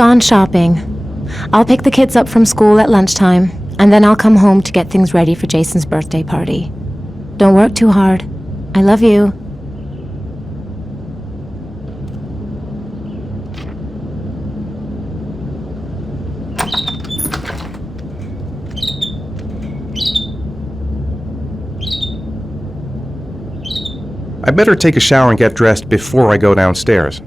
gone shopping. I'll pick the kids up from school at lunchtime, and then I'll come home to get things ready for Jason's birthday party. Don't work too hard. I love you. I better take a shower and get dressed before I go downstairs.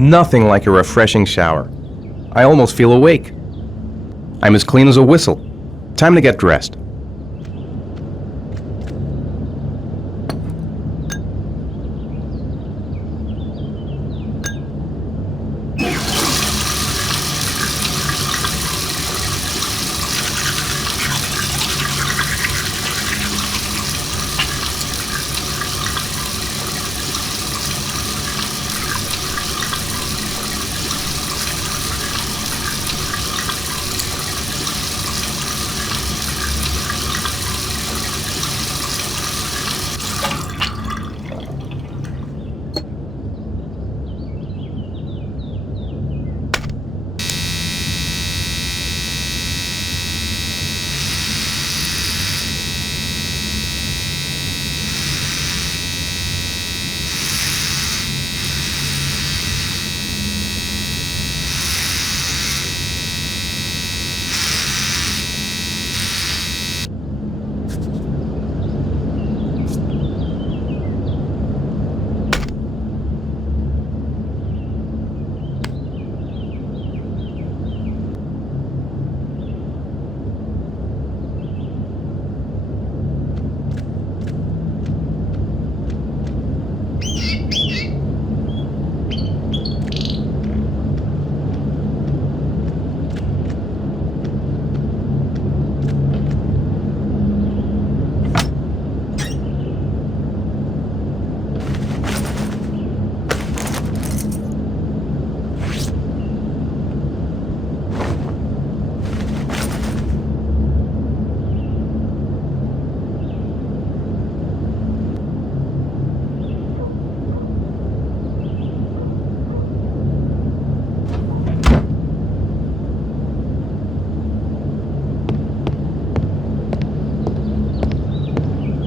Nothing like a refreshing shower. I almost feel awake. I'm as clean as a whistle. Time to get dressed.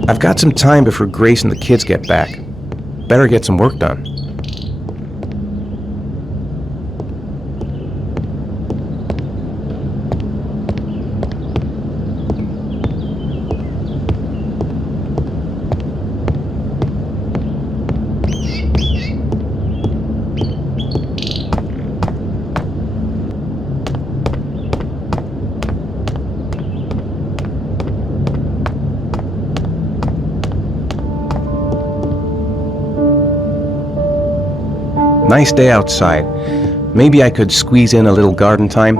I've got some time before Grace and the kids get back. Better get some work done. Nice day outside. Maybe I could squeeze in a little garden time.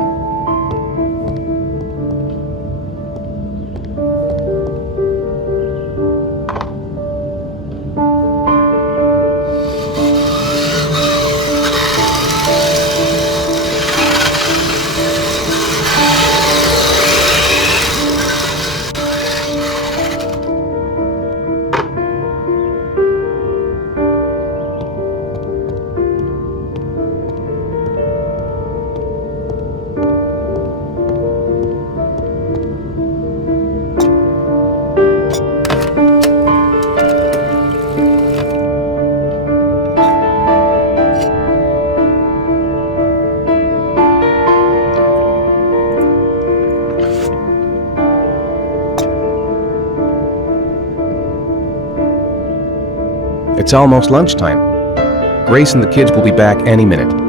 It's almost lunchtime. Grace and the kids will be back any minute.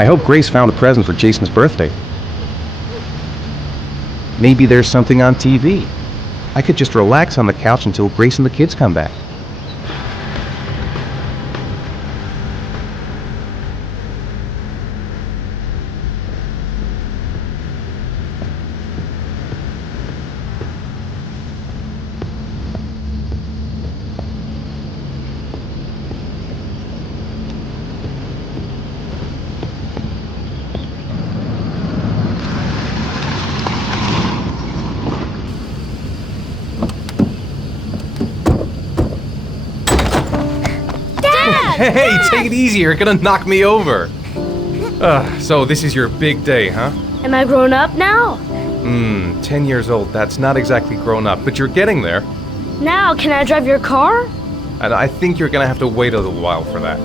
I hope Grace found a present for Jason's birthday. Maybe there's something on TV. I could just relax on the couch until Grace and the kids come back. Hey, take it easy, you're gonna knock me over. So this is your big day, huh? Am I grown up now? 10 years old, that's not exactly grown up, but you're getting there. Now, can I drive your car? And I think you're gonna have to wait a little while for that.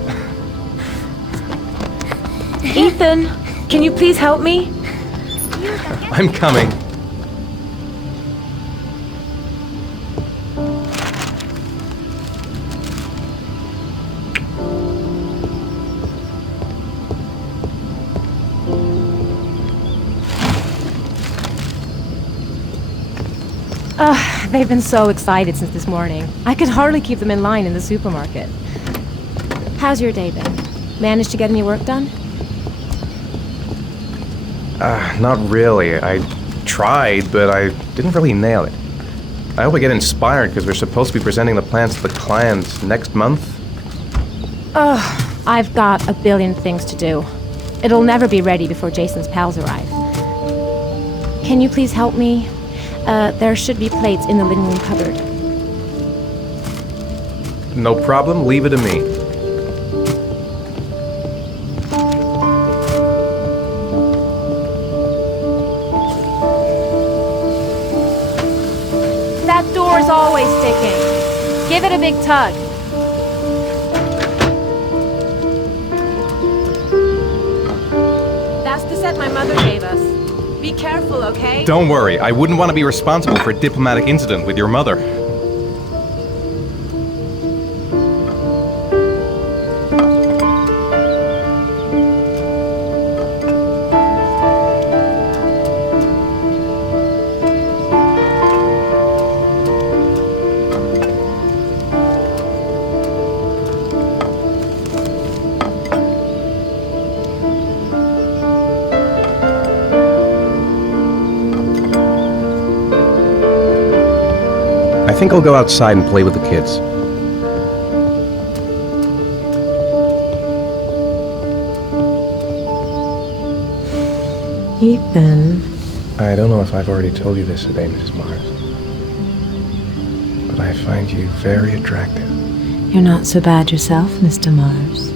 Ethan, can you please help me? I'm coming. They've been so excited since this morning. I could hardly keep them in line in the supermarket. How's your day been? Managed to get any work done? Not really. I tried, but I didn't really nail it. I hope I get inspired because we're supposed to be presenting the plans to the clients next month. I've got a billion things to do. It'll never be ready before Jason's pals arrive. Can you please help me? There should be plates in the living room cupboard. No problem, leave it to me. That door's always sticking. Give it a big tug. That's the set my mother gave us. Be careful, okay? Don't worry, I wouldn't want to be responsible for a diplomatic incident with your mother. think I'll go outside and play with the kids. Ethan. I don't know if I've already told you this today, Mrs. Mars, but I find you very attractive. You're not so bad yourself, Mr. Mars.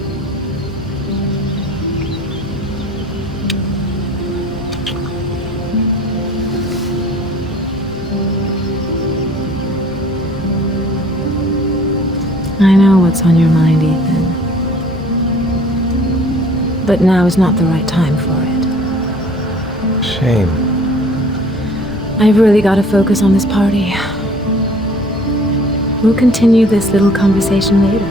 I know what's on your mind, Ethan. But now is not the right time for it. Shame. I've really got to focus on this party. We'll continue this little conversation later.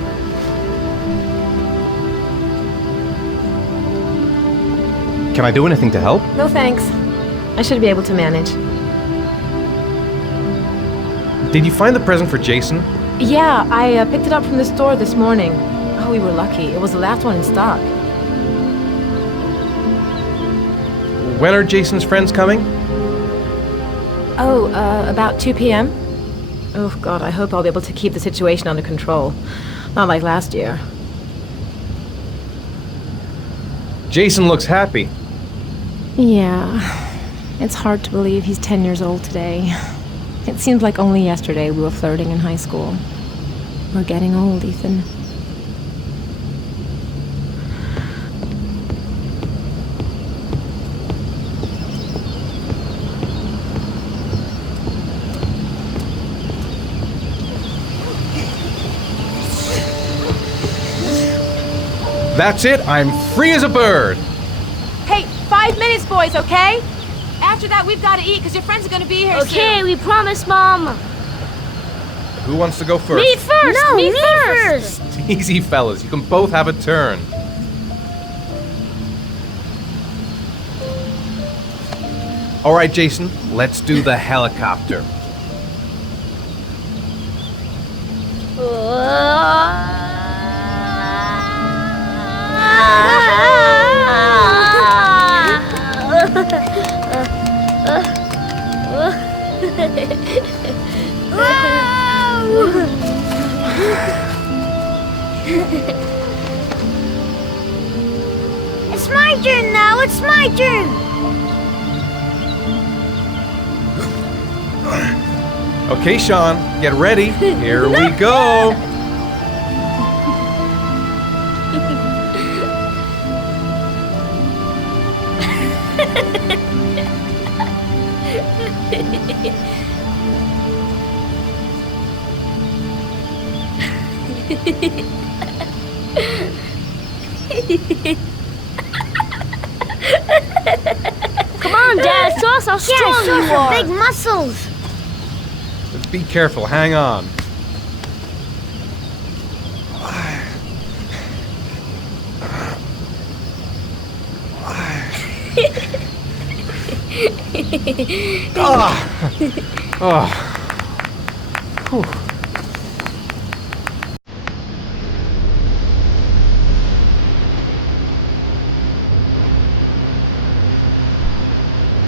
Can I do anything to help? No thanks. I should be able to manage. Did you find the present for Jason? Yeah, I picked it up from the store this morning. Oh, we were lucky. It was the last one in stock. When are Jason's friends coming? Oh, about 2 p.m.? Oh, God, I hope I'll be able to keep the situation under control. Not like last year. Jason looks happy. Yeah. It's hard to believe he's 10 years old today. It seems like only yesterday we were flirting in high school. We're getting old, Ethan. That's it, I'm free as a bird. Hey, 5 minutes, boys, okay? After that, we've got to eat, because your friends are going to be here Okay, we promise, Mom. Who wants to go first? Me first! No, me me first! Easy, fellas, you can both have a turn. All right, Jason, let's do the helicopter. It's my turn now. It's my turn. Okay, Sean, get ready. Here we go. Come on, Dad, show us how strong you are. Big muscles. Be careful, hang on.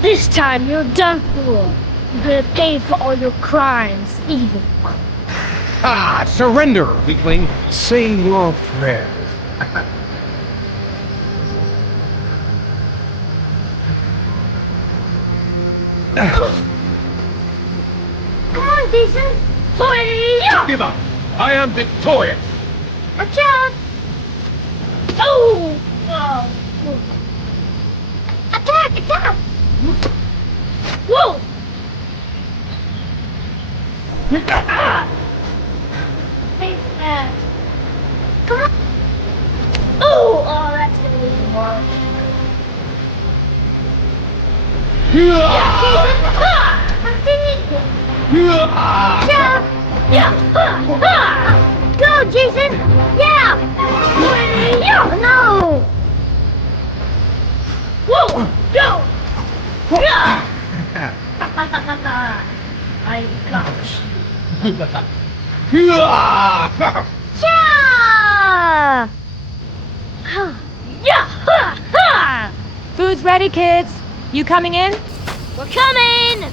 This time you're done for. You're gonna pay for all your crimes, evil. Surrender, weakling. Say your prayer. Come on, Jason. Give up. I am victorious. Watch out. Oh! Attack! Attack! Whoa! Come on. Oh, that's gonna be hard. Jump. Go, Jason. Yeah. No. Whoa! Go! I got you. Yeah. Yeah! Food's ready, kids. You coming in? We're coming!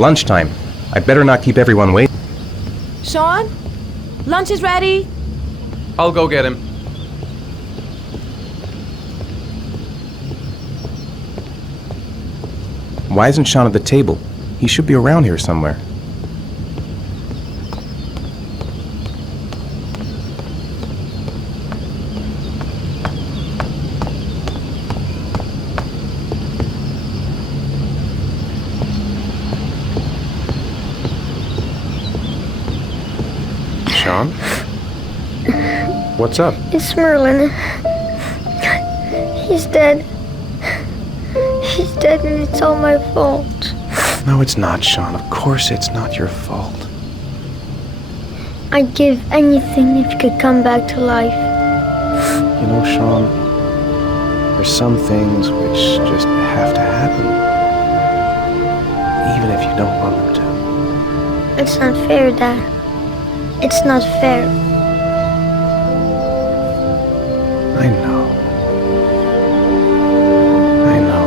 Lunchtime. I better not keep everyone waiting. Sean? Lunch is ready. I'll go get him. Why isn't Sean at the table? He should be around here somewhere. Sean? What's up? It's Merlin. He's dead. He's dead and it's all my fault. No, it's not, Sean. Of course it's not your fault. I'd give anything if you could come back to life. You know, Sean, there's some things which just have to happen. Even if you don't want them to. It's not fair, Dad. It's not fair. I know. I know.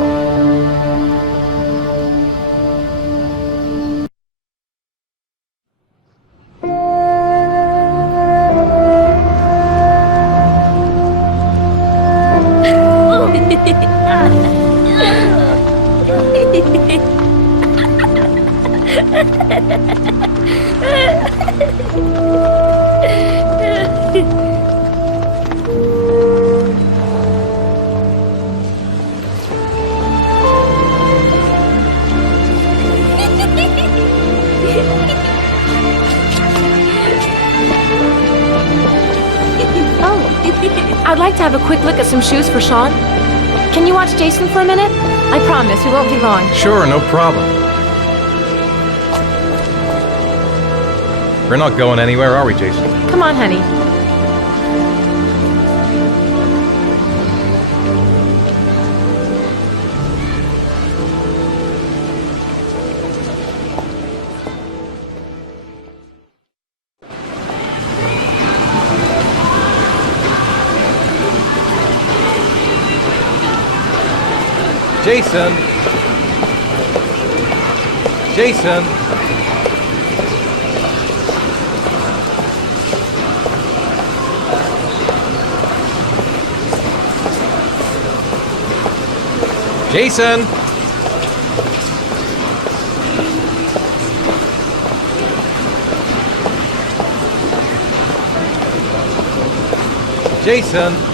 I'd like to have a quick look at some shoes for Sean. Can you watch Jason for a minute? I promise, we won't be long. Sure, no problem. We're not going anywhere, are we, Jason? Come on, honey. Jason! Jason! Jason! Jason!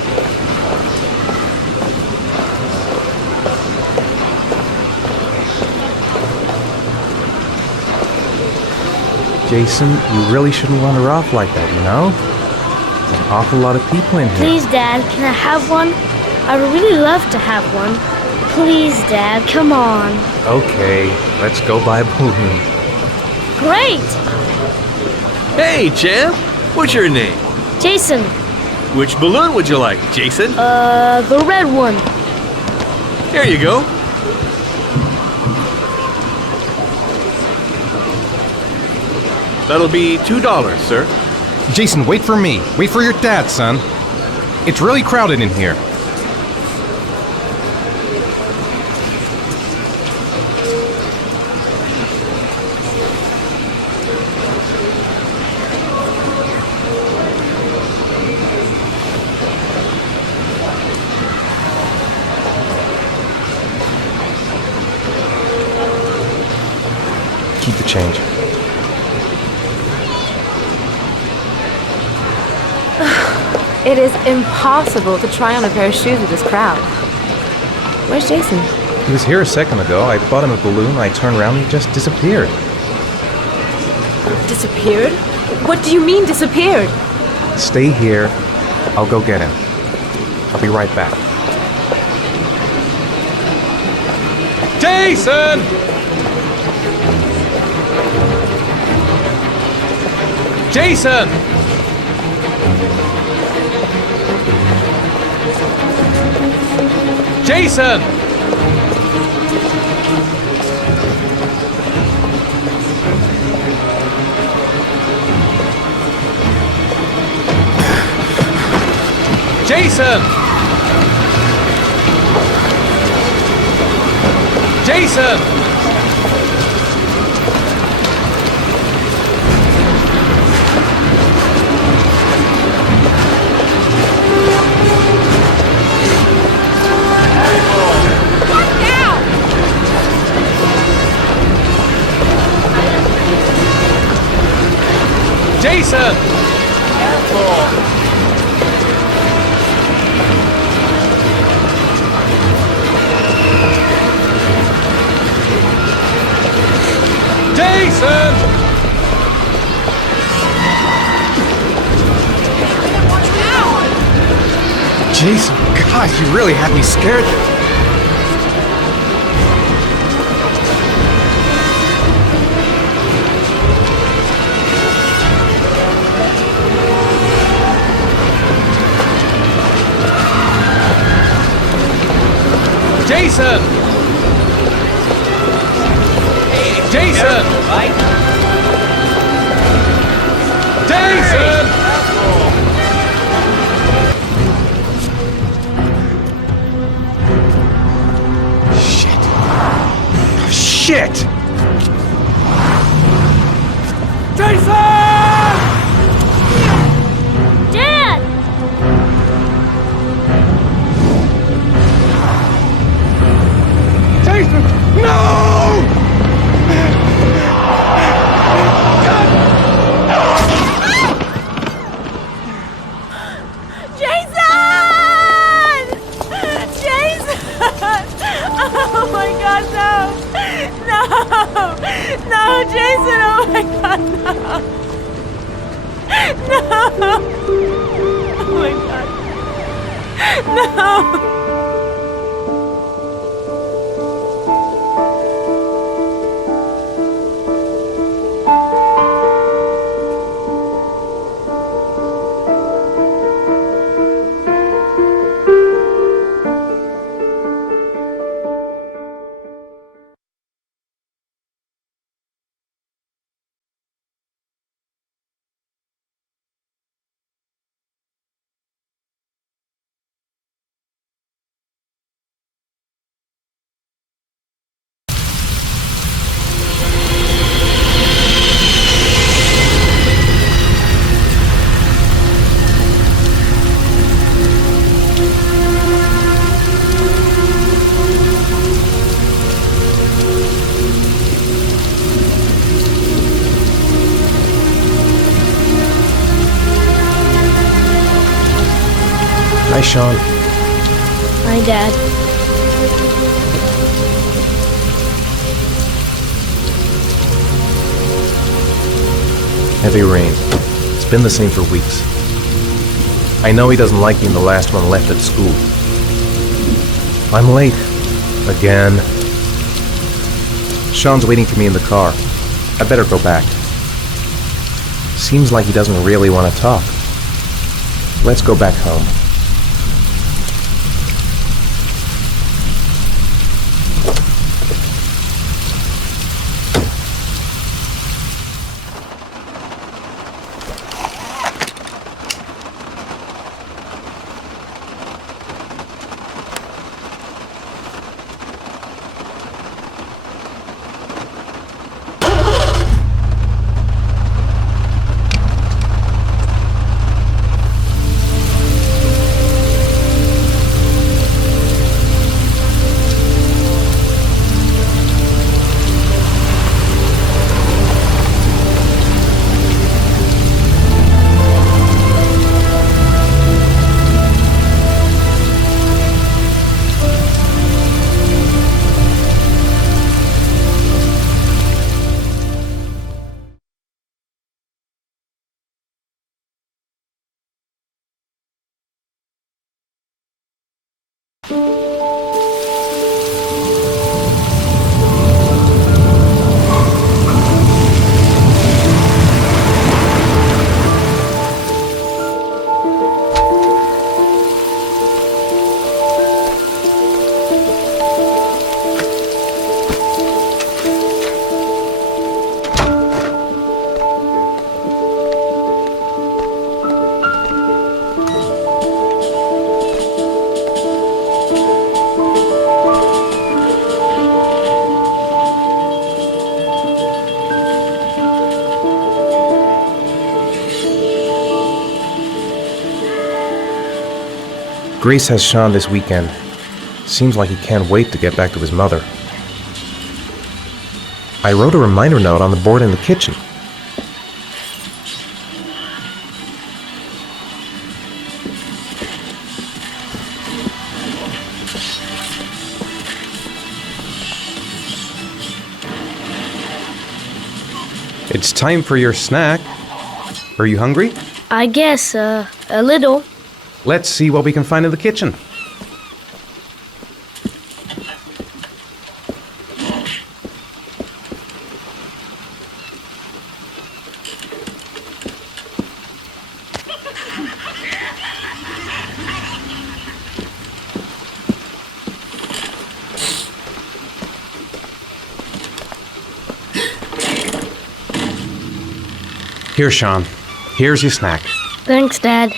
Jason, you really shouldn't wander off like that, you know? There's an awful lot of people in here. Please, Dad, can I have one? I would really love to have one. Please, Dad, come on. Okay, let's go buy a balloon. Great! Hey, champ. What's your name? Jason, Which balloon would you like, Jason? the red one. Here you go. That'll be $2, sir. Jason, wait for me. Wait for your dad, son. It's really crowded in here. Keep the change. It is impossible to try on a pair of shoes with this crowd. Where's Jason? He was here a second ago. I bought him a balloon. I turned around and he just disappeared. Disappeared? What do you mean disappeared? Stay here. I'll go get him. I'll be right back. Jason! Jason! Jason! Jason! Jason! Jason! Careful! Jason! Jason, God, you really had me scared there. Jason! Jason! Jason! Shit! Jason! Dad! Jason! No! Jason! Jason! Oh my God, no! No! No, Jason! Oh my God, no! No! Oh my God! No! Hi, Sean. Hi, Dad. Heavy rain. It's been the same for weeks. I know he doesn't like being the last one left at school. I'm late. Again. Sean's waiting for me in the car. I better go back. Seems like he doesn't really want to talk. Let's go back home. Grace has Sean this weekend. Seems like he can't wait to get back to his mother. I wrote a reminder note on the board in the kitchen. It's time for your snack. Are you hungry? I guess, a little. Let's see what we can find in the kitchen. Here, Sean. Here's your snack. Thanks, Dad.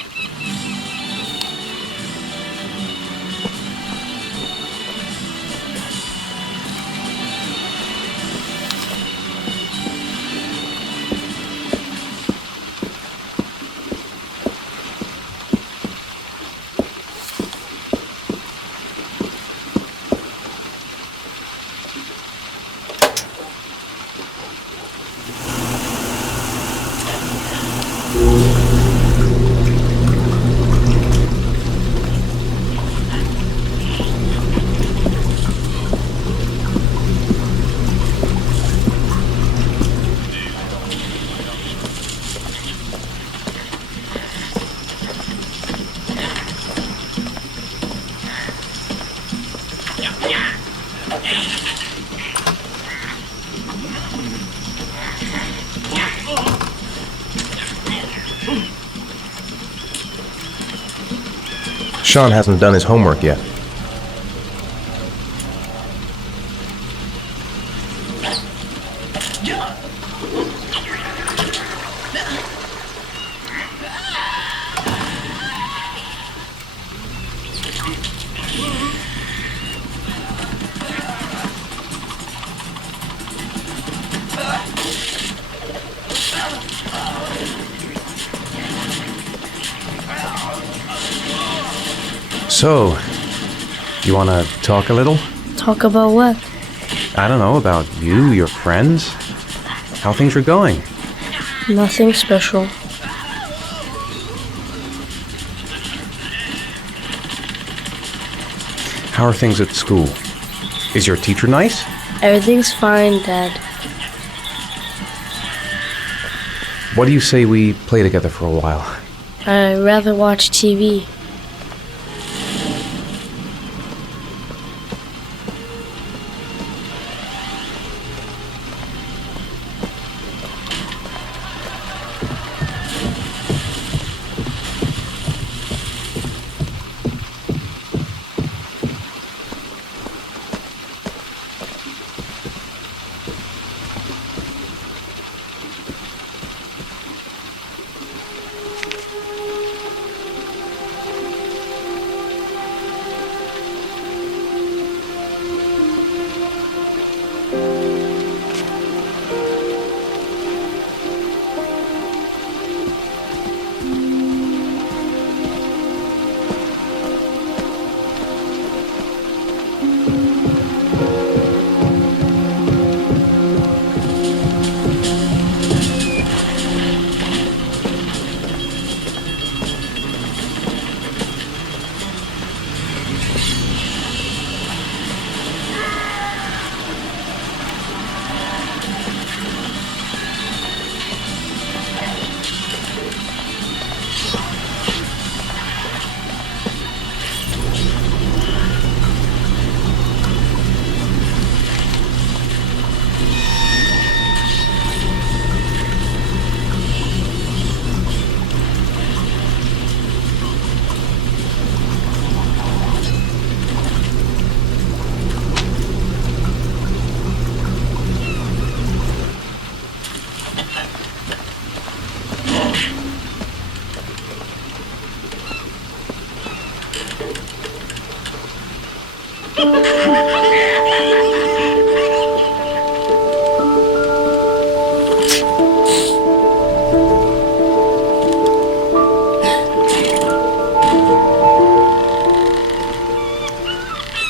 Sean hasn't done his homework yet. So, you want to talk a little? Talk about what? I don't know, about you, your friends, how things are going. Nothing special. How are things at school? Is your teacher nice? Everything's fine, Dad. What do you say we play together for a while? I'd rather watch TV.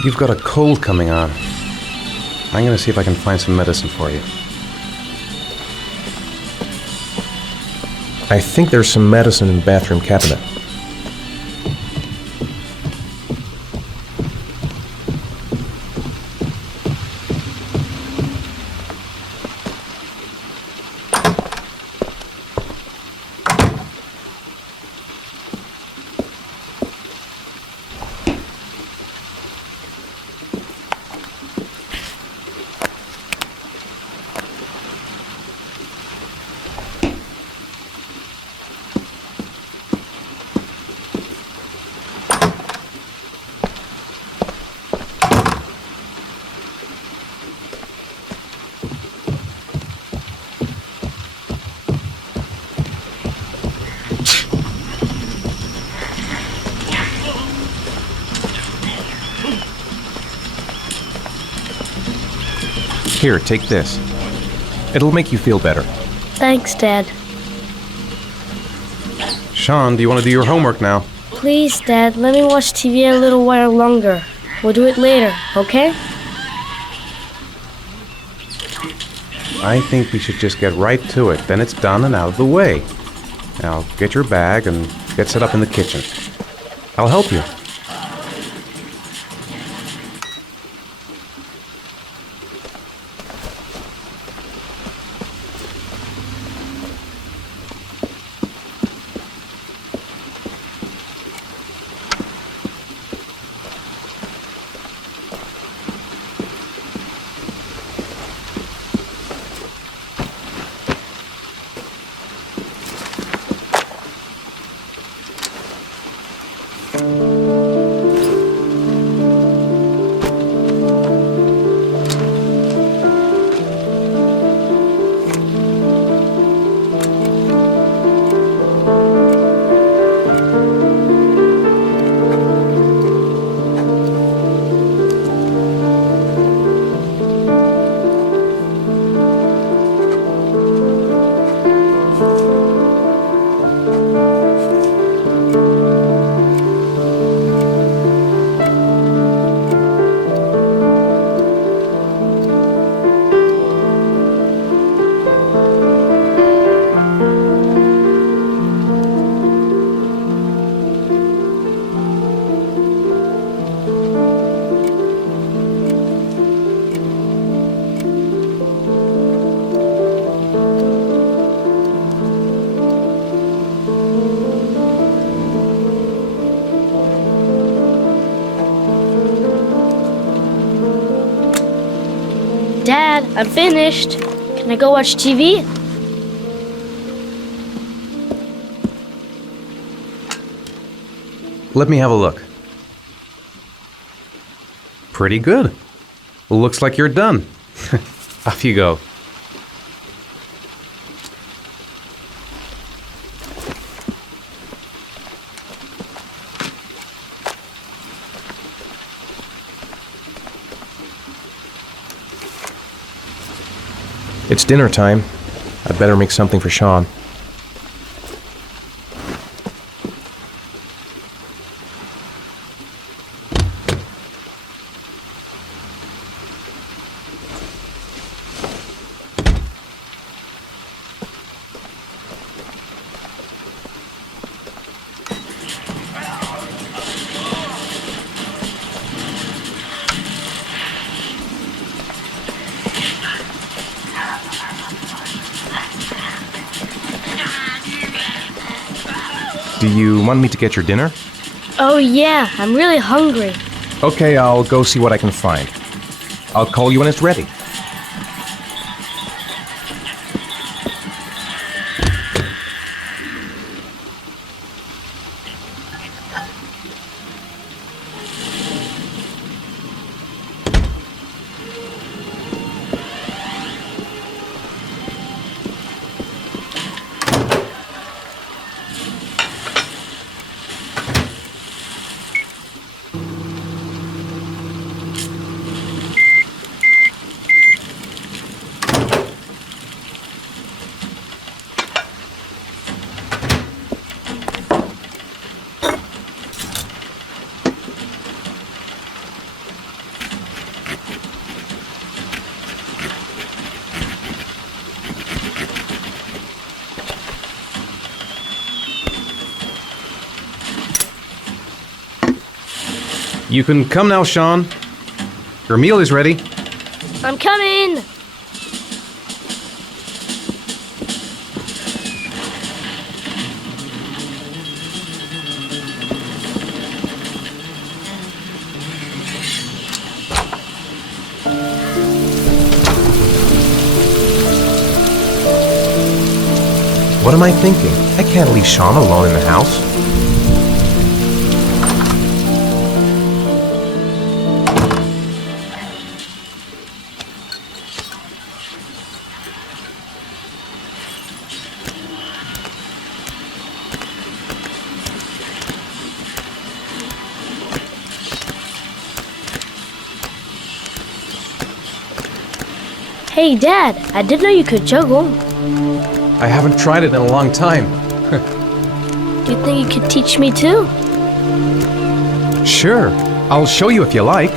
You've got a cold coming on. I'm gonna see if I can find some medicine for you. I think there's some medicine in the bathroom cabinet. Here, take this. It'll make you feel better. Thanks, Dad. Sean, do you want to do your homework now? Please, Dad, let me watch TV a little while longer. We'll do it later, okay? I think we should just get right to it. Then it's done and out of the way. Now, get your bag and get set up in the kitchen. I'll help you. Dad, I'm finished. Can I go watch TV? Let me have a look. Pretty good. Looks like you're done. Off you go. It's dinner time. I'd better make something for Sean. Do you want me to get your dinner? Oh yeah, I'm really hungry. Okay, I'll go see what I can find. I'll call you when it's ready. You can come now, Sean. Your meal is ready. I'm coming! What am I thinking? I can't leave Sean alone in the house. Hey, Dad, I didn't know you could juggle. I haven't tried it in a long time. Do you think you could teach me too? Sure, I'll show you if you like.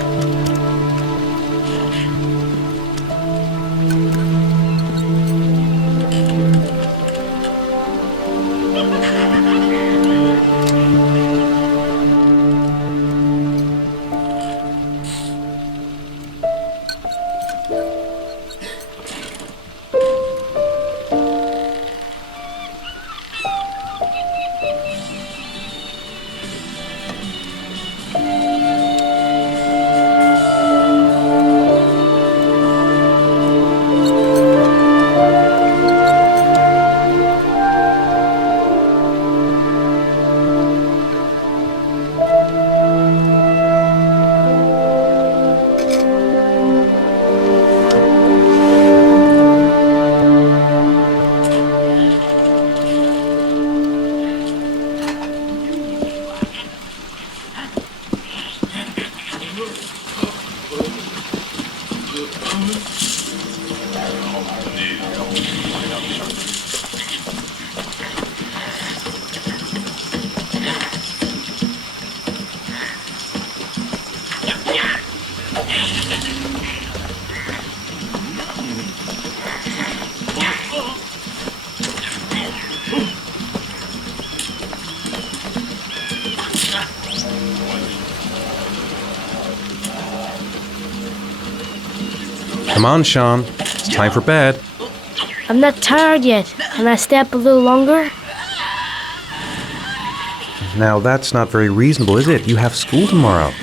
Come on, Sean. It's time for bed. I'm not tired yet. Can I stay up a little longer? Now, that's not very reasonable, is it? You have school tomorrow.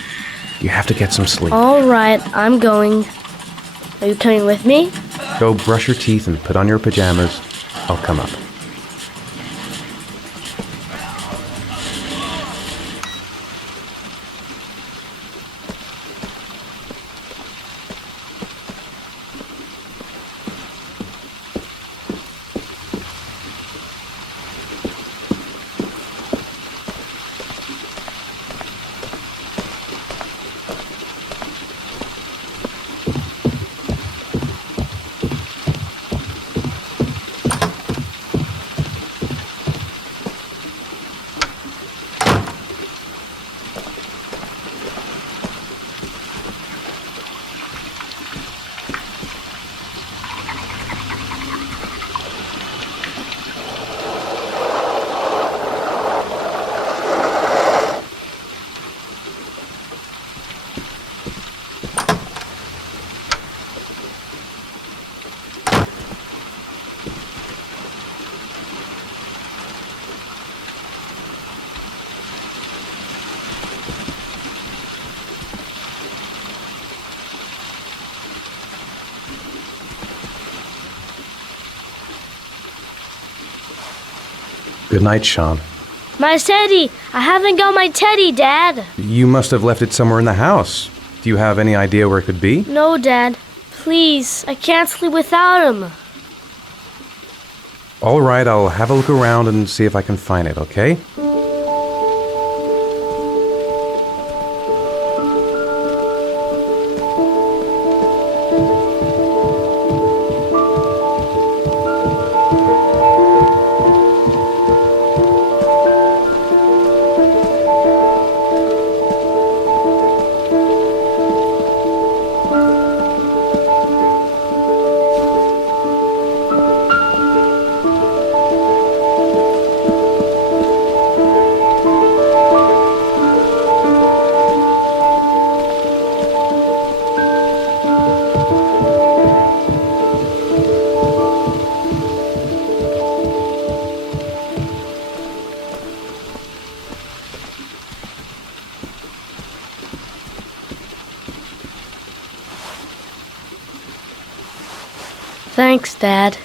You have to get some sleep. All right, I'm going. Are you coming with me? Go brush your teeth and put on your pajamas. I'll come up. Good night, Sean. My teddy! I haven't got my teddy, Dad! You must have left it somewhere in the house. Do you have any idea where it could be? No, Dad. Please, I can't sleep without him. All right, I'll have a look around and see if I can find it, okay? Thanks, Dad.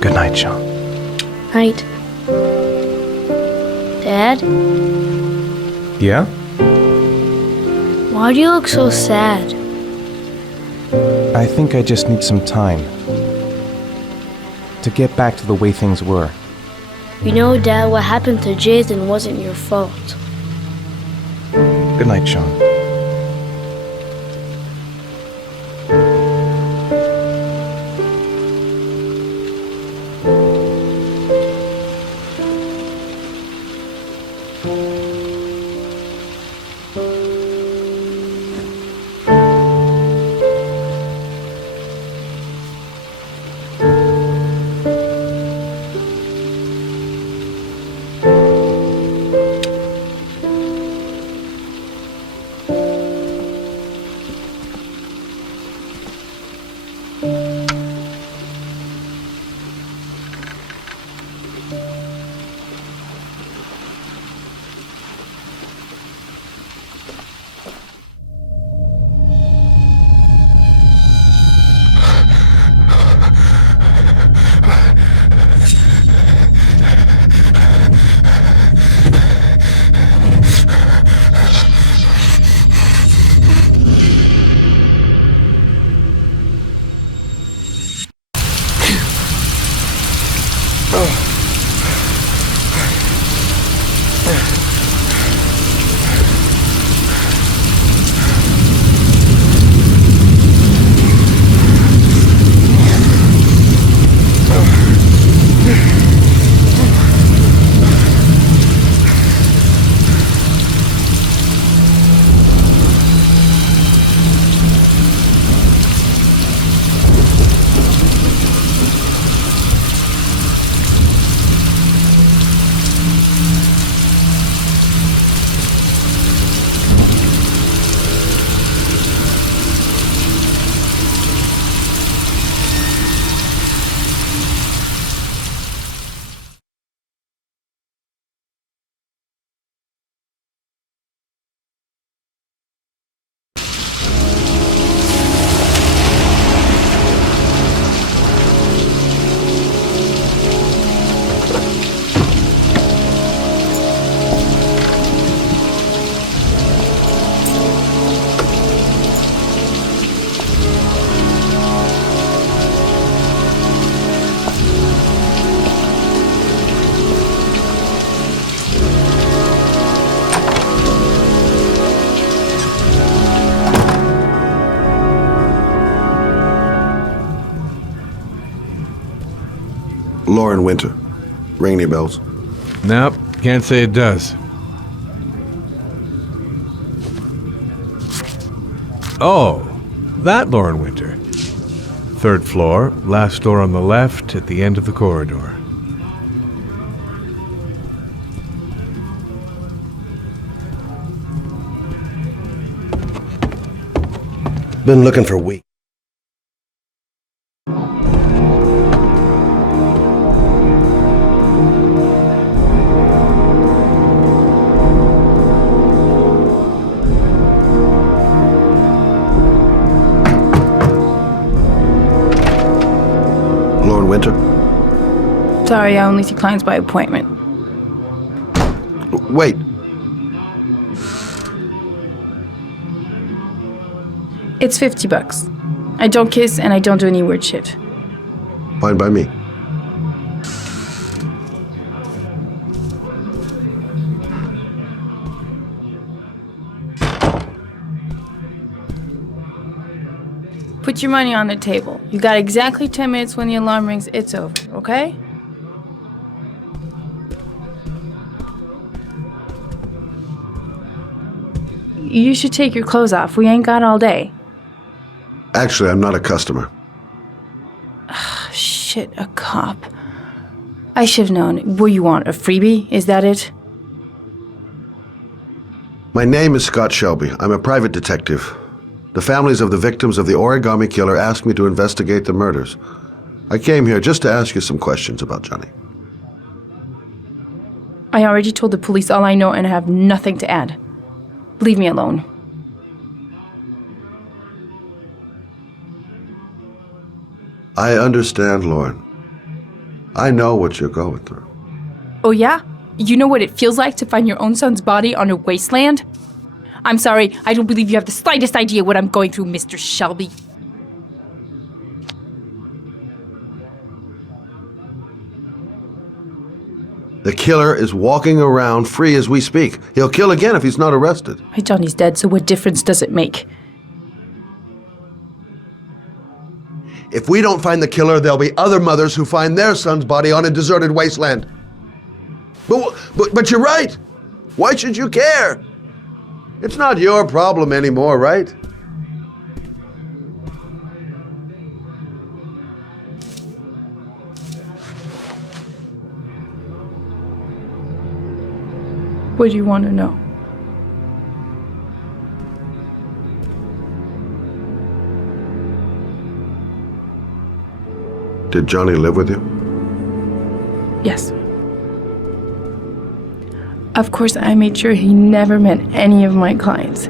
Good night, Sean. Night. Dad, Yeah? why do you look so sad? I think I just need some time to get back to the way things were. You know, Dad, what happened to Jason wasn't your fault. Good night, Sean. Lauren Winter. Ring any bells? Nope, can't say it does. Oh, that Lauren Winter. 3rd floor, last door on the left at the end of the corridor. Been looking for weeks. Lauren Winter? Sorry, I only see clients by appointment. Wait. It's $50. I don't kiss and I don't do any weird shit. Fine by me. Put your money on the table. You got exactly 10 minutes. When the alarm rings, it's over, okay? You should take your clothes off. We ain't got all day. Actually, I'm not a customer. Shit, a cop. I should've known. What you want, a freebie? Is that it? My name is Scott Shelby. I'm a private detective. The families of the victims of the Origami Killer asked me to investigate the murders. I came here just to ask you some questions about Johnny. I already told the police all I know and I have nothing to add. Leave me alone. I understand, Lauren. I know what you're going through. Oh yeah? You know what it feels like to find your own son's body on a wasteland? I'm sorry, I don't believe you have the slightest idea what I'm going through, Mr. Shelby. The killer is walking around free as we speak. He'll kill again if he's not arrested. My Johnny's dead, so what difference does it make? If we don't find the killer, there'll be other mothers who find their son's body on a deserted wasteland. But you're right. Why should you care? It's not your problem anymore, right? What do you want to know? Did Johnny live with you? Yes. Of course, I made sure he never met any of my clients.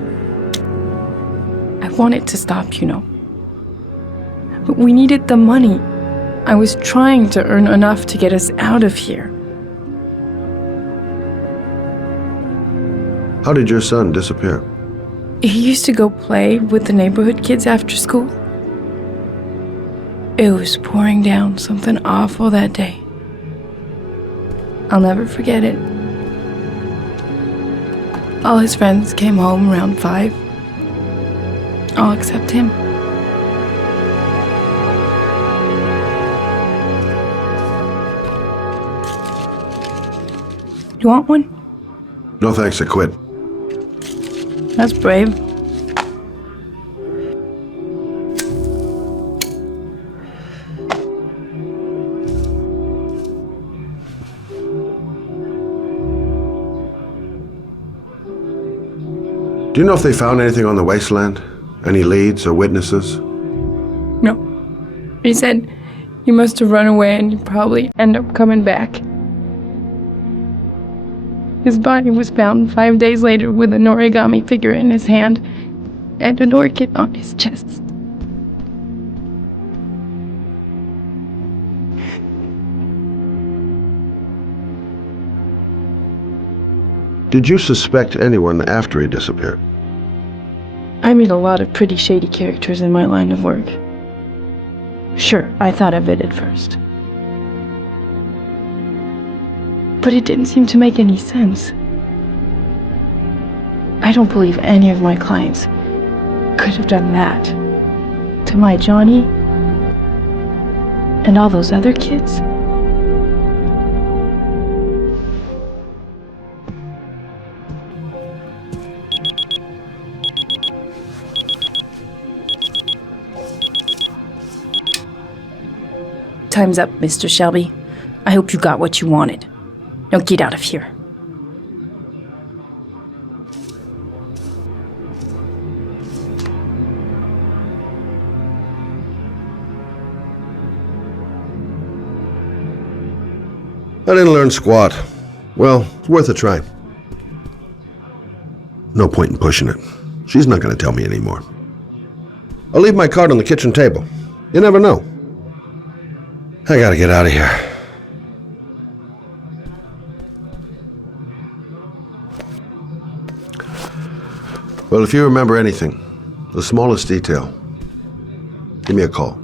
I wanted to stop, you know. But we needed the money. I was trying to earn enough to get us out of here. How did your son disappear? He used to go play with the neighborhood kids after school. It was pouring down something awful that day. I'll never forget it. All his friends came home around 5. All except him. You want one? No thanks, I quit. That's brave. Do you know if they found anything on the wasteland? Any leads or witnesses? No. He said you must have run away and you probably end up coming back. His body was found 5 days later with an origami figure in his hand and an orchid on his chest. Did you suspect anyone after he disappeared? I meet a lot of pretty shady characters in my line of work. Sure, I thought of it at first. But it didn't seem to make any sense. I don't believe any of my clients could have done that to my Johnny and all those other kids. Time's up, Mr. Shelby. I hope you got what you wanted. Now get out of here. I didn't learn squat. Well, it's worth a try. No point in pushing it. She's not going to tell me anymore. I'll leave my card on the kitchen table. You never know. I gotta get out of here. Well, if you remember anything, the smallest detail, give me a call.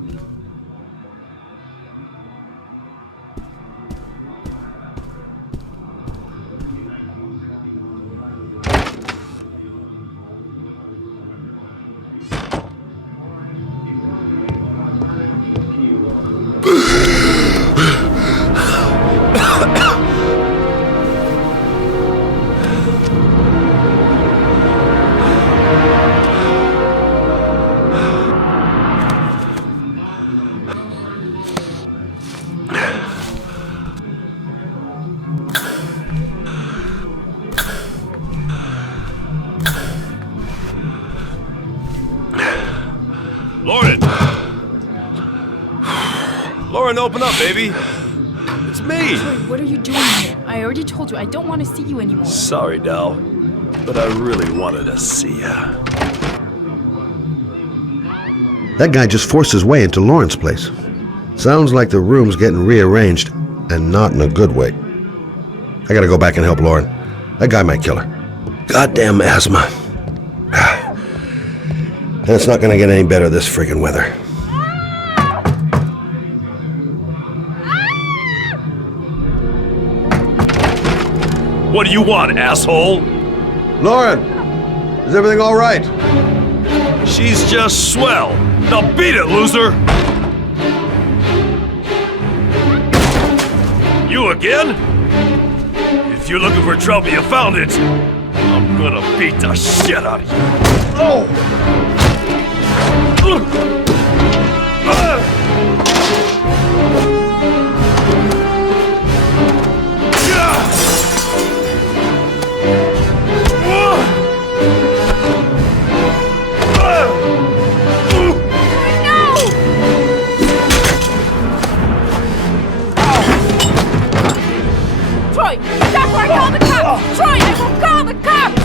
Lauren, open up, baby. It's me. Troy, what are you doing here? I already told you I don't want to see you anymore. Sorry, Dal, but I really wanted to see ya. That guy just forced his way into Lauren's place. Sounds like the room's getting rearranged, and not in a good way. I gotta go back and help Lauren. That guy might kill her. Goddamn asthma. And it's not gonna get any better this friggin' weather. What do you want, asshole? Lauren! Is everything all right? She's just swell. Now beat it, loser! You again? If you're looking for trouble, you found it. I'm gonna beat the shit out of you. Oh! Troy, stop or I call the cops! Troy, I will call the cops!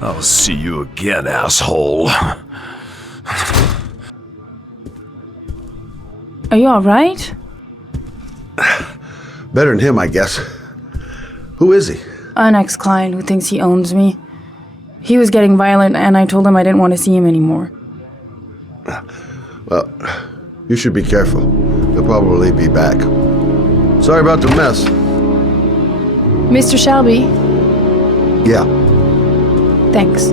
I'll see you again, asshole. Are you alright? Better than him, I guess. Who is he? An ex-client who thinks he owns me. He was getting violent, and I told him I didn't want to see him anymore. Well, you should be careful. He'll probably be back. Sorry about the mess. Mr. Shelby, Yeah. thanks.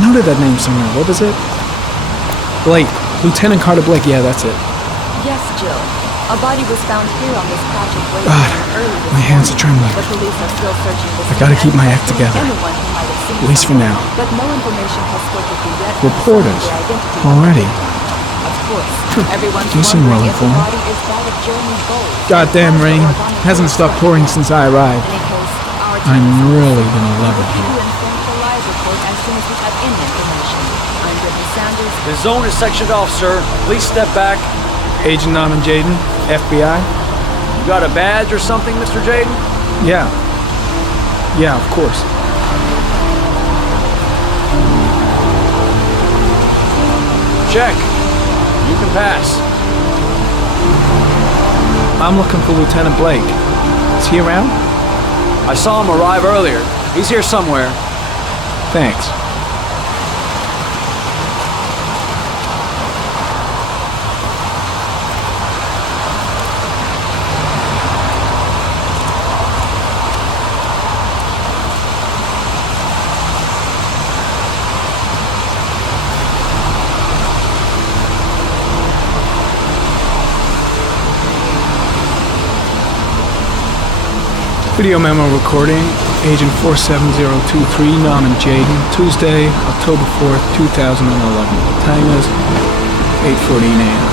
Noted that name somewhere. What was it? Blake. Lieutenant Carter Blake. Yeah, that's it. Yes, Jill. A body was found here on this patch of waste God, early this my hands are morning. trembling. The police are still searching the I gotta scene keep my and act together. anyone who might have seen At least for someone, now. But no information has filtered yet. Reporters. concerning the identity Already. Of course, everyone's You seem wondering well if the informed. body is that of Jeremy Bowles. Goddamn rain. Hasn't stopped pouring since I arrived. In any case, our I'm team is really gonna love it We'll keep here. you informed for live report as soon as we have any information. I'm Brittany Sanders. The zone is sectioned off, sir. Please step back. Agent Norman Jaden, FBI. You got a badge or something, Mr. Jaden? Yeah. Yeah, of course. Check. You can pass. I'm looking for Lieutenant Blake. Is he around? I saw him arrive earlier. He's here somewhere. Thanks. Video memo recording, Agent 47023, Norman Jaden, Tuesday, October 4th, 2011. Time is 8:14 a.m.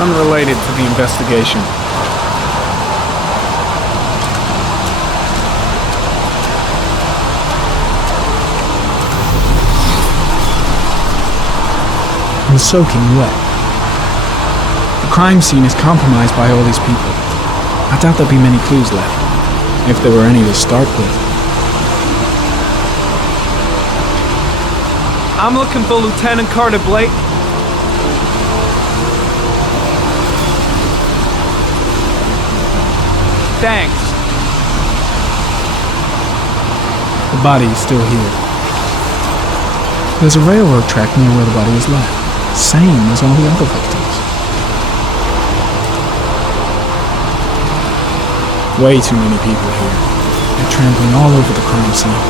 Unrelated to the investigation. I'm soaking wet. The crime scene is compromised by all these people. I doubt there'll be many clues left, if there were any to start with. I'm looking for Lieutenant Carter Blake. Thanks. The body is still here. There's a railroad track near where the body was left. Same as all the other victims. Way too many people here. They're trampling all over the crime scene.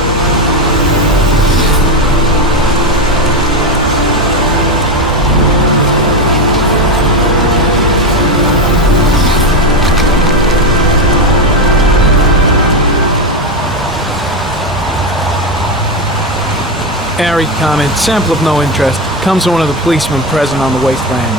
Airy comment, sample of no interest. Comes from one of the policemen present on the wasteland.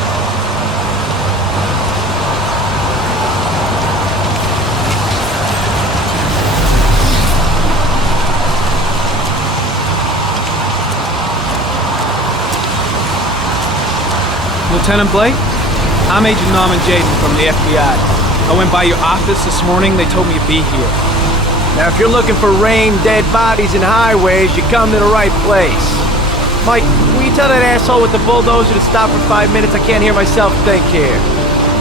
Lieutenant Blake? I'm Agent Norman Jaden from the FBI. I went by your office this morning. They told me to be here. Now, if you're looking for rain, dead bodies, and highways, you come to the right place. Mike, will you tell that asshole with the bulldozer to stop for 5 minutes? I can't hear myself think here.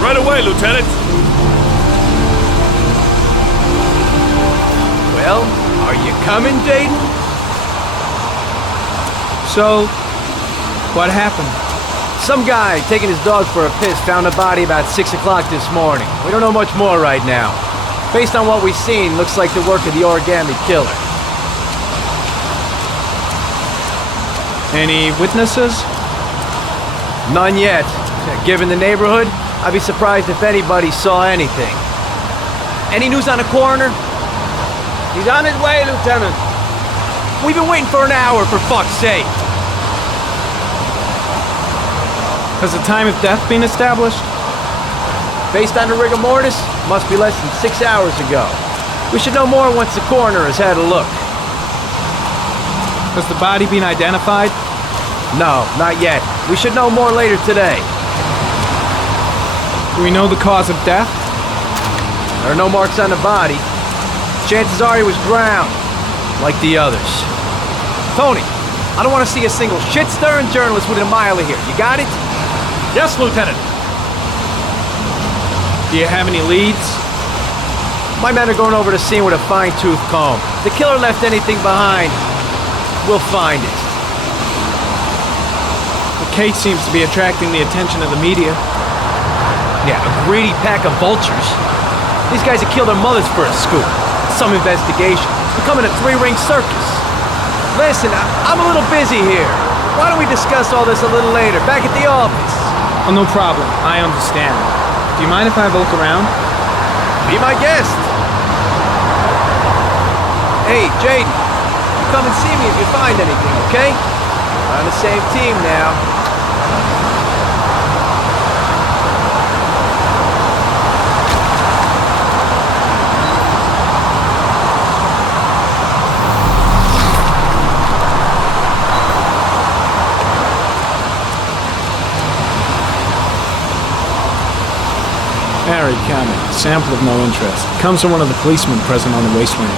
Right away, Lieutenant. Well, are you coming, Jaden? So, what happened? Some guy taking his dog for a piss found a body about 6 o'clock this morning. We don't know much more right now. Based on what we've seen, looks like the work of the Origami Killer. Any witnesses? None yet. Given the neighborhood, I'd be surprised if anybody saw anything. Any news on the coroner? He's on his way, Lieutenant. We've been waiting for an hour, for fuck's sake. Has the time of death been established? Based on the rigor mortis, must be less than 6 hours ago. We should know more once the coroner has had a look. Has the body been identified? No, not yet. We should know more later today. Do we know the cause of death? There are no marks on the body. Chances are he was drowned, like the others. Tony, I don't want to see a single shit-stirring journalist within a mile of here. You got it? Yes, Lieutenant. Do you have any leads? My men are going over the scene with a fine-tooth comb. If the killer left anything behind, we'll find it. The case seems to be attracting the attention of the media. Yeah, a greedy pack of vultures. These guys have killed their mothers for a scoop. Some investigation. Becoming a three-ring circus. Listen, I'm a little busy here. Why don't we discuss all this a little later, back at the office? Oh, no problem. I understand. Do you mind if I have a look around? Be my guest. Hey, Jaden, come and see me if you find anything, okay? We're on the same team now. Harry comment, sample of no interest. Comes from one of the policemen present on the wasteland.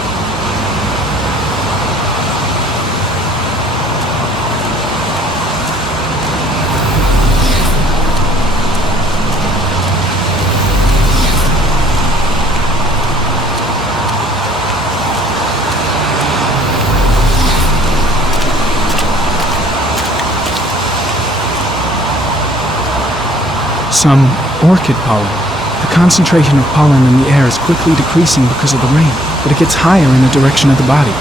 Some orchid pollen. The concentration of pollen in the air is quickly decreasing because of the rain, but it gets higher in the direction of the body.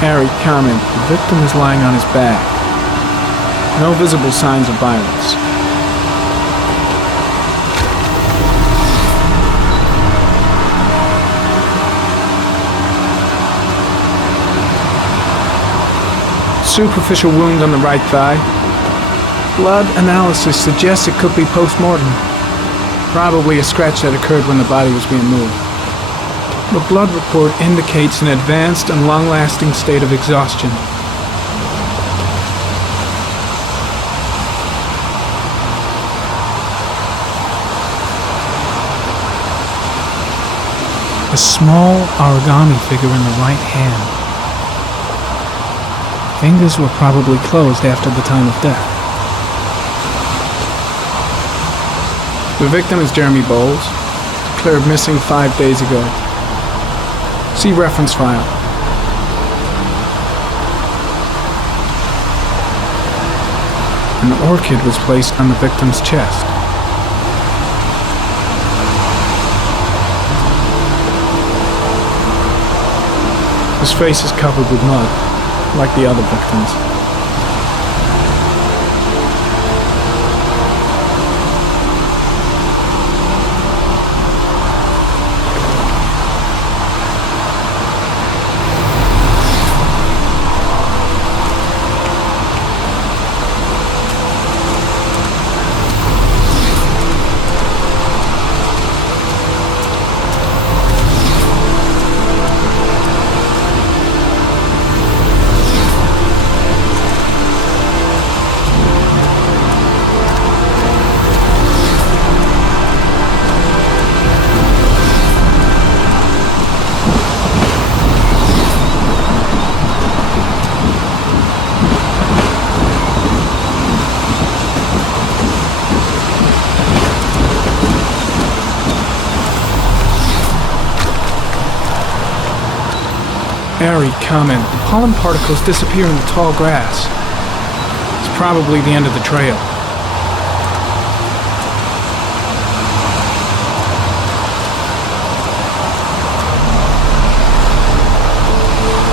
Harry comment, the victim is lying on his back. No visible signs of violence. Superficial wound on the right thigh. Blood analysis suggests it could be post-mortem. Probably a scratch that occurred when the body was being moved. The blood report indicates an advanced and long-lasting state of exhaustion. A small origami figure in the right hand. Fingers were probably closed after the time of death. The victim is Jeremy Bowles, declared missing 5 days ago. See reference file. An orchid was placed on the victim's chest. His face is covered with mud, like the other victims. Very common. Pollen particles disappear in the tall grass. It's probably the end of the trail.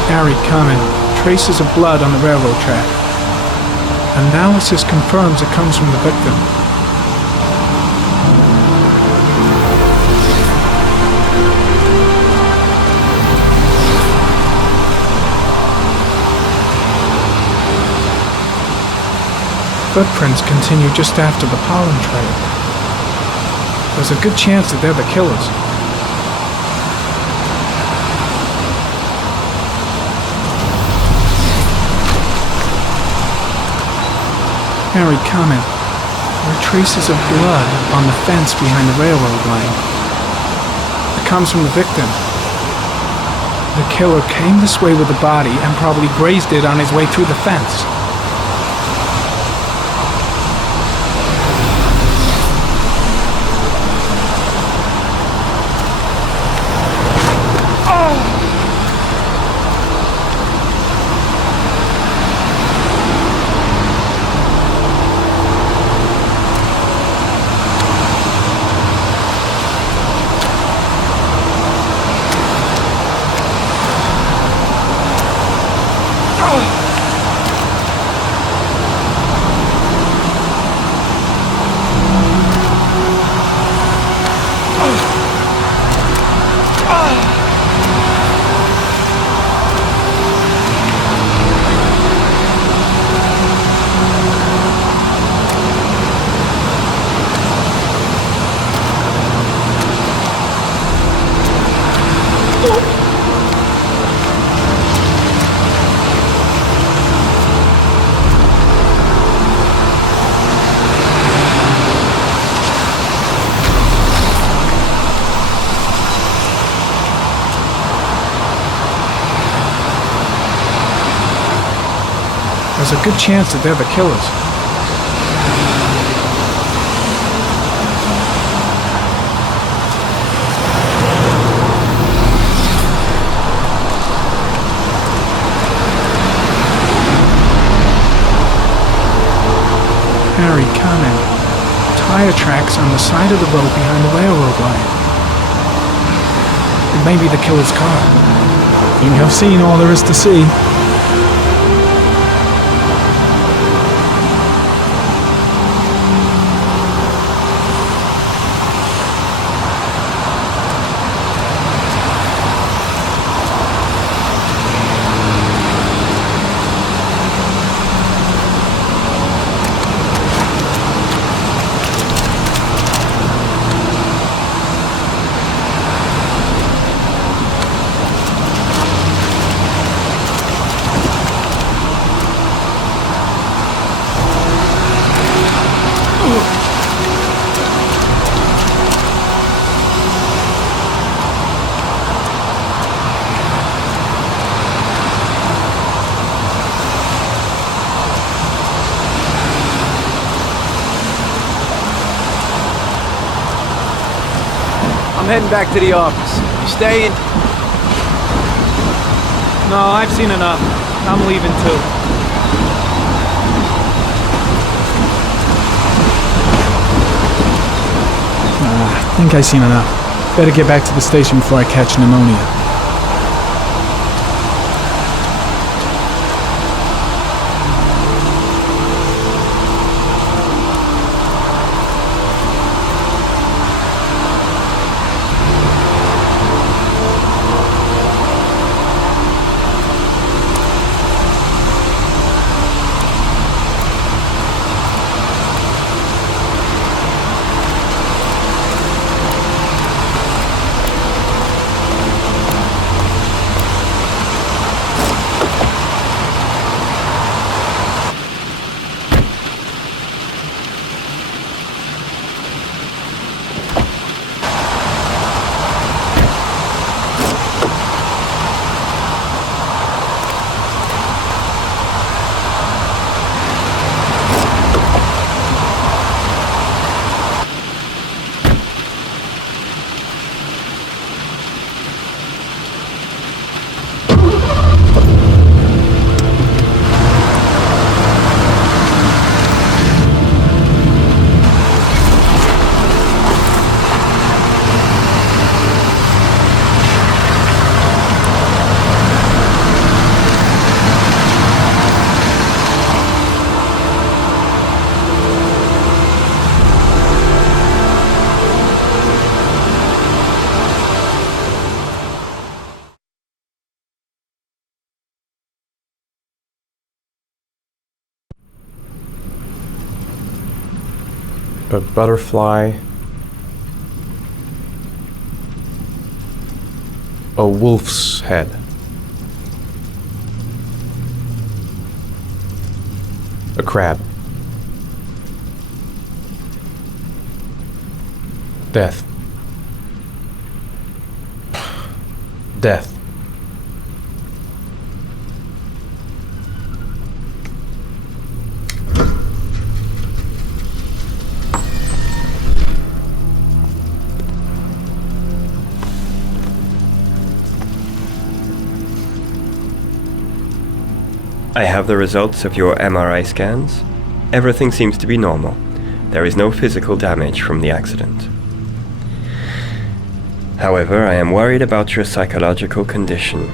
Very common. Traces of blood on the railroad track. Analysis confirms it comes from the victim. Footprints continue just after the pollen trail. There's a good chance that they're the killers. Very common. There are traces of blood on the fence behind the railroad line. It comes from the victim. The killer came this way with the body and probably grazed it on his way through the fence. There's a good chance that they're the killers. Very common. Tire tracks on the side of the road behind the railroad line. It may be the killer's car. You have seen all there is to see. I'm heading back to the office. You staying? No, I've seen enough. I'm leaving too. I think I've seen enough. Better get back to the station before I catch pneumonia. A butterfly. A wolf's head. A crab. Death. Death. I have the results of your MRI scans. Everything seems to be normal. There is no physical damage from the accident. However, I am worried about your psychological condition.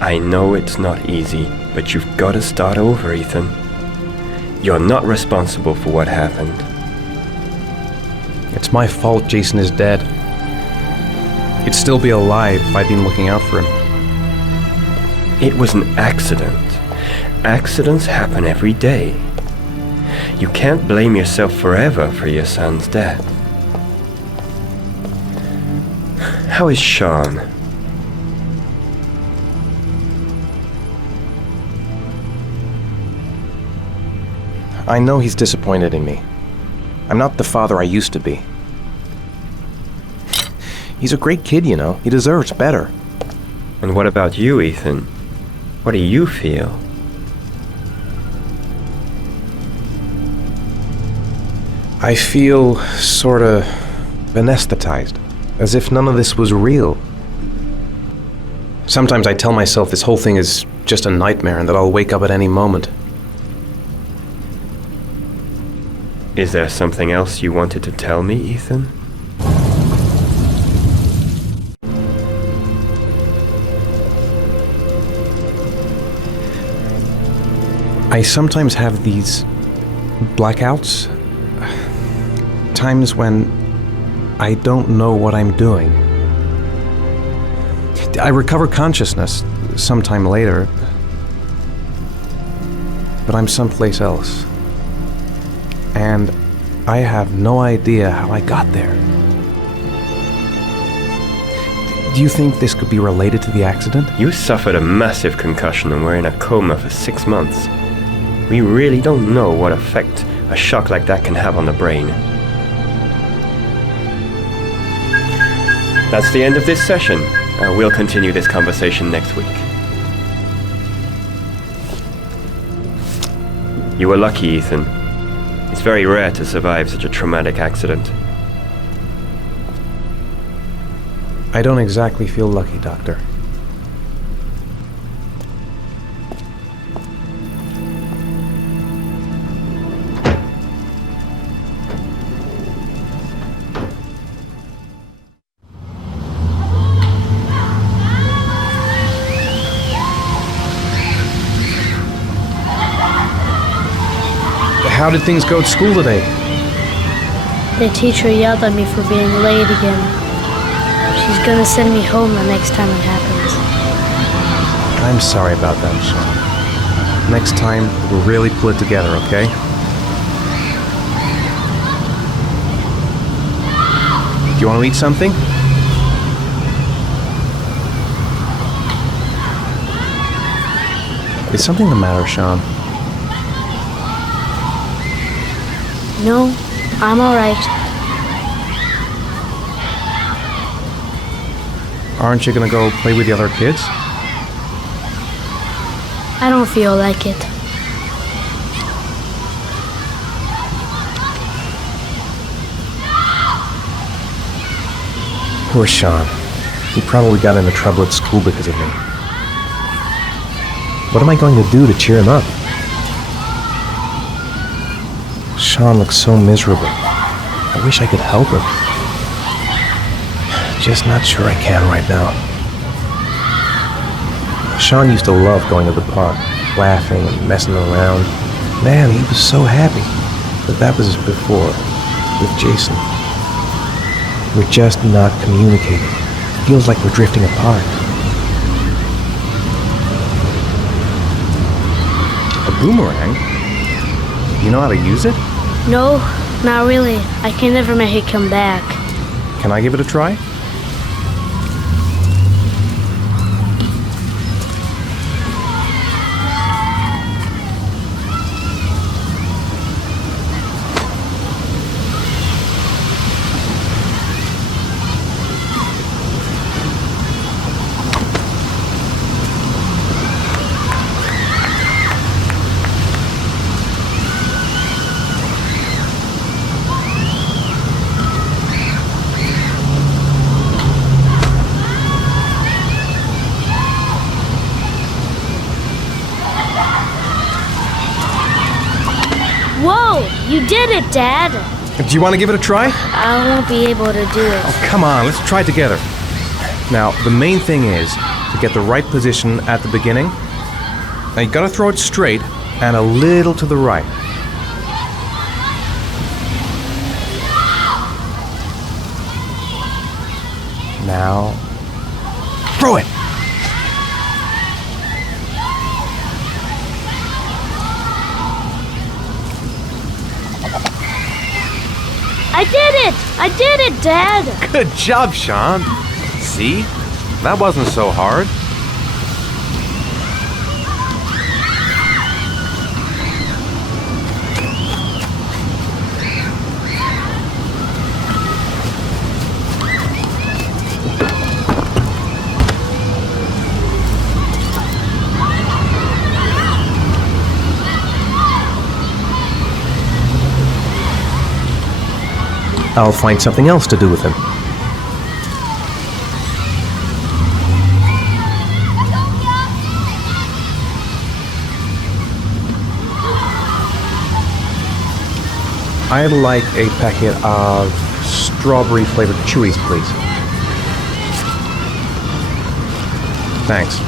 I know it's not easy, but you've got to start over, Ethan. You're not responsible for what happened. It's my fault Jason is dead. He'd still be alive if I'd been looking out for him. It was an accident. Accidents happen every day. You can't blame yourself forever for your son's death. How is Sean? I know he's disappointed in me. I'm not the father I used to be. He's a great kid, you know. He deserves better. And what about you, Ethan? What do you feel? I feel sorta anesthetized, as if none of this was real. Sometimes I tell myself this whole thing is just a nightmare and that I'll wake up at any moment. Is there something else you wanted to tell me, Ethan? I sometimes have these blackouts. Times when I don't know what I'm doing. I recover consciousness sometime later, but I'm someplace else. And I have no idea how I got there. Do you think this could be related to the accident? You suffered a massive concussion and were in a coma for 6 months. We really don't know what effect a shock like that can have on the brain. That's the end of this session. We'll continue this conversation next week. You were lucky, Ethan. It's very rare to survive such a traumatic accident. I don't exactly feel lucky, Doctor. How did things go at school today? The teacher yelled at me for being late again. She's gonna send me home the next time it happens. I'm sorry about that, Sean. Next time, we'll really pull it together, okay? Do you want to eat something? Is something the matter, Sean? No, I'm alright. Aren't you gonna go play with the other kids? I don't feel like it. Poor Sean. He probably got into trouble at school because of me. What am I going to do to cheer him up? Sean looks so miserable. I wish I could help him. Just not sure I can right now. Sean used to love going to the park, laughing and messing around. Man, he was so happy. But that was before, with Jason. We're just not communicating. Feels like we're drifting apart. A boomerang? You know how to use it? No, not really. I can never make it come back. Can I give it a try? Whoa! You did it, Dad! Do you want to give it a try? I won't be able to do it. Oh, come on, let's try it together. Now, the main thing is to get the right position at the beginning. Now, you gotta throw it straight and a little to the right. Now, throw it! I did it! I did it, Dad! Good job, Sean. See? That wasn't so hard. I'll find something else to do with him. I'd like a packet of strawberry flavored chewies, please. Thanks.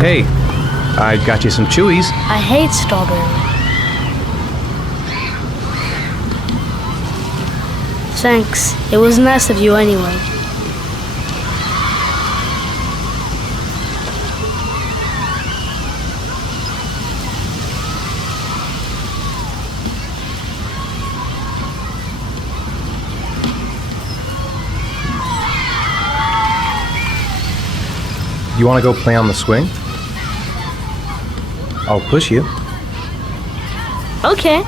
Hey, I got you some chewies. I hate strawberry. Thanks. It was nice of you anyway. You want to go play on the swing? I'll push you. Okay.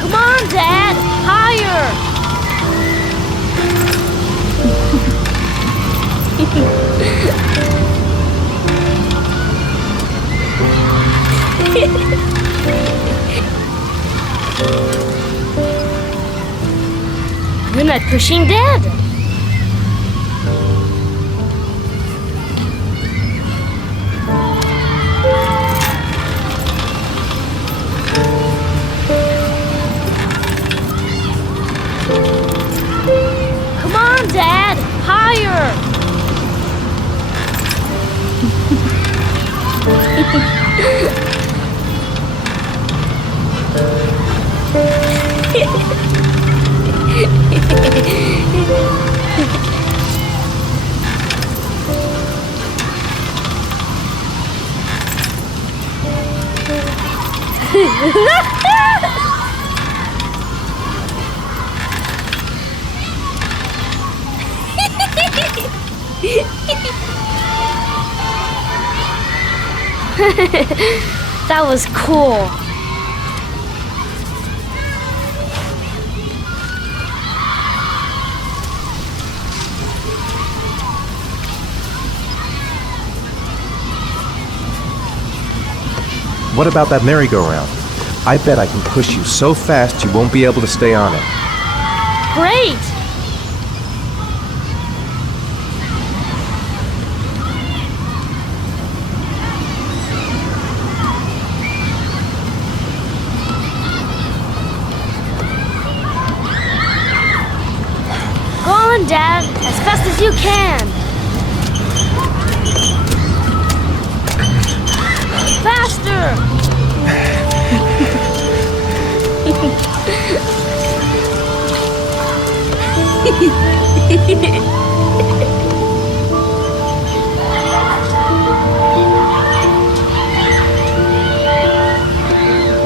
Come on, Dad! Higher! You're not pushing Dad. Come on, Dad! Higher! That was cool. What about that merry-go-round? I bet I can push you so fast you won't be able to stay on it. Great! Dad, as fast as you can. Faster!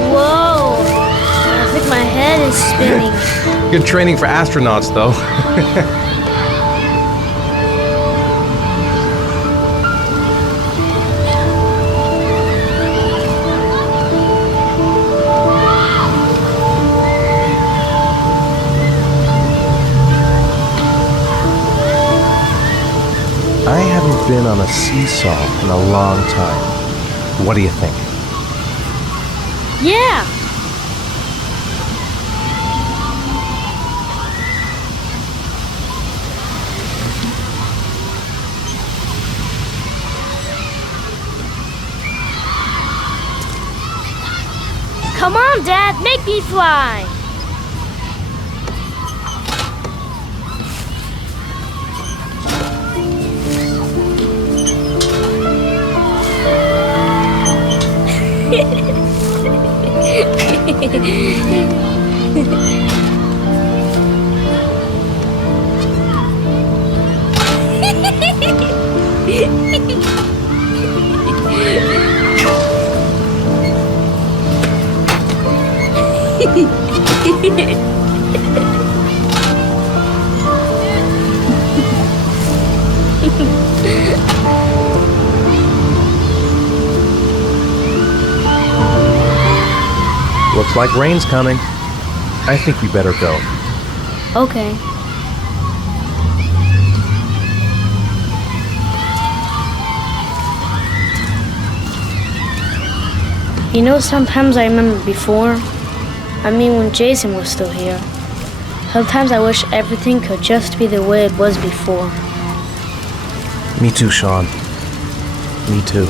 Whoa! I think my head is spinning. Good training for astronauts, though. I haven't been on a seesaw in a long time. What do you think? Yeah! Come on, Dad, make me fly! Looks like rain's coming. I think we better go. Okay. You know, sometimes I remember before. I mean, when Jason was still here. Sometimes I wish everything could just be the way it was before. Me too, Sean. Me too.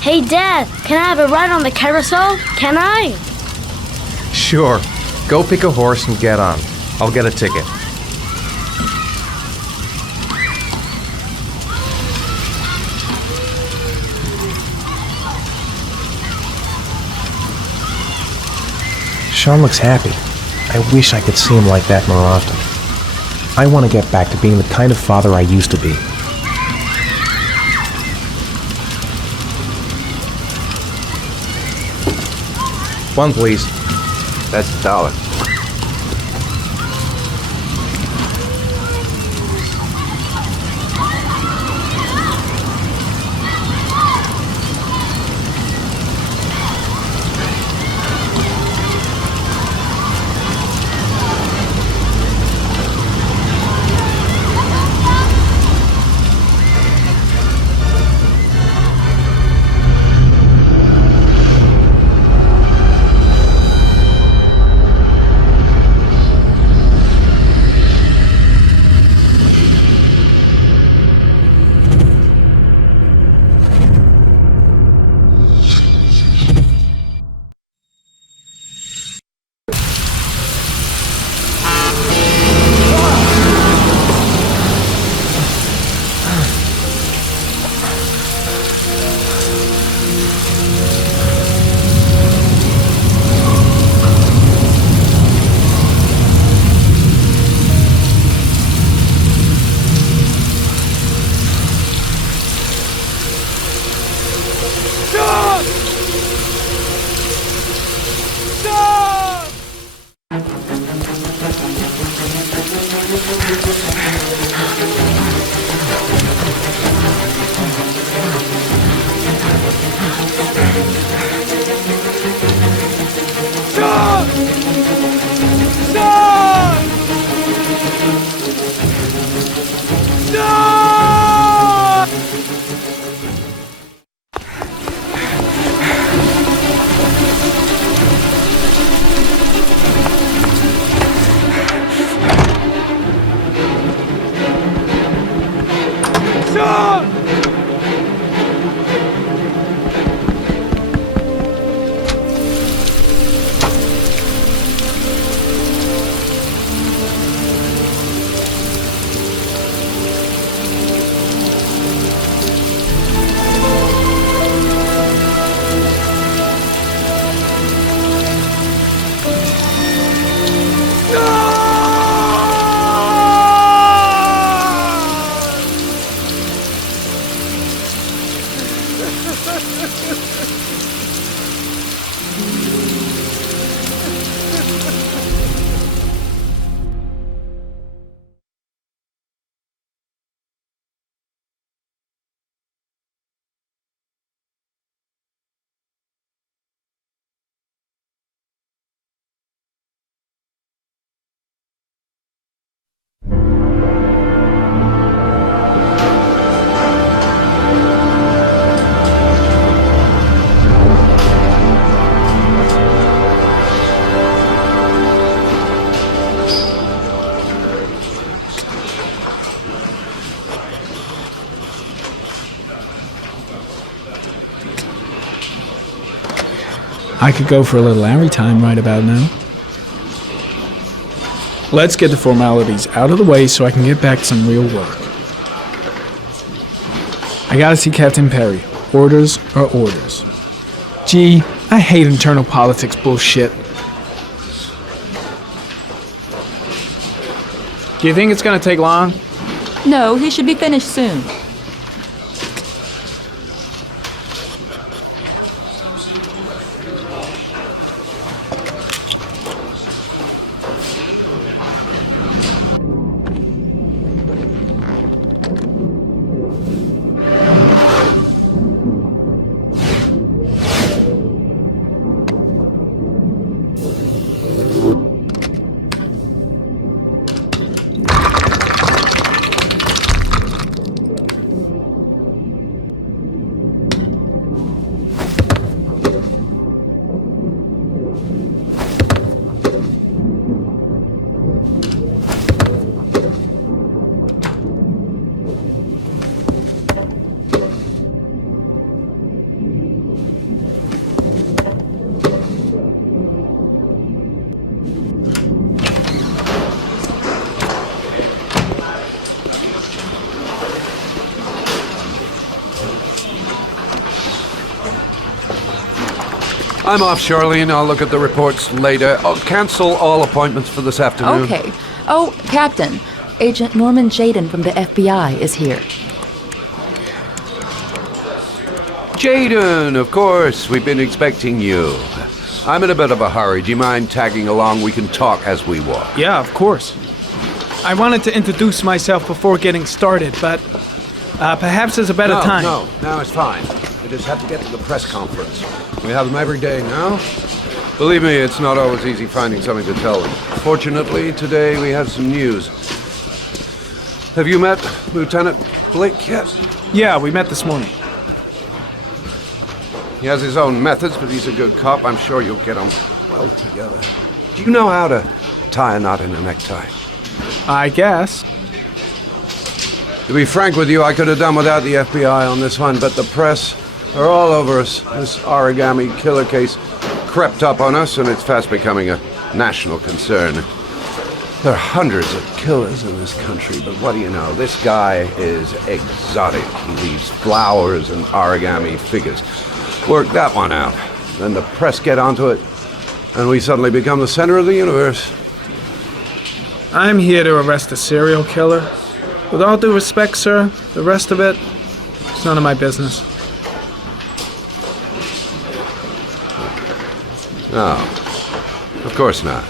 Hey, Dad, can I have a ride on the carousel? Can I? Sure. Go pick a horse and get on. I'll get a ticket. Sean looks happy. I wish I could see him like that more often. I want to get back to being the kind of father I used to be. One, please. That's $1. I could go for a little Larry time right about now. Let's get the formalities out of the way so I can get back to some real work. I gotta see Captain Perry. Orders are orders. Gee, I hate internal politics bullshit. Do you think it's gonna take long? No, he should be finished soon. I'm off, Charlene. I'll look at the reports later. I'll cancel all appointments for this afternoon. Okay. Oh, Captain. Agent Norman Jaden from the FBI is here. Jaden, of course. We've been expecting you. I'm in a bit of a hurry. Do you mind tagging along? We can talk as we walk. Yeah, of course. I wanted to introduce myself before getting started, but perhaps there's a better time. No, it's fine. I just have to get to the press conference. We have them every day now. Believe me, it's not always easy finding something to tell them. Fortunately, today we have some news. Have you met Lieutenant Blake yet? Yeah, we met this morning. He has his own methods, but he's a good cop. I'm sure you'll get on well together. Do you know how to tie a knot in a necktie? I guess. To be frank with you, I could have done without the FBI on this one, but the press are all over us. This Origami Killer case crept up on us, and it's fast becoming a national concern. There are hundreds of killers in this country, but what do you know? This guy is exotic. He leaves flowers and origami figures. Work that one out. Then the press get onto it, and we suddenly become the center of the universe. I'm here to arrest a serial killer. With all due respect, sir, the rest of it, it's none of my business. No, of course not.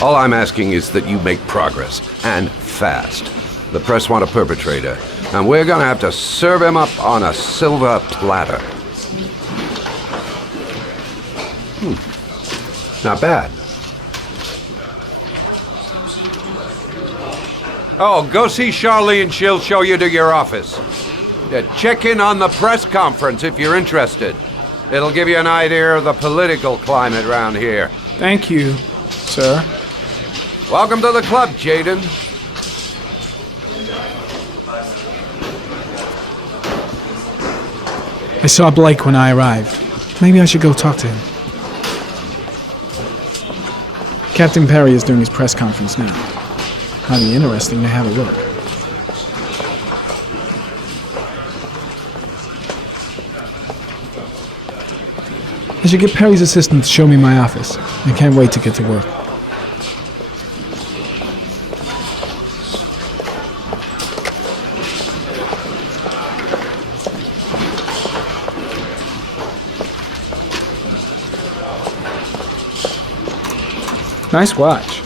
All I'm asking is that you make progress, and fast. The press want a perpetrator, and we're gonna have to serve him up on a silver platter. Not bad. Oh, go see Charlene. She'll show you to your office. Check in on the press conference if you're interested. It'll give you an idea of the political climate around here. Thank you, sir. Welcome to the club, Jaden. I saw Blake when I arrived. Maybe I should go talk to him. Captain Perry is doing his press conference now. Might be interesting to have a look. I should get Perry's assistant to show me my office. I can't wait to get to work. Nice watch.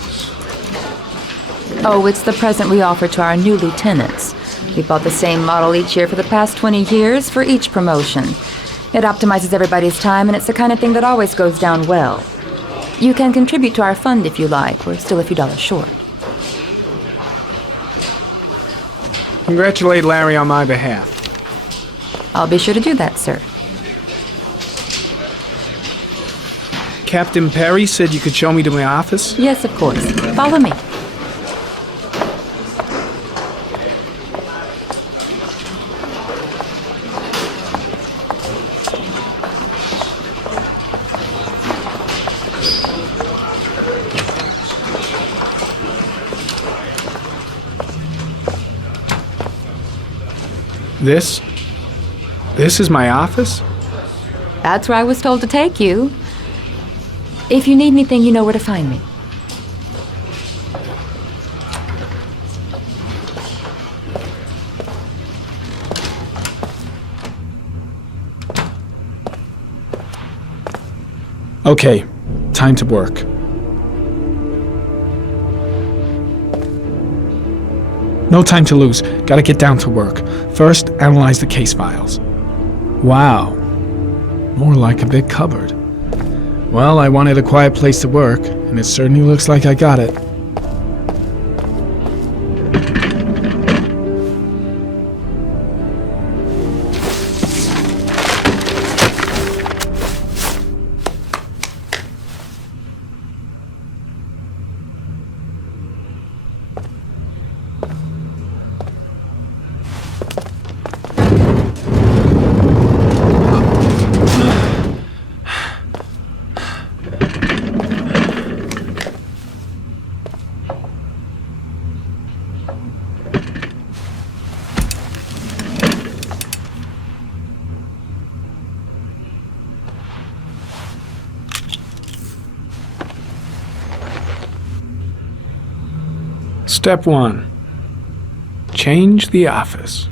Oh, it's the present we offer to our new lieutenants. We bought the same model each year for the past 20 years for each promotion. It optimizes everybody's time, and it's the kind of thing that always goes down well. You can contribute to our fund if you like. We're still a few dollars short. Congratulate Larry on my behalf. I'll be sure to do that, sir. Captain Perry said you could show me to my office? Yes, of course. Follow me. This is my office? That's where I was told to take you. If you need anything, you know where to find me. Okay, time to work. No time to lose. Gotta get down to work. First, analyze the case files. Wow. More like a big cupboard. Well, I wanted a quiet place to work, and it certainly looks like I got it. Step 1. Change the office.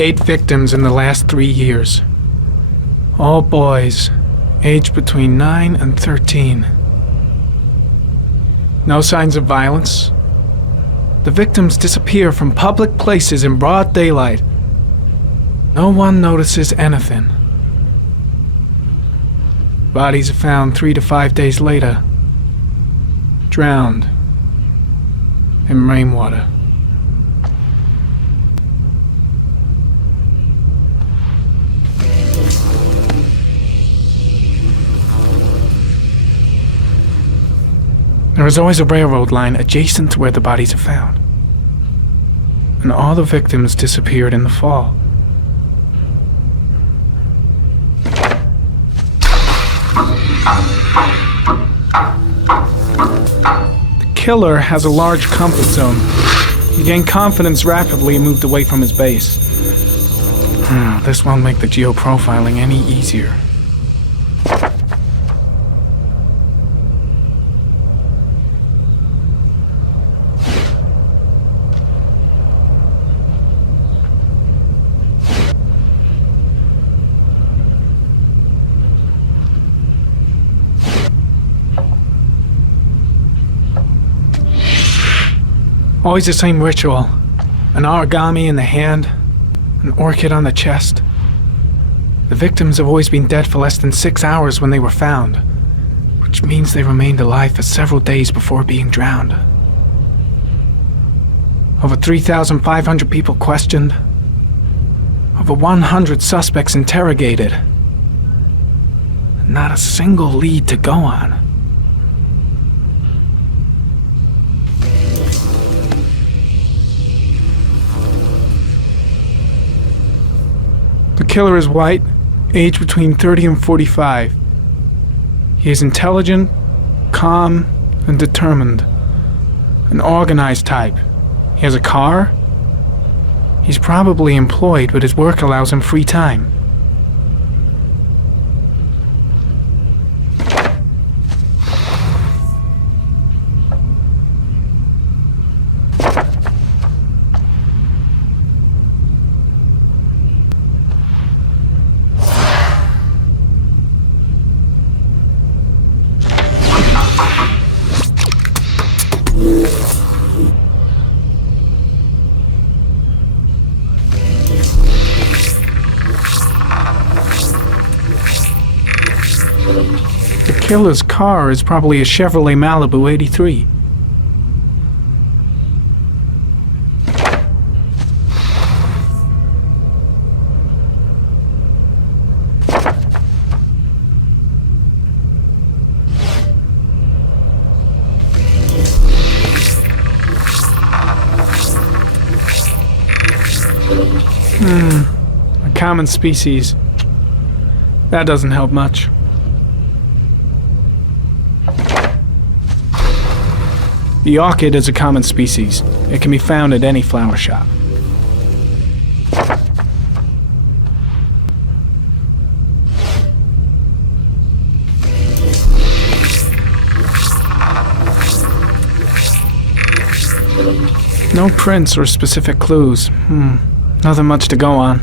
Eight victims in the last 3 years. All boys, aged between 9 and 13. No signs of violence. The victims disappear from public places in broad daylight. No one notices anything. Bodies are found 3 to 5 days later, drowned in rainwater. There is always a railroad line adjacent to where the bodies are found. And all the victims disappeared in the fall. The killer has a large comfort zone. He gained confidence rapidly and moved away from his base. This won't make the geoprofiling any easier. Always the same ritual. An origami in the hand, an orchid on the chest. The victims have always been dead for less than 6 hours when they were found, which means they remained alive for several days before being drowned. Over 3,500 people questioned. Over 100 suspects interrogated. Not a single lead to go on. The killer is white, aged between 30 and 45. He is intelligent, calm, and determined. An organized type. He has a car. He's probably employed, but his work allows him free time. The killer's car is probably a Chevrolet Malibu 83. A common species. That doesn't help much. The orchid is a common species. It can be found at any flower shop. No prints or specific clues. Nothing much to go on.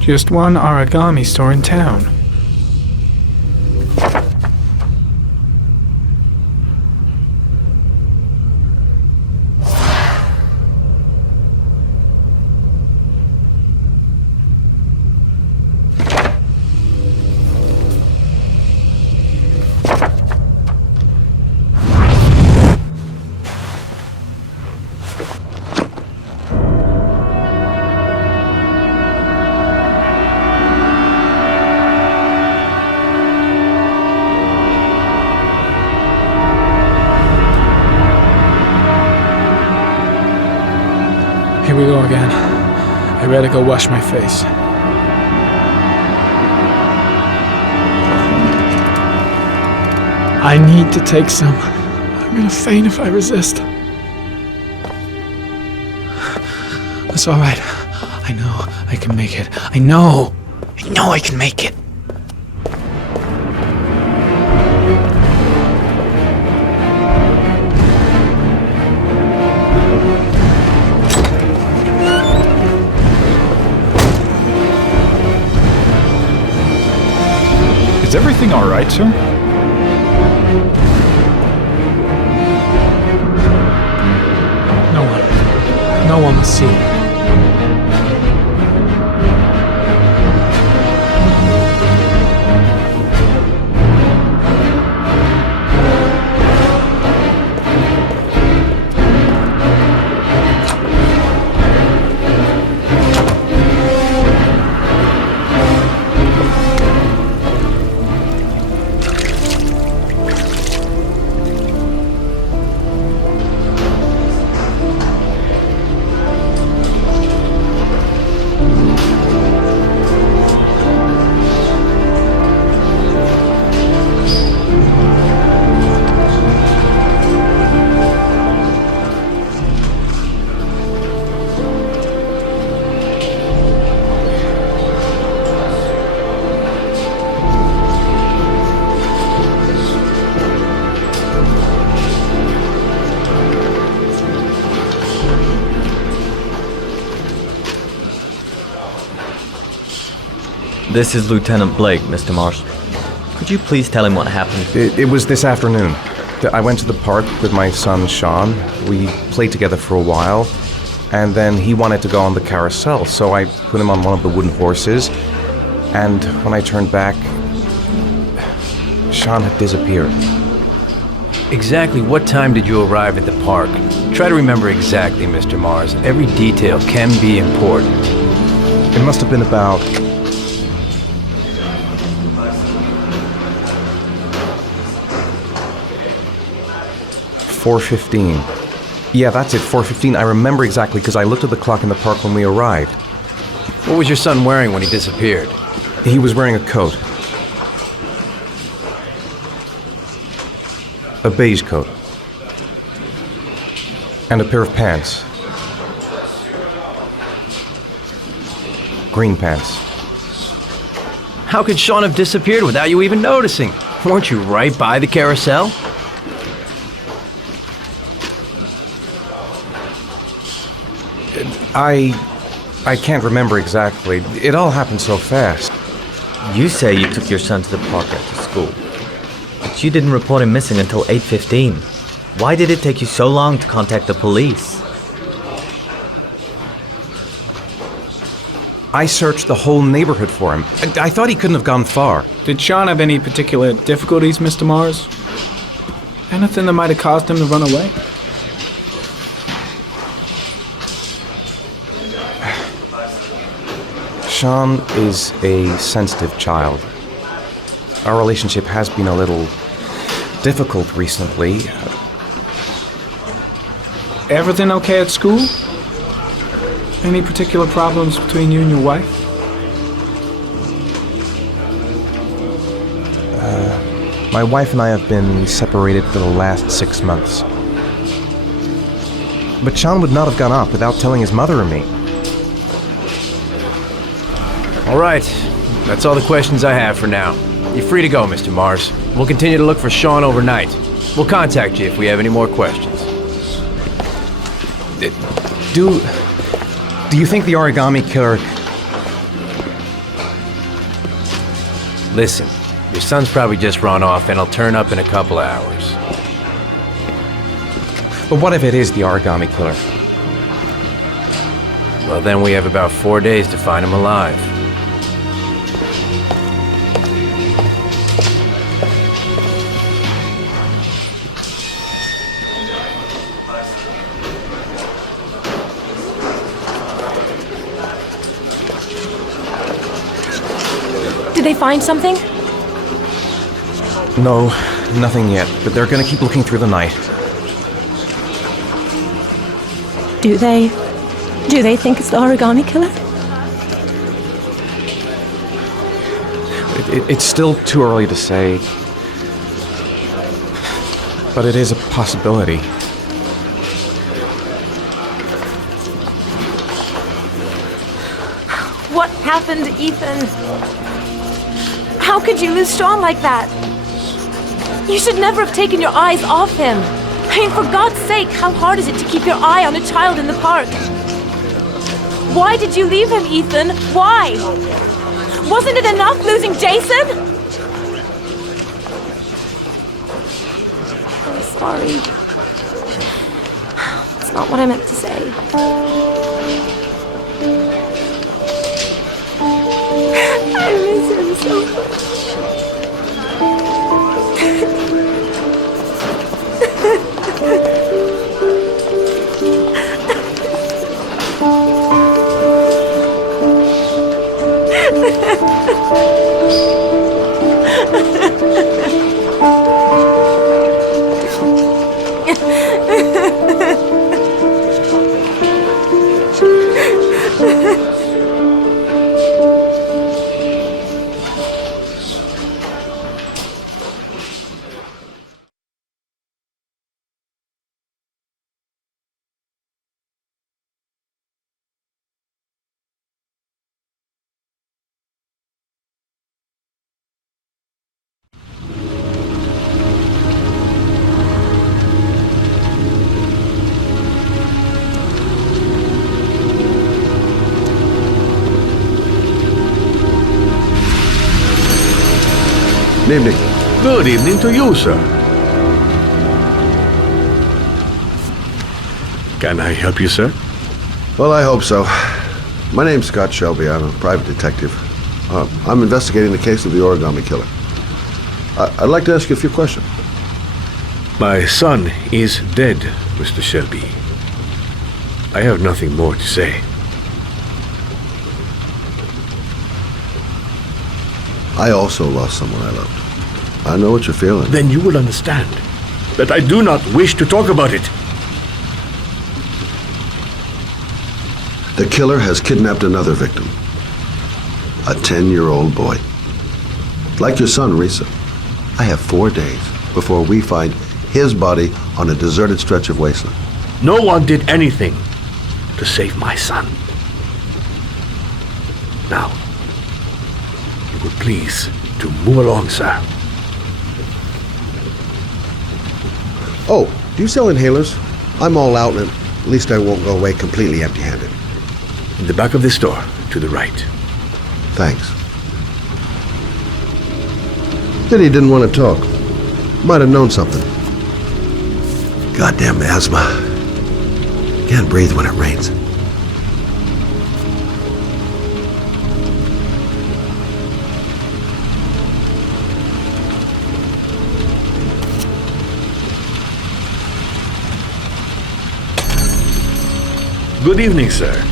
Just one origami store in town. Here we go again. I better go wash my face. I need to take some. I'm gonna faint if I resist. That's all right. I know I can make it. I know I can make it. Is everything all right, sir? No one will see. This is Lieutenant Blake, Mr. Marsh. Could you please tell him what happened? It was this afternoon. I went to the park with my son, Sean. We played together for a while, and then he wanted to go on the carousel, so I put him on one of the wooden horses, and when I turned back, Sean had disappeared. Exactly what time did you arrive at the park? Try to remember exactly, Mr. Mars. Every detail can be important. It must have been about 4:15. Yeah, that's it, 4:15. I remember exactly because I looked at the clock in the park when we arrived. What was your son wearing when he disappeared? He was wearing a coat. A beige coat. And a pair of pants. Green pants. How could Sean have disappeared without you even noticing? Weren't you right by the carousel? I can't remember exactly. It all happened so fast. You say you took your son to the park after school, but you didn't report him missing until 8:15. Why did it take you so long to contact the police? I searched the whole neighborhood for him. I thought he couldn't have gone far. Did Sean have any particular difficulties, Mr. Mars? Anything that might have caused him to run away? Sean is a sensitive child. Our relationship has been a little difficult recently. Everything okay at school? Any particular problems between you and your wife? My wife and I have been separated for the last 6 months. But Sean would not have gone off without telling his mother or me. All right, that's all the questions I have for now. You're free to go, Mr. Mars. We'll continue to look for Sean overnight. We'll contact you if we have any more questions. Do you think the Origami Killer... Listen, your son's probably just run off and he'll turn up in a couple of hours. But what if it is the Origami Killer? Well, then we have about 4 days to find him alive. Did they find something? No, nothing yet, but they're gonna keep looking through the night. Do they? Do they think it's the Origami Killer? It's still too early to say, but it is a possibility. What happened, Ethan? How could you lose Sean like that? You should never have taken your eyes off him. I mean, for God's sake, how hard is it to keep your eye on a child in the park? Why did you leave him, Ethan? Why? Wasn't it enough losing Jason? I'm sorry. It's not what I meant to say. I miss him so much. Good evening. Good evening to you, sir. Can I help you, sir? Well, I hope so. My name's Scott Shelby. I'm a private detective. I'm investigating the case of the Origami Killer. I'd like to ask you a few questions. My son is dead, Mr. Shelby. I have nothing more to say. I also lost someone I loved. I know what you're feeling. Then you will understand that I do not wish to talk about it. The killer has kidnapped another victim. A 10-year-old boy. Like your son, Risa. I have 4 days before we find his body on a deserted stretch of wasteland. No one did anything to save my son. Now, you would please to move along, sir. Oh, do you sell inhalers? I'm all out, and at least I won't go away completely empty-handed. In the back of the store, to the right. Thanks. Said he didn't want to talk. Might have known something. Goddamn asthma. Can't breathe when it rains. Good evening, sir.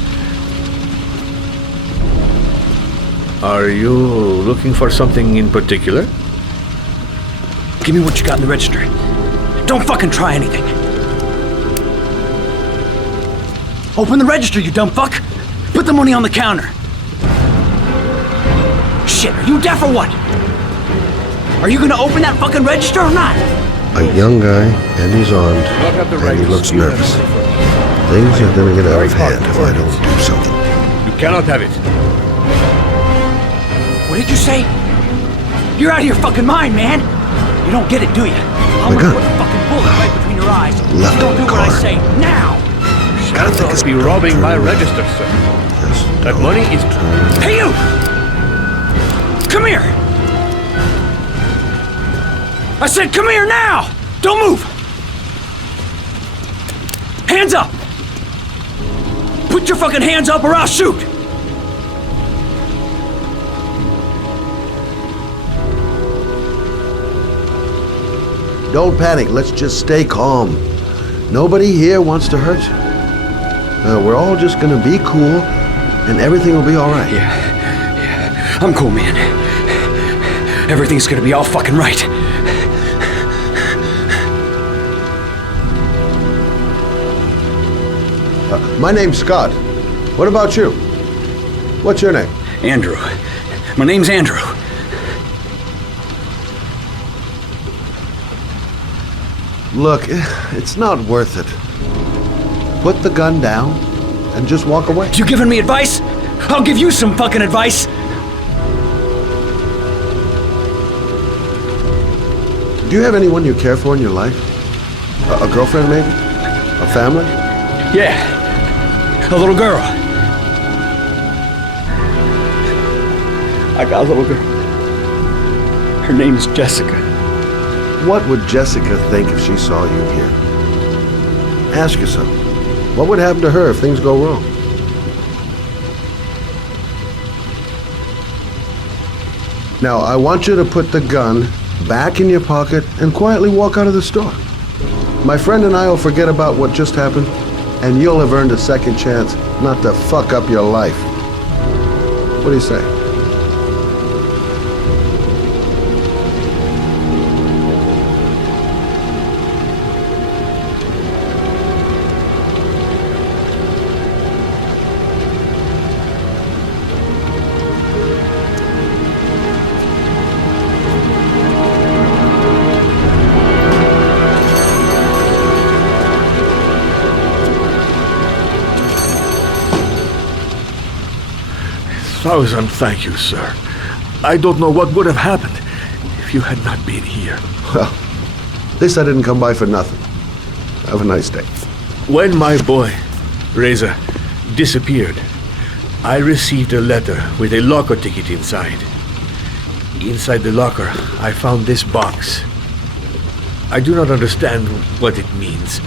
Are you looking for something in particular? Give me what you got in the register. Don't fucking try anything. Open the register, you dumb fuck! Put the money on the counter! Shit, are you deaf or what? Are you gonna open that fucking register or not? A young guy, and he's armed, and he looks nervous. Things are gonna get out of hand if I don't do something. You cannot have it. What did you say? You're out of your fucking mind, man! You don't get it, do you? I'm gonna put a fucking bullet right between your eyes. Left Don't do what I say, now! Shadows be robbing my register, sir. That money is... Hey, you! Come here! I said come here now! Don't move! Hands up! Put your fucking hands up or I'll shoot! Don't panic, let's just stay calm. Nobody here wants to hurt you. We're all just gonna be cool, and everything will be alright. Yeah, I'm cool, man. Everything's gonna be all fucking right. My name's Scott. What about you? What's your name? Andrew. My name's Andrew. Look, it's not worth it. Put the gun down and just walk away. You giving me advice? I'll give you some fucking advice. Do you have anyone you care for in your life? A girlfriend, maybe? A family? Yeah, a little girl. I got a little girl. Her name's Jessica. What would Jessica think if she saw you here? Ask yourself, what would happen to her if things go wrong? Now, I want you to put the gun back in your pocket and quietly walk out of the store. My friend and I will forget about what just happened, and you'll have earned a second chance not to fuck up your life. What do you say? Thousand thank you, sir. I don't know what would have happened if you had not been here. Well, at least I didn't come by for nothing. Have a nice day. When my boy, Reza, disappeared, I received a letter with a locker ticket inside. Inside the locker, I found this box. I do not understand what it means,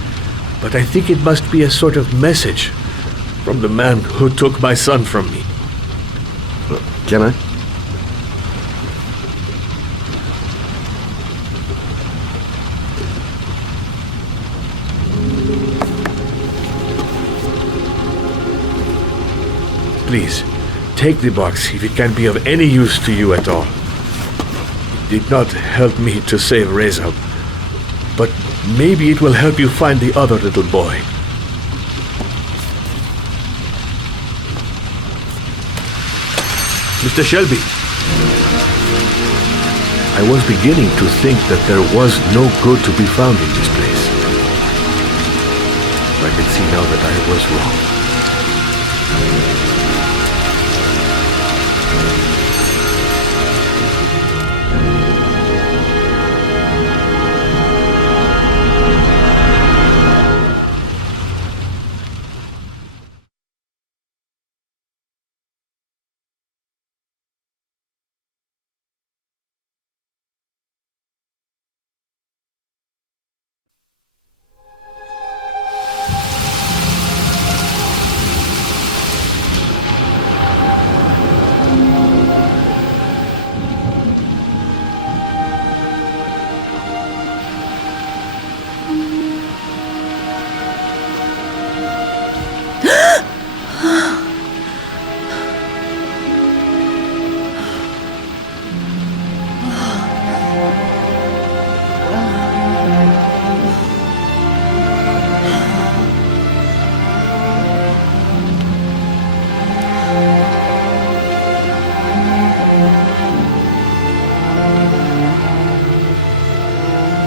but I think it must be a sort of message from the man who took my son from me. Can I? Please, take the box if it can be of any use to you at all. It did not help me to save Reza, but maybe it will help you find the other little boy. Mr. Shelby. I was beginning to think that there was no good to be found in this place. I can see now that I was wrong.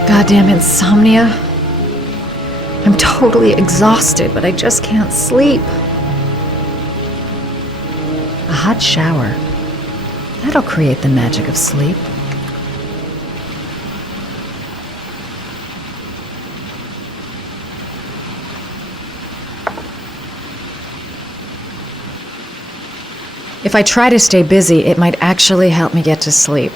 Goddamn insomnia. I'm totally exhausted, but I just can't sleep. A hot shower. That'll create the magic of sleep. If I try to stay busy, it might actually help me get to sleep.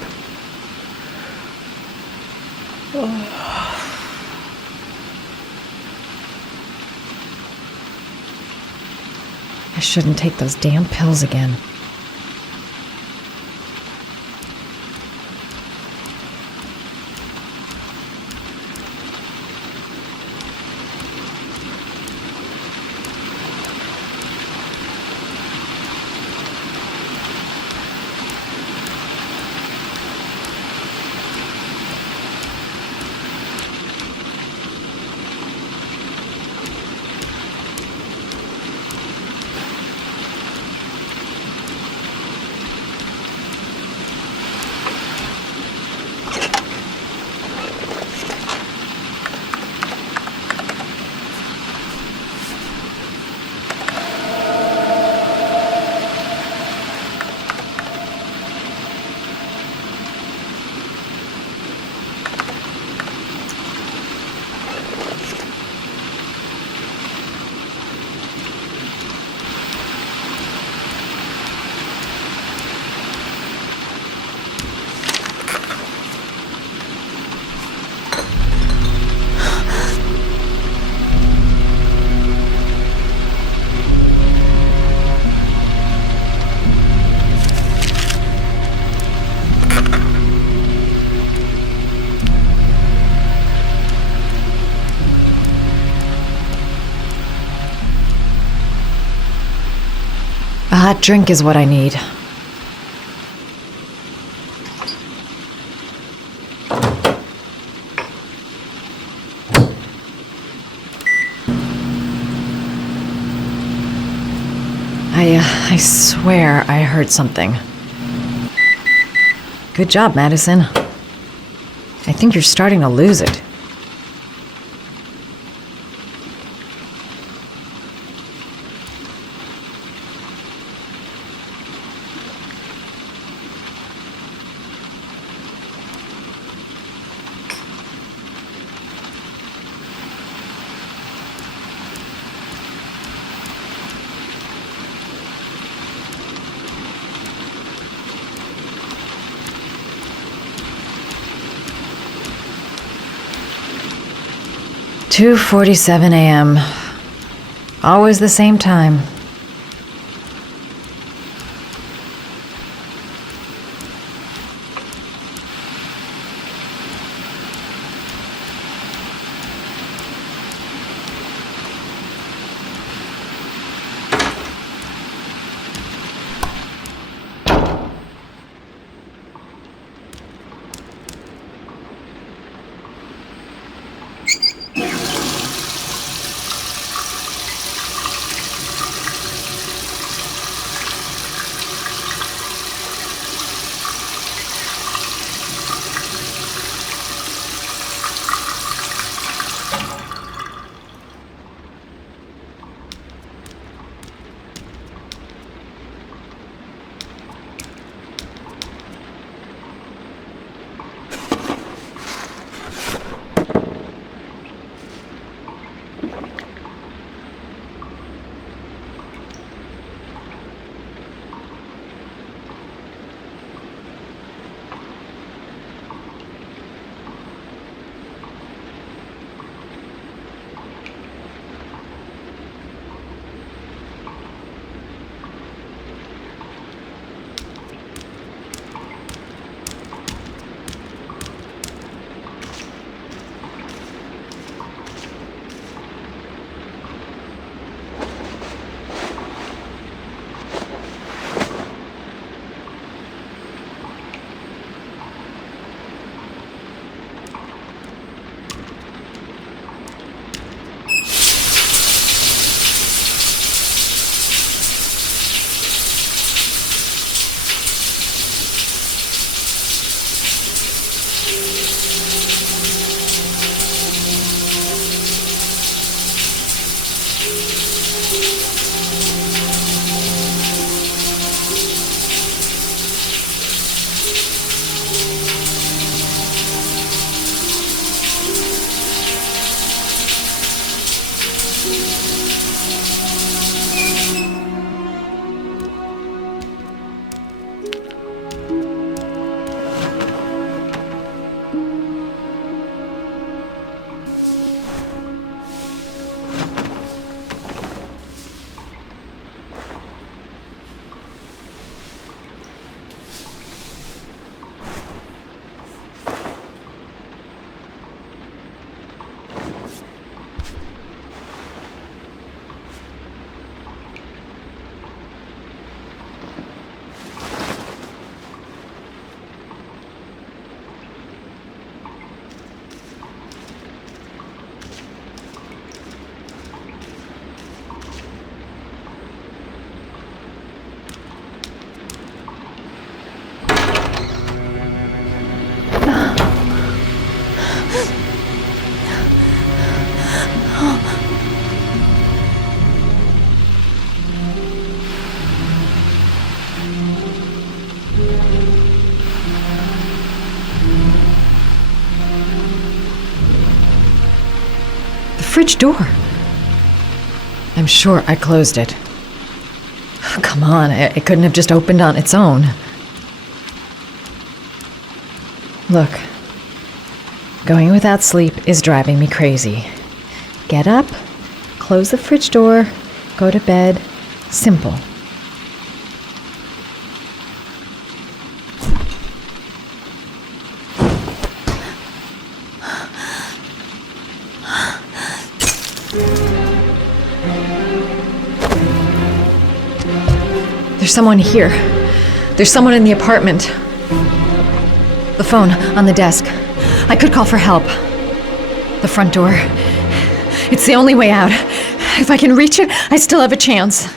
I shouldn't take those damn pills again. A hot drink is what I need. I swear I heard something. Good job, Madison. I think you're starting to lose it. "2:47 a.m. Always the same time. fridge door. I'm sure I closed it. Come on, it couldn't have just opened on its own. Look, going without sleep is driving me crazy. Get up, close the fridge door, go to bed. Simple. There's someone here. There's someone in the apartment. The phone on the desk. I could call for help. The front door. It's the only way out. If I can reach it, I still have a chance.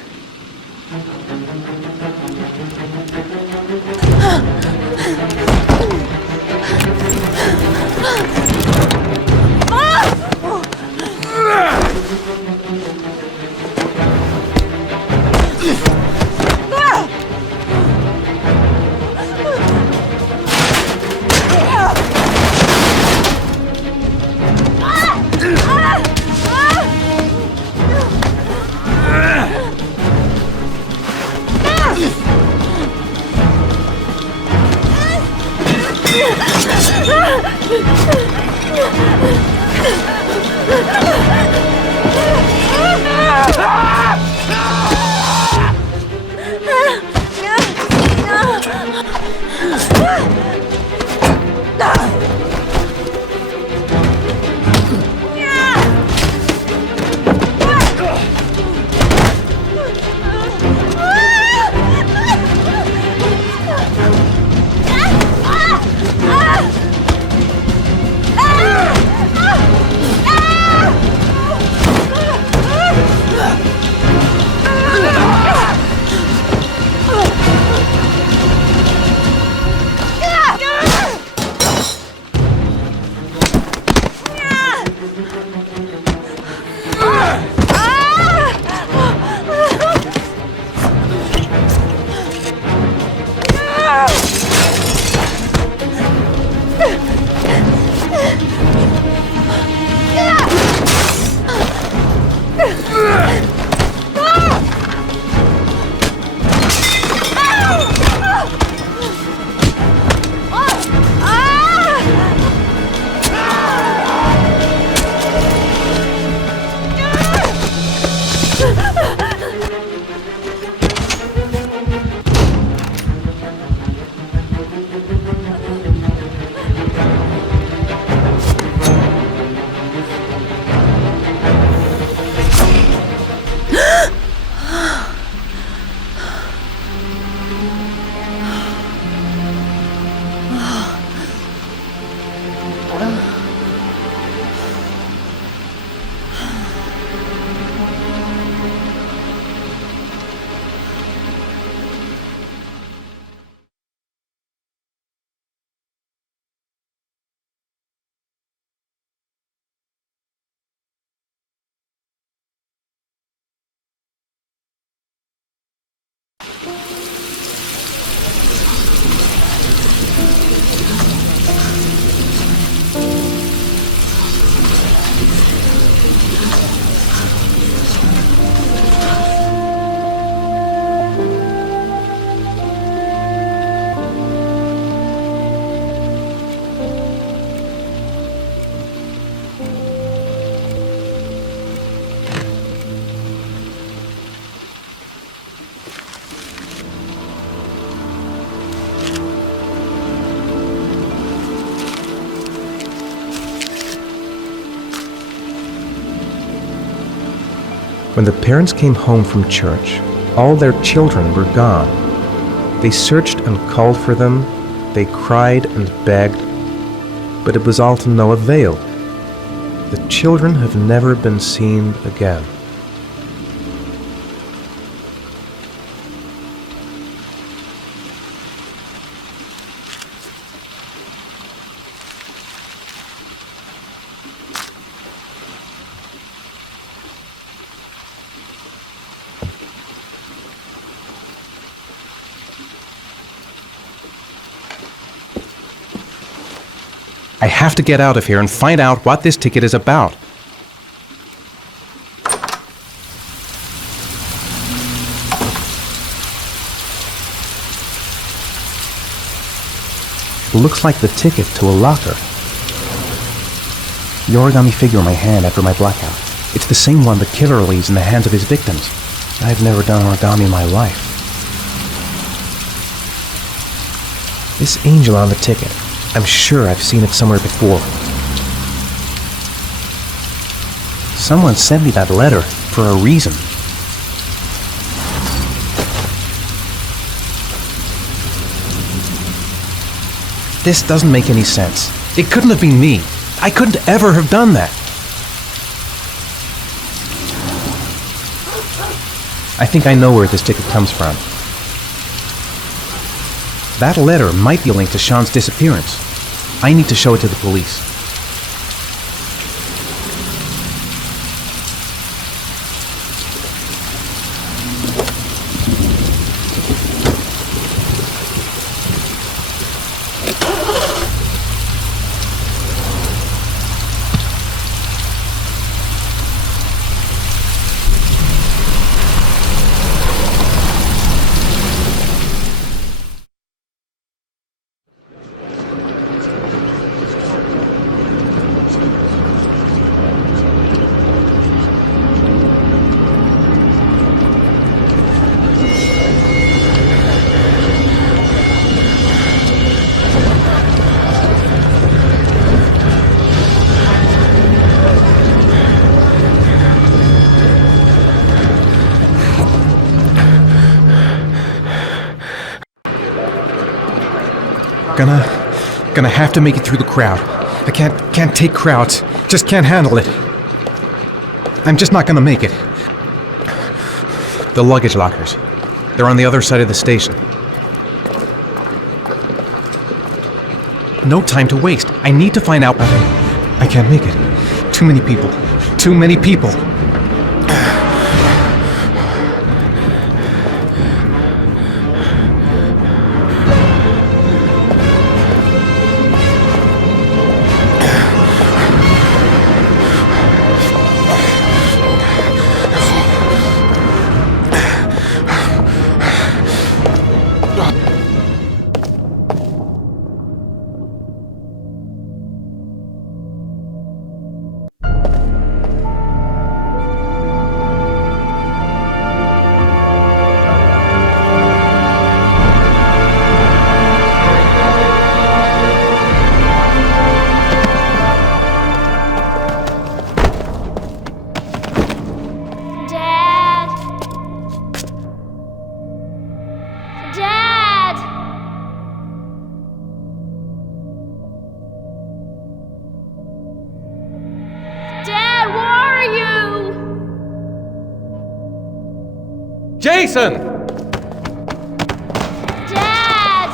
When the parents came home from church, all their children were gone. They searched and called for them, they cried and begged, but it was all to no avail. The children have never been seen again. I have to get out of here and find out what this ticket is about. looks like the ticket to a locker. The origami figure in my hand after my blackout. It's the same one the killer leaves in the hands of his victims. I've never done origami in my life. This angel on the ticket, I'm sure I've seen it somewhere before. Someone sent me that letter for a reason. This doesn't make any sense. It couldn't have been me. I couldn't ever have done that. I think I know where this ticket comes from. That letter might be linked to Sean's disappearance. I need to show it to the police. Gonna have to make it through the crowd. I can't take crowds. Just can't handle it. I'm just not gonna make it. The luggage lockers. They're on the other side of the station. No time to waste. I need to find out. I can't make it. Too many people. Too many people. Jason! Dad!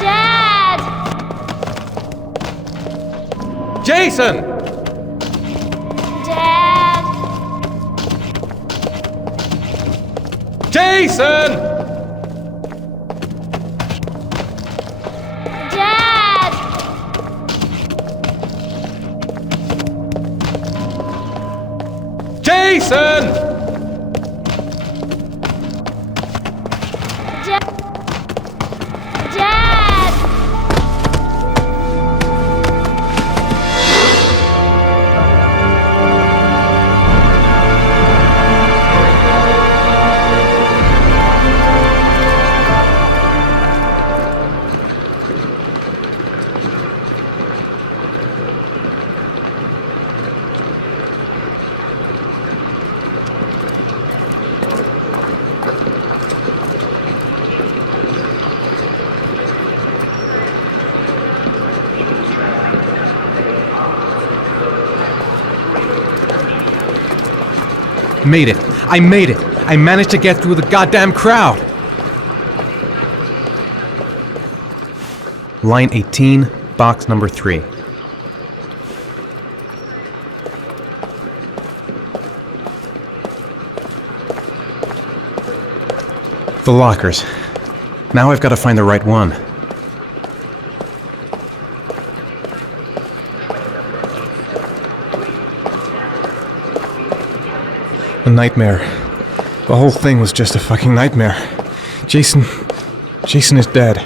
Dad! Jason! Dad! Jason! Jason! Dad! Made it. I made it. I managed to get through the goddamn crowd. Line 18, box number 3. The lockers. Now I've got to find the right one. A nightmare. The whole thing was just a fucking nightmare. Jason is dead.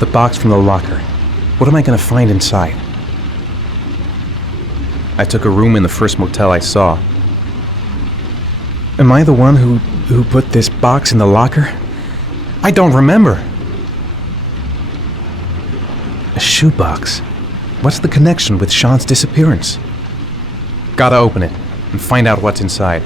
The box from the locker. What am I gonna find inside? I took a room in the first motel I saw. Am I the one who put this box in the locker? I don't remember. A shoebox. What's the connection with Sean's disappearance? Gotta open it and find out what's inside.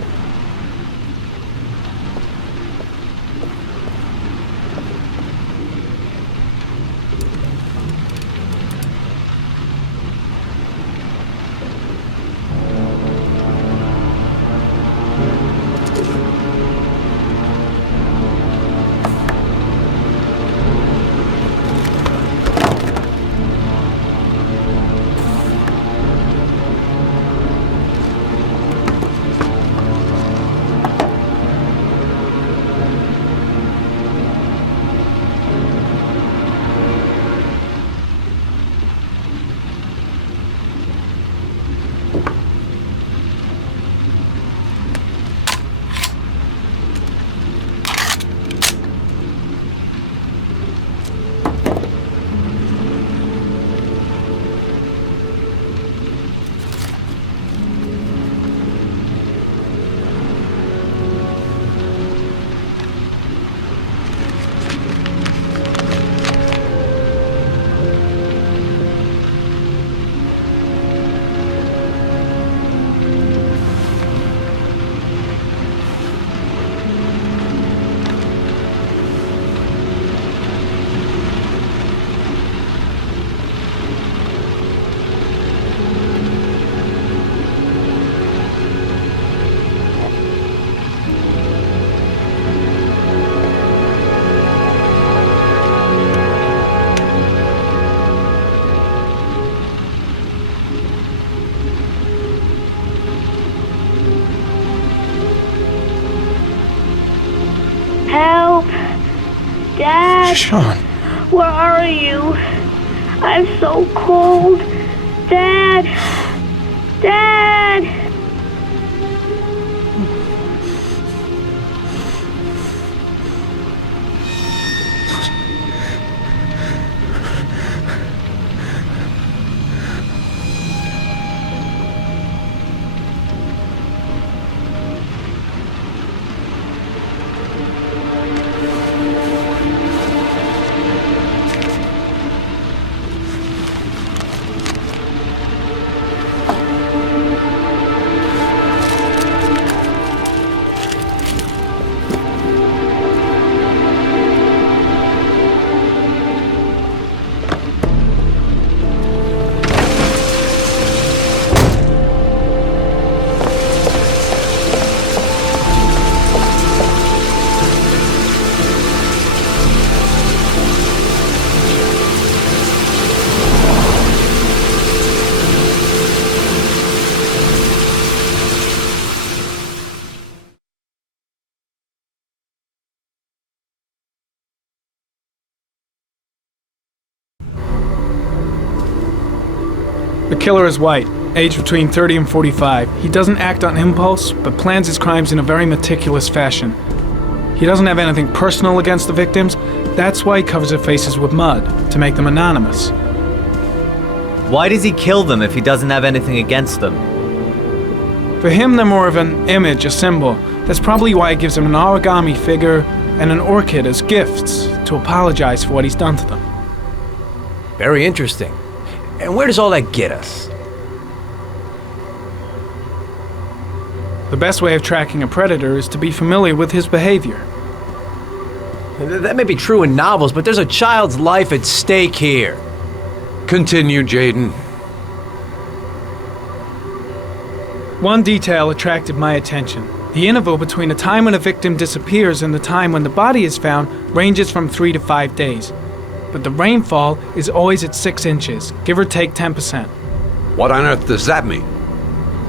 Help! Dad! Sean! Where are you? I'm so cold. Dad! Dad! The killer is white. aged between 30 and 45. He doesn't act on impulse, but plans his crimes in a very meticulous fashion. He doesn't have anything personal against the victims. That's why he covers their faces with mud, to make them anonymous. Why does he kill them if he doesn't have anything against them? For him, they're more of an image, a symbol. That's probably why he gives them an origami figure and an orchid as gifts to apologize for what he's done to them. Very interesting. And where does all that get us? The best way of tracking a predator is to be familiar with his behavior. That may be true in novels, but there's a child's life at stake here. Continue, Jaden. One detail attracted my attention. The interval between the time when a victim disappears and the time when the body is found ranges from 3 to 5 days. But the rainfall is always at 6 inches, give or take 10%. What on earth does that mean?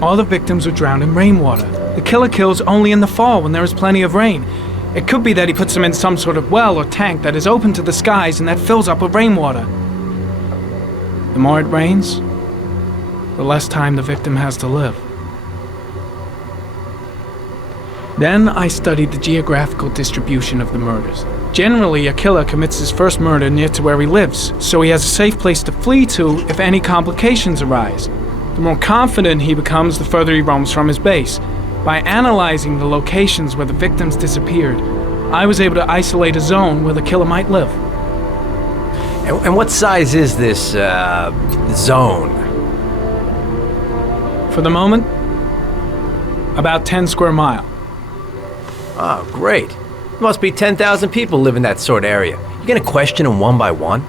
All the victims were drowned in rainwater. The killer kills only in the fall when there is plenty of rain. It could be that he puts them in some sort of well or tank that is open to the skies and that fills up with rainwater. The more it rains, the less time the victim has to live. Then I studied the geographical distribution of the murders. Generally, a killer commits his first murder near to where he lives, so he has a safe place to flee to if any complications arise. The more confident he becomes, the further he roams from his base. By analyzing the locations where the victims disappeared, I was able to isolate a zone where the killer might live. And what size is this, zone? For the moment, about 10 square miles. Oh, great. Must be 10,000 people live in that sort of area. You gonna question them one by one?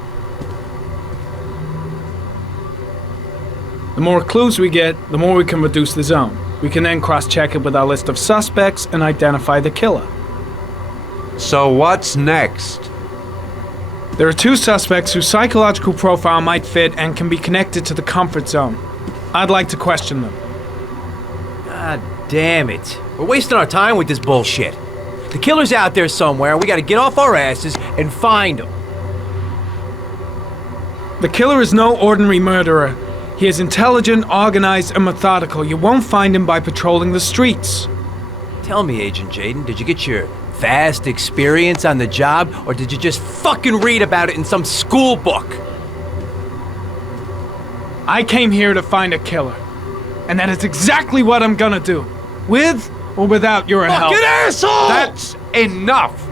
The more clues we get, the more we can reduce the zone. We can then cross-check it with our list of suspects and identify the killer. So what's next? There are 2 suspects whose psychological profile might fit and can be connected to the comfort zone. I'd like to question them. God damn it. We're wasting our time with this bullshit. The killer's out there somewhere, and we gotta get off our asses and find him. The killer is no ordinary murderer. He is intelligent, organized, and methodical. You won't find him by patrolling the streets. Tell me, Agent Jaden, did you get your vast experience on the job, or did you just fucking read about it in some school book? I came here to find a killer. And that is exactly what I'm gonna do. With or without your help. Fucking asshole! That's enough!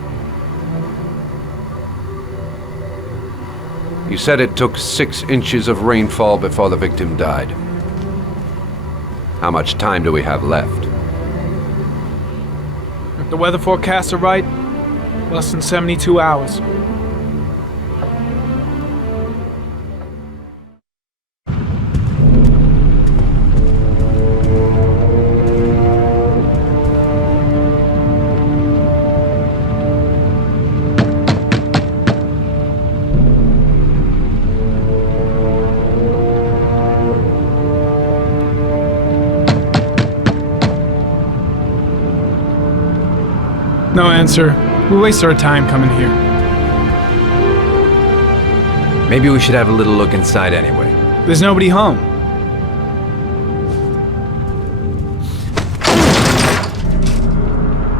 You said it took 6 inches of rainfall before the victim died. How much time do we have left? If the weather forecasts are right, less than 72 hours. No answer. We waste our time coming here. Maybe we should have a little look inside anyway. There's nobody home.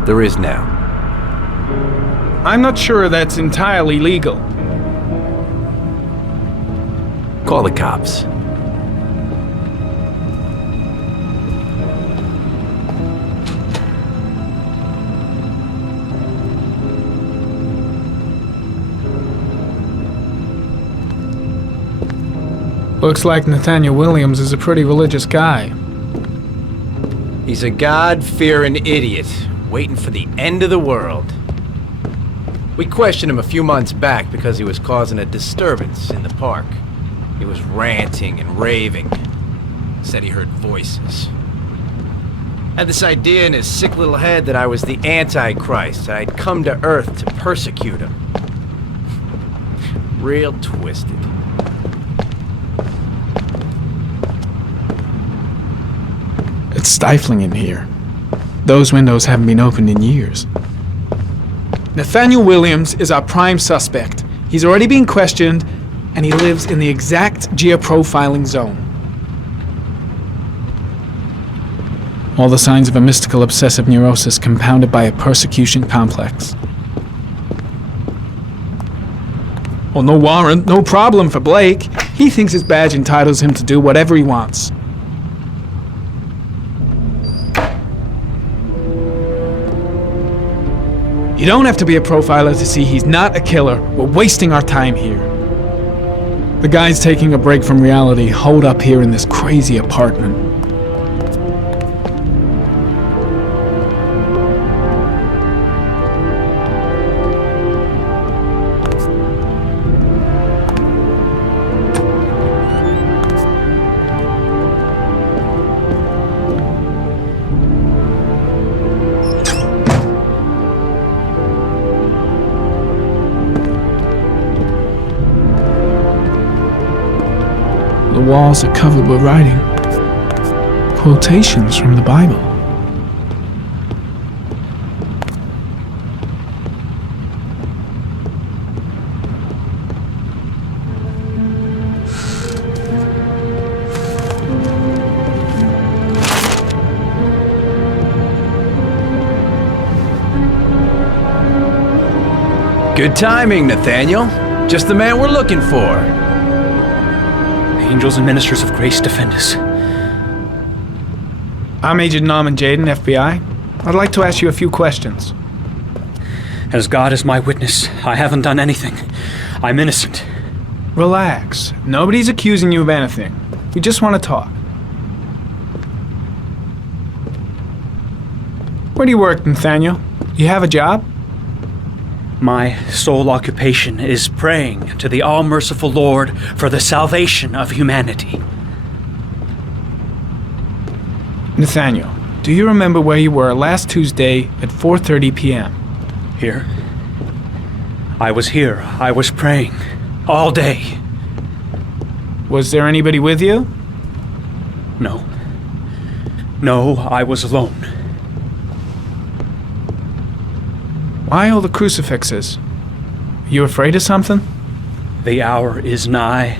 There is now. I'm not sure that's entirely legal. Call the cops. Looks like Nathaniel Williams is a pretty religious guy. He's a God-fearing idiot, waiting for the end of the world. We questioned him a few months back because he was causing a disturbance in the park. He was ranting and raving. Said he heard voices. Had this idea in his sick little head that I was the Antichrist, that I'd come to Earth to persecute him. Real twisted. It's stifling in here. Those windows haven't been opened in years. Nathaniel Williams is our prime suspect. He's already been questioned, and he lives in the exact geoprofiling zone. All the signs of a mystical obsessive neurosis compounded by a persecution complex. Well, no warrant, no problem for Blake. He thinks his badge entitles him to do whatever he wants. You don't have to be a profiler to see he's not a killer. We're wasting our time here. The guy's taking a break from reality, holed up here in this crazy apartment. The walls are covered with writing. Quotations from the Bible. Good timing, Nathaniel. Just the man we're looking for. Angels and ministers of grace defend us. I'm Agent Norman Jaden, FBI. I'd like to ask you a few questions. As God is my witness, I haven't done anything. I'm innocent. Relax. Nobody's accusing you of anything. We just want to talk. Where do you work, Nathaniel? You have a job? My sole occupation is praying to the all-merciful Lord for the salvation of humanity. Nathaniel, do you remember where you were last Tuesday at 4:30 p.m.? Here? I was here. I was praying. All day. Was there anybody with you? No. No, I was alone. Why all the crucifixes? Are you afraid of something? The hour is nigh,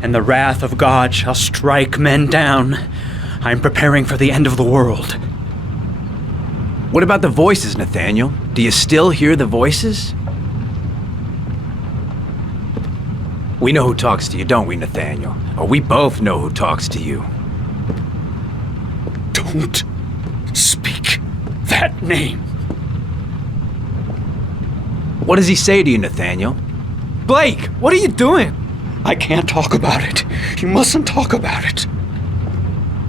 and the wrath of God shall strike men down. I'm preparing for the end of the world. What about the voices, Nathaniel? Do you still hear the voices? We know who talks to you, don't we, Nathaniel? Or we both know who talks to you. Don't speak that name. What does he say to you, Nathaniel? Blake, what are you doing? I can't talk about it. You mustn't talk about it.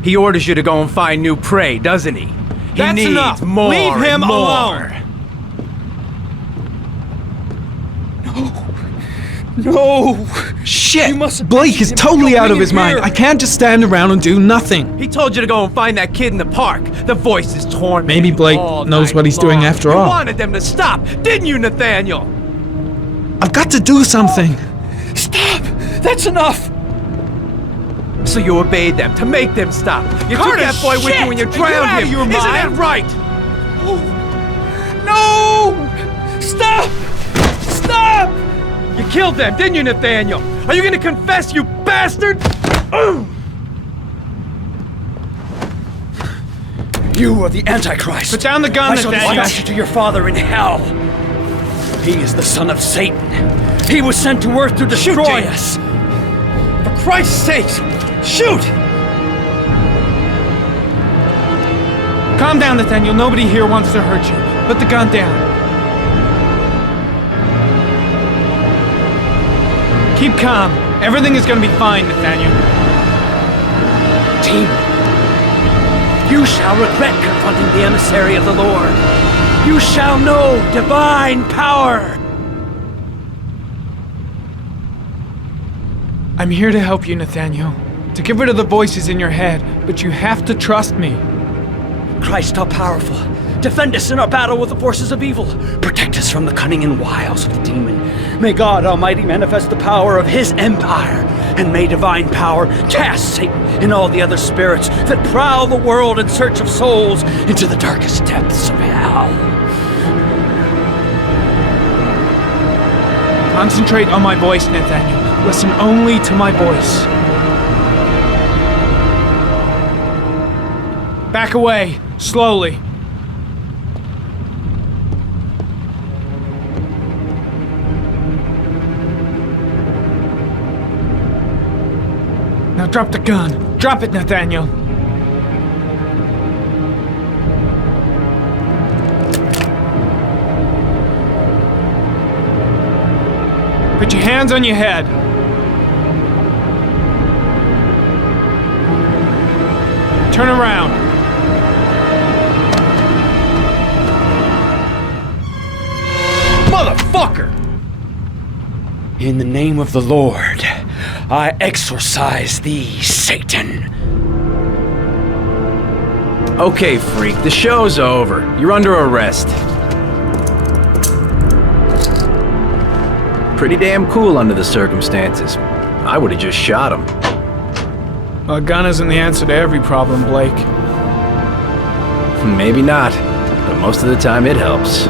He orders you to go and find new prey, doesn't he? That's needs enough. More Leave him and more. alone. No. Shit! Blake is totally out of his mind. I can't just stand around and do nothing. He told you to go and find that kid in the park. The voice is torn. Maybe Blake knows what he's doing after all. You wanted them to stop, didn't you, Nathaniel? I've got to do something. Stop! That's enough! So you obeyed them to make them stop. You took Curtis, that boy with you when you drowned him. Isn't that right? No! Stop! Stop! You killed them, didn't you, Nathaniel? Are you gonna confess, you bastard? You are the Antichrist. Put down the gun, I shall Nathaniel. dispatch you to your father in hell. He is the son of Satan. He was sent to earth to destroy us. For Christ's sake, shoot! Calm down, Nathaniel. Nobody here wants to hurt you. Put the gun down. Keep calm. Everything is going to be fine, Nathaniel. Team, you shall regret confronting the emissary of the Lord. You shall know divine power. I'm here to help you, Nathaniel. To get rid of the voices in your head, but you have to trust me. Christ all-powerful, defend us in our battle with the forces of evil. Protect us from the cunning and wiles of the demon. May God Almighty manifest the power of His empire, and may divine power cast Satan and all the other spirits that prowl the world in search of souls into the darkest depths of hell. Concentrate on my voice, Nathaniel. Listen only to my voice. Back away, slowly. Now drop the gun. Drop it, Nathaniel. Put your hands on your head. Turn around. Motherfucker! In the name of the Lord, I exorcise thee, Satan. Okay, freak, the show's over. You're under arrest. Pretty damn cool under the circumstances. I would have just shot him. Well, a gun isn't the answer to every problem, Blake. Maybe not, but most of the time it helps.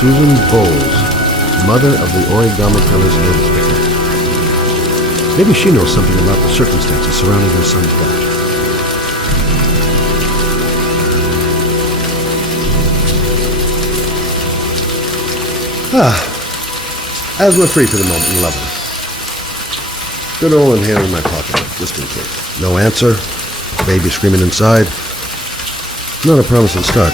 Susan Bowles, mother of the Origami Killer's latest victim. Maybe she knows something about the circumstances surrounding her son's death. Asthma-free for the moment, lovely. Good old inhaler in my pocket, just in case. No answer. Baby screaming inside. Not a promising start.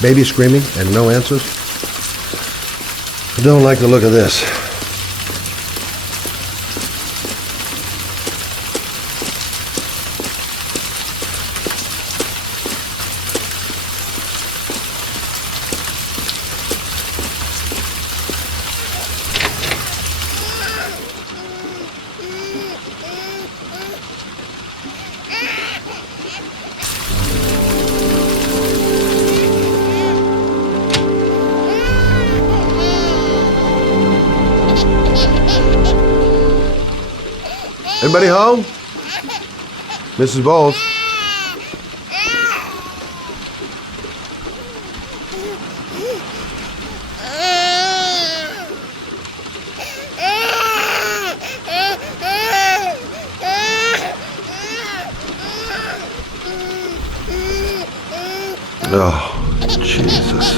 Baby screaming and no answers? I don't like the look of this. Anybody home? Mrs. Bowles? Oh, Jesus.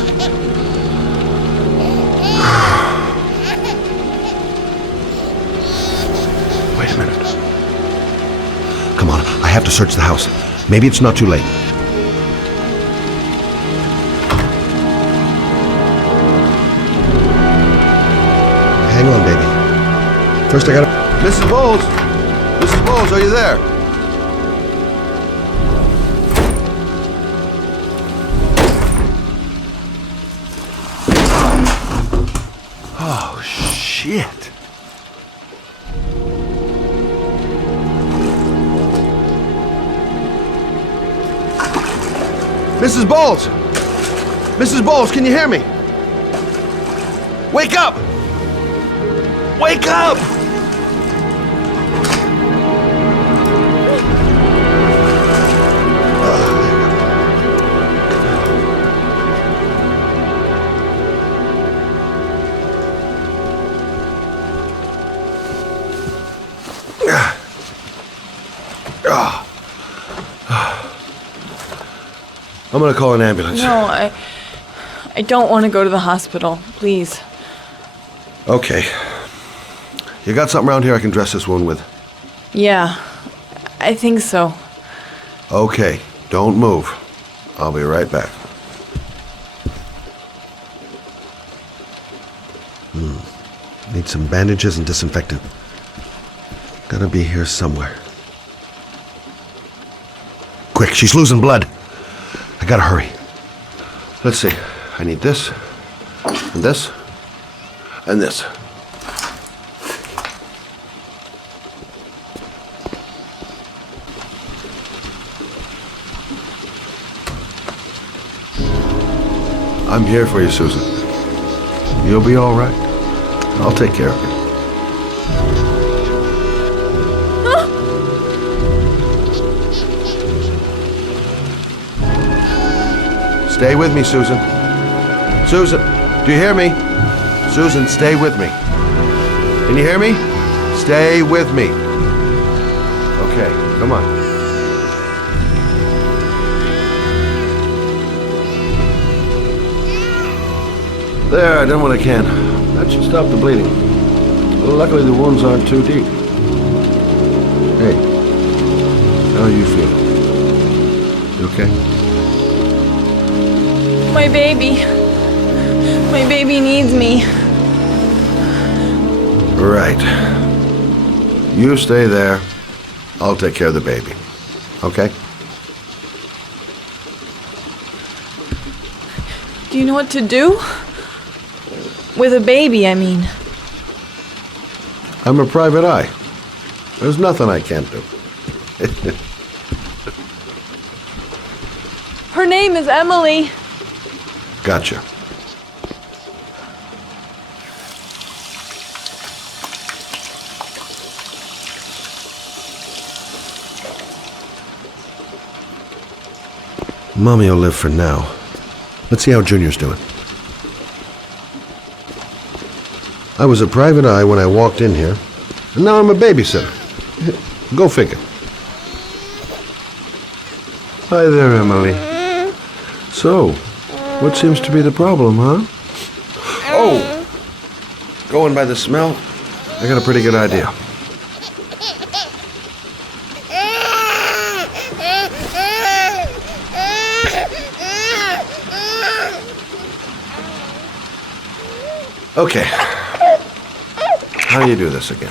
Wait a minute. Come on, I have to search the house. Maybe it's not too late. Hang on, baby. First I gotta... Mrs. Bowles! Mrs. Bowles, are you there? Oh, shit. Mrs. Bowles! Mrs. Bowles, can you hear me? Wake up! Wake up! I'm gonna call an ambulance. No, I don't want to go to the hospital. Please. Okay. You got something around here I can dress this wound with? Yeah, I think so. Okay, don't move. I'll be right back. Need some bandages and disinfectant. Gotta be here somewhere. Quick, she's losing blood. I gotta hurry. Let's see. I need this, and this, and this. I'm here for you, Susan. You'll be all right. I'll take care of you. Stay with me, Susan. Susan, do you hear me? Susan, stay with me. Can you hear me? Stay with me. Okay, come on. There, I done what I can. That should stop the bleeding. Luckily, the wounds aren't too deep. Hey, how are you feeling? You okay? My baby. My baby needs me. Right. You stay there. I'll take care of the baby. Okay? Do you know what to do? With a baby, I mean. I'm a private eye. There's nothing I can't do. Her name is Emily. Gotcha. Mommy will live for now. Let's see how Junior's doing. I was a private eye when I walked in here, and now I'm a babysitter. Go figure. Hi there, Emily. So, what seems to be the problem, huh? Oh! Going by the smell, I got a pretty good idea. Okay. How do you do this again?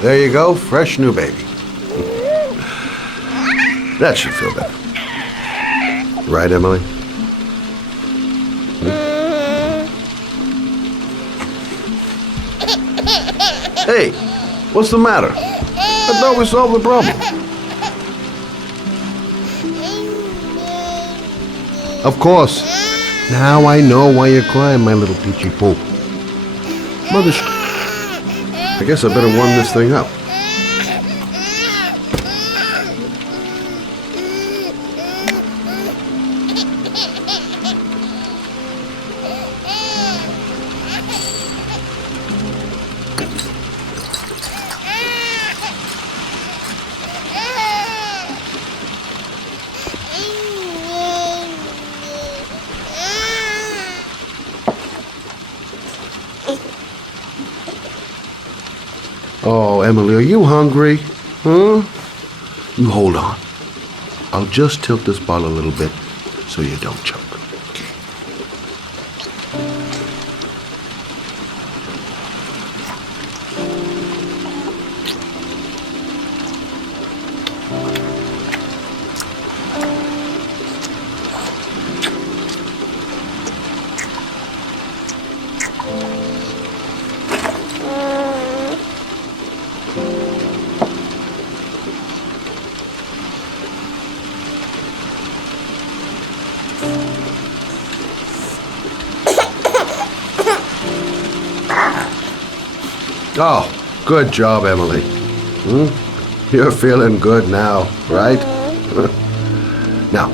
There you go, fresh new baby. That should feel better. Right, Emily? Hey, what's the matter? I thought we solved the problem. Of course. Now I know why you're crying, my little peachy poo. Mother, I guess I better warm this thing up. Oh, Emily, are you hungry? Huh? You hold on. I'll just tilt this bottle a little bit so you don't choke. Oh, good job, Emily. You're feeling good now, right? Now,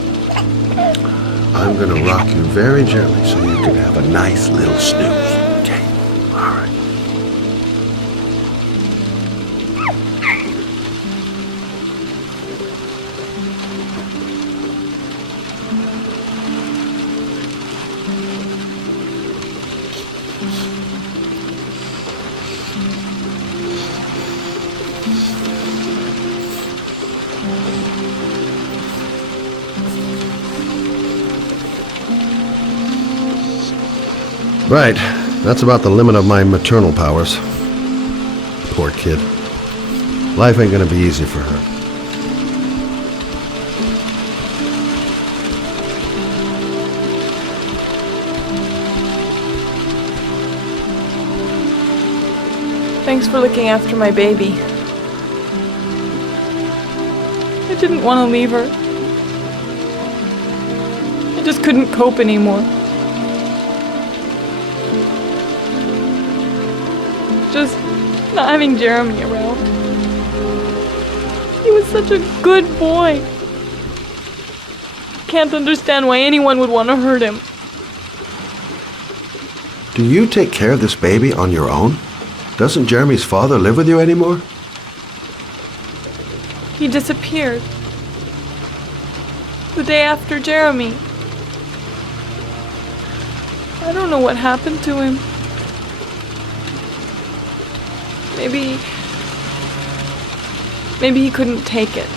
I'm gonna rock you very gently so you can have a nice little snooze. Okay, all right. Right. That's about the limit of my maternal powers. Poor kid. Life ain't gonna be easy for her. Thanks for looking after my baby. I didn't want to leave her. I just couldn't cope anymore. Just not having Jeremy around. He was such a good boy. I can't understand why anyone would want to hurt him. Do you take care of this baby on your own? Doesn't Jeremy's father live with you anymore? He disappeared. The day after Jeremy. I don't know what happened to him. Maybe he couldn't take it.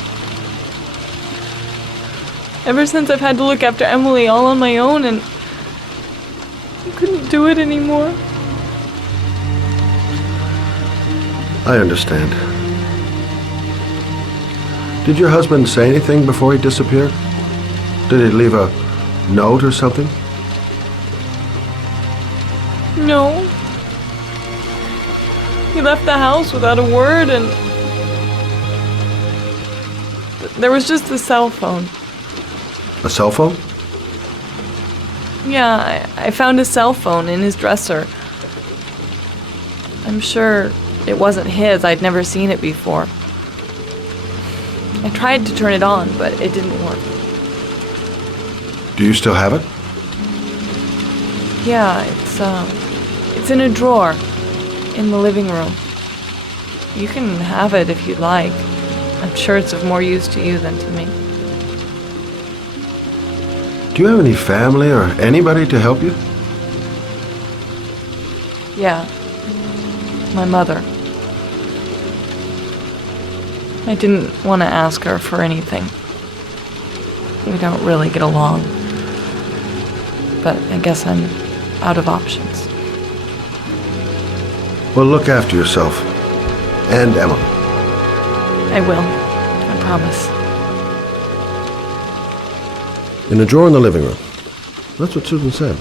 Ever since I've had to look after Emily all on my own, and I couldn't do it anymore. I understand. Did your husband say anything before he disappeared? Did he leave a note or something? No. He left the house without a word, and there was just the cell phone. A cell phone? Yeah, I found a cell phone in his dresser. I'm sure it wasn't his. I'd never seen it before. I tried to turn it on, but it didn't work. Do you still have it? Yeah, it's in a drawer in the living room. You can have it if you'd like. I'm sure it's of more use to you than to me. Do you have any family or anybody to help you? Yeah. My mother. I didn't want to ask her for anything. We don't really get along. But I guess I'm out of options. Well, look after yourself. And Emily. I will. I promise. In a drawer in the living room. That's what Susan said.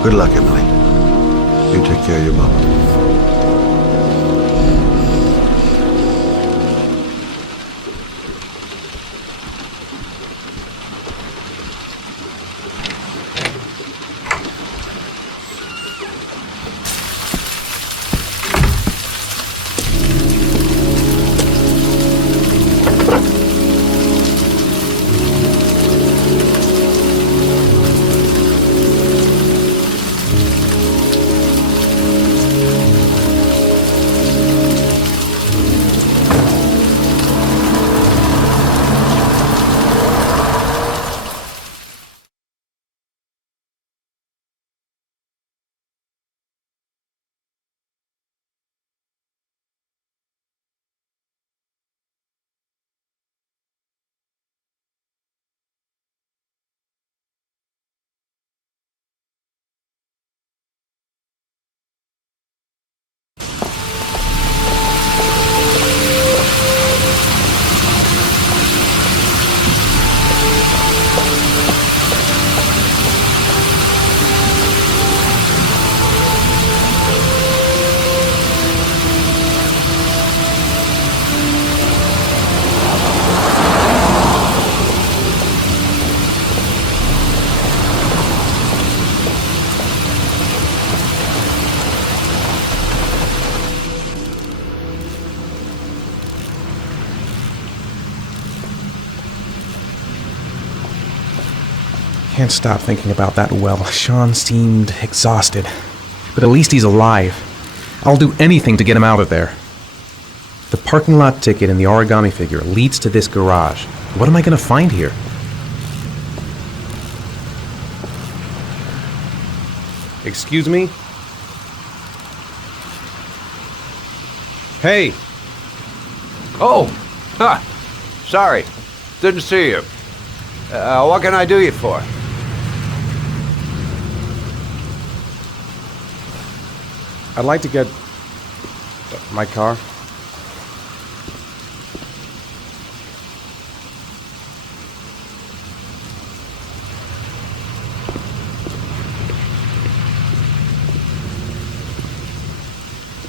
Good luck, Emily. You take care of your mom. can't stop thinking about that well. Sean seemed exhausted. But at least he's alive. I'll do anything to get him out of there. The parking lot ticket and the origami figure leads to this garage. What am I going to find here? Excuse me? Hey! Oh! Huh. Sorry. Didn't see you. What can I do you for? I'd like to get my car.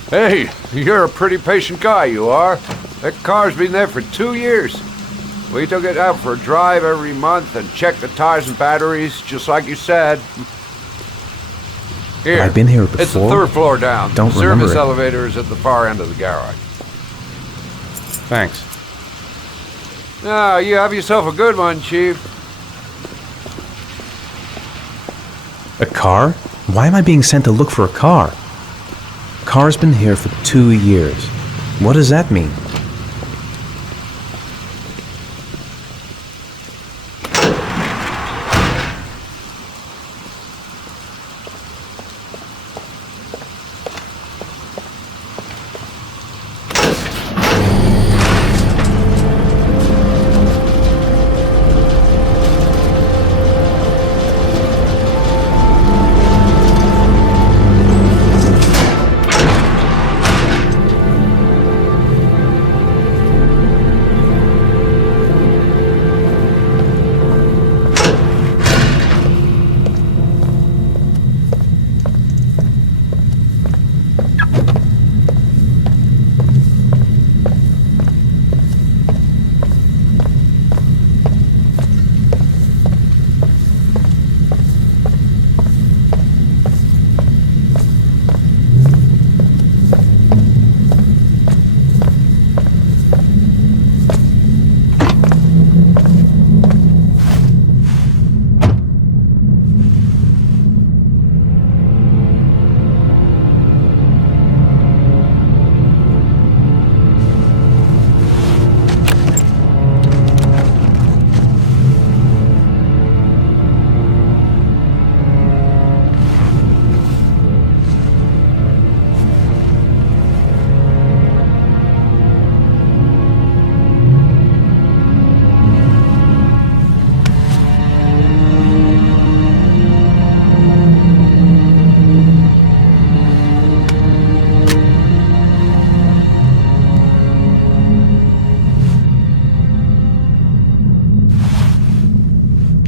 Hey, you're a pretty patient guy, you are. That car's been there for 2 years. We took it out for a drive every month and checked the tires and batteries, just like you said. Here, I've been here before. It's the 3rd floor down. Don't the remember service it. elevator is at the far end of the garage. Thanks. Ah, you have yourself a good one, Chief. A car? Why am I being sent to look for a car? Car's been here for 2 years. What does that mean?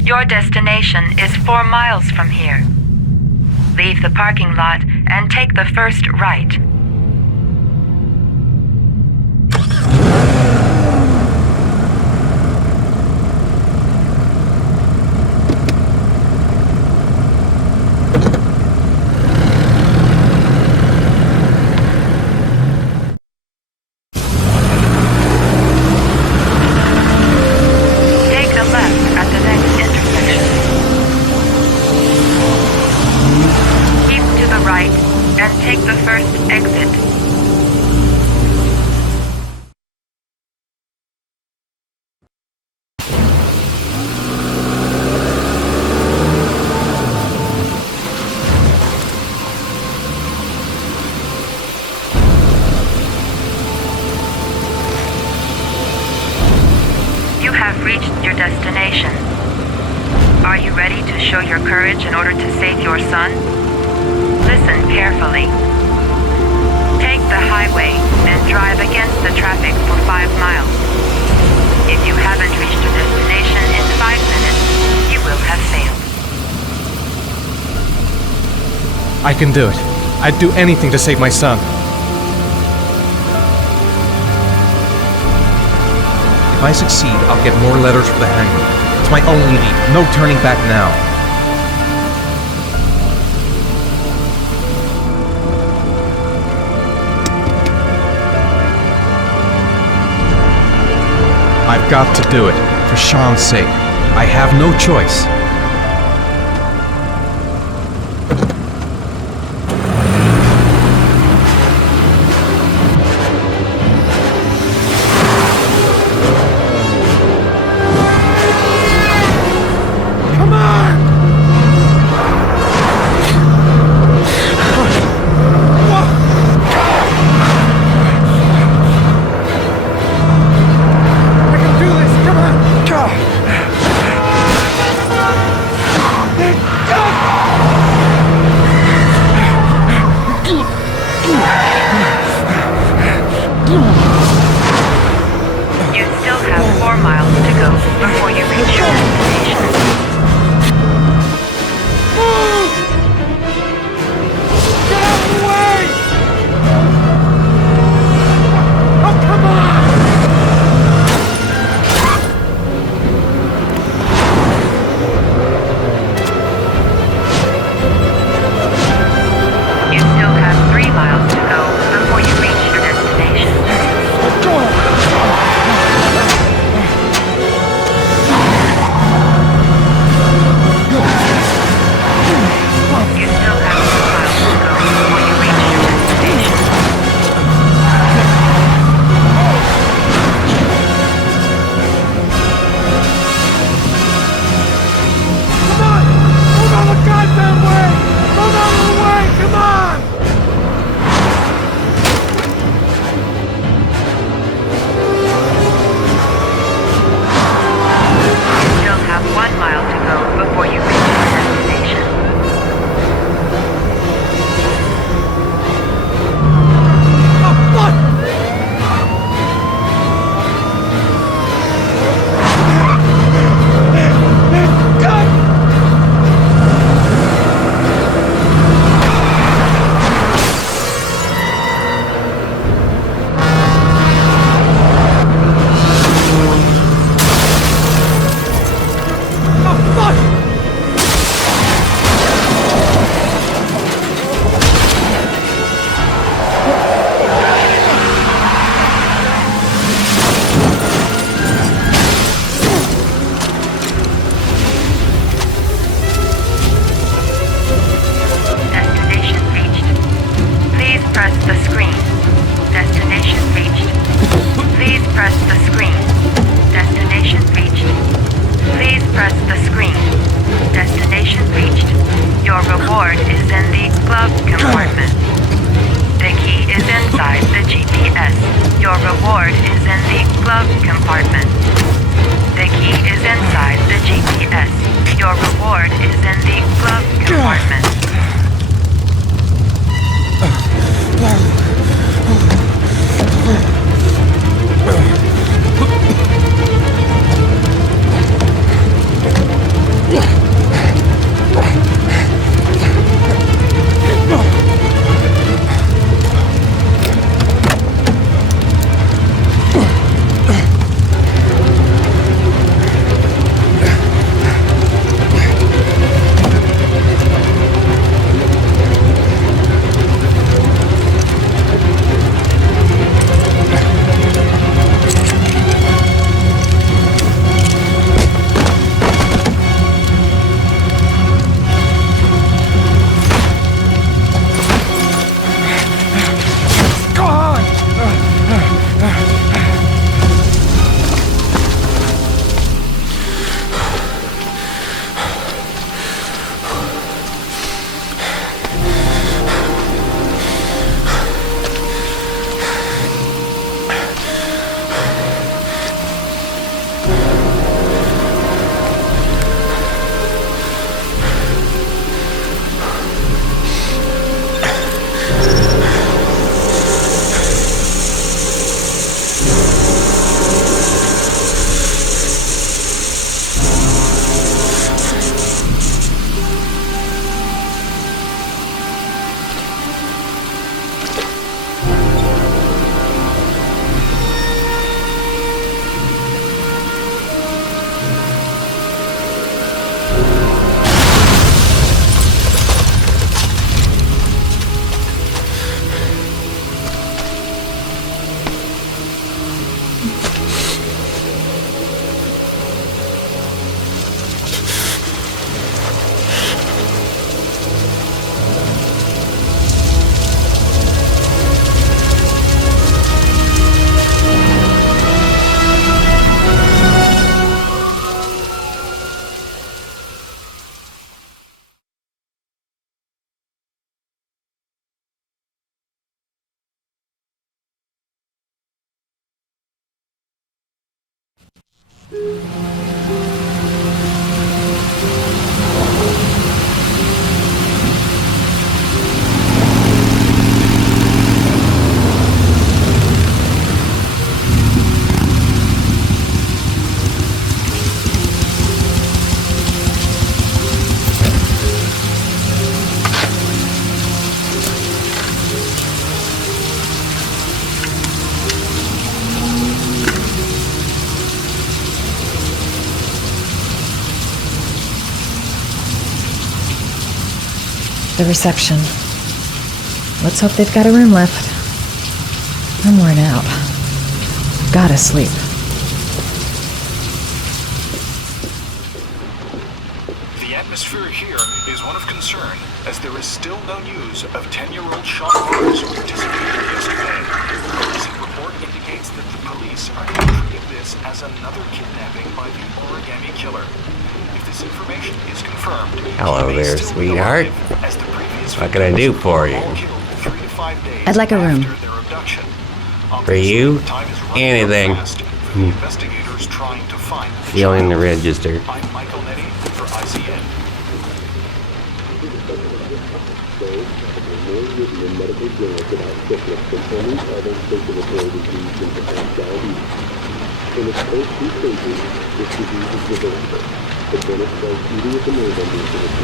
Your destination is 4 miles from here. Leave the parking lot and take the first right. Your destination. Are you ready to show your courage in order to save your son? Listen carefully. Take the highway and drive against the traffic for 5 miles. If you haven't reached your destination in 5 minutes, you will have failed. I can do it. I'd do anything to save my son. If I succeed, I'll get more letters for the hangman. It's my only lead. No turning back now. I've got to do it. For Sean's sake. I have no choice. The reception. Let's hope they've got a room left. I'm worn out. Gotta sleep. The atmosphere here is one of concern, as there is still no news of 10-year-old Sean Mars who participated yesterday. A recent report indicates that the police are now treating this as another kidnapping by the Origami Killer. If this information is confirmed, Hello there, sweetheart. What can I do for you? I'd like a room. For you? Anything. Feeling the register.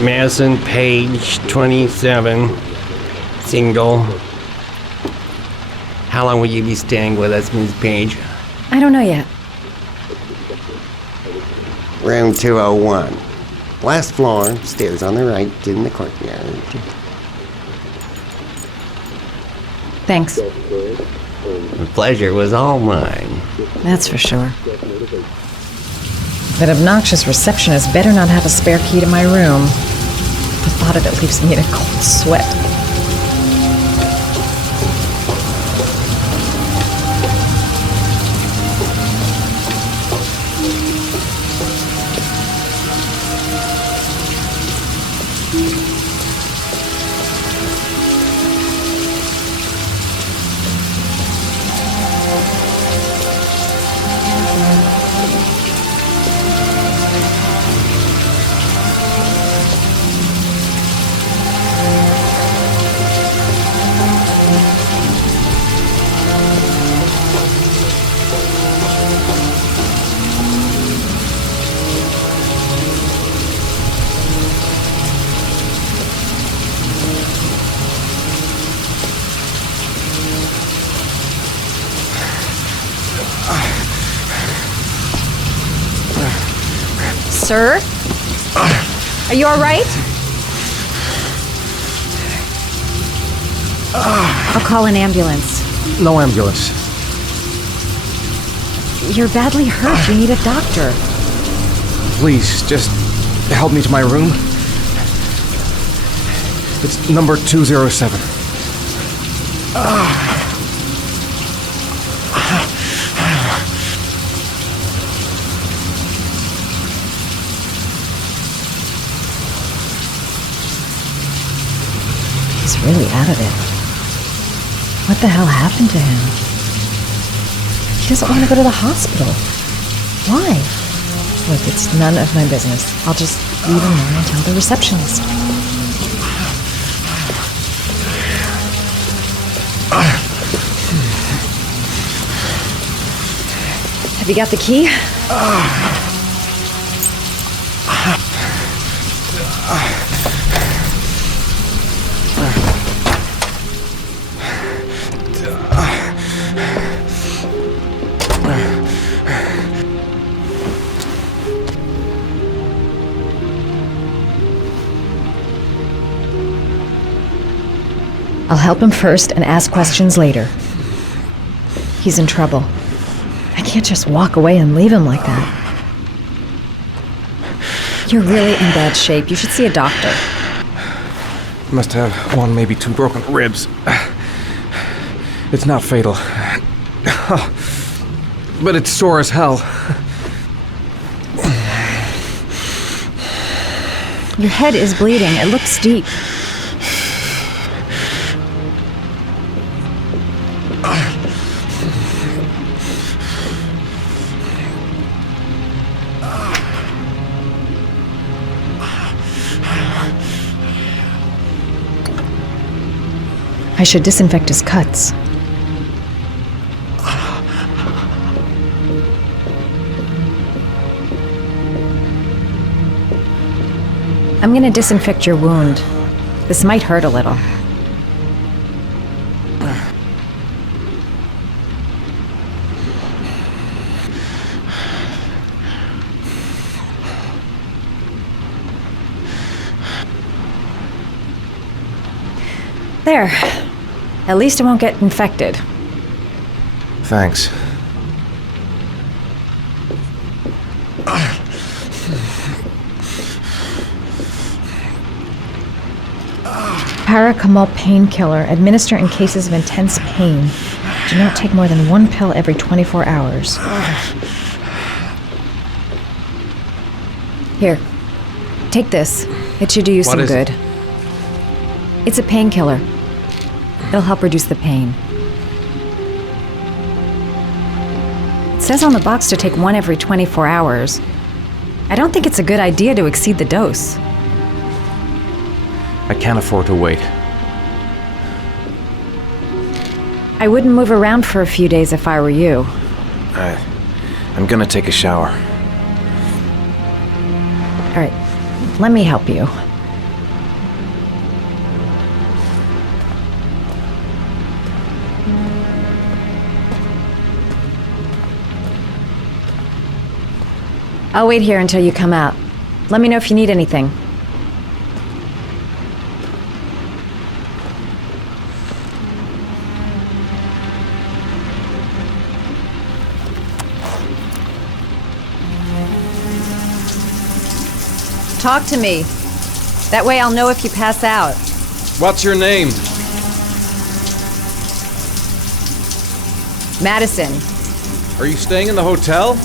Madison, page 27. Single. How long will you be staying with us, Ms. Page? I don't know yet. Room 201. Last floor, stairs on the right, in the courtyard. Thanks. The pleasure was all mine. That's for sure. That obnoxious receptionist better not have a spare key to my room. The thought of it leaves me in a cold sweat. Sir? Are you all right? I'll call an ambulance. No ambulance. You're badly hurt. You need a doctor. Please, just help me to my room. It's number 207. He's really out of it. What the hell happened to him? He doesn't want to go to the hospital. Why? Look, it's none of my business. I'll just leave him there and tell the receptionist. Have you got the key? I'll help him first and ask questions later. He's in trouble. I can't just walk away and leave him like that. You're really in bad shape. You should see a doctor. Must have one, maybe two broken ribs. It's not fatal. But it's sore as hell. Your head is bleeding. It looks deep. I should disinfect his cuts. I'm gonna disinfect your wound. This might hurt a little. There. At least it won't get infected. Thanks. Paracetamol painkiller. Administer in cases of intense pain. Do not take more than 1 pill every 24 hours. Here. Take this. It should do you some good. It's a painkiller. It'll help reduce the pain. It says on the box to take 1 every 24 hours. I don't think it's a good idea to exceed the dose. I can't afford to wait. I wouldn't move around for a few days if I were you. I'm gonna take a shower. All right, let me help you. I'll wait here until you come out. Let me know if you need anything. Talk to me. That way I'll know if you pass out. What's your name? Madison. Are you staying in the hotel?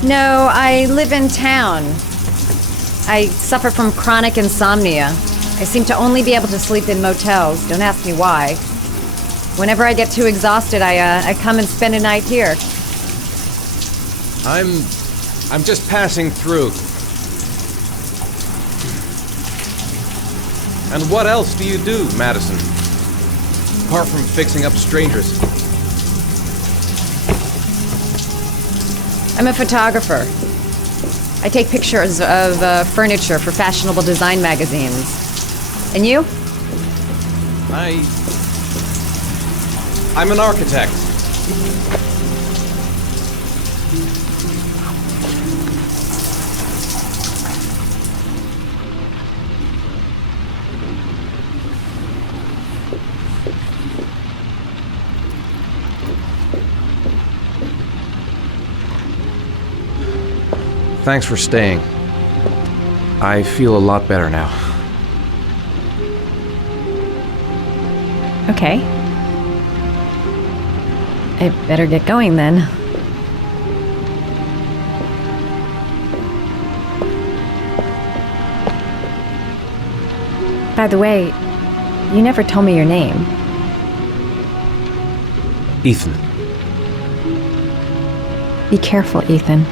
No, I live in town. I suffer from chronic insomnia. I seem to only be able to sleep in motels. Don't ask me why. Whenever I get too exhausted, I come and spend a night here. I'm just passing through. And what else do you do, Madison? Apart from fixing up strangers. I'm a photographer. I take pictures of furniture for fashionable design magazines. And you? I'm an architect. Thanks for staying. I feel a lot better now. Okay. I better get going then. By the way, you never told me your name. Ethan. Be careful, Ethan.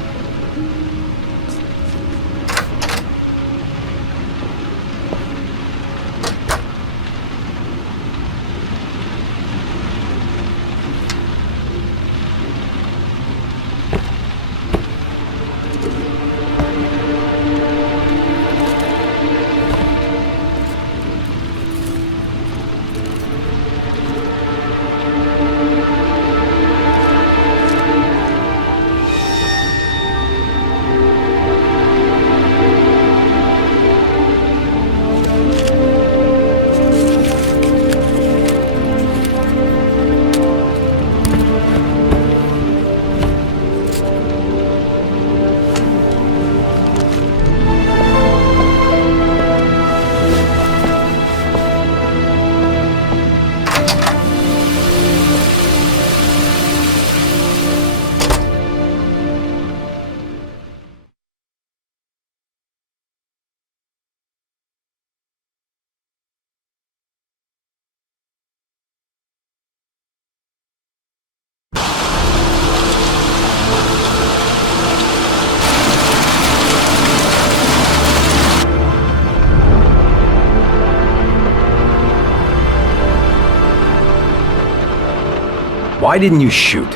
Why didn't you shoot?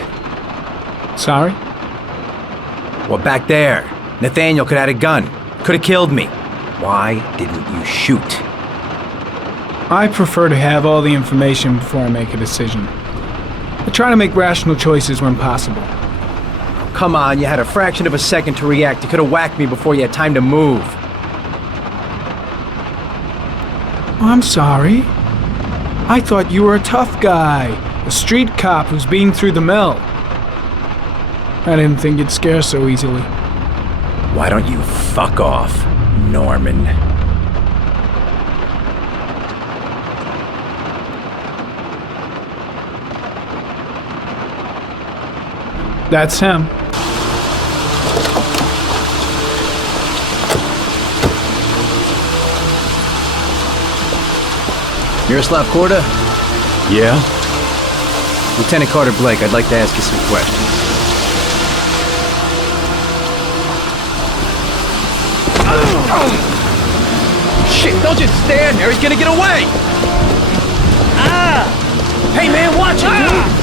Sorry? Well, back there. Nathaniel could have had a gun. Could have killed me. Why didn't you shoot? I prefer to have all the information before I make a decision. I try to make rational choices when possible. Come on, you had a fraction of a second to react. You could have whacked me before you had time to move. I'm sorry. I thought you were a tough guy, a street cop who's been through the mill. I didn't think you'd scare so easily. Why don't you fuck off, Norman? That's him. Miroslav Korda? Yeah? Lieutenant Carter Blake, I'd like to ask you some questions. Shit, don't just stand there, he's gonna get away! Hey man, watch it, dude!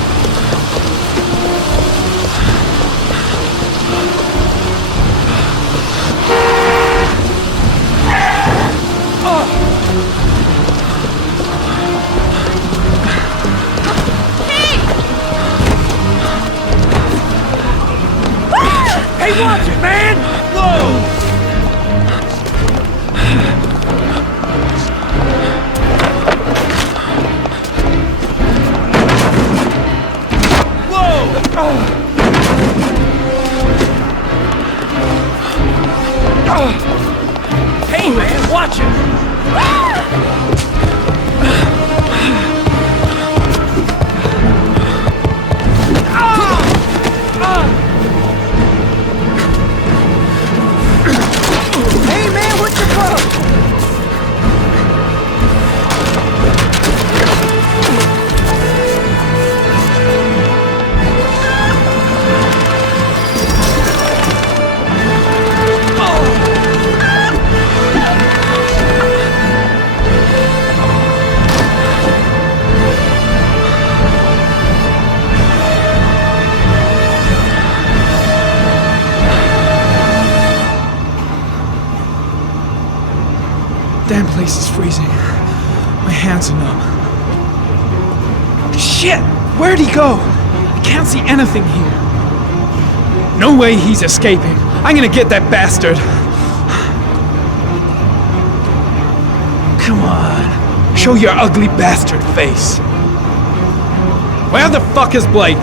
Hey, watch it, man! Whoa! Hey, man, watch it! Hey, man, what's your problem? Damn place is freezing. My hands are numb. Shit! Where'd he go? I can't see anything here. No way he's escaping. I'm gonna get that bastard. Come on. Show your ugly bastard face. Where the fuck is Blake?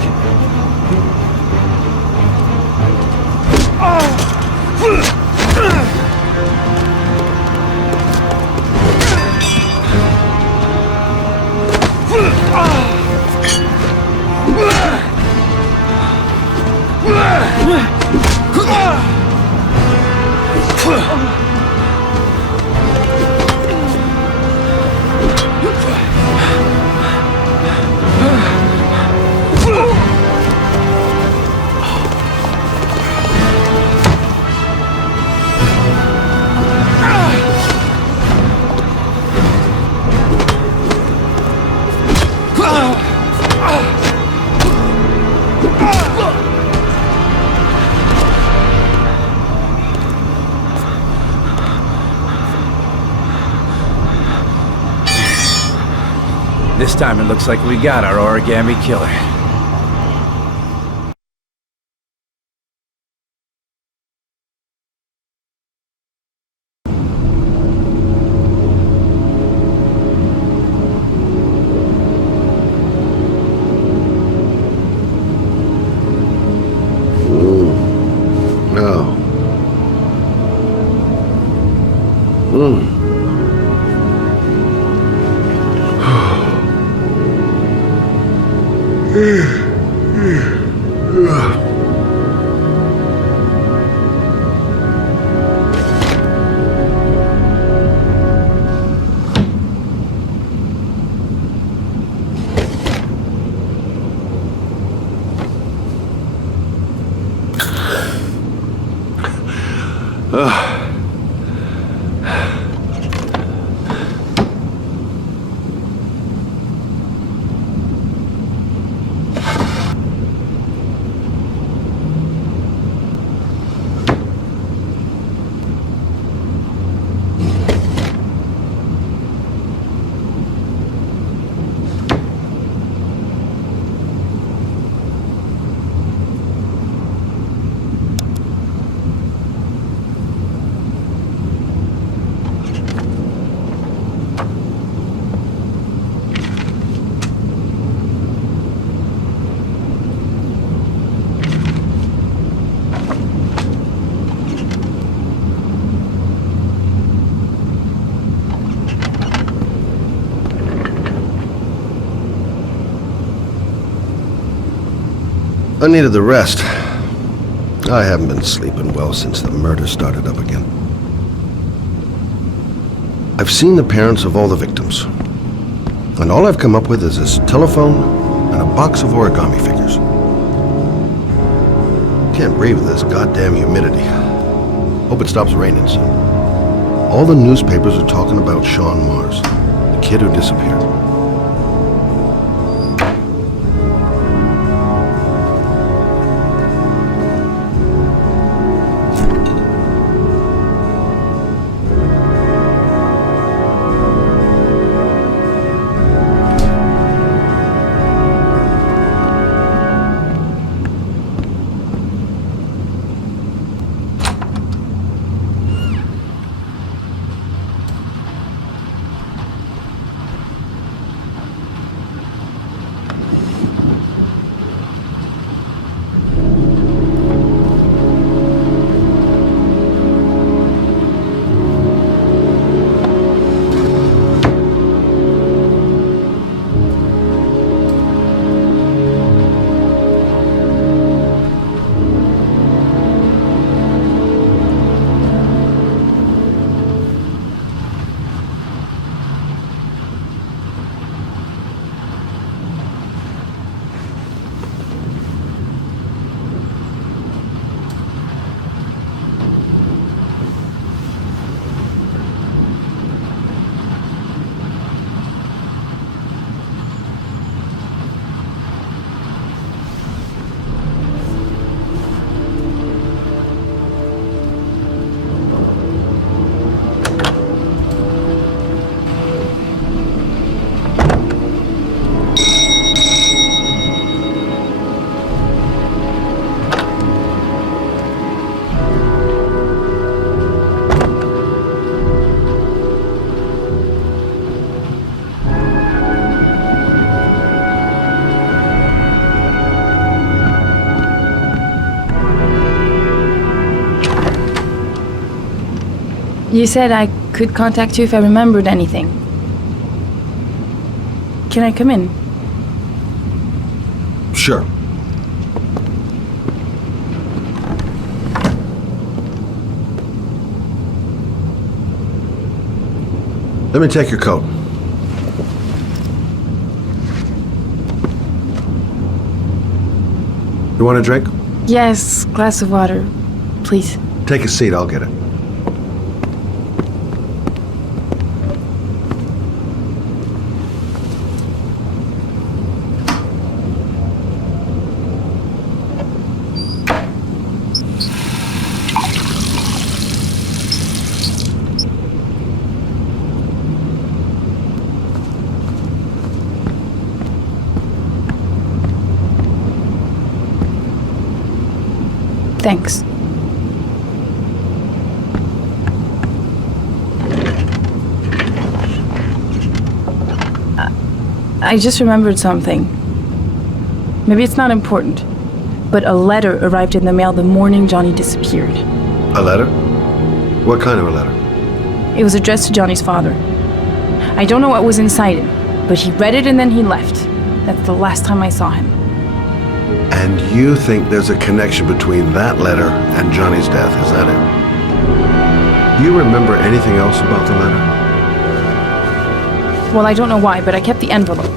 This time it looks like we got our Origami Killer. No. I needed the rest. I haven't been sleeping well since the murder started up again. I've seen the parents of all the victims. And all I've come up with is this telephone and a box of origami figures. Can't breathe with this goddamn humidity. Hope it stops raining soon. All the newspapers are talking about Sean Mars, the kid who disappeared. You said I could contact you if I remembered anything. Can I come in? Sure. Let me take your coat. You want a drink? Yes, glass of water, please. Take a seat, I'll get it. Thanks. I just remembered something. Maybe it's not important, but a letter arrived in the mail the morning Johnny disappeared. A letter? What kind of a letter? It was addressed to Johnny's father. I don't know what was inside it, but he read it and then he left. That's the last time I saw him. And you think there's a connection between that letter and Johnny's death, is that it? Do you remember anything else about the letter? Well, I don't know why, but I kept the envelope.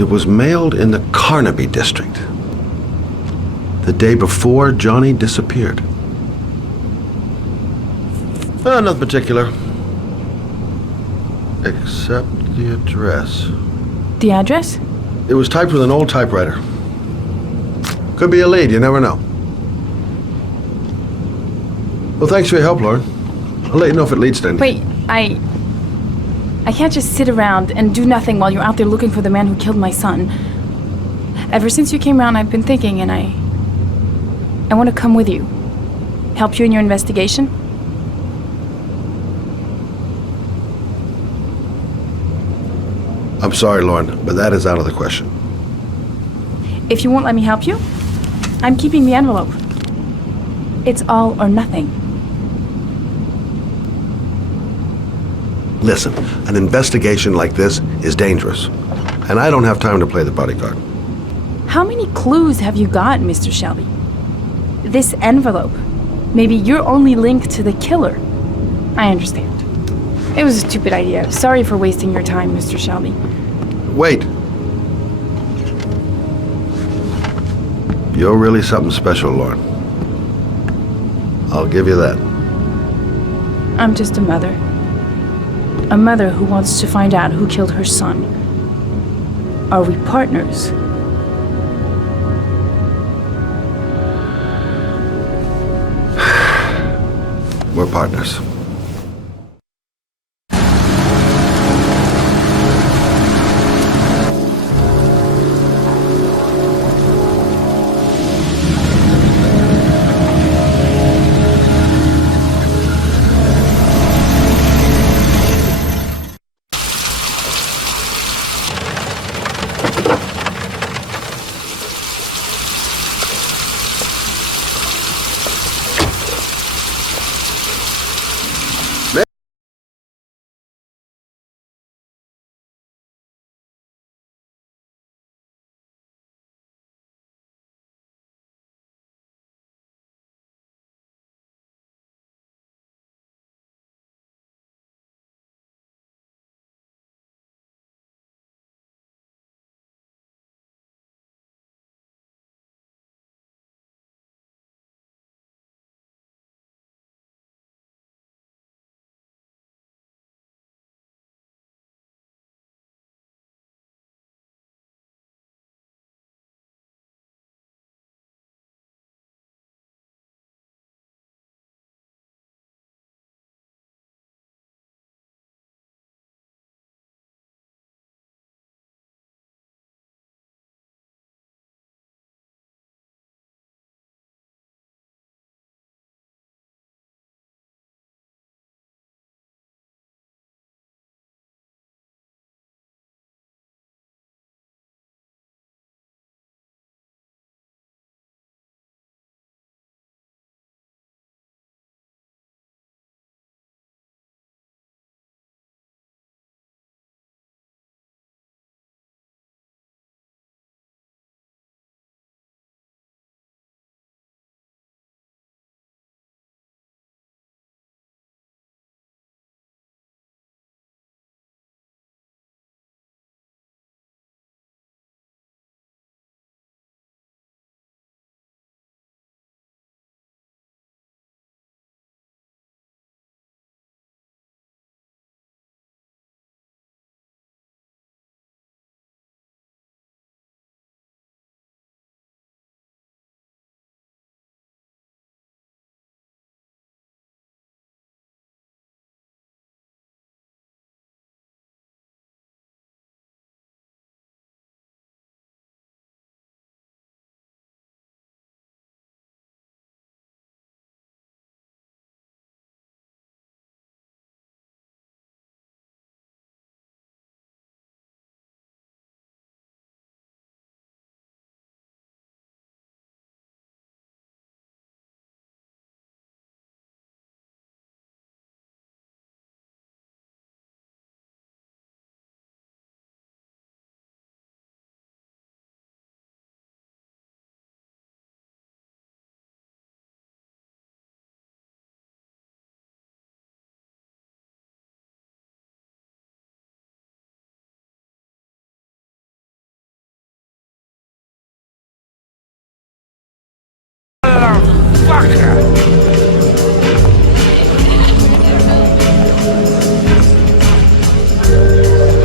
It was mailed in the Carnaby district, the day before Johnny disappeared. Nothing particular, except the address. The address? It was typed with an old typewriter. Could be a lead, you never know. Well, thanks for your help, Lauren. I'll let you know if it leads to anything. Wait, I can't just sit around and do nothing while you're out there looking for the man who killed my son. Ever since you came around, I've been thinking, and I want to come with you. Help you in your investigation. I'm sorry, Lauren, but that is out of the question. If you won't let me help you, I'm keeping the envelope. It's all or nothing. Listen, an investigation like this is dangerous, and I don't have time to play the bodyguard. How many clues have you got, Mr. Shelby? This envelope. Maybe your only link to the killer. I understand. It was a stupid idea. Sorry for wasting your time, Mr. Shelby. Wait. You're really something special, Lauren. I'll give you that. I'm just a mother. A mother who wants to find out who killed her son. Are we partners? We're partners.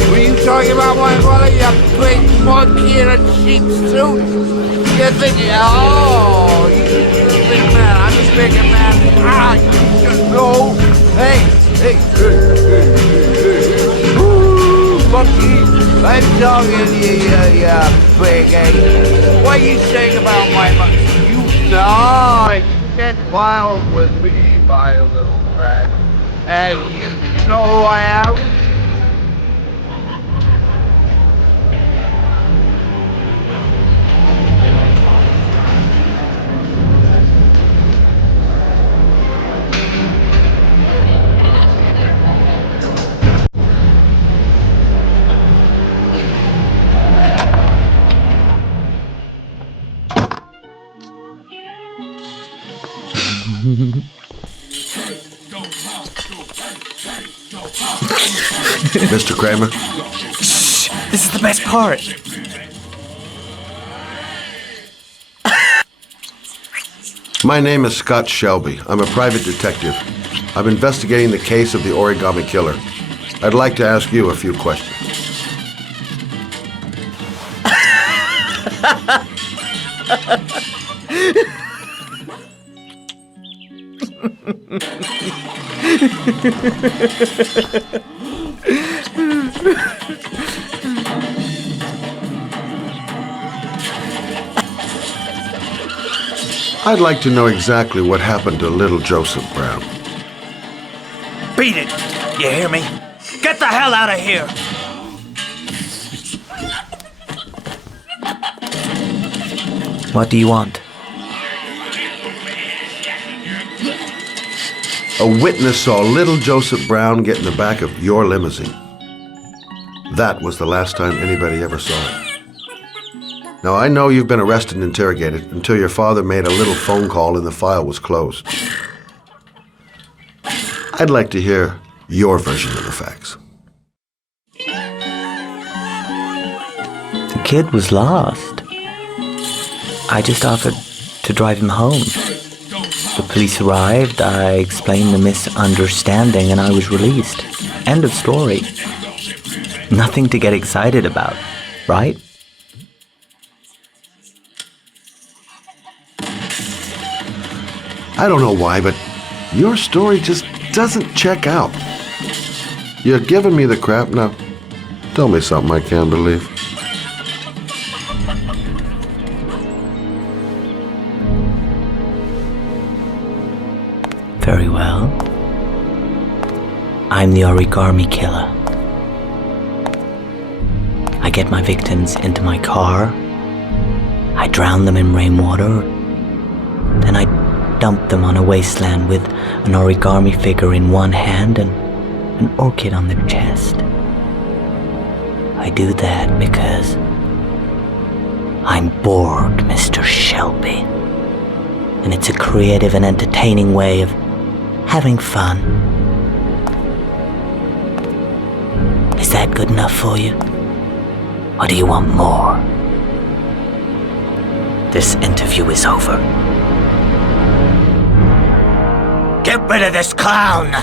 Were you talking about my brother, you big monkey in a cheap suit? You think, oh, you're a big man, I'm a bigger man. Ah, you should know. Hey, Ooh, monkey, I'm talking to you big ape. What are you saying about my monkey? You know, get wild with me, my little friend. And you know who I am? Mr. Kramer? Shh! This is the best part. My name is Scott Shelby. I'm a private detective. I'm investigating the case of the Origami Killer. I'd like to ask you a few questions. I'd like to know exactly what happened to little Joseph Brown. Beat it! You hear me? Get the hell out of here! What do you want? A witness saw little Joseph Brown get in the back of your limousine. That was the last time anybody ever saw it. Now, I know you've been arrested and interrogated until your father made a little phone call and the file was closed. I'd like to hear your version of the facts. The kid was lost. I just offered to drive him home. The police arrived, I explained the misunderstanding, and I was released. End of story. Nothing to get excited about, right? I don't know why, but your story just doesn't check out. You're giving me the crap now. Tell me something I can't believe. Very well. I'm the Origami Killer. I get my victims into my car. I drown them in rainwater. Then I dump them on a wasteland with an origami figure in one hand and an orchid on their chest. I do that because I'm bored, Mr. Shelby. And it's a creative and entertaining way of having fun. Is that good enough for you? Or do you want more? This interview is over. Get rid of this clown!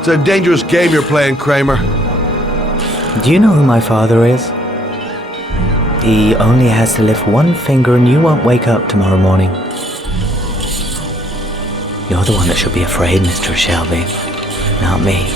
It's a dangerous game you're playing, Kramer. Do you know who my father is? He only has to lift one finger and you won't wake up tomorrow morning. You're the one that should be afraid, Mr. Shelby, not me.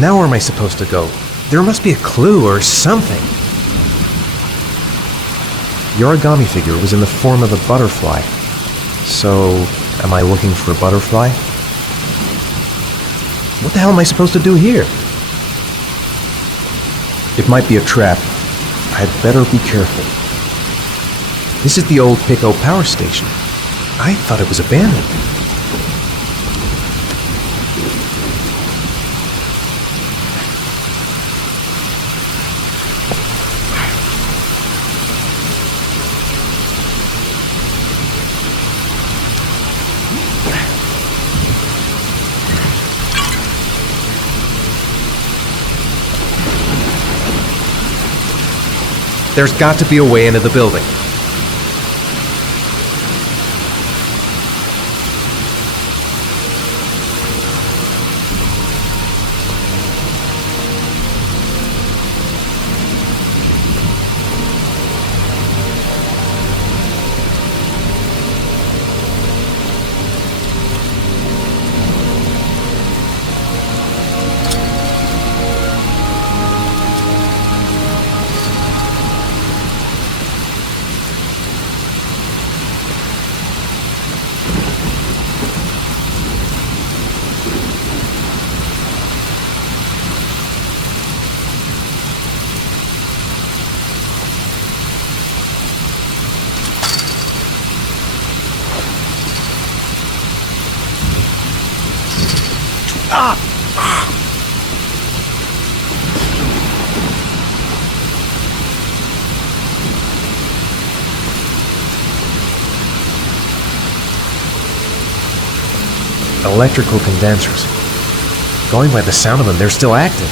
Now where am I supposed to go? There must be a clue or something. The origami figure was in the form of a butterfly. So, am I looking for a butterfly? What the hell am I supposed to do here? It might be a trap. I'd better be careful. This is the old Pico power station. I thought it was abandoned. There's got to be a way into the building. Electrical condensers. Going by the sound of them, they're still active.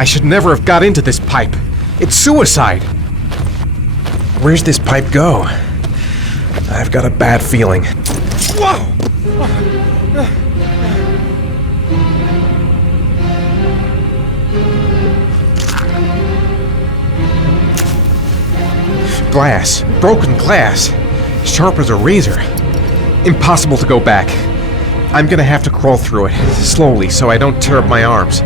I should never have got into this pipe. It's suicide. Where's this pipe go? I've got a bad feeling. Whoa! Glass. Broken glass. Sharp as a razor. Impossible to go back. I'm gonna have to crawl through it, slowly, so I don't tear up my arms.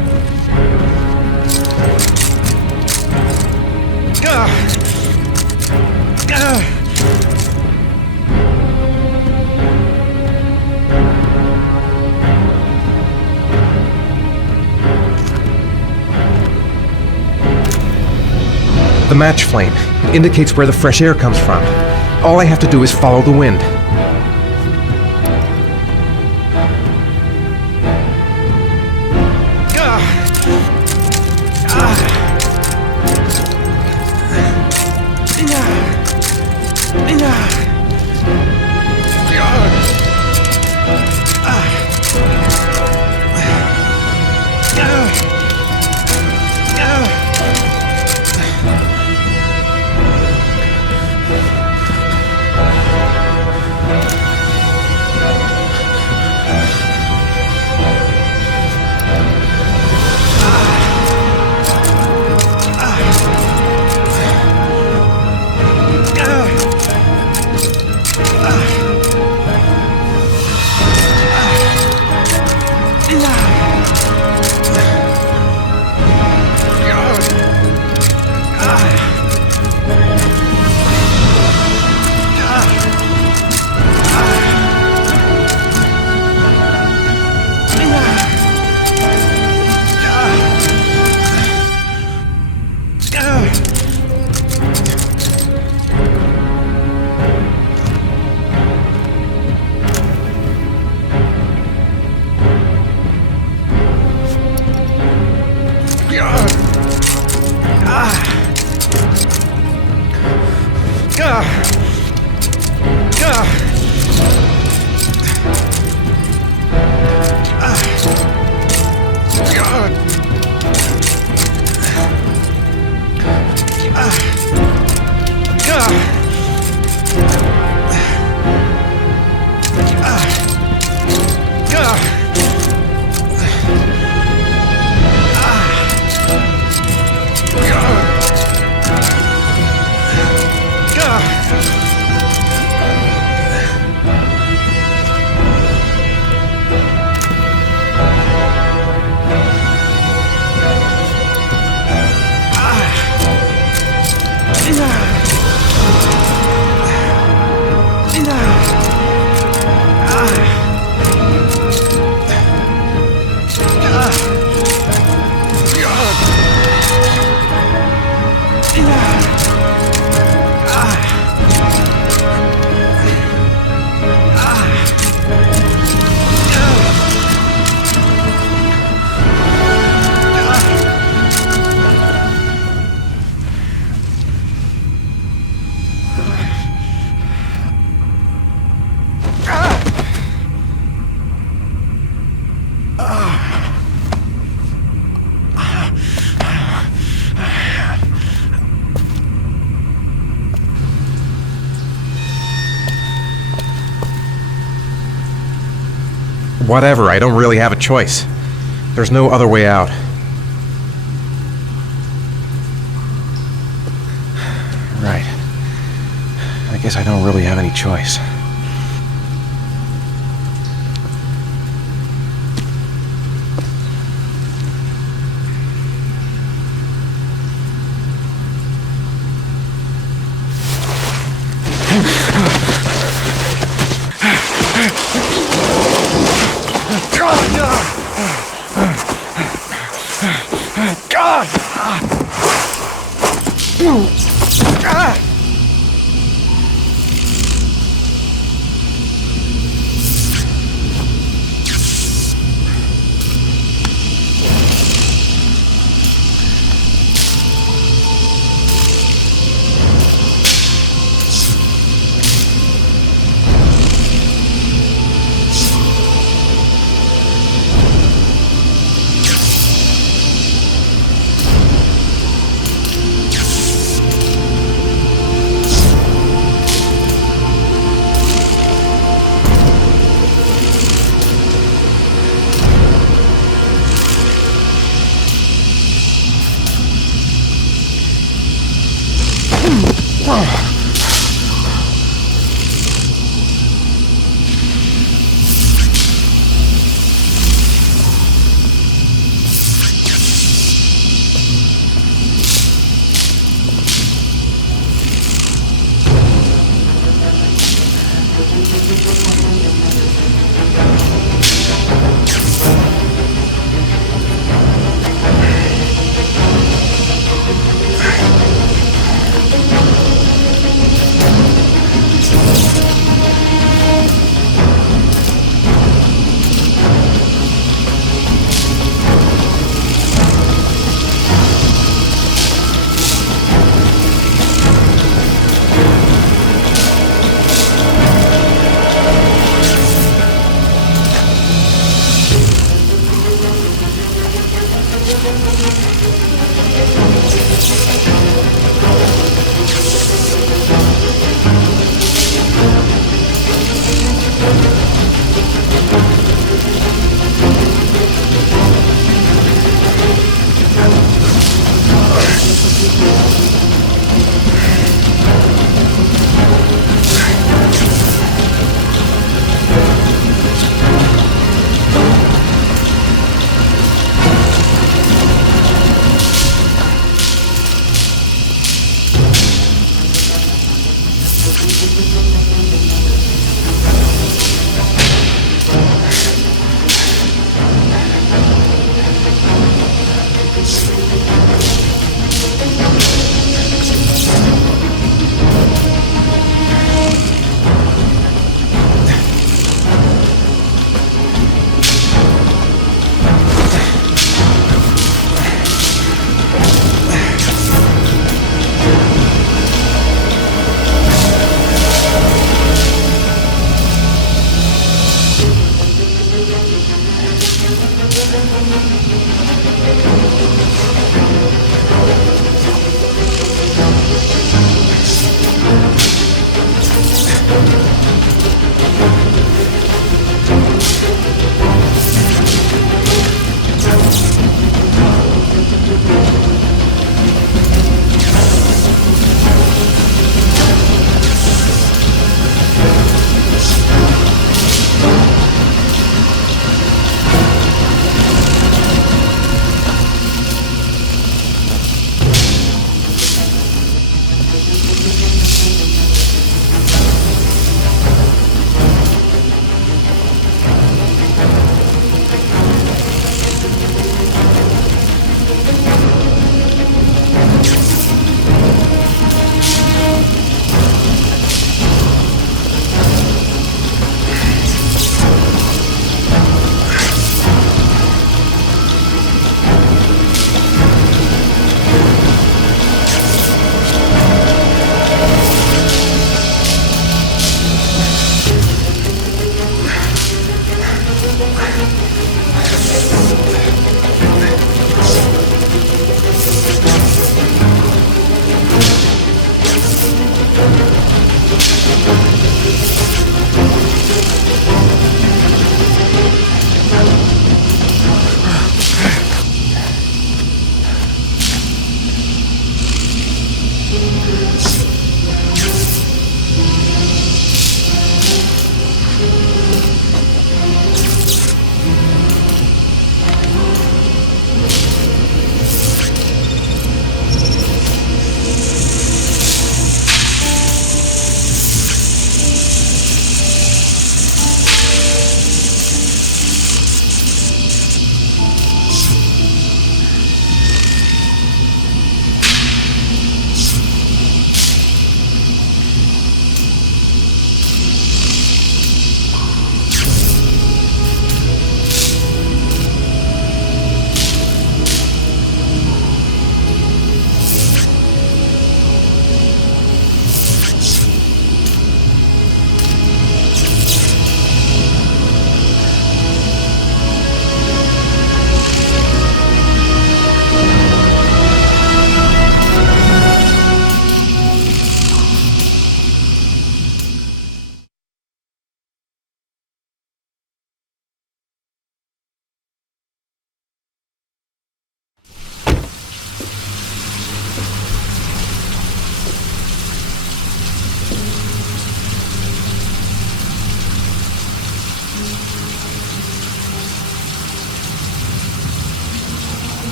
The match flame indicates where the fresh air comes from. All I have to do is follow the wind. Whatever, I don't really have a choice. There's no other way out. Right. I guess I don't really have any choice.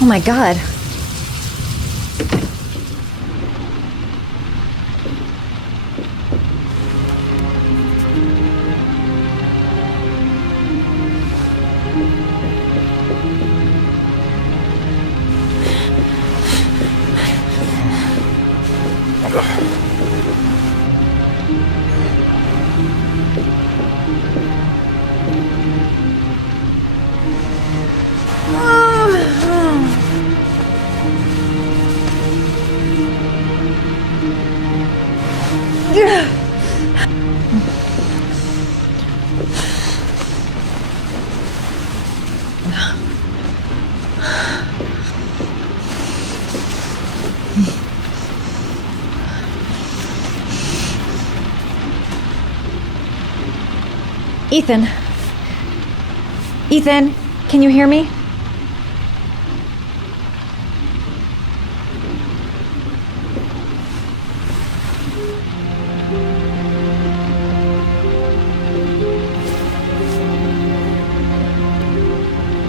Oh my god. Ethan. Ethan, can you hear me?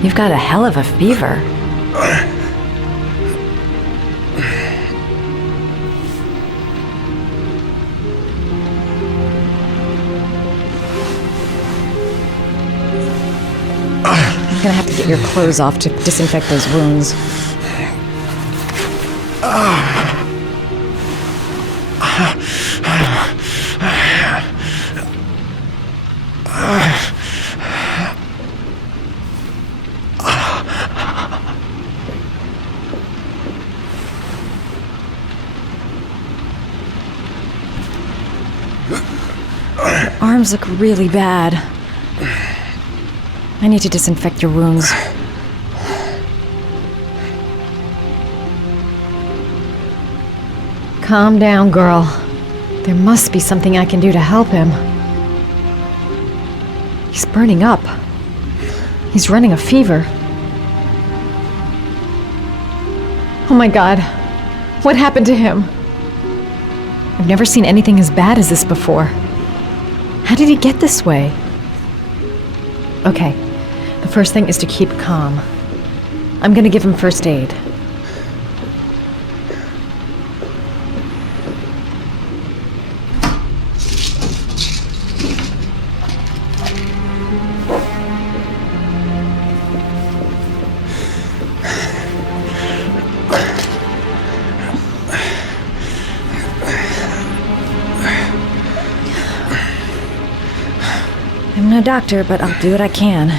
You've got a hell of a fever. I'm gonna have to get your clothes off to disinfect those wounds. Arms look really bad. I need to disinfect your wounds. Calm down, girl. There must be something I can do to help him. He's burning up. He's running a fever. Oh my god. What happened to him? I've never seen anything as bad as this before. How did he get this way? Okay. The first thing is to keep calm. I'm gonna give him first aid. I'm no doctor, but I'll do what I can.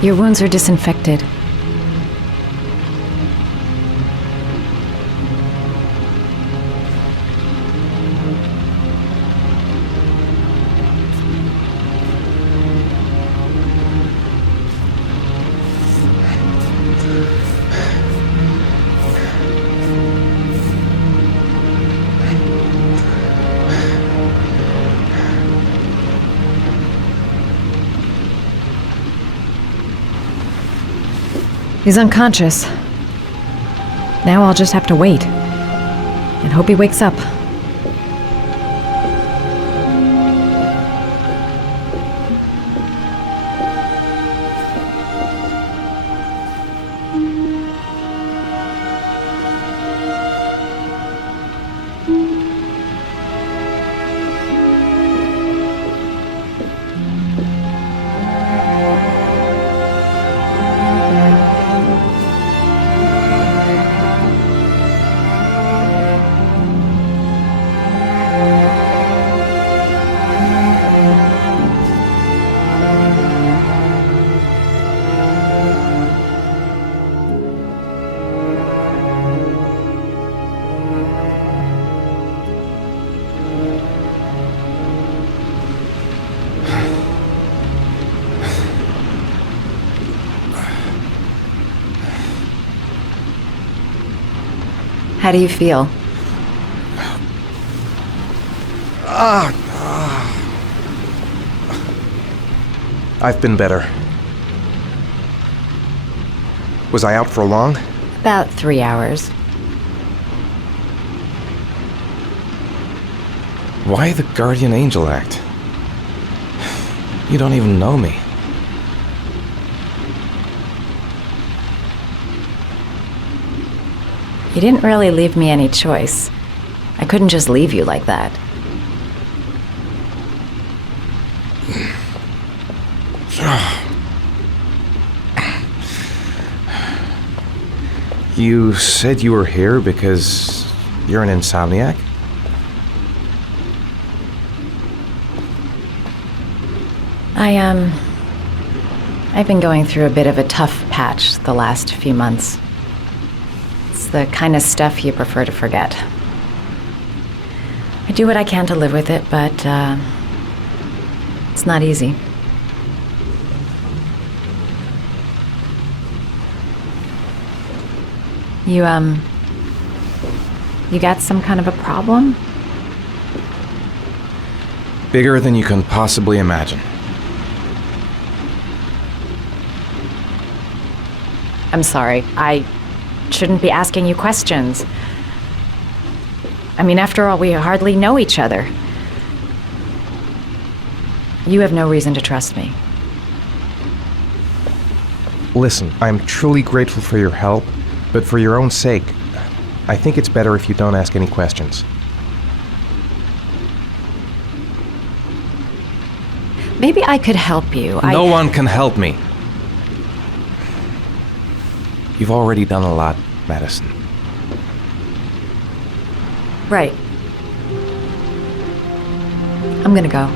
Your wounds are disinfected. He's unconscious. Now I'll just have to wait and hope he wakes up. How do you feel? I've been better. Was I out for long? About 3 hours. Why the guardian angel act? You don't even know me. You didn't really leave me any choice. I couldn't just leave you like that. You said you were here because you're an insomniac? I've been going through a bit of a tough patch the last few months. It's the kind of stuff you prefer to forget. I do what I can to live with it, but it's not easy. You got some kind of a problem? Bigger than you can possibly imagine. I'm sorry. I shouldn't be asking you questions. I mean, after all, we hardly know each other. You have no reason to trust me. Listen, I'm truly grateful for your help, but for your own sake, I think it's better if you don't ask any questions. Maybe I could help you. No one can help me. You've already done a lot, Madison. Right. I'm gonna go.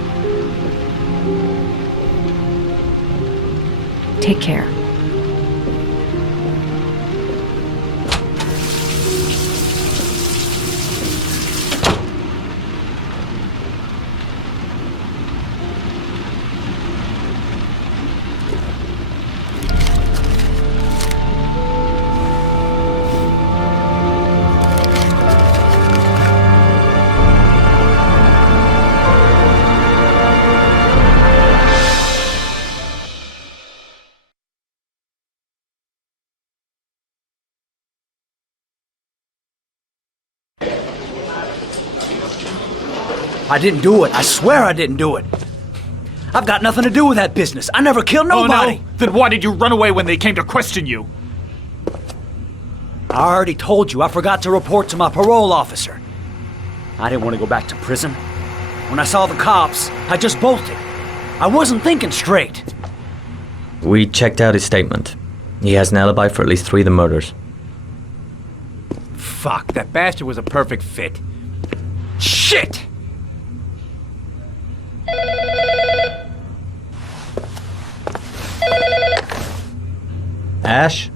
Take care. I didn't do it. I swear I didn't do it. I've got nothing to do with that business. I never killed nobody. Oh, no? Then why did you run away when they came to question you? I already told you I forgot to report to my parole officer. I didn't want to go back to prison. When I saw the cops, I just bolted. I wasn't thinking straight. We checked out his statement. He has an alibi for at least 3 of the murders. Fuck, that bastard was a perfect fit. Shit! Ash?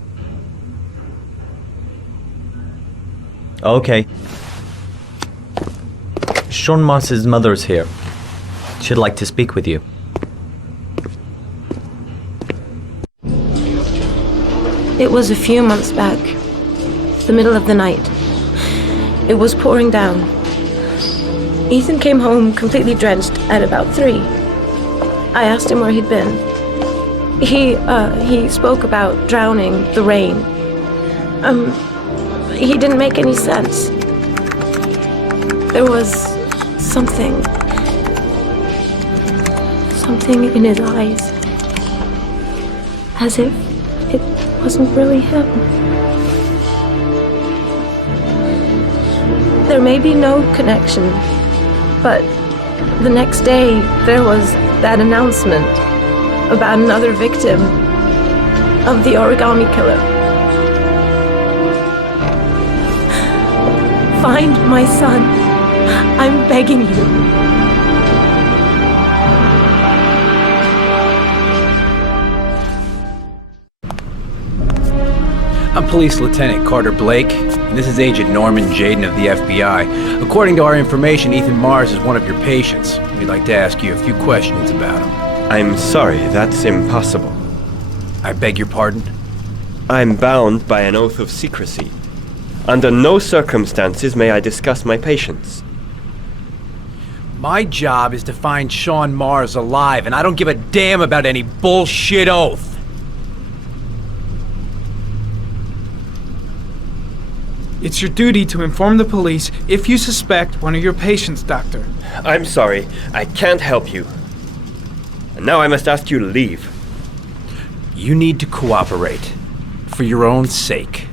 Okay. Sean Moss's mother is here. She'd like to speak with you. It was a few months back. The middle of the night. It was pouring down. Ethan came home completely drenched at about 3. I asked him where he'd been. He spoke about drowning, the rain. He didn't make any sense. There was something in his eyes. As if it wasn't really him. There may be no connection, but the next day there was that announcement about another victim of the Origami Killer. Find my son. I'm begging you. I'm Police Lieutenant Carter Blake, and this is Agent Norman Jaden of the FBI. According to our information, Ethan Mars is one of your patients. We'd like to ask you a few questions about him. I'm sorry, that's impossible. I beg your pardon? I'm bound by an oath of secrecy. Under no circumstances may I discuss my patients. My job is to find Sean Mars alive, and I don't give a damn about any bullshit oath. It's your duty to inform the police if you suspect one of your patients, Doctor. I'm sorry, I can't help you. And now I must ask you to leave. You need to cooperate, for your own sake.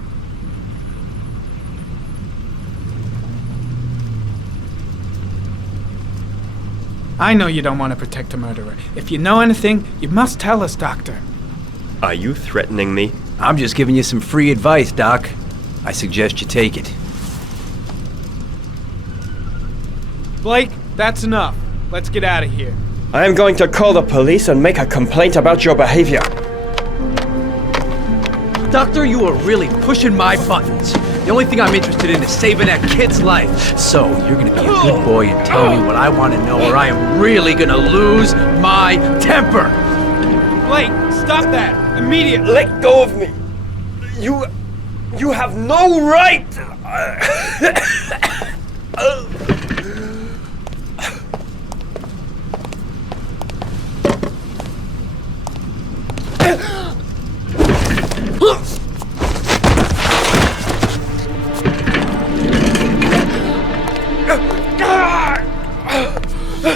I know you don't want to protect a murderer. If you know anything, you must tell us, Doctor. Are you threatening me? I'm just giving you some free advice, Doc. I suggest you take it. Blake, that's enough. Let's get out of here. I am going to call the police and make a complaint about your behavior. Doctor, you are really pushing my buttons. The only thing I'm interested in is saving that kid's life. So, you're gonna be a good boy and tell me what I want to know, or I am really gonna lose my temper. Blake, stop that! Immediately! Let go of me! You have no right!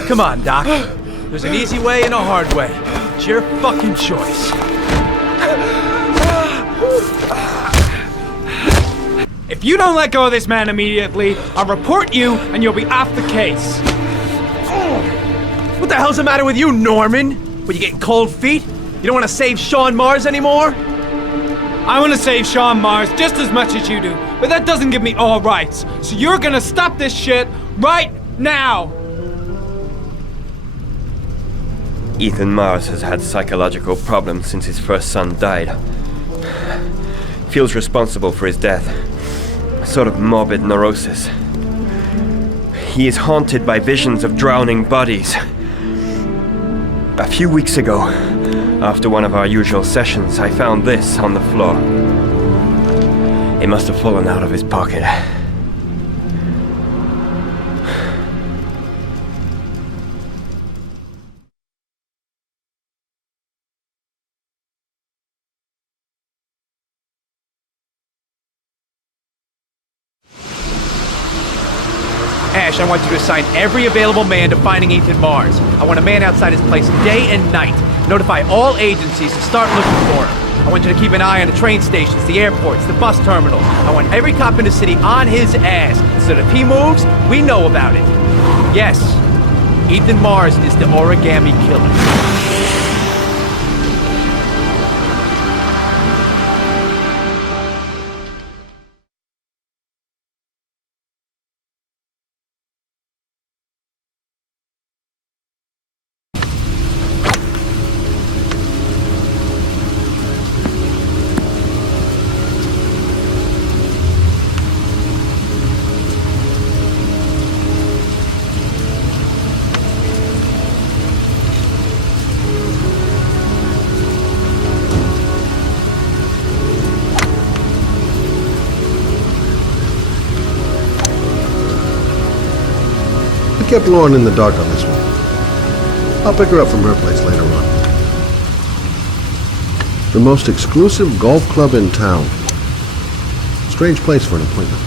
Come on, Doc. There's an easy way and a hard way. It's your fucking choice. If you don't let go of this man immediately, I'll report you and you'll be off the case. What the hell's the matter with you, Norman? Were you getting cold feet? You don't want to save Sean Mars anymore? I want to save Sean Mars just as much as you do, but that doesn't give me all rights. So you're gonna stop this shit right now! Ethan Mars has had psychological problems since his first son died. Feels responsible for his death. A sort of morbid neurosis. He is haunted by visions of drowning bodies. A few weeks ago, after one of our usual sessions, I found this on the floor. It must have fallen out of his pocket. Ash, I want you to assign every available man to finding Ethan Mars. I want a man outside his place day and night. Notify all agencies to start looking for him. I want you to keep an eye on the train stations, the airports, the bus terminals. I want every cop in the city on his ass, so that if he moves, we know about it. Yes, Ethan Mars is the Origami Killer. I kept Lauren in the dark on this one. I'll pick her up from her place later on. The most exclusive golf club in town. Strange place for an appointment.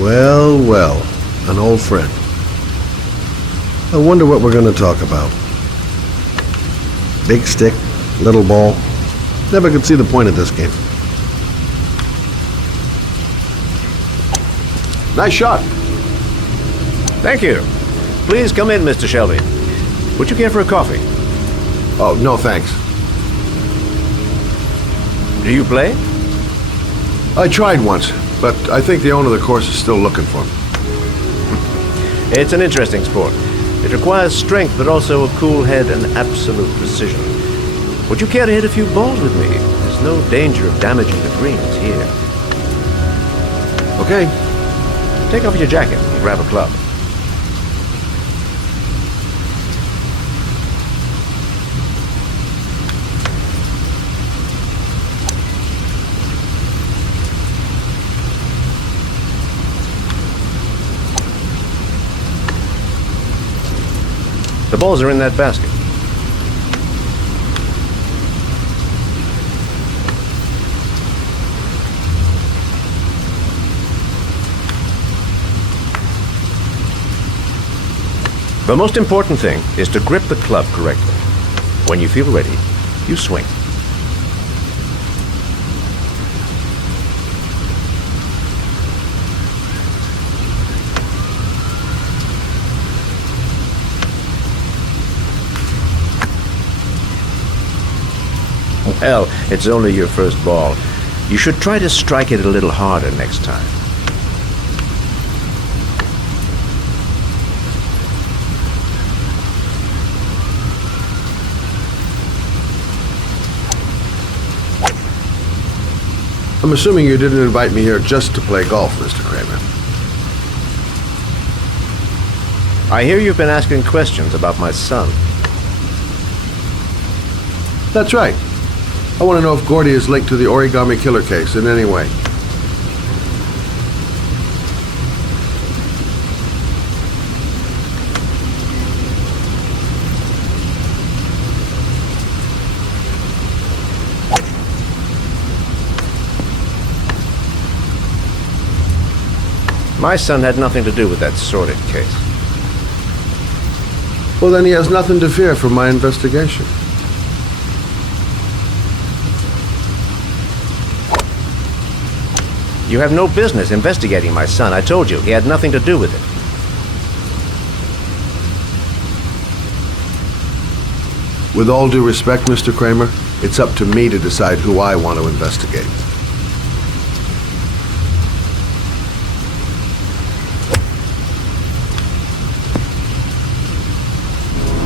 Well, well, an old friend. I wonder what we're going to talk about. Big stick, little ball. Never could see the point of this game. Nice shot. Thank you. Please come in, Mr. Shelby. Would you care for a coffee? Oh, no thanks. Do you play? I tried once, but I think the owner of the course is still looking for me. It's an interesting sport. It requires strength, but also a cool head and absolute precision. Would you care to hit a few balls with me? There's no danger of damaging the greens here. Okay. Take off your jacket and grab a club. balls are in that basket. The most important thing is to grip the club correctly. When you feel ready, you swing. Well, it's only your first ball. You should try to strike it a little harder next time. I'm assuming you didn't invite me here just to play golf, Mr. Kramer. I hear you've been asking questions about my son. That's right. I want to know if Gordy is linked to the Origami Killer case in any way. My son had nothing to do with that sordid case. Well, then he has nothing to fear from my investigation. You have no business investigating my son. I told you, he had nothing to do with it. With all due respect, Mr. Kramer, it's up to me to decide who I want to investigate.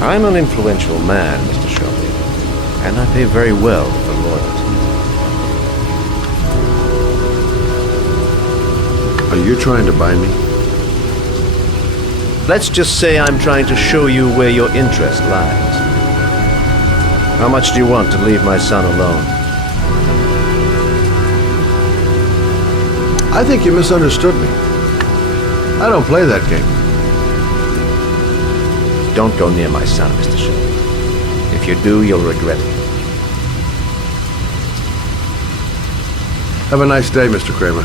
I'm an influential man, Mr. Shelby, and I pay very well for loyalty. Are you trying to buy me? Let's just say I'm trying to show you where your interest lies. How much do you want to leave my son alone? I think you misunderstood me. I don't play that game. Don't go near my son, Mr. Shelby. If you do, you'll regret it. Have a nice day, Mr. Kramer.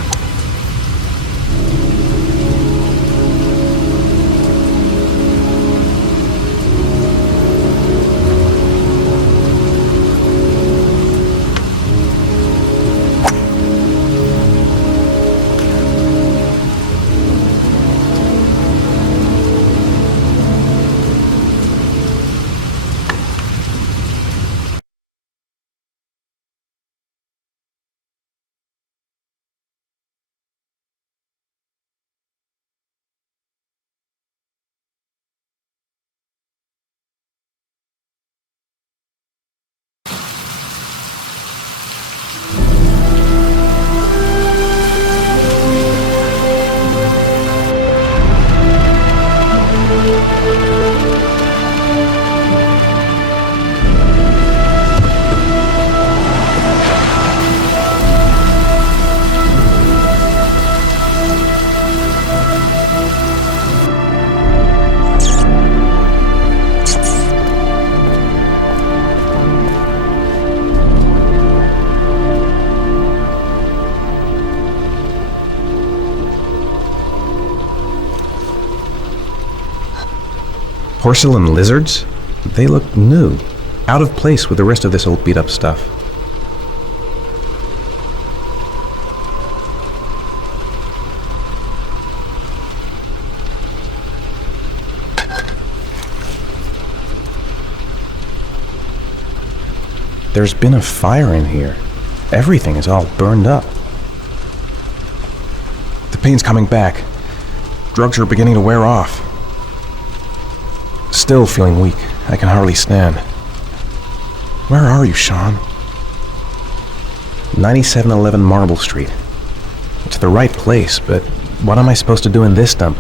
Porcelain lizards? They look new, out of place with the rest of this old beat-up stuff. There's been a fire in here. Everything is all burned up. The pain's coming back. Drugs are beginning to wear off. Still feeling weak. I can hardly stand. Where are you, Sean? 9711 Marble Street. It's the right place, but what am I supposed to do in this dump?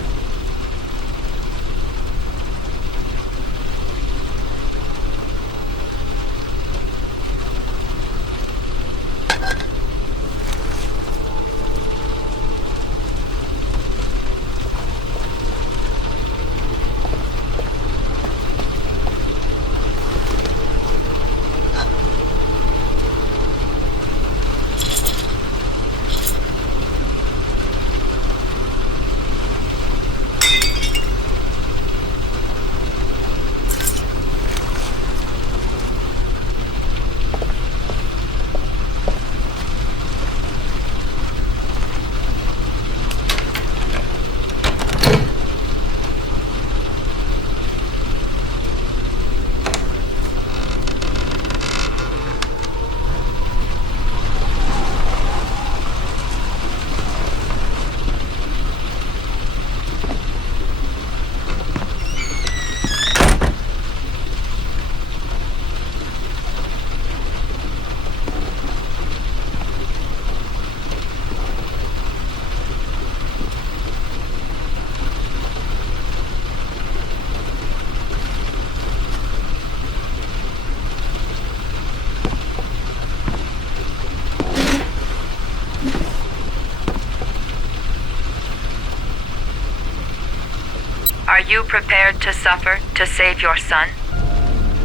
you prepared to suffer to save your son?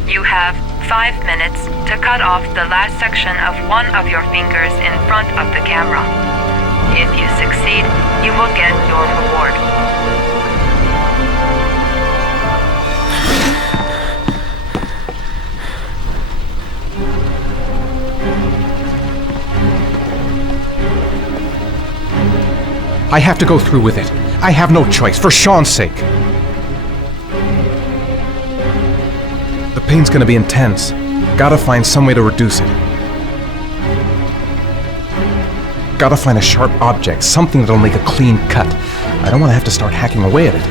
You have 5 minutes to cut off the last section of one of your fingers in front of the camera. If you succeed, you will get your reward. I have to go through with it. I have no choice, for Sean's sake. The pain's gonna be intense. Gotta find some way to reduce it. Gotta find a sharp object, something that'll make a clean cut. I don't want to have to start hacking away at it.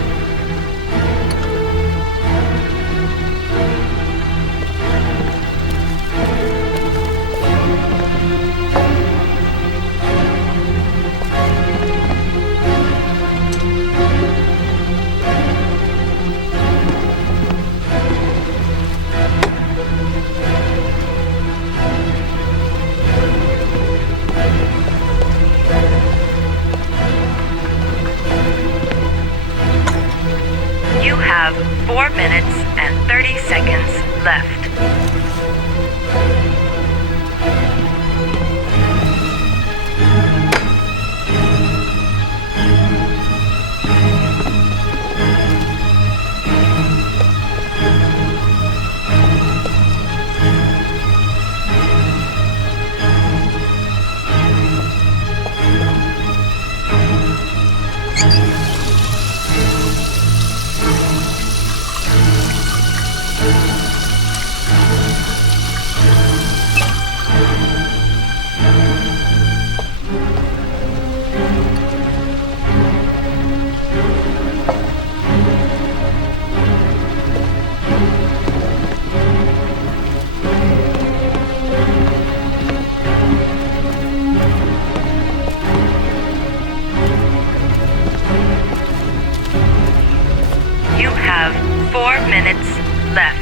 You have 4 minutes and 30 seconds left. You have 4 minutes left.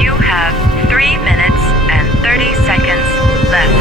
You have 3 minutes and 30 seconds left.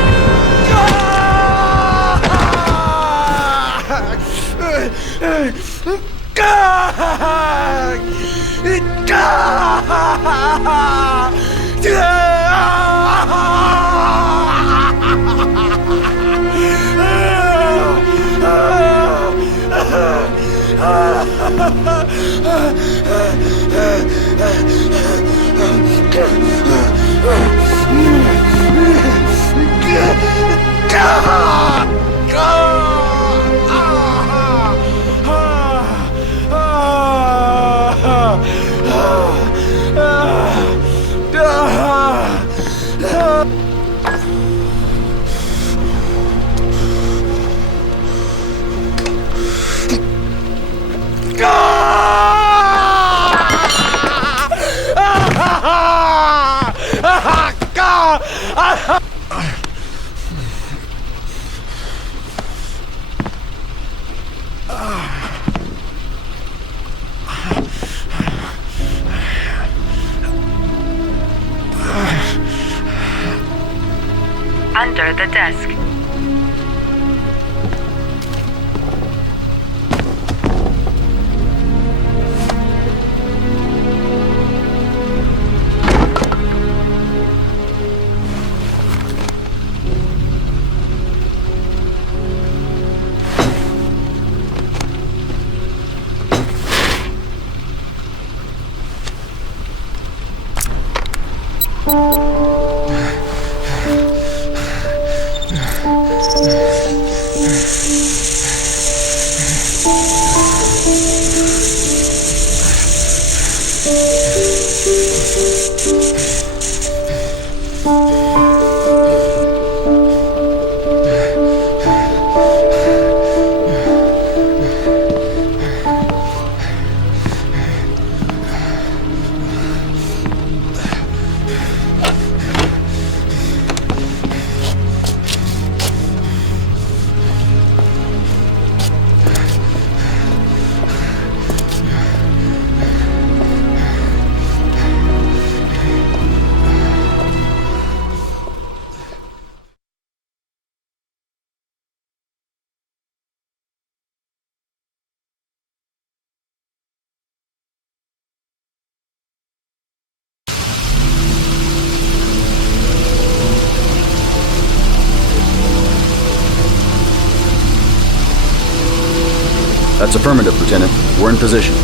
That's affirmative, Lieutenant. We're in position.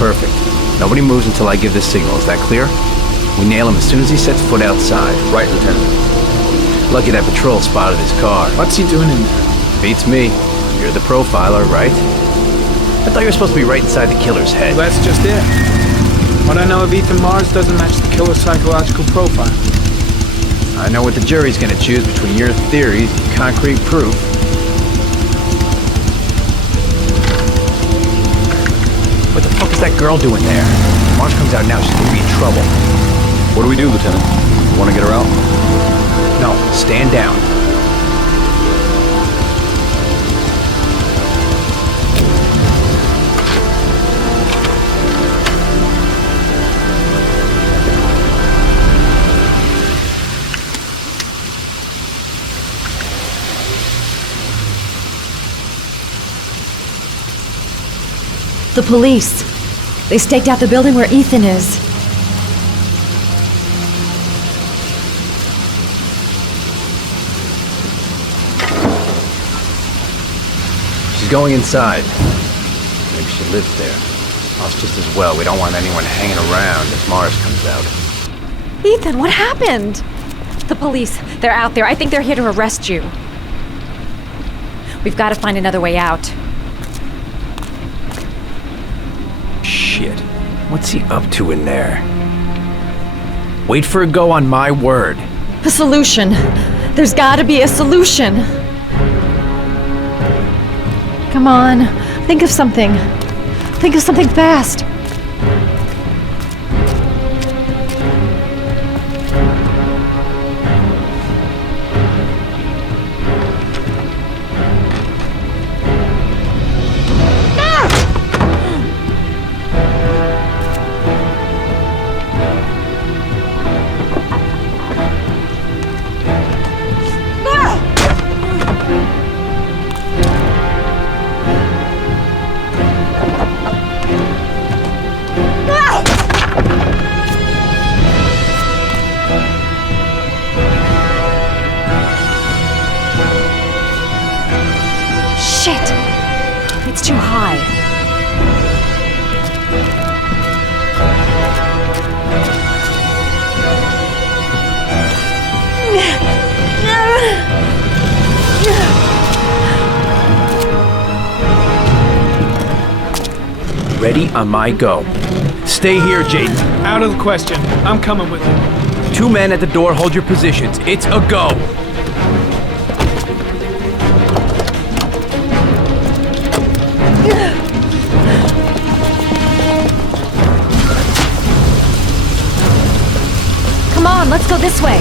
Perfect. Nobody moves until I give the signal. Is that clear? We nail him as soon as he sets foot outside. Right, Lieutenant. Lucky that patrol spotted his car. What's he doing in there? Beats me. You're the profiler, right? I thought you were supposed to be right inside the killer's head. Well, that's just it. What I know of Ethan Mars doesn't match the killer's psychological profile. I know what the jury's gonna choose between your theories and concrete proof. What the fuck is that girl doing there? If Mars comes out now, she's gonna be in trouble. What do we do, Lieutenant? Want to get her out? No, stand down. The police. They staked out the building where Ethan is. She's going inside. Maybe she lives there. Oh, it's just as well. We don't want anyone hanging around if Mars comes out. Ethan, what happened? The police. They're out there. I think they're here to arrest you. We've got to find another way out. Shit. What's he up to in there? Wait for a go on my word. A solution. There's got to be a solution. Come on. Think of something. Think of something fast. It's too high. Ready on my go. Stay here, Jaden. Out of the question. I'm coming with you. 2 men at the door, hold your positions. It's a go. Come on, let's go this way.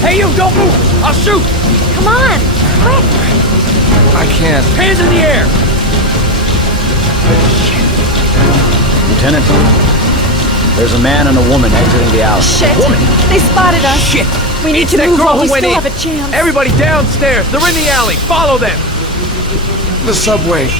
Hey, you, don't move! I'll shoot! Come on, quick! I can't. Hands in the air! Lieutenant, there's a man and a woman exiting the alley. Shit! Woman? They spotted us! Shit! We need It's to that move girl while who we went still in. have a chance. Everybody downstairs! They're in the alley! Follow them! The subway.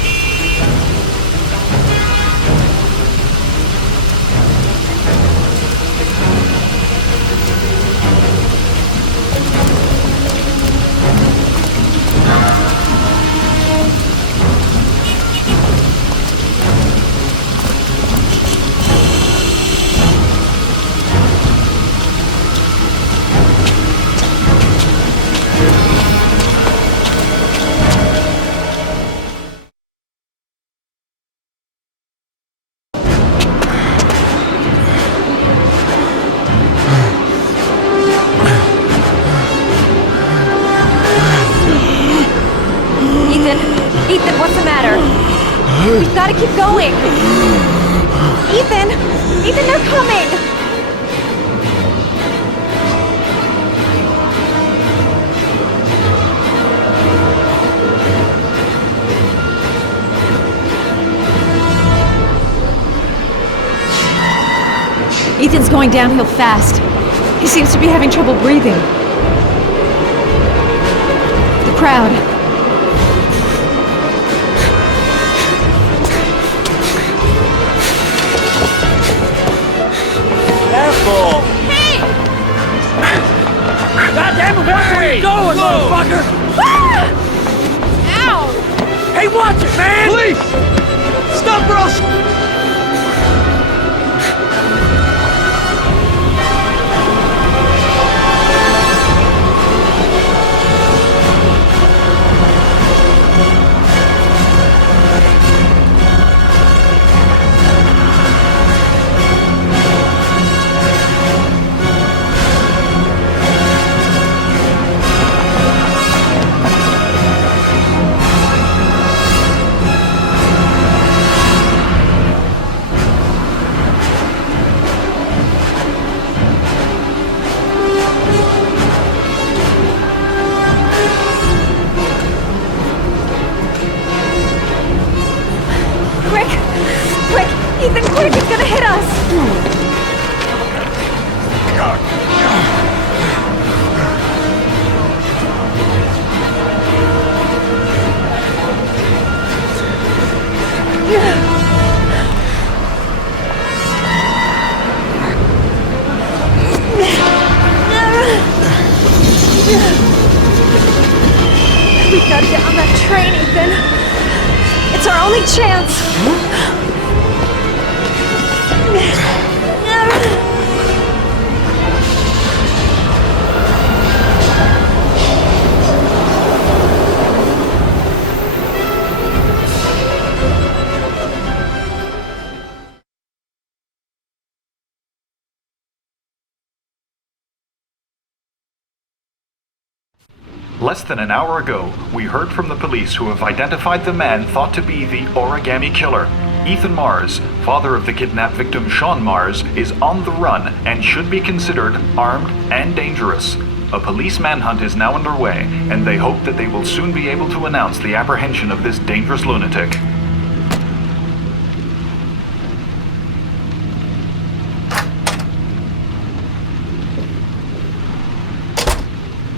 Ethan, what's the matter? We've got to keep going. Ethan! Ethan, they're coming! going downhill fast. He seems to be having trouble breathing. The crowd. Careful! Hey! God damn it, watch where you're going, motherfucker! Ah! Ow! Hey, watch it, man! Police! Stop or else... Ethan, quick! It's gonna hit us! We've got to get on that train, Ethan. It's our only chance. Less than an hour ago, we heard from the police who have identified the man thought to be the Origami Killer. Ethan Mars, father of the kidnapped victim Sean Mars, is on the run and should be considered armed and dangerous. A police manhunt is now underway, and they hope that they will soon be able to announce the apprehension of this dangerous lunatic.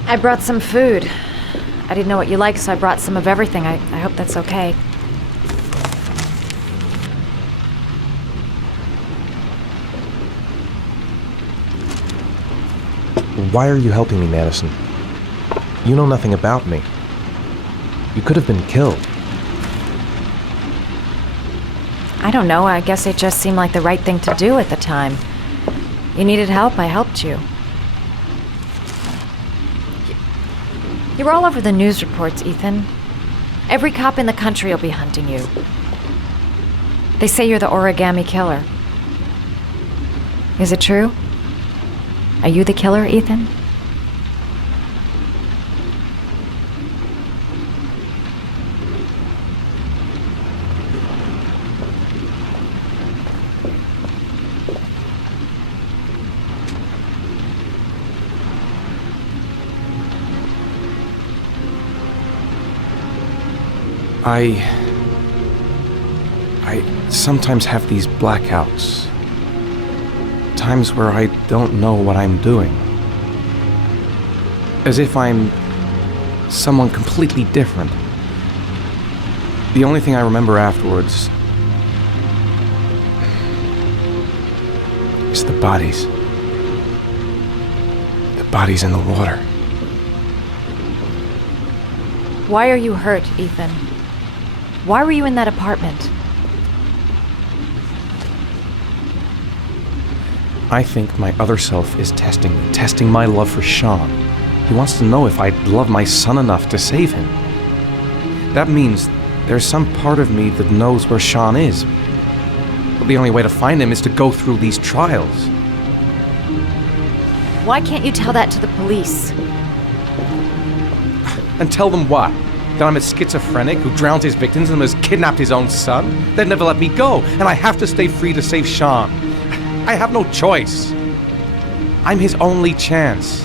I brought some food. I didn't know what you liked, so I brought some of everything. I hope that's okay. Why are you helping me, Madison? You know nothing about me. You could have been killed. I don't know. I guess it just seemed like the right thing to do at the time. You needed help, I helped you. You're all over the news reports, Ethan. Every cop in the country will be hunting you. They say you're the Origami Killer. Is it true? Are you the killer, Ethan? I sometimes have these blackouts. Times where I don't know what I'm doing. As if I'm someone completely different. The only thing I remember afterwards is the bodies. The bodies in the water. Why are you hurt, Ethan? Why were you in that apartment? I think my other self is testing me, testing my love for Sean. He wants to know if I love my son enough to save him. That means there's some part of me that knows where Sean is. But the only way to find him is to go through these trials. Why can't you tell that to the police? And tell them what? That I'm a schizophrenic who drowned his victims and has kidnapped his own son? They'd never let me go, and I have to stay free to save Sean. I have no choice. I'm his only chance.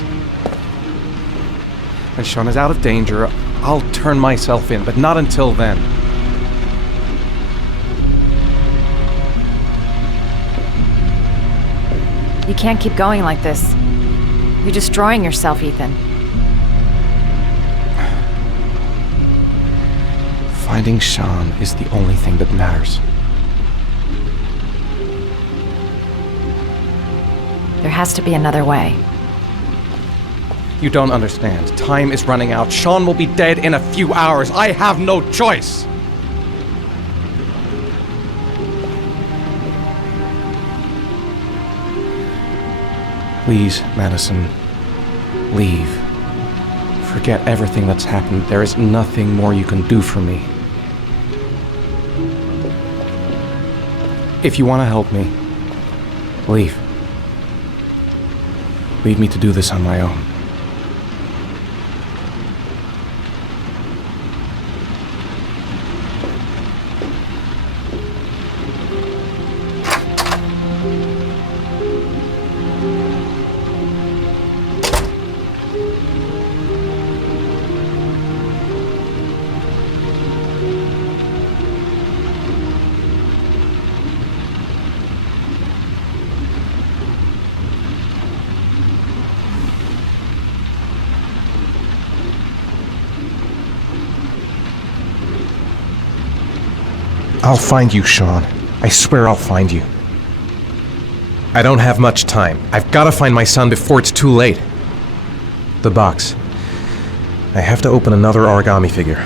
When Sean is out of danger, I'll turn myself in, but not until then. You can't keep going like this. You're destroying yourself, Ethan. Finding Sean is the only thing that matters. There has to be another way. You don't understand. Time is running out. Sean will be dead in a few hours. I have no choice! Please, Madison, leave. Forget everything that's happened. There is nothing more you can do for me. If you want to help me, leave. Leave me to do this on my own. I'll find you, Sean. I swear I'll find you. I don't have much time. I've got to find my son before it's too late. The box. I have to open another origami figure.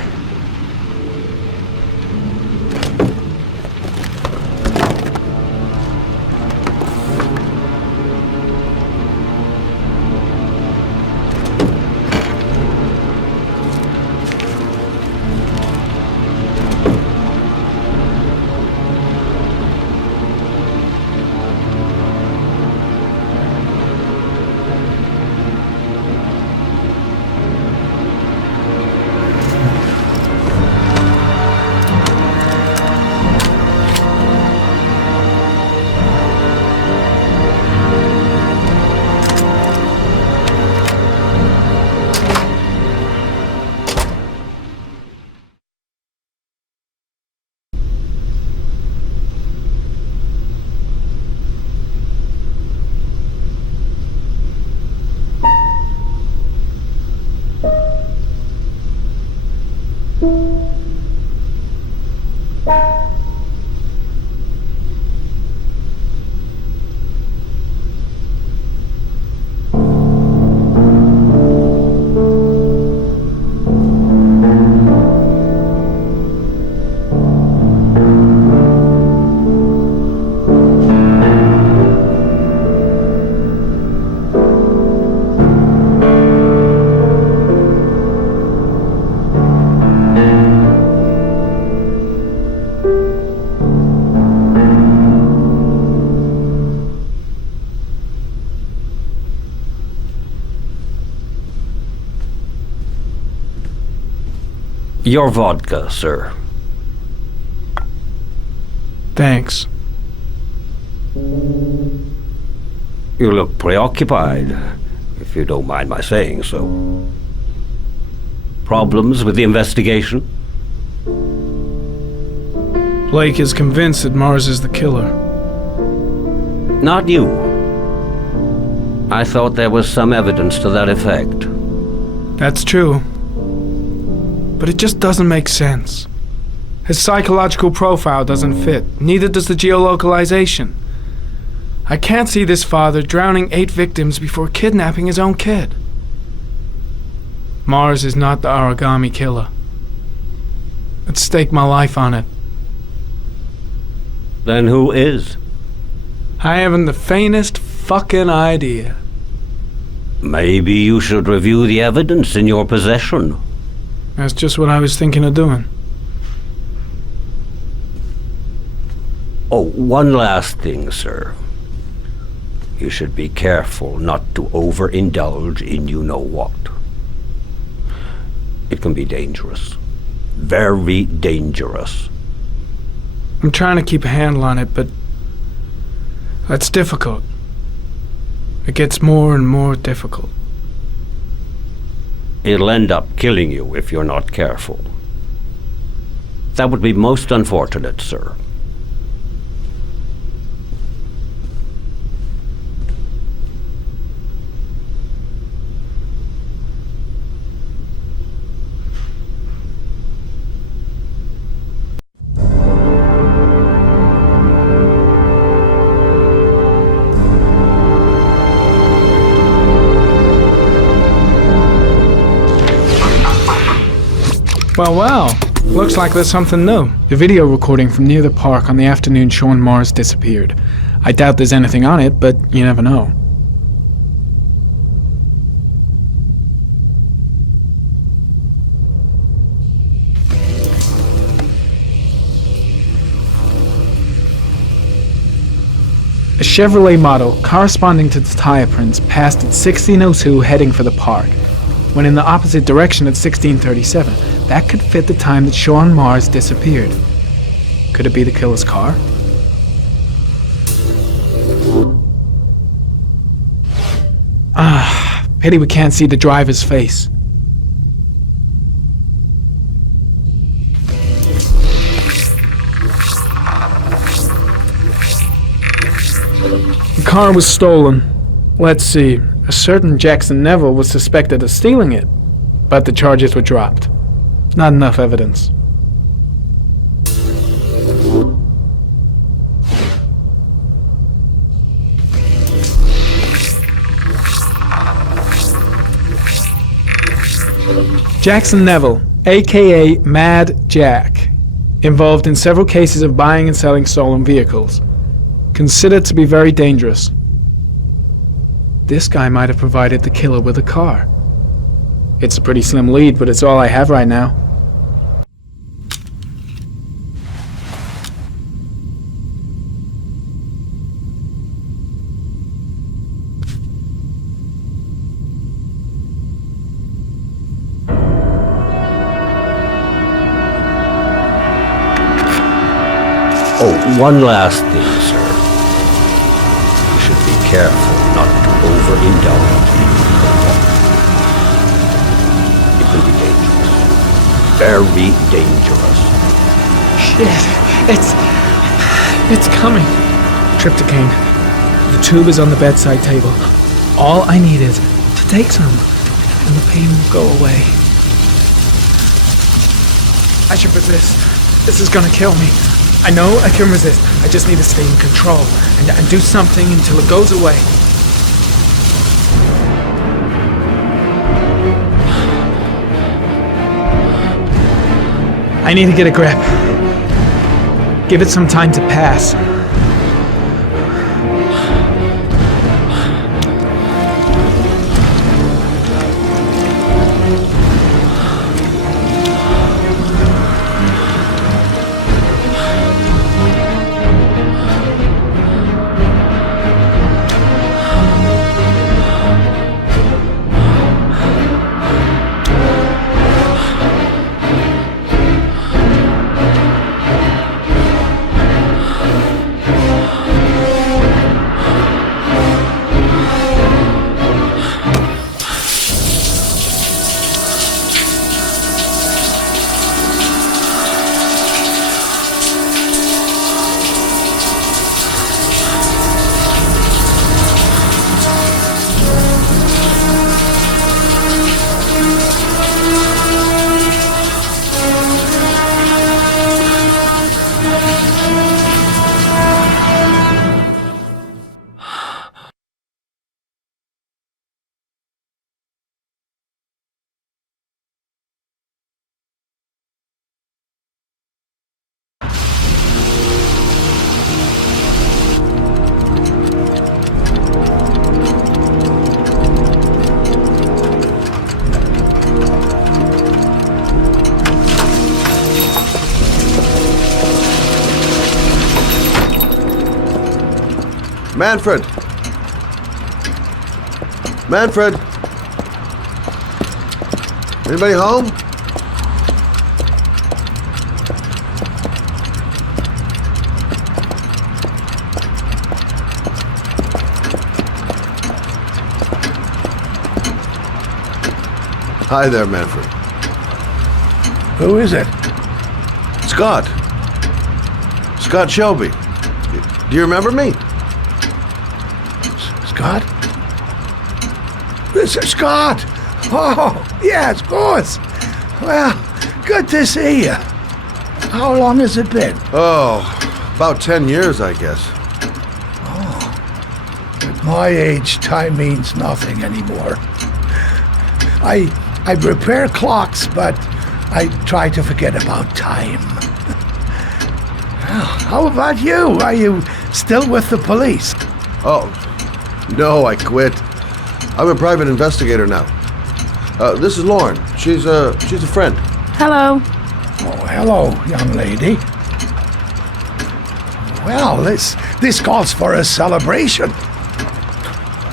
Your vodka, sir. Thanks. You look preoccupied, if you don't mind my saying so. Problems with the investigation? Blake is convinced that Mars is the killer. Not you. I thought there was some evidence to that effect. That's true. But it just doesn't make sense. His psychological profile doesn't fit. Neither does the geolocalization. I can't see this father drowning 8 victims before kidnapping his own kid. Mars is not the Origami Killer. I'd stake my life on it. Then who is? I haven't the faintest fucking idea. Maybe you should review the evidence in your possession. That's just what I was thinking of doing. Oh, one last thing, sir. You should be careful not to overindulge in you-know-what. It can be dangerous. Very dangerous. I'm trying to keep a handle on it, but that's difficult. It gets more and more difficult. It'll end up killing you if you're not careful. That would be most unfortunate, sir. Well. Looks like there's something new. The video recording from near the park on the afternoon Sean Mars disappeared. I doubt there's anything on it, but you never know. A Chevrolet model corresponding to the tire prints passed at 16:02 heading for the park, when in the opposite direction at 16:37. That could fit the time that Sean Mars disappeared. Could it be the killer's car? Pity we can't see the driver's face. The car was stolen. Let's see. A certain Jackson Neville was suspected of stealing it, but the charges were dropped. Not enough evidence. Jackson Neville, aka Mad Jack, involved in several cases of buying and selling stolen vehicles. Considered to be very dangerous. This guy might have provided the killer with a car. It's a pretty slim lead, but it's all I have right now. Oh, one last thing, sir. You should be careful not to overindulge in the water. It can be dangerous. Very dangerous. Shit, it's coming. Trypticane. The tube is on the bedside table. All I need is to take some, and the pain will go away. I should resist. This is gonna kill me. I know I can resist. I just need to stay in control and do something until it goes away. I need to get a grip. Give it some time to pass. Manfred! Manfred! Anybody home? Hi there, Manfred. Who is it? Scott. Scott Shelby. Do you remember me? Scott? This is Scott! Oh, yes, of course. Well, good to see you. How long has it been? Oh, about 10 years, I guess. Oh, at my age, time means nothing anymore. I repair clocks, but I try to forget about time. Well, how about you? Are you still with the police? Oh, no, I quit. I'm a private investigator now. This is Lauren. She's a friend. Hello. Oh, hello, young lady. Well, this calls for a celebration.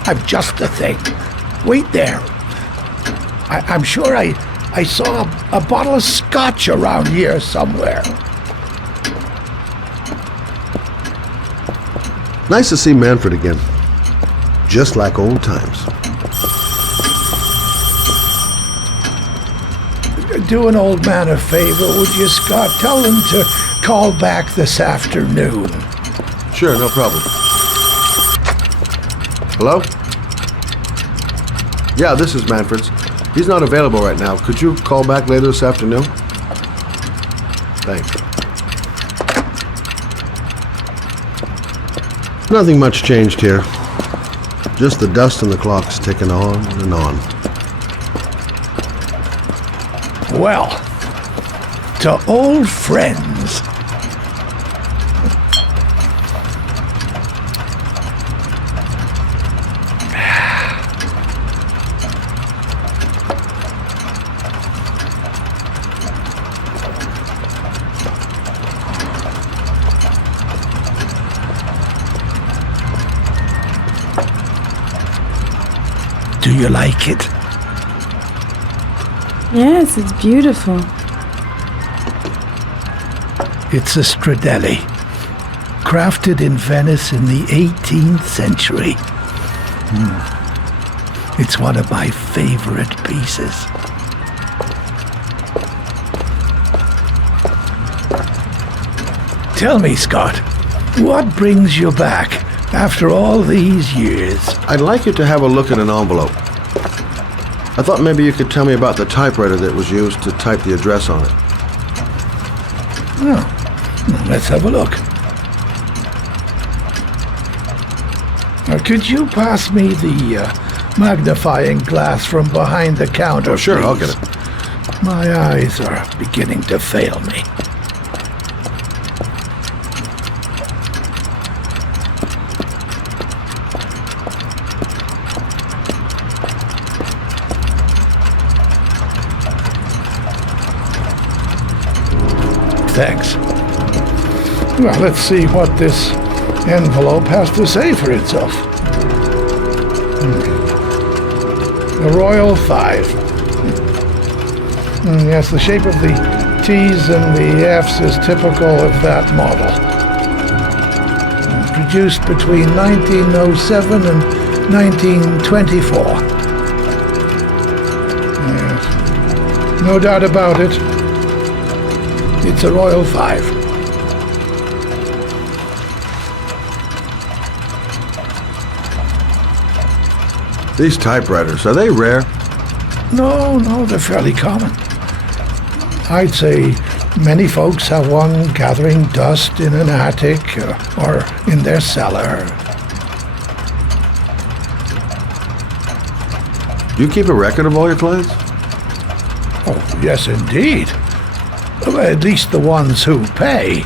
I've just the thing. Wait there. I'm sure I saw a bottle of scotch around here somewhere. Nice to see Manfred again. Just like old times. Do an old man a favor, would you, Scott? Tell him to call back this afternoon. Sure, no problem. Hello? Yeah, this is Manfred's. He's not available right now. Could you call back later this afternoon? Thanks. Nothing much changed here. Just the dust and the clocks ticking on and on. Well, to old friends. Do you like it? Yes, it's beautiful. It's a Stradelli, crafted in Venice in the 18th century. It's one of my favorite pieces. Tell me, Scott, what brings you back after all these years? I'd like you to have a look at an envelope. I thought maybe you could tell me about the typewriter that was used to type the address on it. Oh, let's have a look. Could you pass me the magnifying glass from behind the counter, Oh, sure, please? I'll get it. My eyes are beginning to fail me. Thanks. Well, let's see what this envelope has to say for itself. The Royal 5. Yes, the shape of the T's and the F's is typical of that model. Produced between 1907 and 1924. Yes. No doubt about it. It's a Royal 5. These typewriters, are they rare? No, they're fairly common. I'd say many folks have one gathering dust in an attic or in their cellar. Do you keep a record of all your clients? Oh, yes, indeed. Well, at least the ones who pay.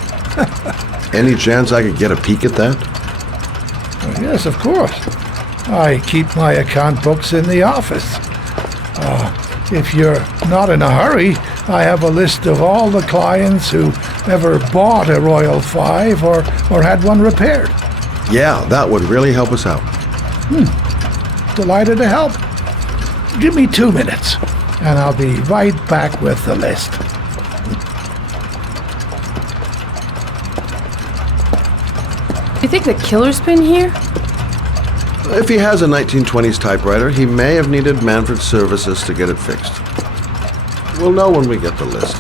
Any chance I could get a peek at that? Oh, yes, of course. I keep my account books in the office. If you're not in a hurry, I have a list of all the clients who ever bought a Royal 5 or had one repaired. Yeah, that would really help us out. Delighted to help. Give me 2 minutes, and I'll be right back with the list. You think the killer's been here? If he has a 1920s typewriter, he may have needed Manfred's services to get it fixed. We'll know when we get the list.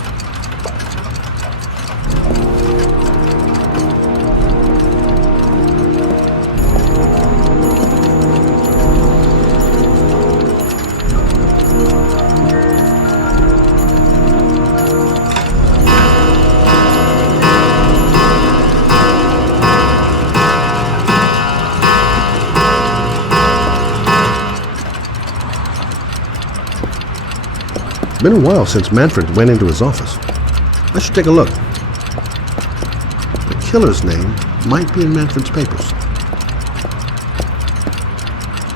It's been a while since Manfred went into his office. I should take a look. The killer's name might be in Manfred's papers.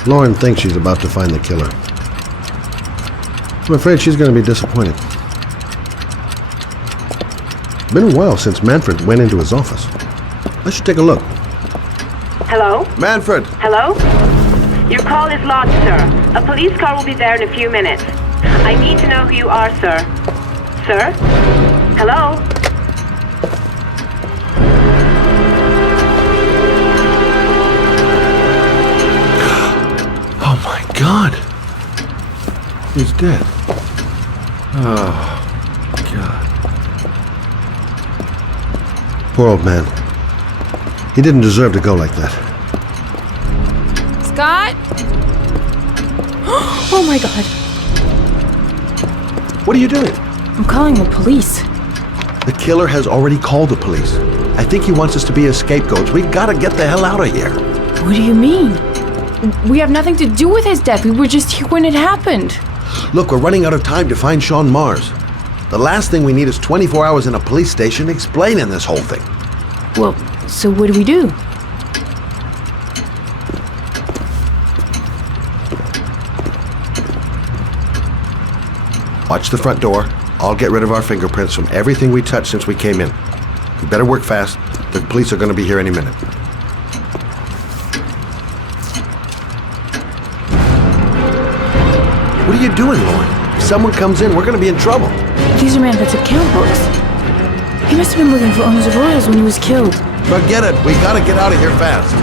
Lauren thinks she's about to find the killer. I'm afraid she's going to be disappointed. It's been a while since Manfred went into his office. I should take a look. Hello? Manfred! Hello? Your call is lodged, sir. A police car will be there in a few minutes. I need to know who you are, sir. Sir? Hello? Oh my God! He's dead. Oh, God. Poor old man. He didn't deserve to go like that. Scott? Oh my God. What are you doing? I'm calling the police. The killer has already called the police. I think he wants us to be his scapegoats. We gotta get the hell out of here. What do you mean? We have nothing to do with his death. We were just here when it happened. Look, we're running out of time to find Sean Mars. The last thing we need is 24 hours in a police station explaining this whole thing. Well, so what do we do? Watch the front door. I'll get rid of our fingerprints from everything we touched since we came in. You better work fast. The police are going to be here any minute. What are you doing, Lauren? If someone comes in, we're going to be in trouble. These are Manfred's account books. He must have been looking for owners of royals when he was killed. Forget it. We got to get out of here fast.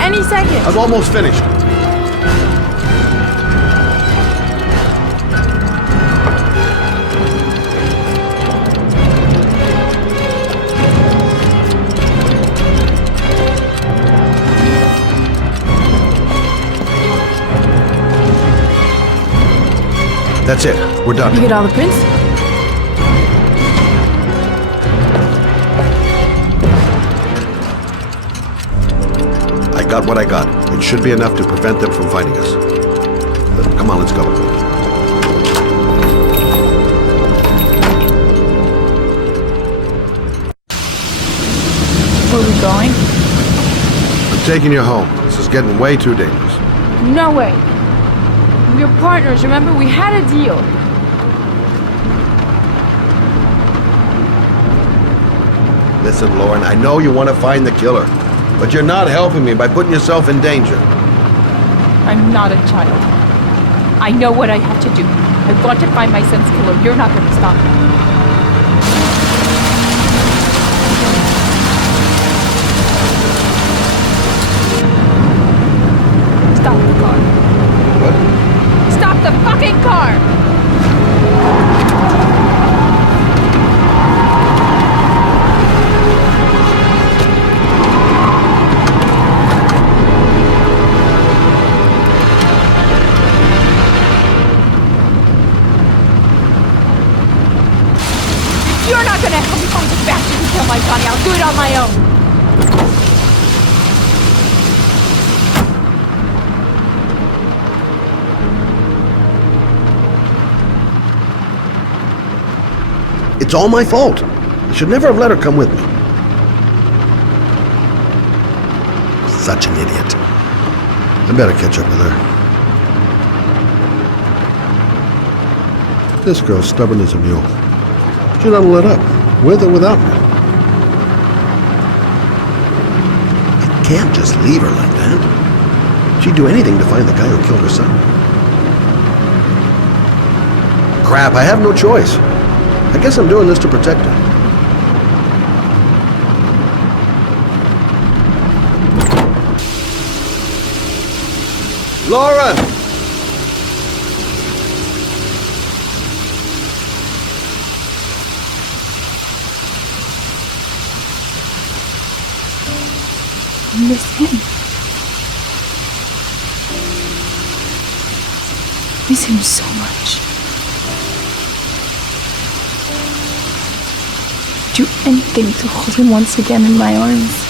Any second. I'm almost finished. That's it. We're done. You get all the prints? I got what I got. It should be enough to prevent them from finding us. Come on, let's go. Where are we going? I'm taking you home. This is getting way too dangerous. No way. We're partners, remember? We had a deal. Listen, Lauren, I know you want to find the killer, but you're not helping me by putting yourself in danger. I'm not a child. I know what I have to do. I want to find my son's killer. You're not going to stop me. Stop the car. What? Stop the fucking car! You're not gonna help me find the bastard who killed my Johnny. I'll do it on my own. It's all my fault. I should never have let her come with me. Such an idiot. I better catch up with her. This girl's stubborn as a mule. She doesn't let up, with or without me. I can't just leave her like that. She'd do anything to find the guy who killed her son. Crap, I have no choice. I guess I'm doing this to protect her. Laura! I miss him. Miss him so much. Do anything to hold him once again in my arms.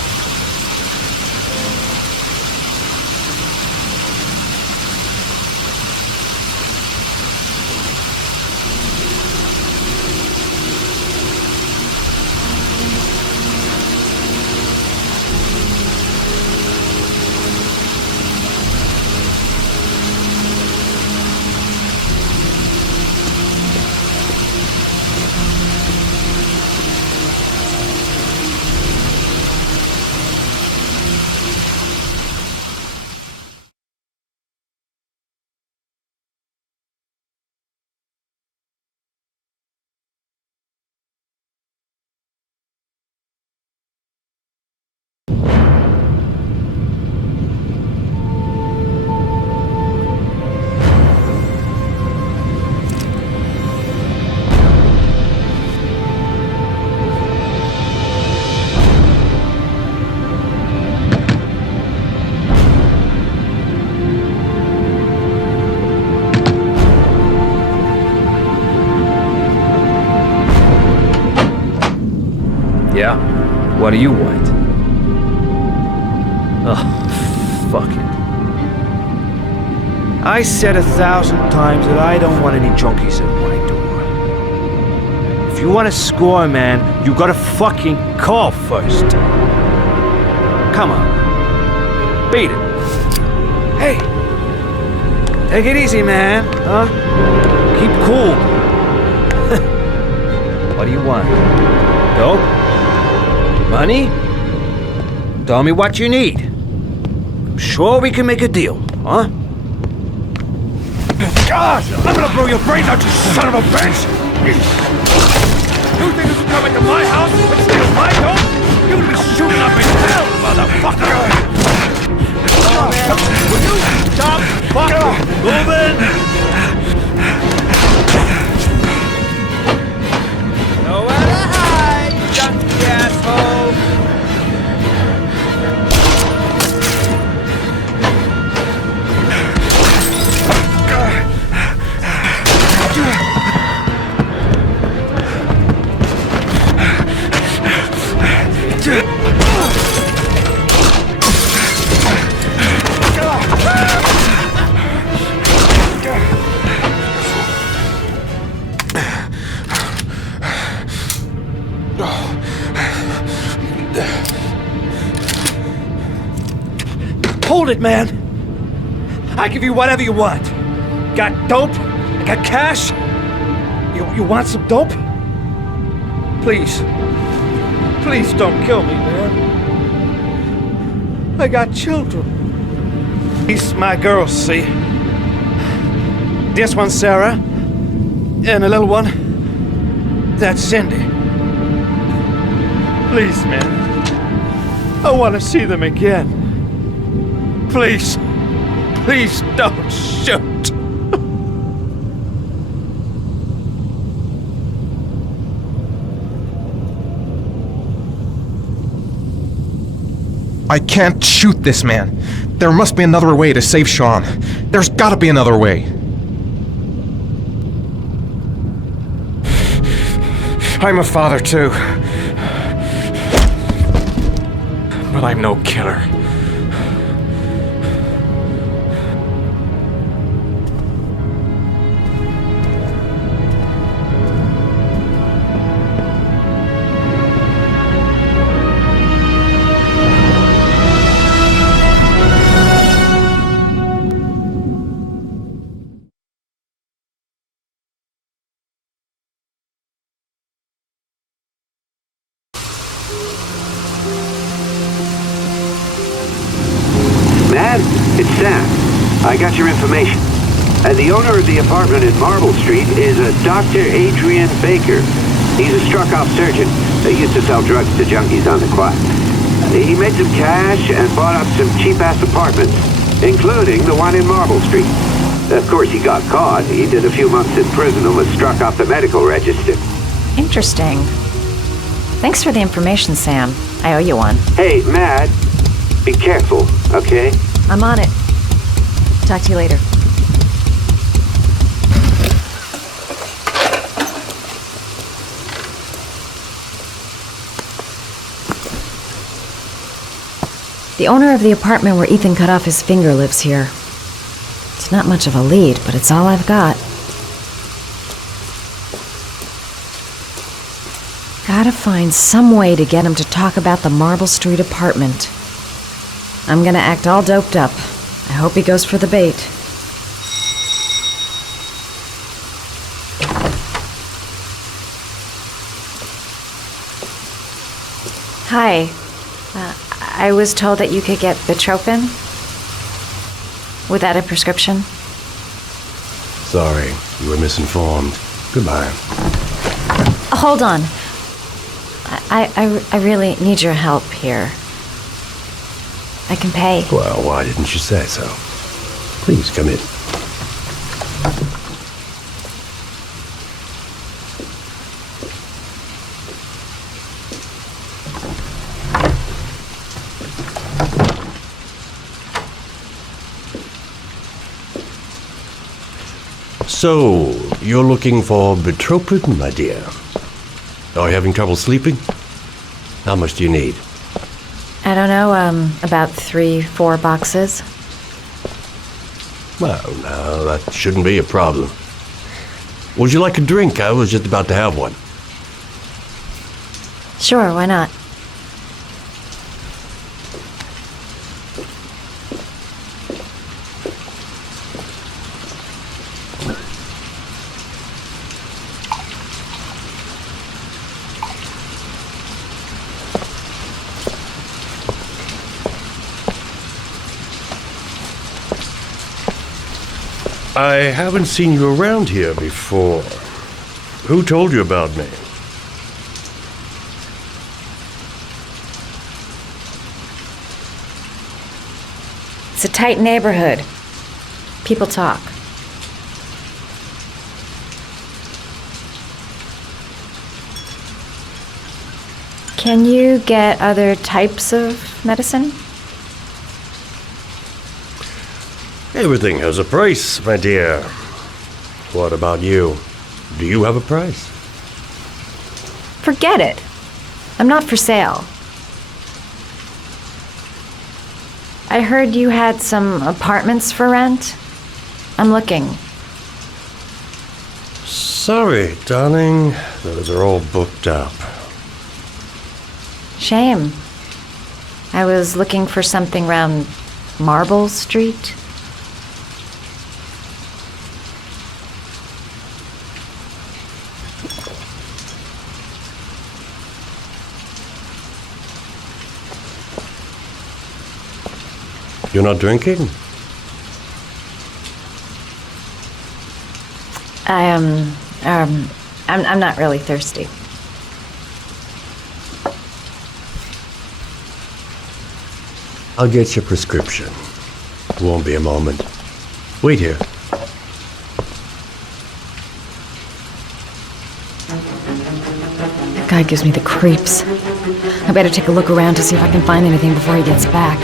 Yeah? What do you want? Oh, fuck it. I said 1,000 times that I don't want any junkies at my door. If you want to score, man, you gotta fucking call first. Come on. Beat it. Hey! Take it easy, man. Huh? Keep cool. What do you want? Dope? Money? Tell me what you need. I'm sure we can make a deal, huh? Gosh! I'm gonna blow your brains out, you son of a bitch! You think you can come into my house and steal my dope? You're gonna be shooting up in hell, motherfucker! Will you stop fucking moving? Nowhere to hide, junkie asshole! Hold it, man! I give you whatever you want. Got dope? I got cash? You want some dope? Please. Please don't kill me, man. I got children. These my girls, see? This one's Sarah. And a little one. That's Cindy. Please, man. I want to see them again. Please. Please don't shoot. I can't shoot this man. There must be another way to save Sean. There's gotta be another way. I'm a father too. But I'm no killer. Matt, it's Sam. I got your information. The owner of the apartment in Marble Street is a Dr. Adrian Baker. He's a struck-off surgeon. He used to sell drugs to junkies on the quad. He made some cash and bought up some cheap-ass apartments, including the one in Marble Street. Of course, he got caught. He did a few months in prison and was struck off the medical register. Interesting. Thanks for the information, Sam. I owe you one. Hey, Matt, be careful, okay? I'm on it. Talk to you later. The owner of the apartment where Ethan cut off his finger lives here. It's not much of a lead, but it's all I've got. Gotta find some way to get him to talk about the Marble Street apartment. I'm gonna act all doped up. I hope he goes for the bait. Hi. I was told that you could get Bitropin without a prescription. Sorry, you were misinformed. Goodbye. Hold on. I really need your help here. I can pay. Well, why didn't you say so? Please come in. So, you're looking for Bitropin, my dear? Are you having trouble sleeping? How much do you need? I don't know, about 3-4 boxes. Well, no, that shouldn't be a problem. Would you like a drink? I was just about to have one. Sure, why not? I haven't seen you around here before. Who told you about me? It's a tight neighborhood. People talk. Can you get other types of medicine? Everything has a price, my dear. What about you? Do you have a price? Forget it. I'm not for sale. I heard you had some apartments for rent. I'm looking. Sorry, darling. Those are all booked up. Shame. I was looking for something around Marble Street. You're not drinking? I'm not really thirsty. I'll get your prescription. It won't be a moment. Wait here. That guy gives me the creeps. I better take a look around to see if I can find anything before he gets back.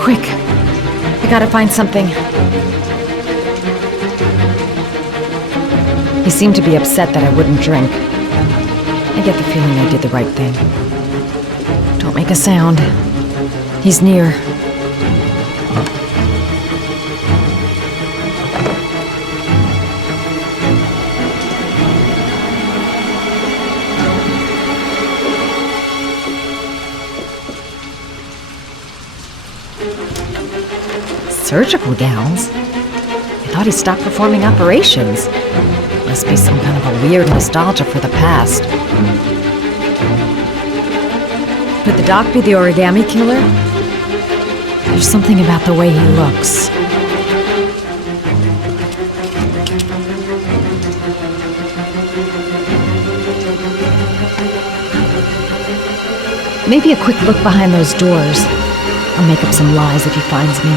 Quick! I gotta find something. He seemed to be upset that I wouldn't drink. get the feeling I did the right thing. Don't make a sound. He's near. Surgical gowns? I thought he stopped performing operations. Must be some kind of a weird nostalgia for the past. Could the doc be the Origami Killer? There's something about the way he looks. Maybe a quick look behind those doors. I'll make up some lies if he finds me.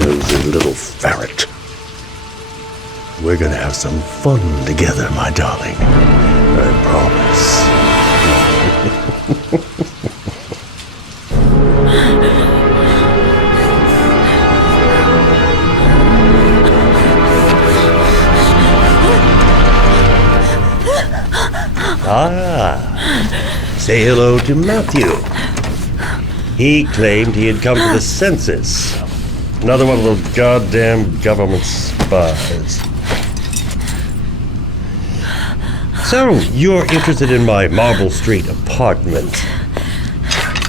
Nosy little ferret. We're gonna have some fun together, my darling. I promise. Say hello to Matthew. He claimed he had come to the census. Another one of those goddamn government spies. So, you're interested in my Marble Street apartment.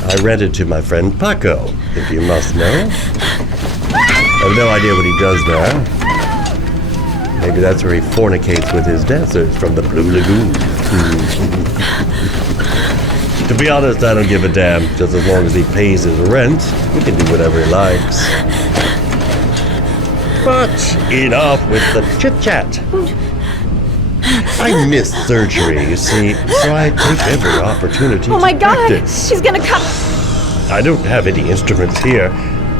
I rented to my friend Paco, if you must know. I have no idea what he does there. Maybe that's where he fornicates with his dancers from the Blue Lagoon. To be honest, I don't give a damn. Just as long as he pays his rent, he can do whatever he likes. But enough with the chit-chat. I missed surgery, you see, so I take every opportunity to practice. She's gonna come! I don't have any instruments here,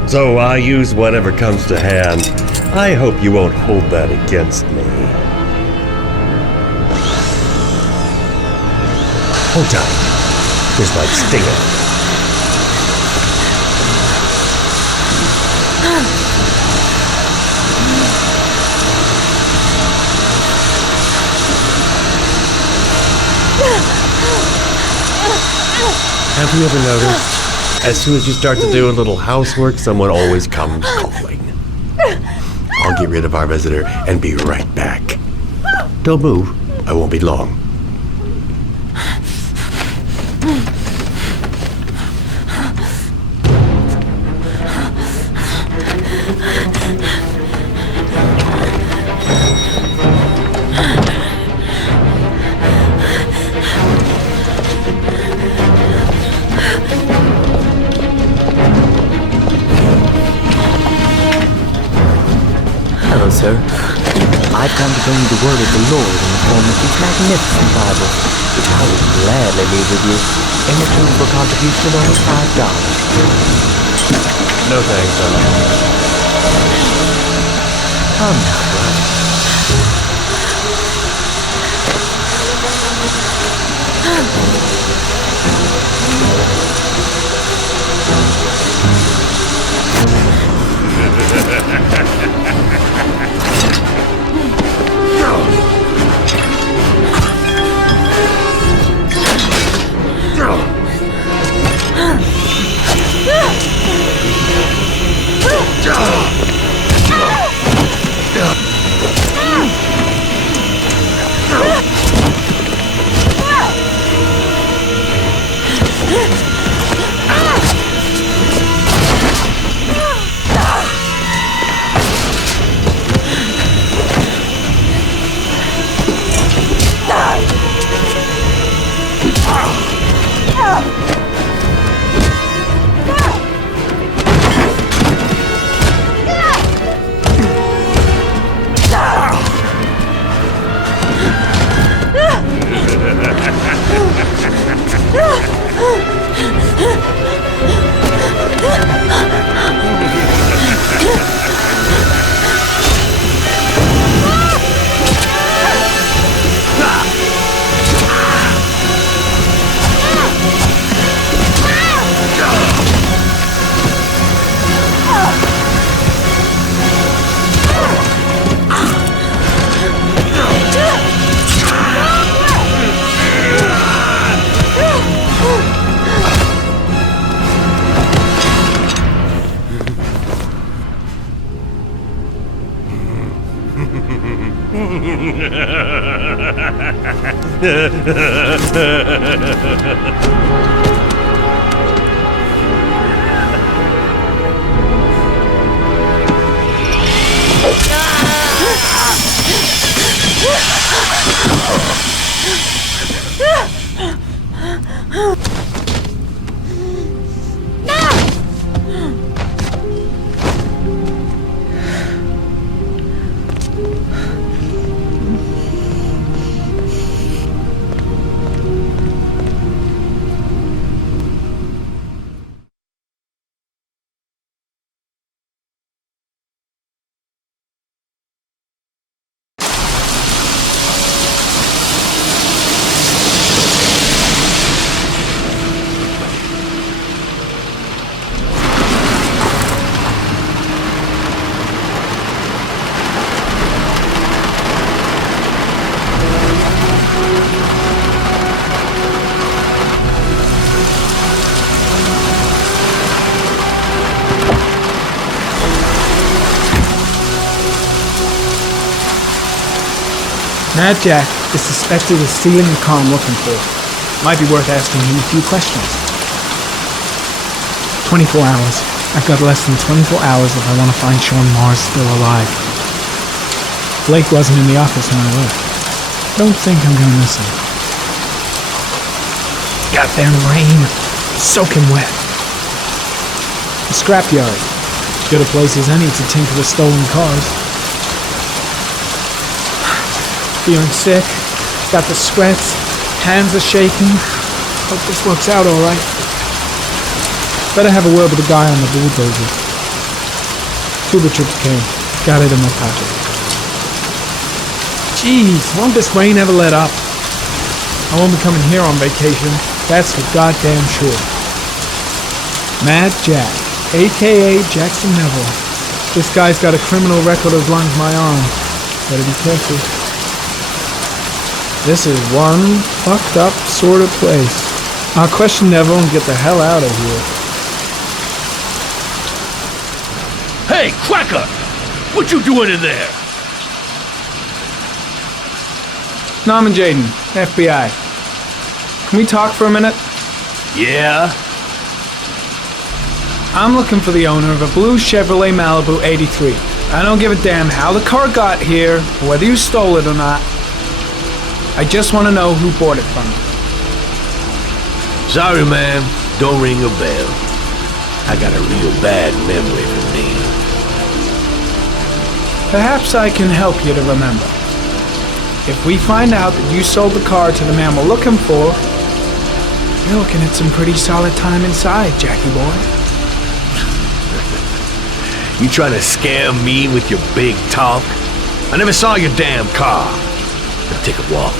so I use whatever comes to hand. I hope you won't hold that against me. Hold tight. This might sting him. Have you ever noticed? As soon as you start to do a little housework, someone always comes calling. I'll get rid of our visitor and be right back. Don't move. I won't be long. Hello, sir. I've come to bring you the word of the Lord in the form of these magnificent Bibles, which I would gladly leave with you in return for a contribution of only $5. No thanks, Come now, brother. Mad Jack is suspected of stealing the car I'm looking for. Might be worth asking him a few questions. 24 hours. I've got less than 24 hours if I want to find Sean Mars still alive. Blake wasn't in the office when I left. Don't think I'm gonna miss him. Goddamn rain. Soaking wet. The scrapyard. As good a place as any to tinker with stolen cars. Feeling sick, got the sweats, hands are shaking. Hope this works out alright. Better have a word with the guy on the bulldozer. Tuba trip came, got it in my pocket. Jeez, won't this rain ever let up? I won't be coming here on vacation, that's for goddamn sure. Mad Jack, aka Jackson Neville. This guy's got a criminal record as long as my arm. Better be careful. This is one fucked up sort of place. I'll question Neville and get the hell out of here. Hey, Cracker! What you doing in there? Norman Jaden, FBI. Can we talk for a minute? Yeah? I'm looking for the owner of a blue Chevrolet Malibu 83. I don't give a damn how the car got here, or whether you stole it or not. I just want to know who bought it from you. Sorry, man. Don't ring a bell. I got a real bad memory for names. Perhaps I can help you to remember. If we find out that you sold the car to the man we're looking for, you're looking at some pretty solid time inside, Jackie boy. You trying to scare me with your big talk? I never saw your damn car. Let's take a walk.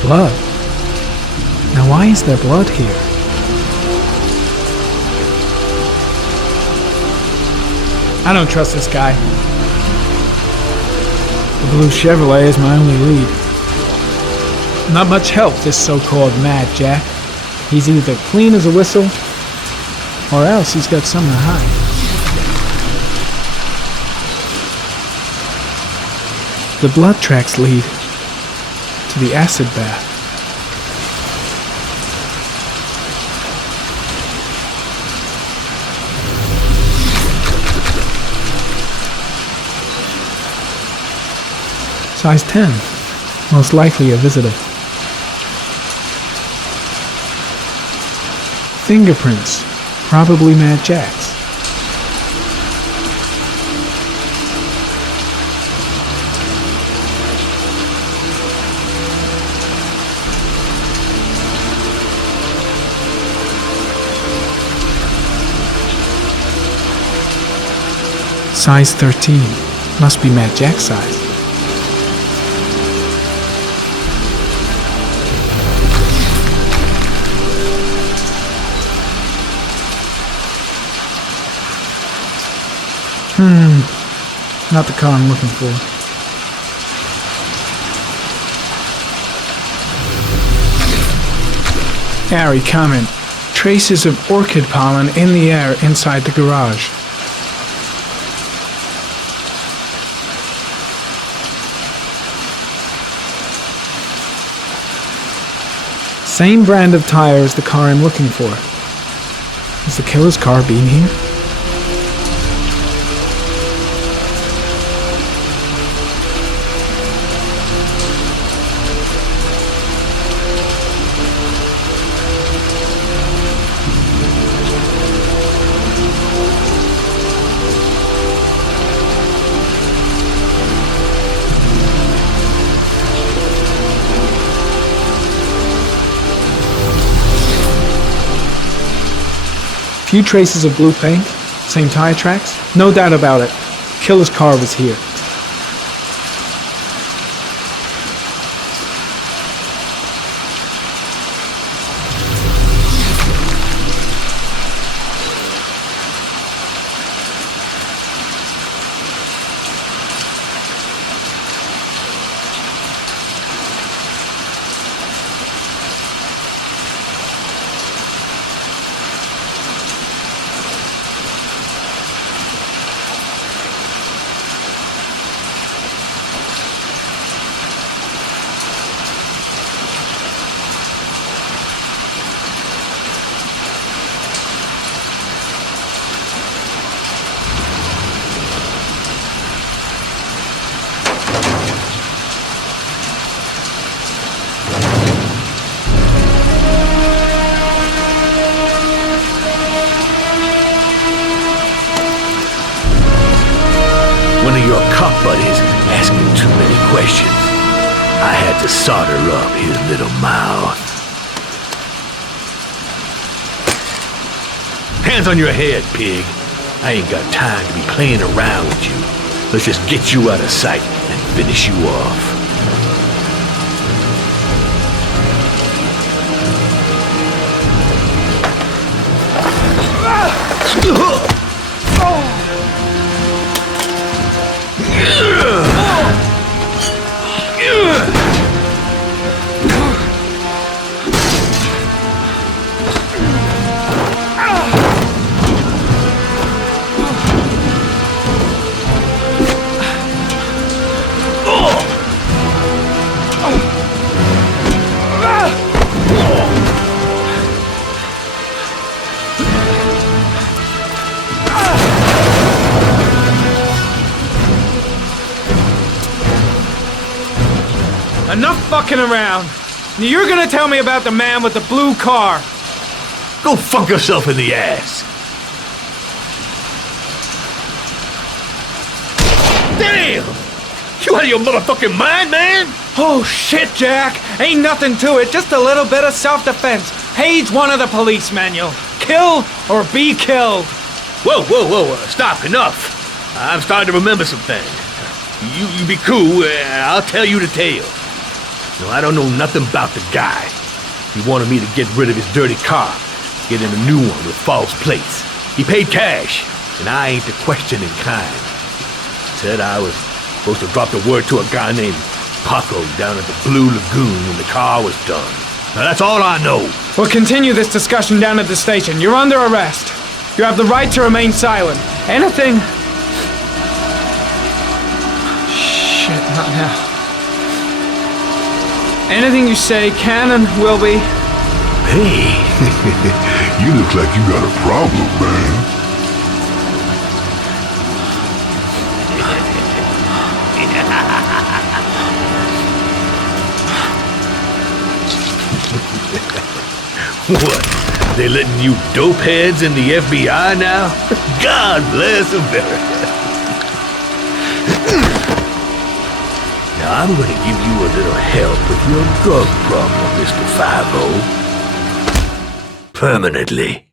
Blood. Now why is there blood here? I don't trust this guy. The blue Chevrolet is my only lead. Not much help, this so-called Mad Jack. He's either clean as a whistle, or else he's got something to hide. The blood tracks lead to the acid bath. Size 10, most likely a visitor. Fingerprints, probably Mad Jack's. Size 13, must be Mad Jack's size. Not the car I'm looking for. Harry, comment. Traces of orchid pollen in the air inside the garage. Same brand of tire as the car I'm looking for. Has the killer's car been here? Few traces of blue paint, same tire tracks. No doubt about it. Killer's car was here. One of your cop buddies asking too many questions. I had to solder up his little mouth. Hands on your head, pig. I ain't got time to be playing around with you. Let's just get you out of sight and finish you off. Enough fucking around. You're gonna tell me about the man with the blue car. Go fuck yourself in the ass. Damn! You out of your motherfucking mind, man? Oh shit, Jack. Ain't nothing to it. Just a little bit of self-defense. Page 1 of the police manual. Kill or be killed. Whoa, whoa, whoa. Stop. Enough. I'm starting to remember some things. You be cool. I'll tell you the tale. No, I don't know nothing about the guy. He wanted me to get rid of his dirty car, get him a new one with false plates. He paid cash, and I ain't the questioning kind. Said I was supposed to drop the word to a guy named Paco down at the Blue Lagoon when the car was done. Now that's all I know. We'll continue this discussion down at the station. You're under arrest. You have the right to remain silent. Anything... Shit, not now. Anything you say can and will be... Hey, you look like you got a problem, man. What? They letting you dope heads in the FBI now? God bless America. Now I'm gonna give you a little help with your drug problem, Mr. 5-0. Permanently.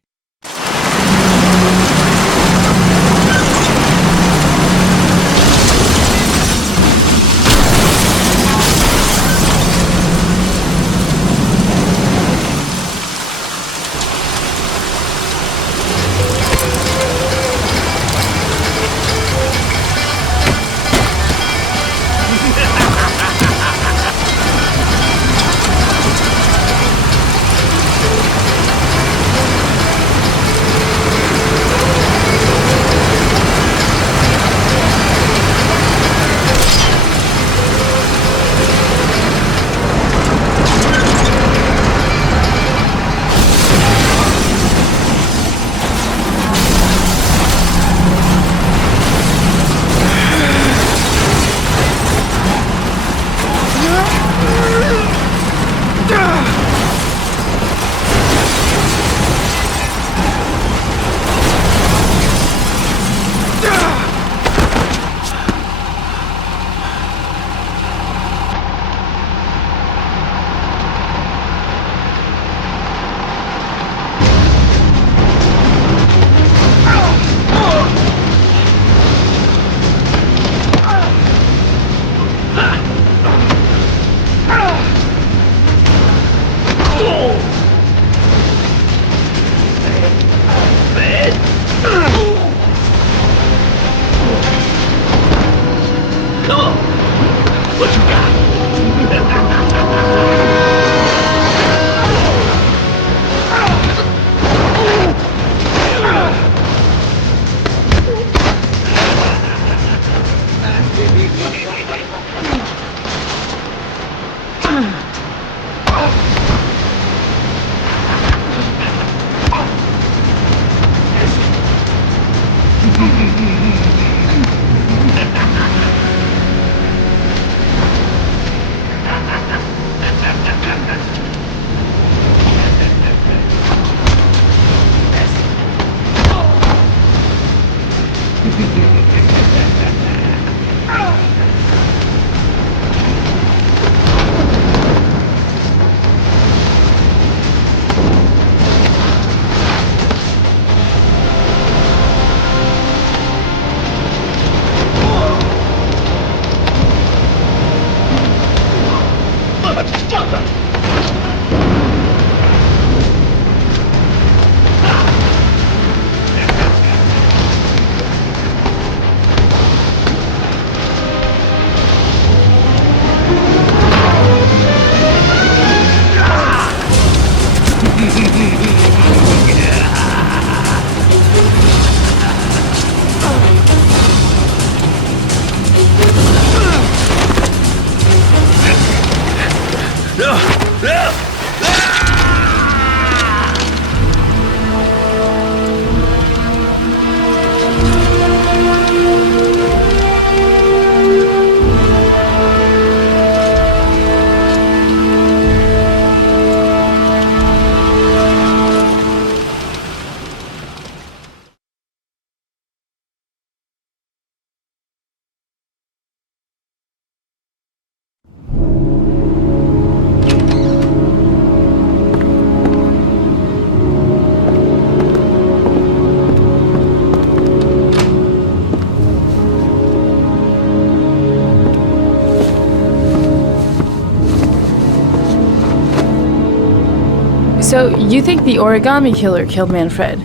So, you think the Origami Killer killed Manfred?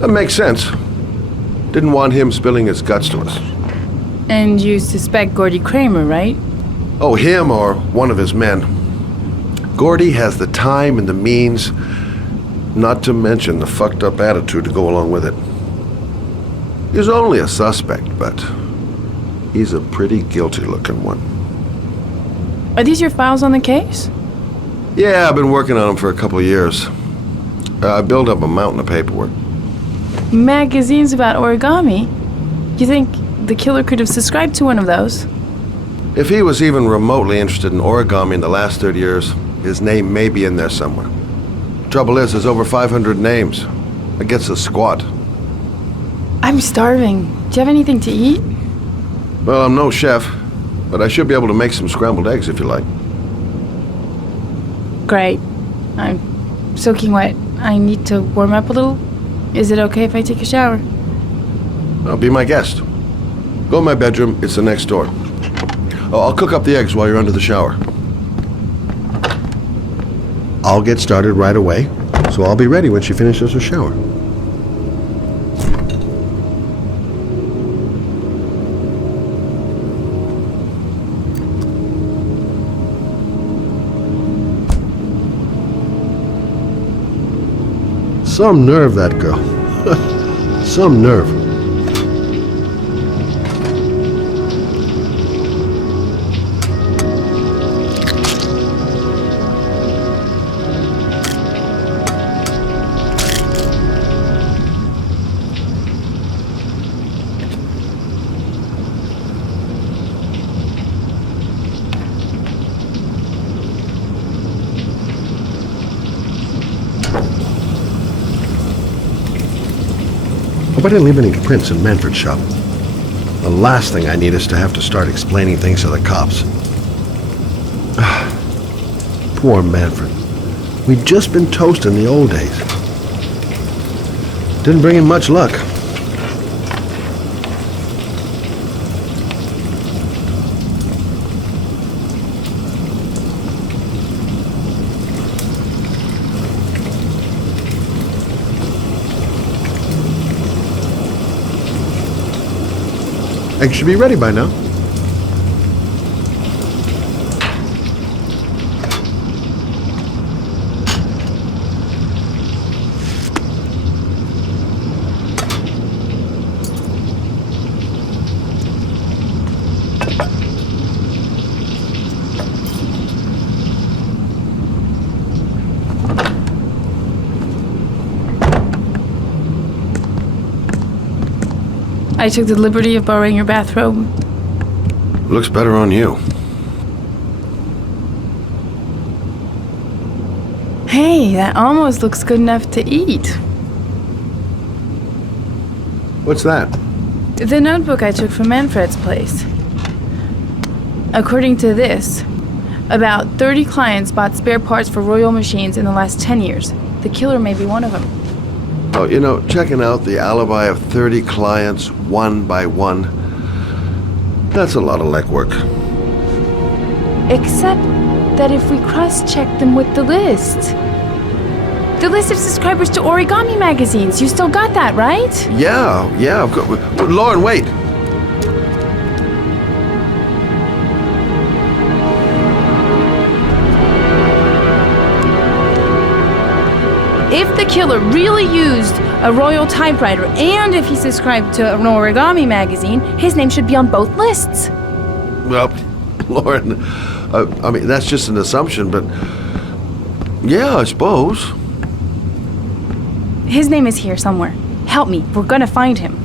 That makes sense. Didn't want him spilling his guts to us. And you suspect Gordy Kramer, right? Oh, him or one of his men. Gordy has the time and the means, not to mention the fucked up attitude to go along with it. He's only a suspect, but he's a pretty guilty looking one. Are these your files on the case? Yeah, I've been working on them for a couple of years. I built up a mountain of paperwork. Magazines about origami? You think the killer could have subscribed to one of those? If he was even remotely interested in origami in the last 30 years, his name may be in there somewhere. Trouble is, there's over 500 names. That gets us squat. I'm starving. Do you have anything to eat? Well, I'm no chef, but I should be able to make some scrambled eggs if you like. Great. I'm soaking wet. I need to warm up a little. Is it okay if I take a shower? Be my guest. Go in my bedroom. It's the next door. Oh, I'll cook up the eggs while you're under the shower. I'll get started right away, so I'll be ready when she finishes her shower. Some nerve, that girl. Some nerve. Hope I didn't leave any prints in Manfred's shop. The last thing I need is to have to start explaining things to the cops. Poor Manfred. We'd just been toast in the old days. Didn't bring him much luck. Eggs should be ready by now. I took the liberty of borrowing your bathrobe. Looks better on you. Hey, that almost looks good enough to eat. What's that? The notebook I took from Manfred's place. According to this, about 30 clients bought spare parts for Royal machines in the last 10 years. The killer may be one of them. Oh, you know, checking out the alibi of 30 clients one by one, that's a lot of legwork. Except that if we cross-check them with the list of subscribers to Origami magazines, you still got that, right? Yeah, of course. Lauren, wait. If the killer really used a Royal typewriter and if he subscribed to an Origami magazine, his name should be on both lists. Well, Lauren, I mean, that's just an assumption, but yeah, I suppose. His name is here somewhere. Help me, we're gonna find him.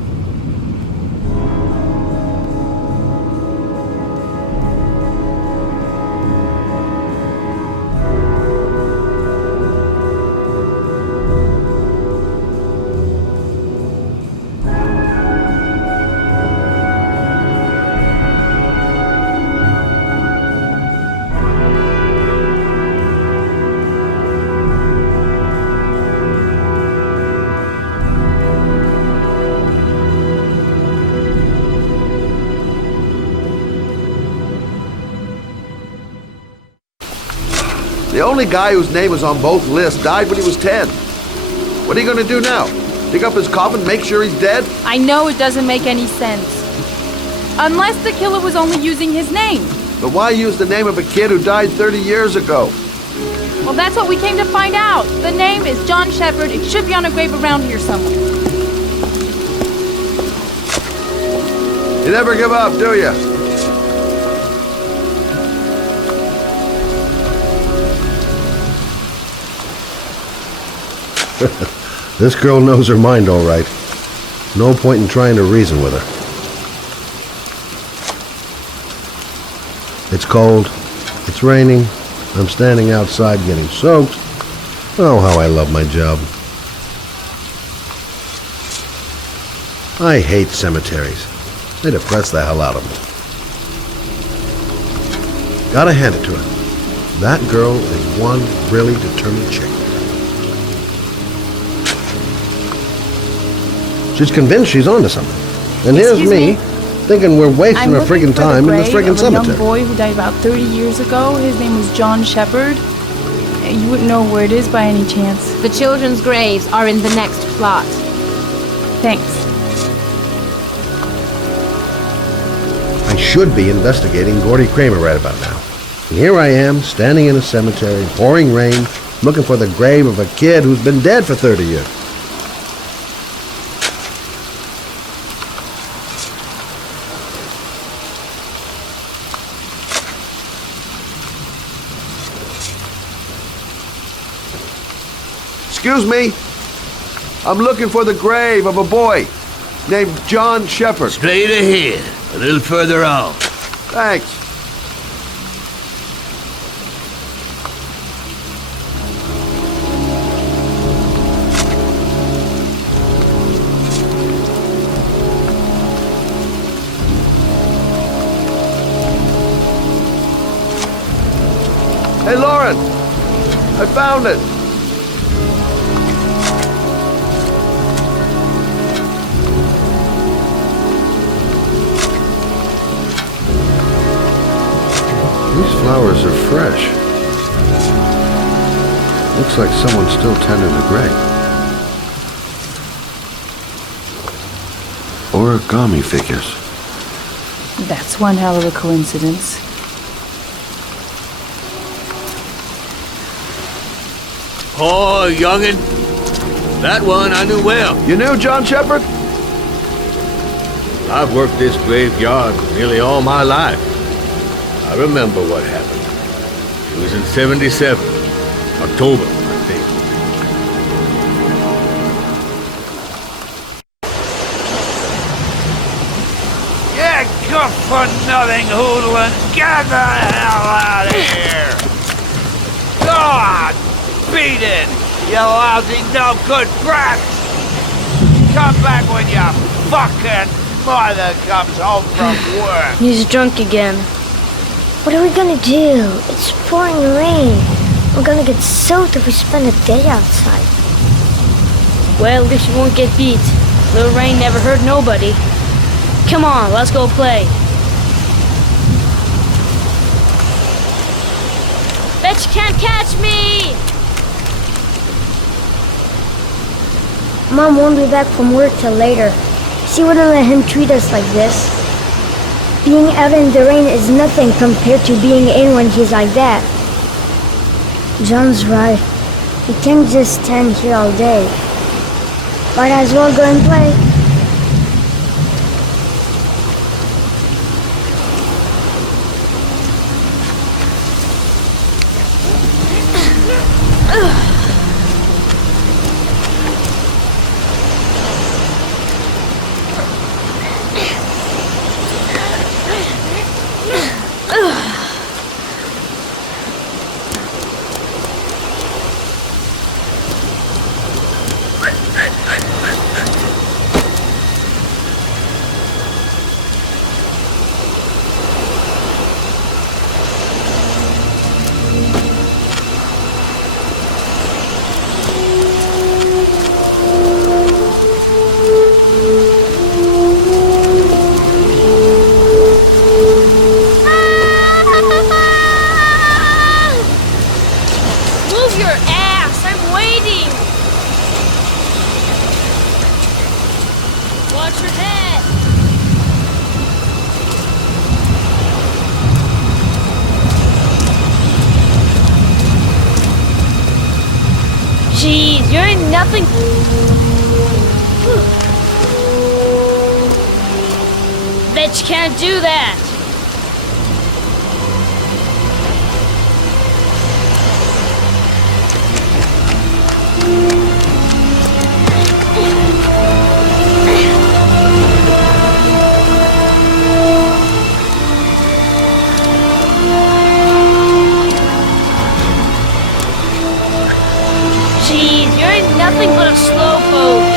The only guy whose name is on both lists died when he was 10. What are you gonna do now? Dig up his coffin, make sure he's dead? I know it doesn't make any sense. Unless the killer was only using his name. But why use the name of a kid who died 30 years ago? Well, that's what we came to find out. The name is John Shepard. It should be on a grave around here somewhere. You never give up, do you? This girl knows her mind all right. No point in trying to reason with her. It's cold. It's raining. I'm standing outside getting soaked. Oh, how I love my job. I hate cemeteries. They depress the hell out of me. Gotta hand it to her. That girl is one really determined chick. She's convinced she's onto something. And here's me, thinking we're wasting our friggin' time in the friggin' cemetery. A young boy who died about 30 years ago. His name was John Shepard. You wouldn't know where it is by any chance. The children's graves are in the next plot. Thanks. I should be investigating Gordy Kramer right about now. And here I am, standing in a cemetery, pouring rain, looking for the grave of a kid who's been dead for 30 years. Excuse me. I'm looking for the grave of a boy named John Shepard. Straight ahead, a little further on. Thanks. Hey, Lauren! I found it! These flowers are fresh. Looks like someone's still tending the grave. Origami figures. That's one hell of a coincidence. Oh, youngin'. That one I knew well. You knew John Shepard? I've worked this graveyard nearly all my life. I remember what happened. It was in 77. October, I think. Yeah, good for nothing hoodlum. Get the hell out of here! God! Beat it! You lousy no good brat! Come back when your fucking mother comes home from work! He's drunk again. What are we gonna do? It's pouring rain. We're gonna get soaked if we spend a day outside. Well, at least you won't get beat. Little rain never hurt nobody. Come on, let's go play. Bet you can't catch me! Mom won't be back from work till later. She wouldn't let him treat us like this. Being out in the rain is nothing compared to being in when he's like that. John's right. We can't just stand here all day. Might as well go and play. nothing... Bet you can't do that. Jeez, you're nothing but a slowpoke.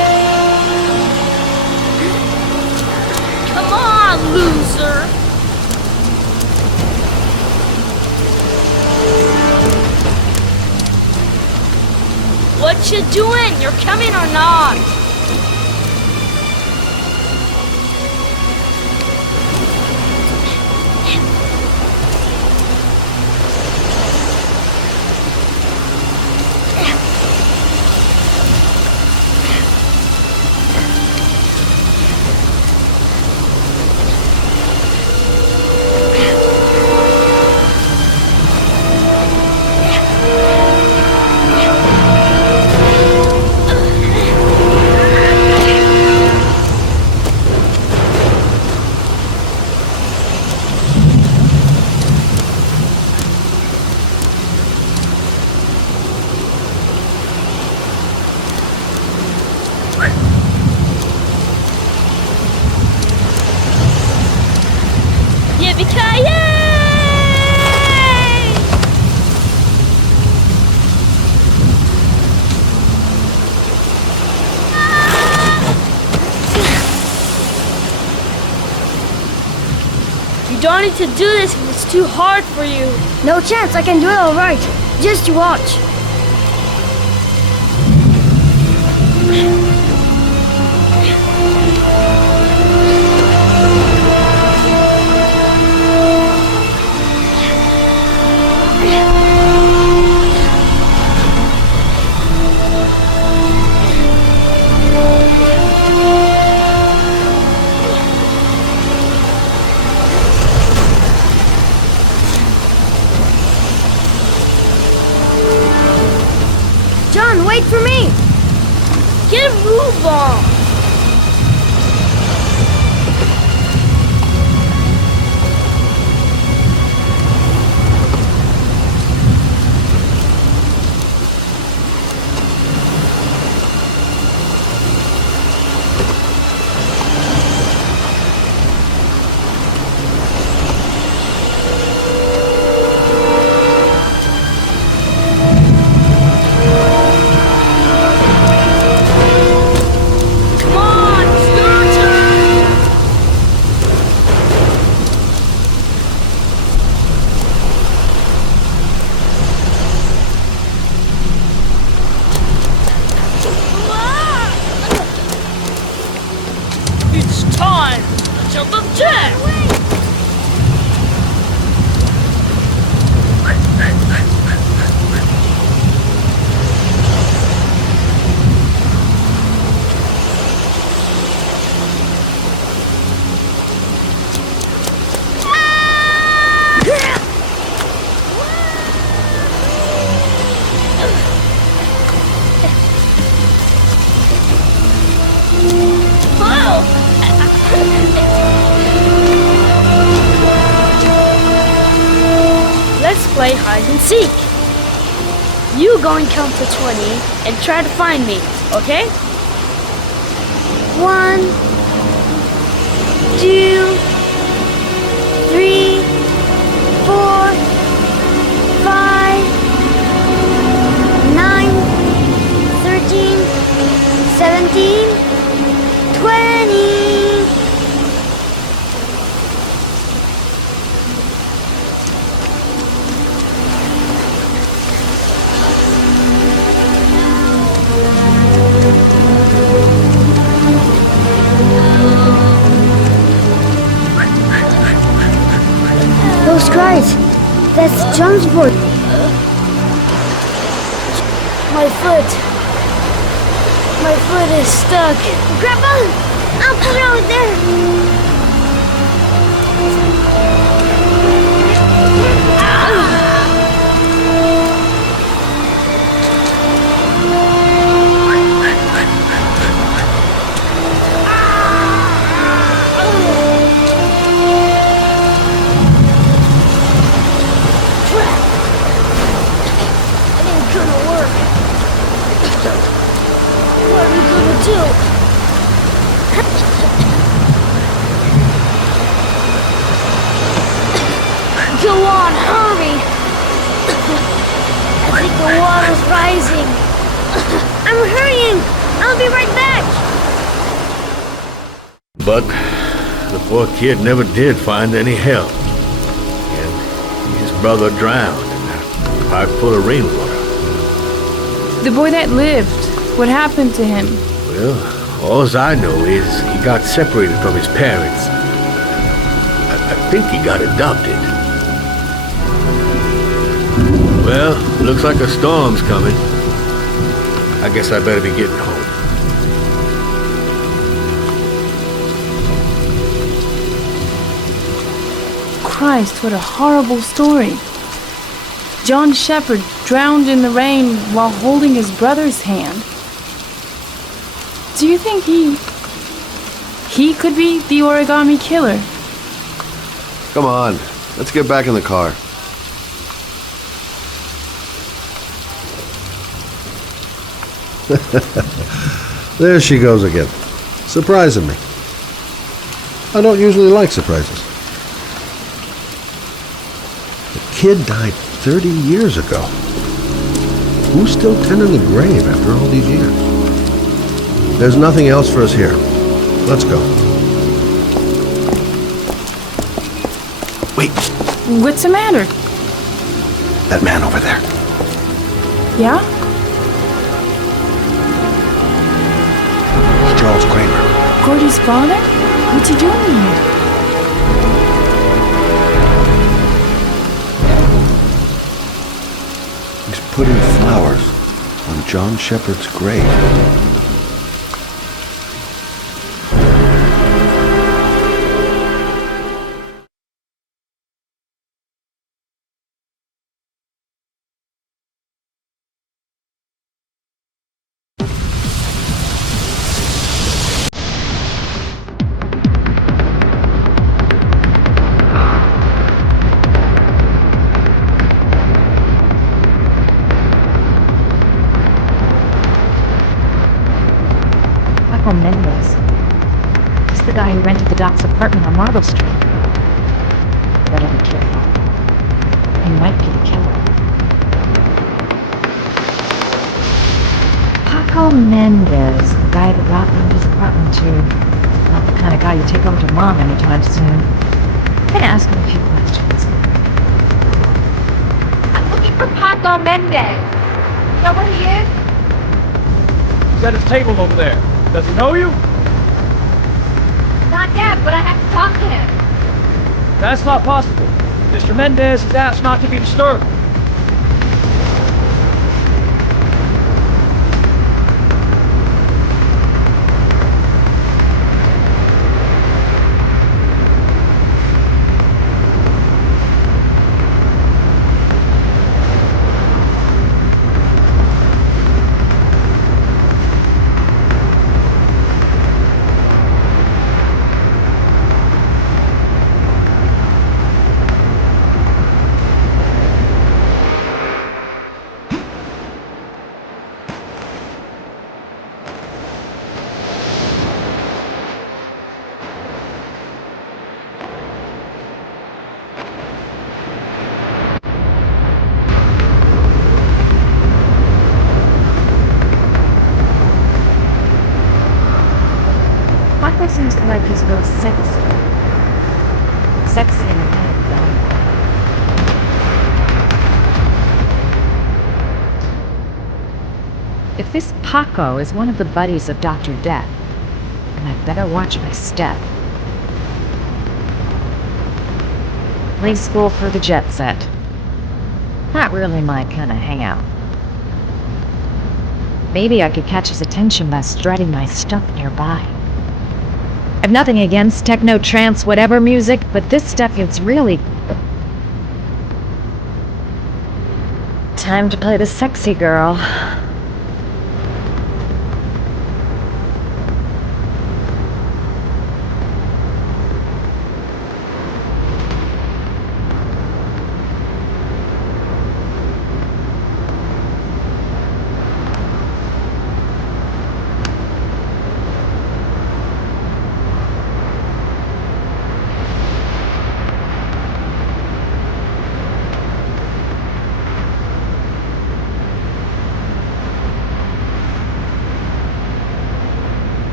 Come on, loser. What you doing? You're coming or not? You don't need to do this if it's too hard for you. No chance, I can do it alright. Just watch. John, wait for me! Get a move on! Jump up jack! Let's play hide and seek. You go and count to 20 and try to find me, okay? 1, 2, 3, 4, 5, 9, 13, 17, 20. Those cries, that's John's voice. My foot is stuck. Grandpa, I'll put it over there. Go on, hurry! I think the water's rising. I'm hurrying! I'll be right back! But the poor kid never did find any help. And his brother drowned in a pipe full of rainwater. The boy that lived, what happened to him? Well, all I know is he got separated from his parents. I think he got adopted. Well, looks like a storm's coming. I guess I better be getting home. Christ, what a horrible story. John Shepard drowned in the rain while holding his brother's hand. Do you think he could be the Origami Killer? Come on, let's get back in the car. There she goes again, surprising me. I don't usually like surprises. The kid died 30 years ago. Who's still tending the grave after all these years? There's nothing else for us here. Let's go. Wait. What's the matter? That man over there. Yeah? Charles Kramer. Gordy's father? What's he doing here? He's putting flowers on John Shepard's grave. Mendez. He's the guy who rented the Doc's apartment on Marble Street. Better be careful. He might be the killer. Paco Mendez, the guy that robbed into his apartment too. Not the kind of guy you take over to Mom anytime soon. I'm gonna ask him a few questions. I'm looking for Paco Mendez. Know where he is? He's at his table over there. Does he know you? Not yet, but I have to talk to him. That's not possible. Mr. Mendez has asked not to be disturbed. Paco seems to like his real sexy. Sexy in bed, though. If this Paco is one of the buddies of Dr. Death, then I'd better watch my step. Play school for the jet set. Not really my kind of hangout. Maybe I could catch his attention by strutting my stuff nearby. I've nothing against techno, trance, whatever music, but this stuff is really... Time to play the sexy girl.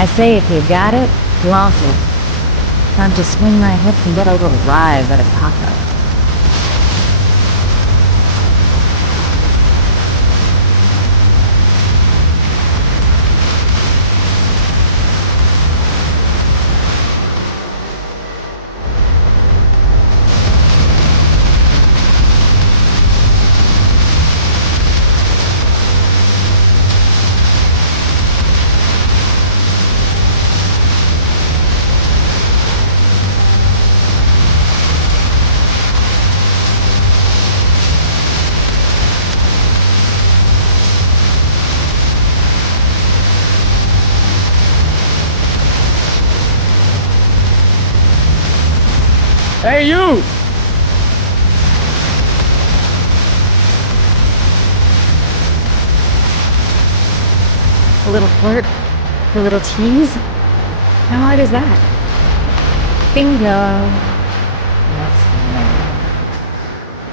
I say if you got it, flaunt it. Time to swing my hips and get a little rise out of Paco. Hey, you! A little flirt, a little tease. How hard is that? Bingo.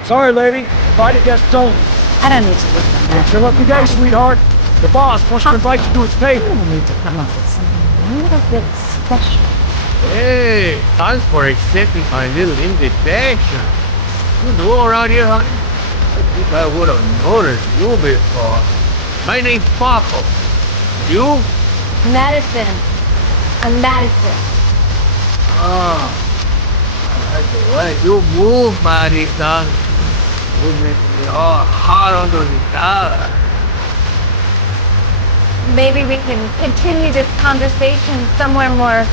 Sorry, lady. Fight it gets stolen. I don't need to look at that. It's your lucky day, sweetheart. The boss wants to invite you to his table. I don't need to come up with something a little bit special. Hey, thanks for accepting my little invitation. You new around here, honey? I think I would have noticed you before. My name's Paco. You? Madison. I'm Madison. Oh, I like the way you move, Marita. You make me all hot under the collar. Maybe we can continue this conversation somewhere more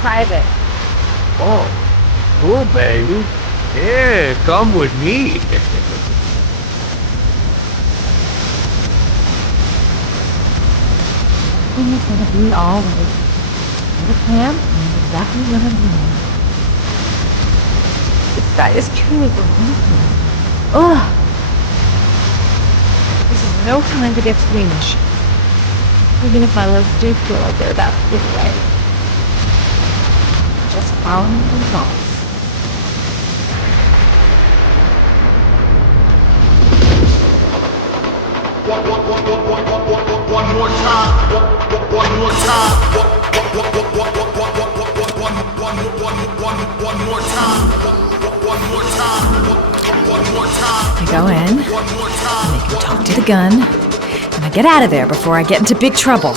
private. Oh, cool, baby. Yeah, come with me. Everything is gonna be all right. The camp knows exactly what I'm doing. This guy is truly relentless. Ugh. This is no time to get squeamish. Even if my legs do feel like they're about to give way. Just following the results. One more time. One more time. One more time. One more time. I go in, make him talk to the gun, and I get out of there before I get into big trouble.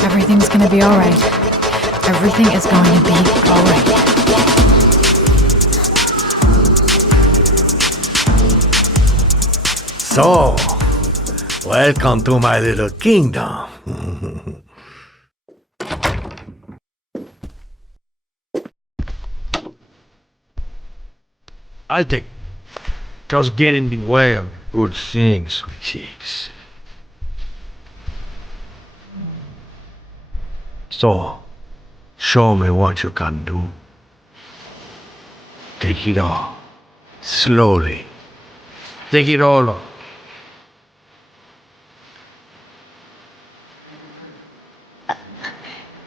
Everything's gonna be alright. Everything is going to be alright. So, welcome to my little kingdom. I think just get in the way of good things, sweet cheeks. So, show me what you can do. Take it all. Slowly. Take it all off.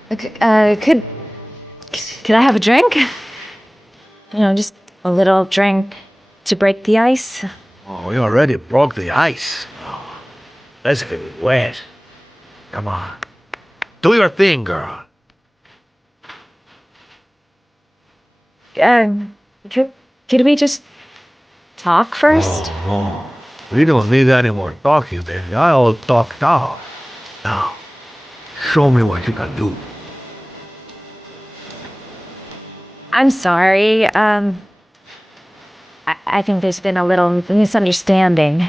Could I have a drink? You know, just a little drink to break the ice. Oh, we already broke the ice. Oh, let's get it wet. Come on. Do your thing, girl. Could we just talk first? Oh, we don't need any more talking, baby. I'll talk now. Now, show me what you can do. I'm sorry. I think there's been a little misunderstanding.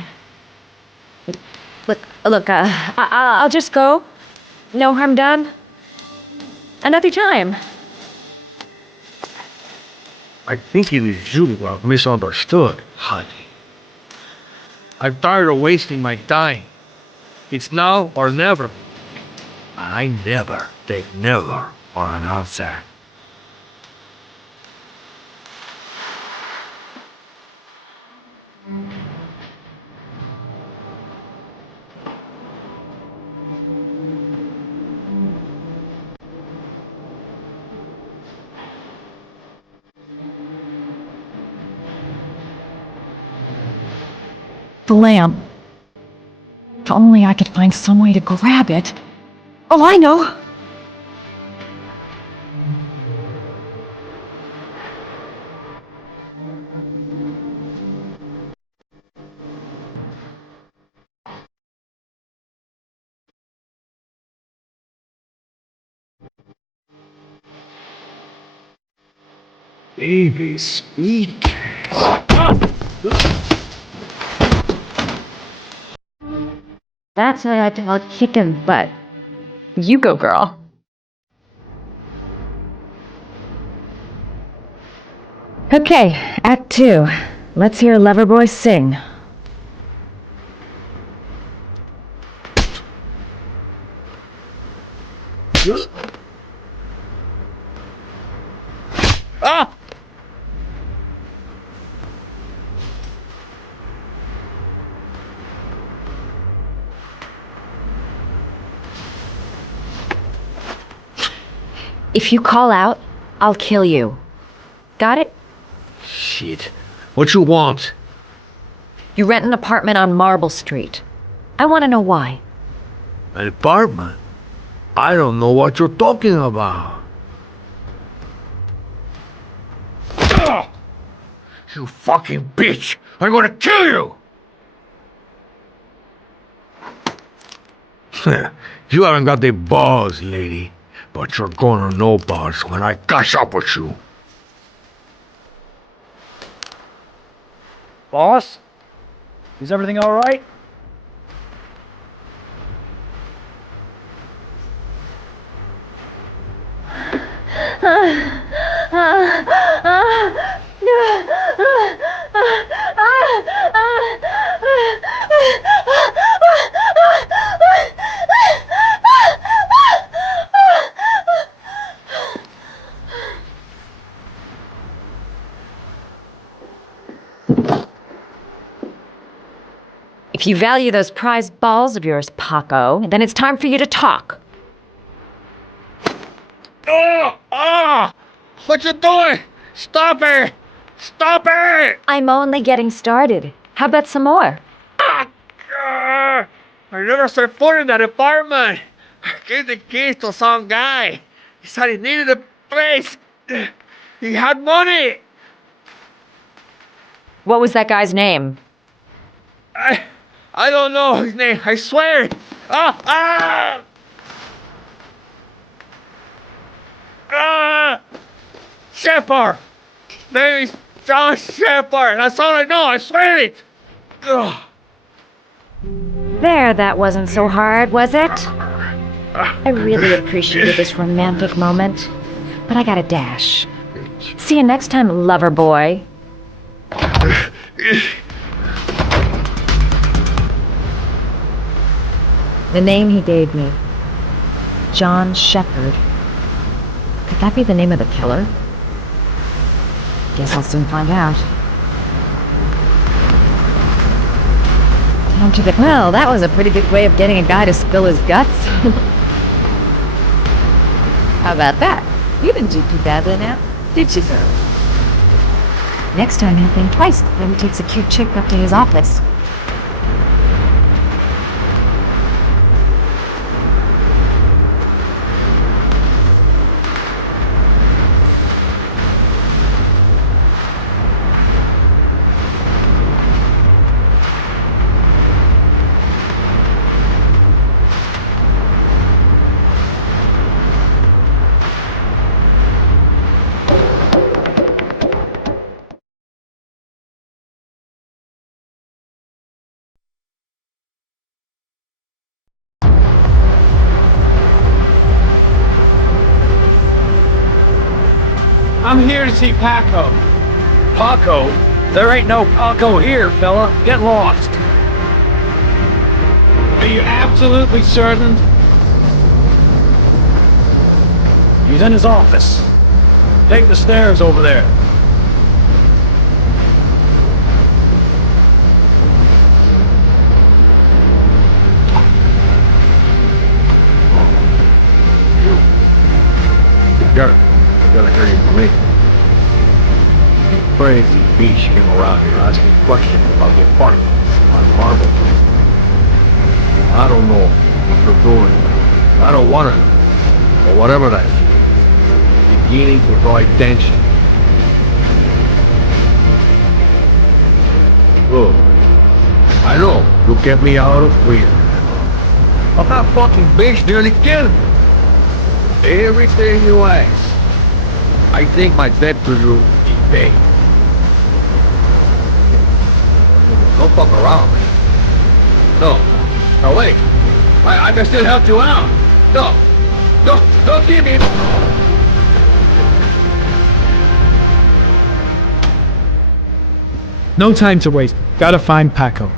Look, I'll just go. No harm done. Another time. I think it is you who are misunderstood, honey. I'm tired of wasting my time. It's now or never. I never take never for an answer. The lamp. If only I could find some way to grab it. Oh, I know! Baby, speak. That's how I tell chicken butt. You go, girl. Okay, Act 2. Let's hear Loverboy sing. Ah! If you call out, I'll kill you. Got it? Shit. What you want? You rent an apartment on Marble Street. I want to know why. An apartment? I don't know what you're talking about. Ugh! You fucking bitch! I'm gonna kill you! You haven't got the balls, lady. But you're gonna know balls when I catch up with you. Boss? Is everything all right? If you value those prized balls of yours, Paco, then it's time for you to talk. Oh! Ah! What you doing? Stop it! Stop it! I'm only getting started. How about some more? I never set foot in that apartment. I gave the keys to some guy. He said he needed a place. He had money. What was that guy's name? I don't know his name. I swear. Ah! Ah! Ah! Shepard. Name is John Shepard. That's all I know. I swear it. Ugh. There, that wasn't so hard, was it? I really appreciated this romantic moment, but I gotta dash. See you next time, lover boy. The name he gave me, John Shepard. Could that be the name of the killer? Guess I'll soon find out. Time to get... Well, that was a pretty good way of getting a guy to spill his guts. How about that? You didn't do too badly now, did you, sir? Next time he'll think twice before he takes a cute chick up to his office. I'm here to see Paco. Paco? There ain't no Paco here, fella. Get lost. Are you absolutely certain? He's in his office. Take the stairs over there. You gotta hear you from me. Crazy beach came around here asking questions about the apartment on Marble. I don't know what they're doing. I don't want to know. Or whatever that is. Beginning to draw attention. Look, I know you get me out of here. But that fucking bitch nearly killed me. Everything you ask, I think my bedroom room is big. Don't fuck around, man. No. No, wait. I can still help you out. No. Don't give me... No time to waste. Gotta find Paco.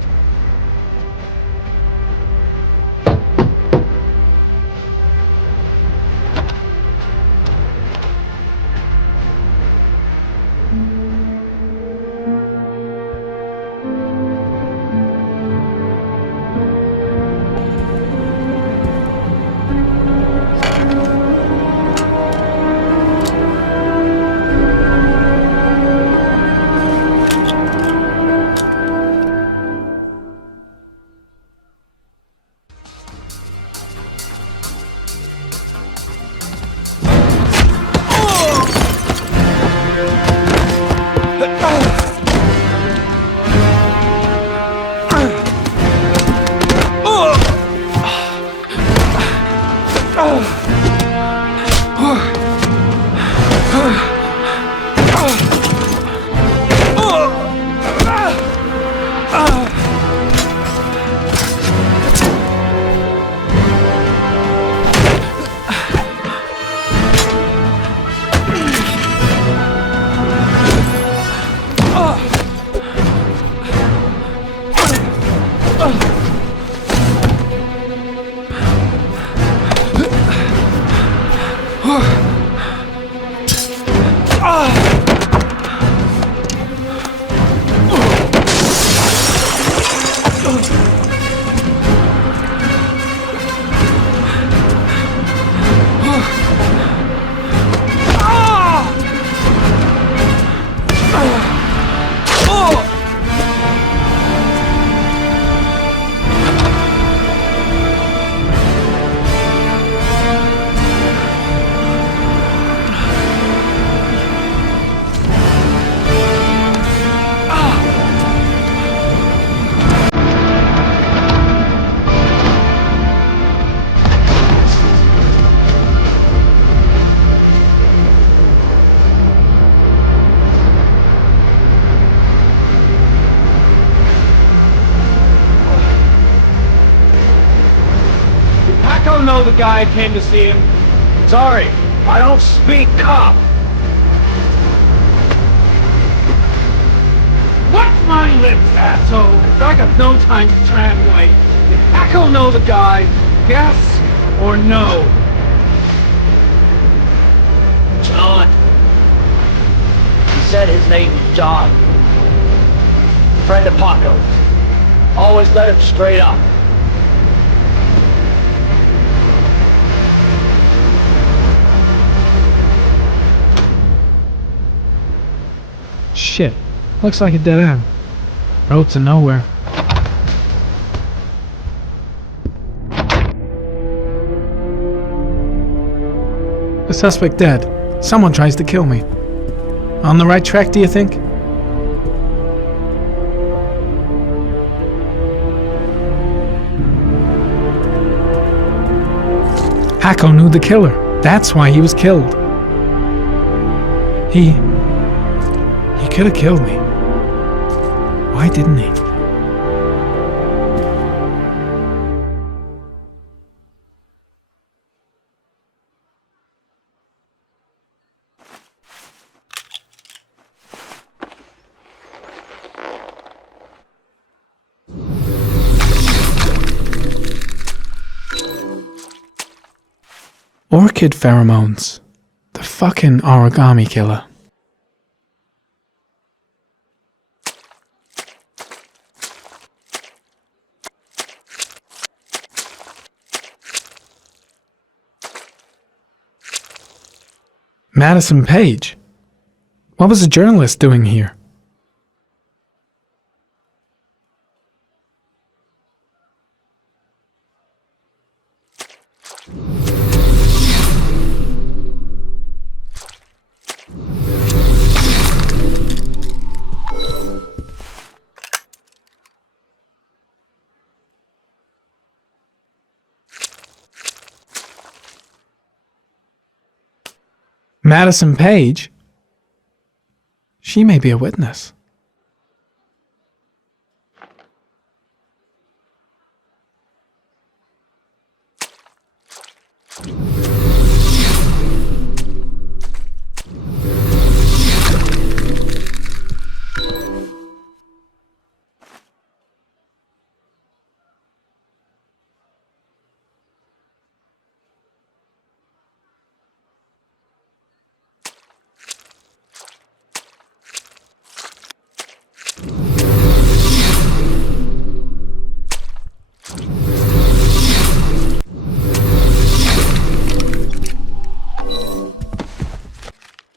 I don't know the guy who came to see him. Sorry, I don't speak cop. What's my lips, asshole? I got no time to translate. Did Paco know the guy? Yes or no? John. He said his name was John. Friend of Paco's. Always let him straight up. Shit. Looks like a dead end. Road to nowhere. The suspect dead. Someone tries to kill me. On the right track, do you think? Paco knew the killer. That's why he was killed. He could have killed me. Why didn't he? Orchid pheromones. The fucking Origami Killer. Madison Page? What was a journalist doing here? Madison Page? She may be a witness.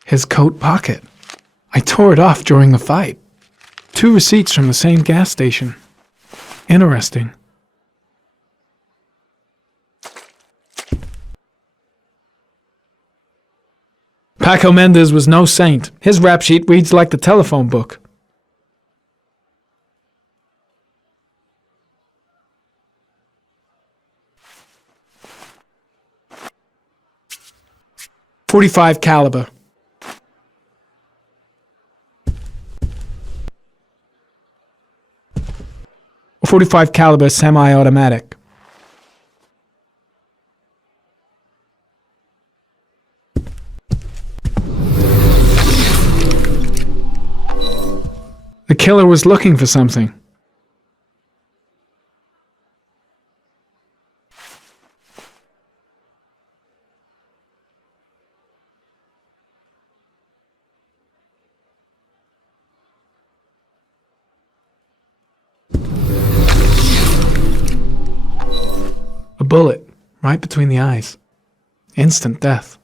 His coat pocket. I tore it off during the fight. 2 receipts from the same gas station. Interesting. Paco Mendez was no saint. His rap sheet reads like the telephone book. .45 caliber. .45 caliber semi-automatic. The killer was looking for something. A bullet, right between the eyes. Instant death.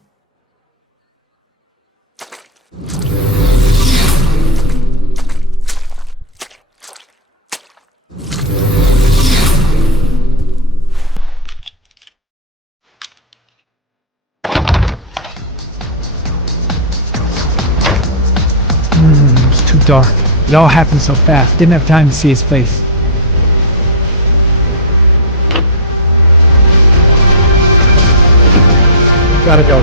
It was too dark. It all happened so fast. Didn't have time to see his face. Gotta go. I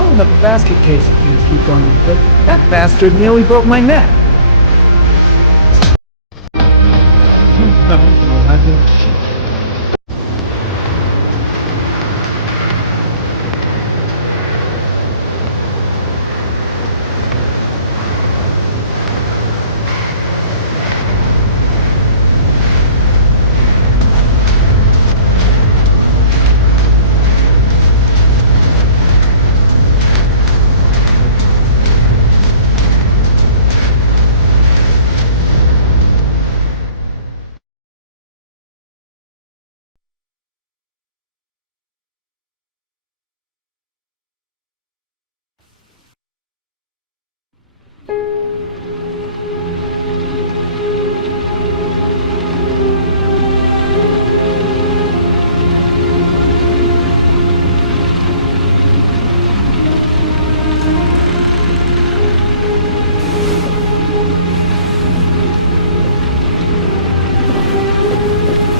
don't have a basket case if things keep going like this. That bastard nearly broke my neck.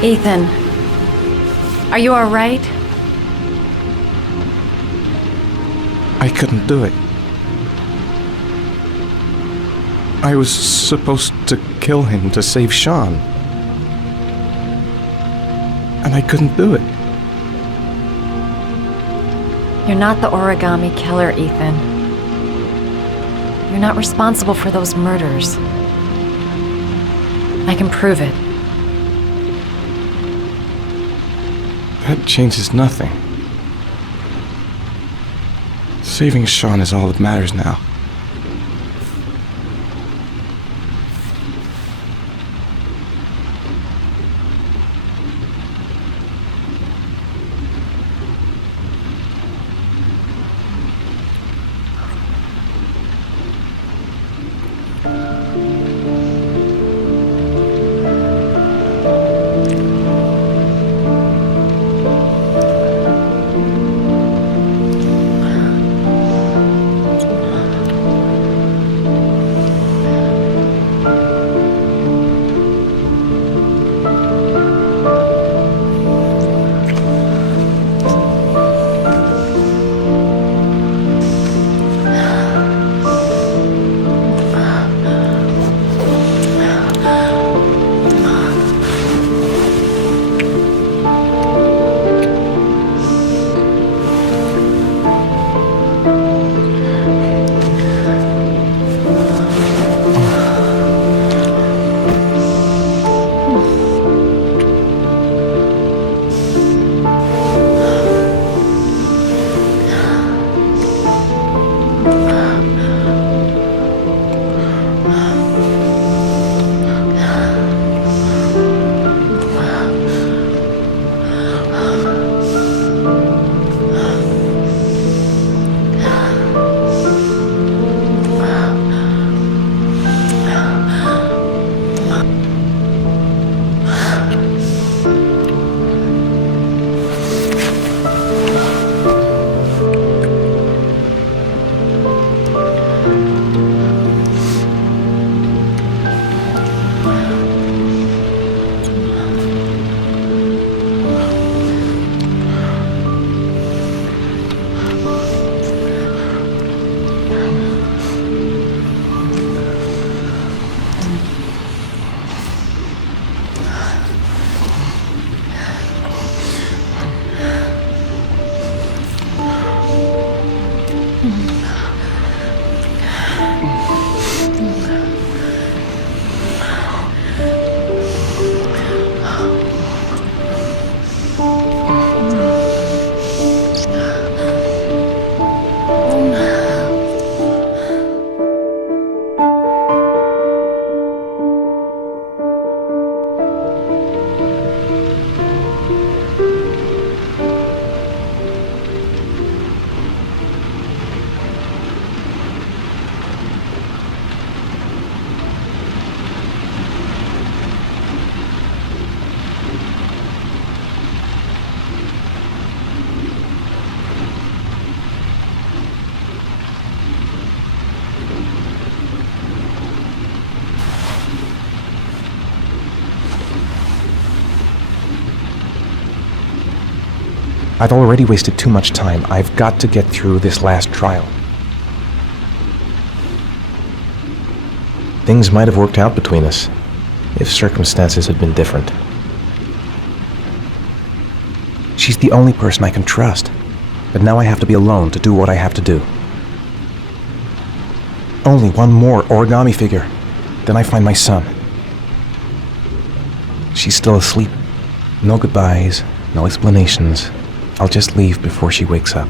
Ethan, are you all right? I couldn't do it. I was supposed to kill him to save Sean. And I couldn't do it. You're not the Origami Killer, Ethan. You're not responsible for those murders. I can prove it. That changes nothing. Saving Sean is all that matters now. I've already wasted too much time. I've got to get through this last trial. Things might have worked out between us if circumstances had been different. She's the only person I can trust, but now I have to be alone to do what I have to do. Only one more origami figure, then I find my son. She's still asleep. No goodbyes, no explanations. I'll just leave before she wakes up.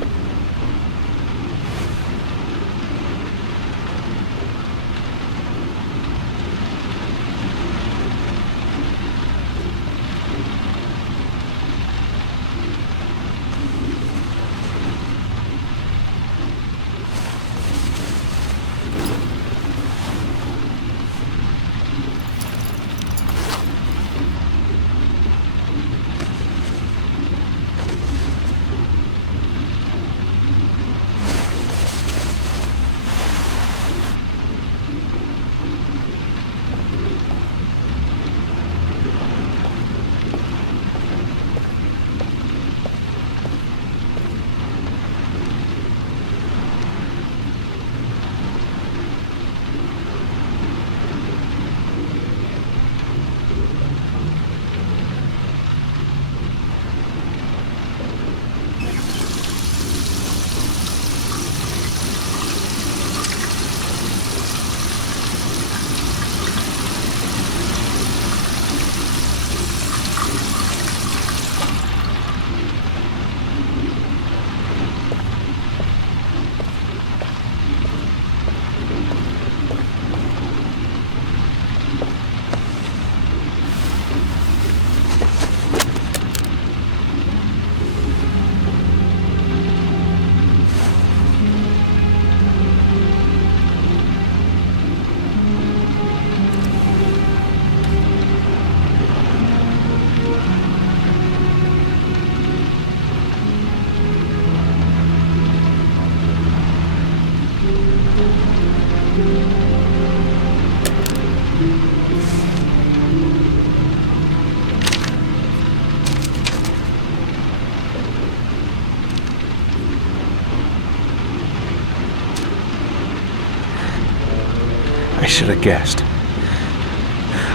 I should have guessed.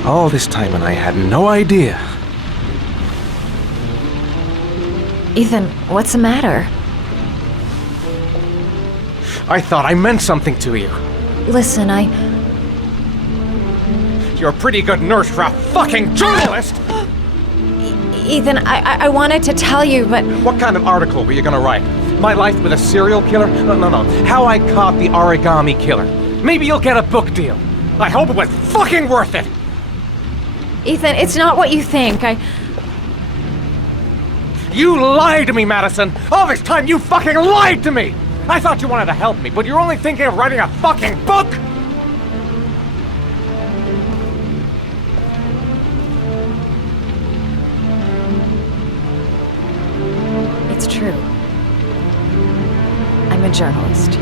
All this time and I had no idea. Ethan, what's the matter? I thought I meant something to you. Listen, You're a pretty good nurse for a fucking journalist! Ethan, I wanted to tell you, but... What kind of article were you gonna write? My life with a serial killer? No. How I caught the Origami Killer. Maybe you'll get a book deal. I hope it was fucking worth it! Ethan, it's not what you think. You lied to me, Madison! All this time you fucking lied to me! I thought you wanted to help me, but you're only thinking of writing a fucking book! It's true. I'm a journalist.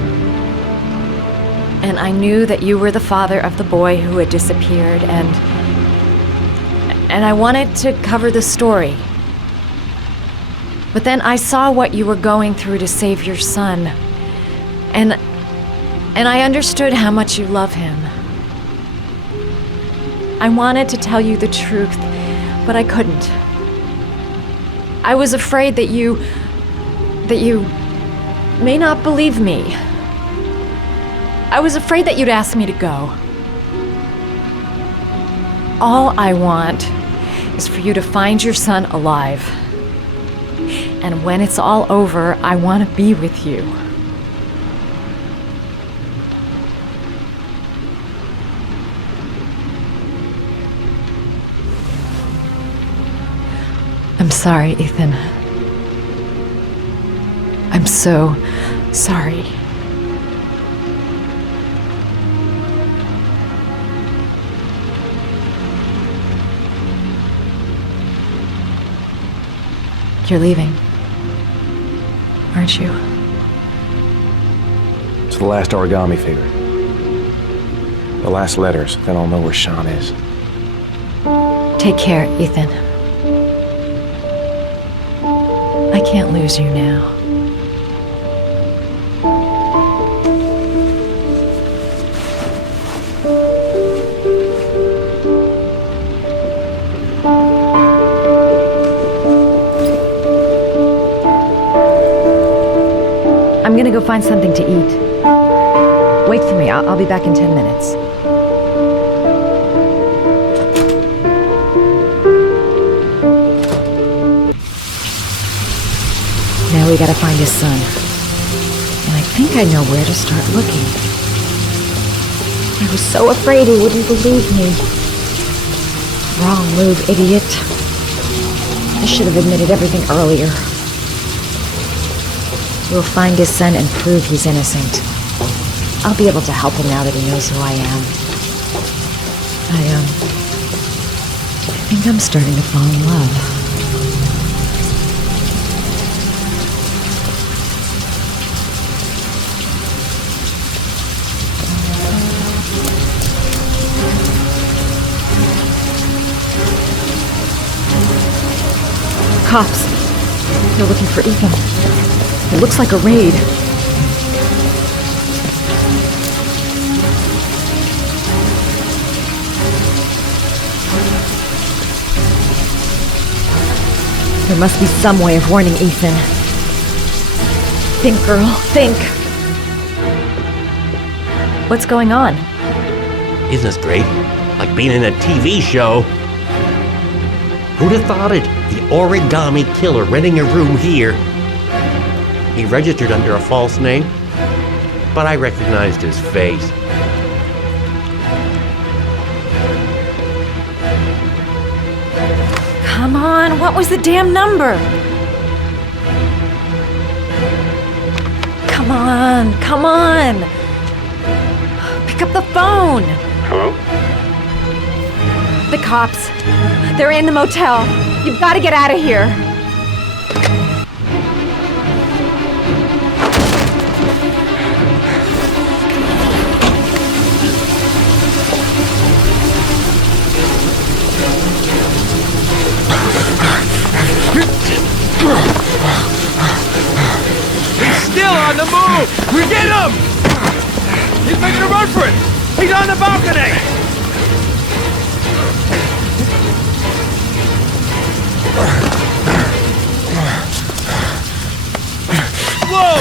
And I knew that you were the father of the boy who had disappeared, and I wanted to cover the story. But then I saw what you were going through to save your son. And I understood how much you love him. I wanted to tell you the truth, but I couldn't. I was afraid that you may not believe me. I was afraid that you'd ask me to go. All I want is for you to find your son alive. And when it's all over, I want to be with you. I'm sorry, Ethan. I'm so sorry. You're leaving, aren't you? It's the last origami figure. The last letters, then I'll know where Sean is. Take care, Ethan. I can't lose you now. I'm gonna go find something to eat. Wait for me. I'll be back in 10 minutes. Now we gotta find his son. And I think I know where to start looking. I was so afraid he wouldn't believe me. Wrong move, idiot. I should have admitted everything earlier. We'll find his son and prove he's innocent. I'll be able to help him now that he knows who I am. I think I'm starting to fall in love. Cops. They're looking for Ethan. It looks like a raid. There must be some way of warning Ethan. Think, girl, think. What's going on? Isn't this great? Like being in a TV show. Who'd have thought it? The Origami Killer renting a room here. He registered under a false name, but I recognized his face. Come on, what was the damn number? Come on, come on! Pick up the phone! Hello? The cops. They're in the motel. You've got to get out of here. He's still on the move! We get him! He's making a run for it! He's on the balcony! Whoa!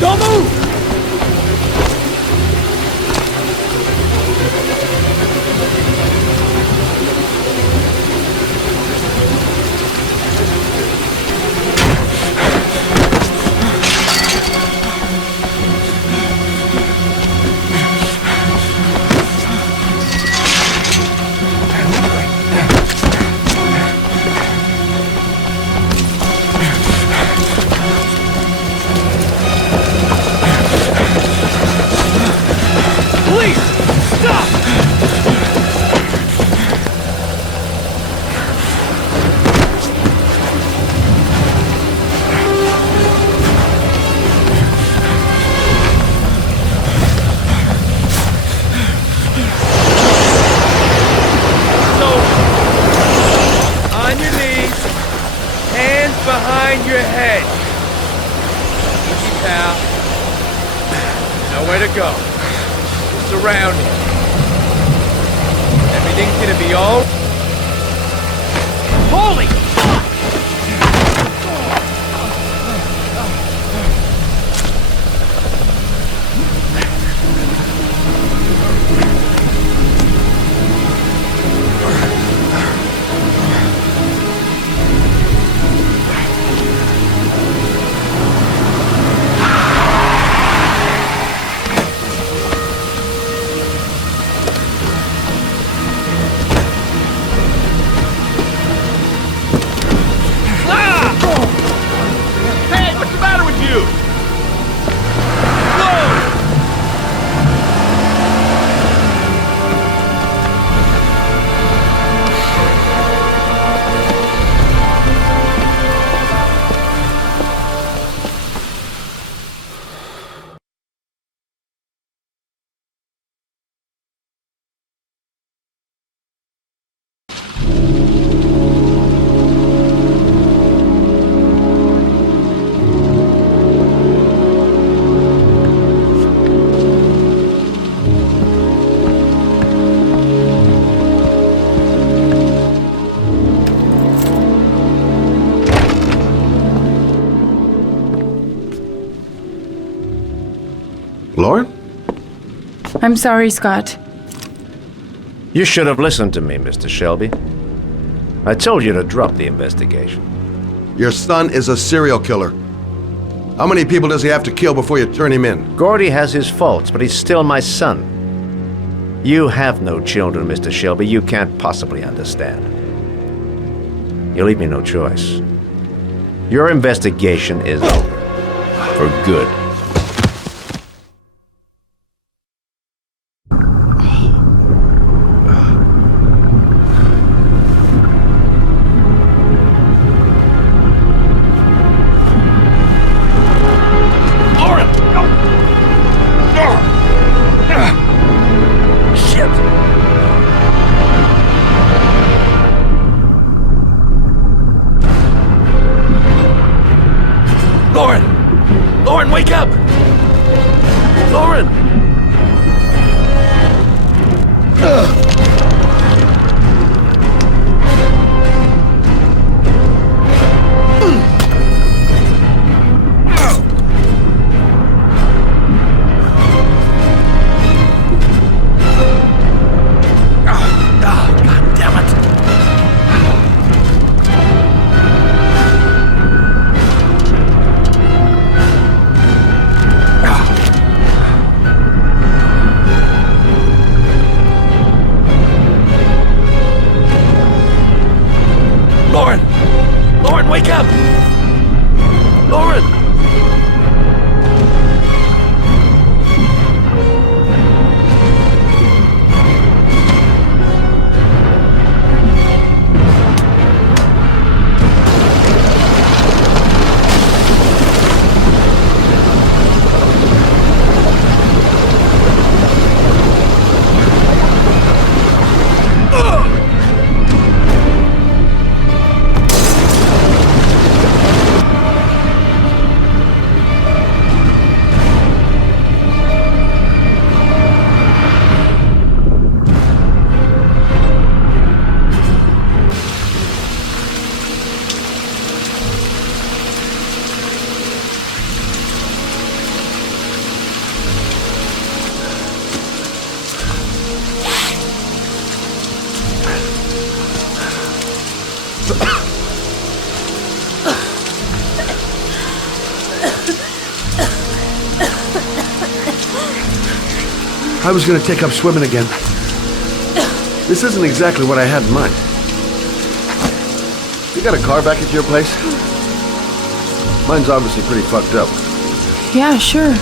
Don't move! Behind your head. Easy, pal. Nowhere to go. Surrounded. Everything's gonna be all... Holy fuck! Lauren? I'm sorry, Scott. You should have listened to me, Mr. Shelby. I told you to drop the investigation. Your son is a serial killer. How many people does he have to kill before you turn him in? Gordy has his faults, but he's still my son. You have no children, Mr. Shelby. You can't possibly understand. You leave me no choice. Your investigation is over. For good. Lauren, wake up! Lauren! Lauren, wake up! Lauren! I was gonna take up swimming again. This isn't exactly what I had in mind. You got a car back at your place? Mine's obviously pretty fucked up. Yeah, sure.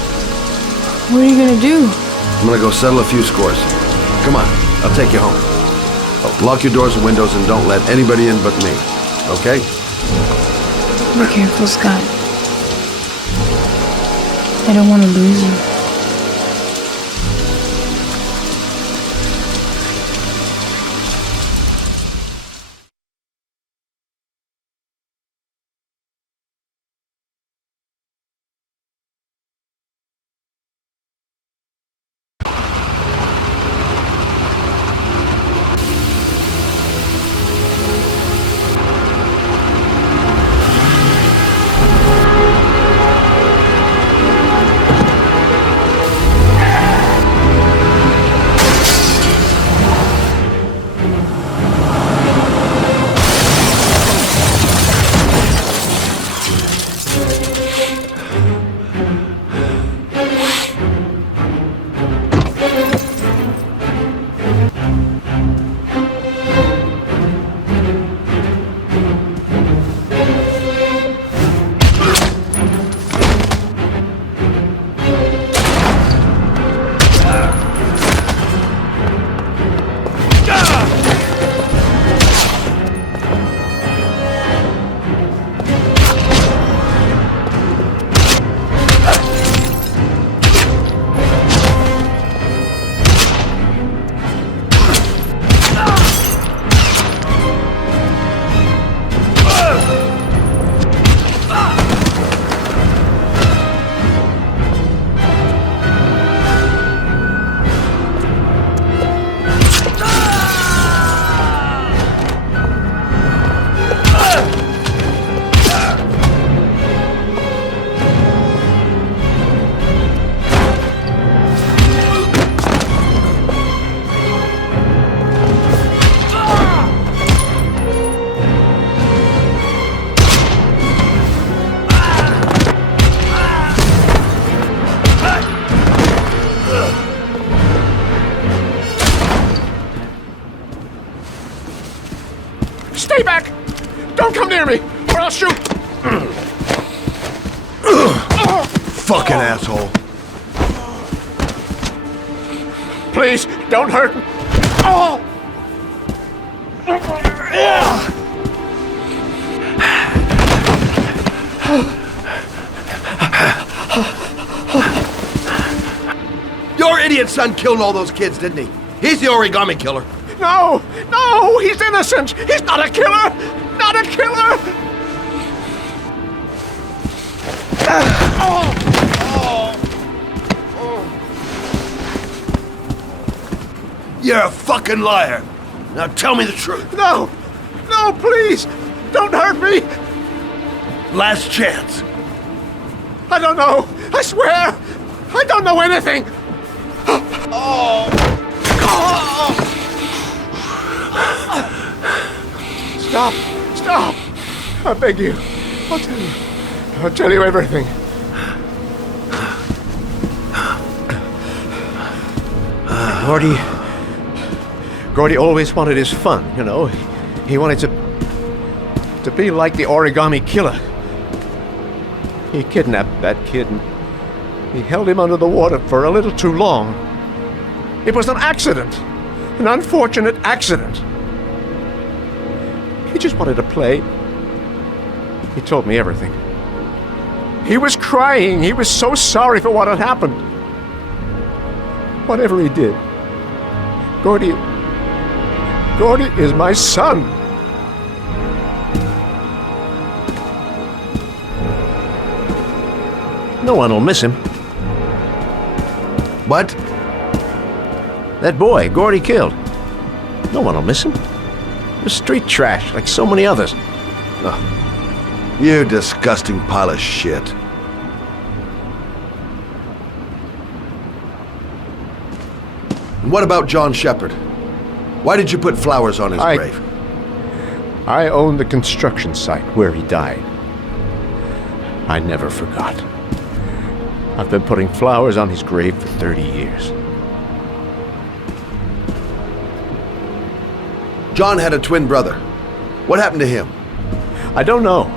What are you gonna do? I'm gonna go settle a few scores. Come on, I'll take you home. Oh, lock your doors and windows and don't let anybody in but me. Okay? Be careful, Scott. I don't want to lose you. come near me, or I'll shoot! Fucking asshole. Please, don't hurt me. Oh! Your idiot son killed all those kids, didn't he? He's the Origami Killer. No! No! He's innocent! He's not a killer! Not a killer! You're a fucking liar. Now tell me the truth. No! No, please! Don't hurt me! Last chance. I don't know! I swear! I don't know anything! Stop! Stop! I beg you. I'll tell you. I'll tell you everything. Gordy always wanted his fun, you know. He wanted to be like the Origami Killer. He kidnapped that kid and he held him under the water for a little too long. It was an accident. An unfortunate accident. He just wanted to play. He told me everything. He was crying. He was so sorry for what had happened. Whatever he did, Gordy is my son. No one will miss him. What? That boy, Gordy killed. No one will miss him. He was street trash, like so many others. Oh, you disgusting pile of shit. And what about John Shepard? Why did you put flowers on his grave? I own the construction site where he died. I never forgot. I've been putting flowers on his grave for 30 years. John had a twin brother. What happened to him? I don't know.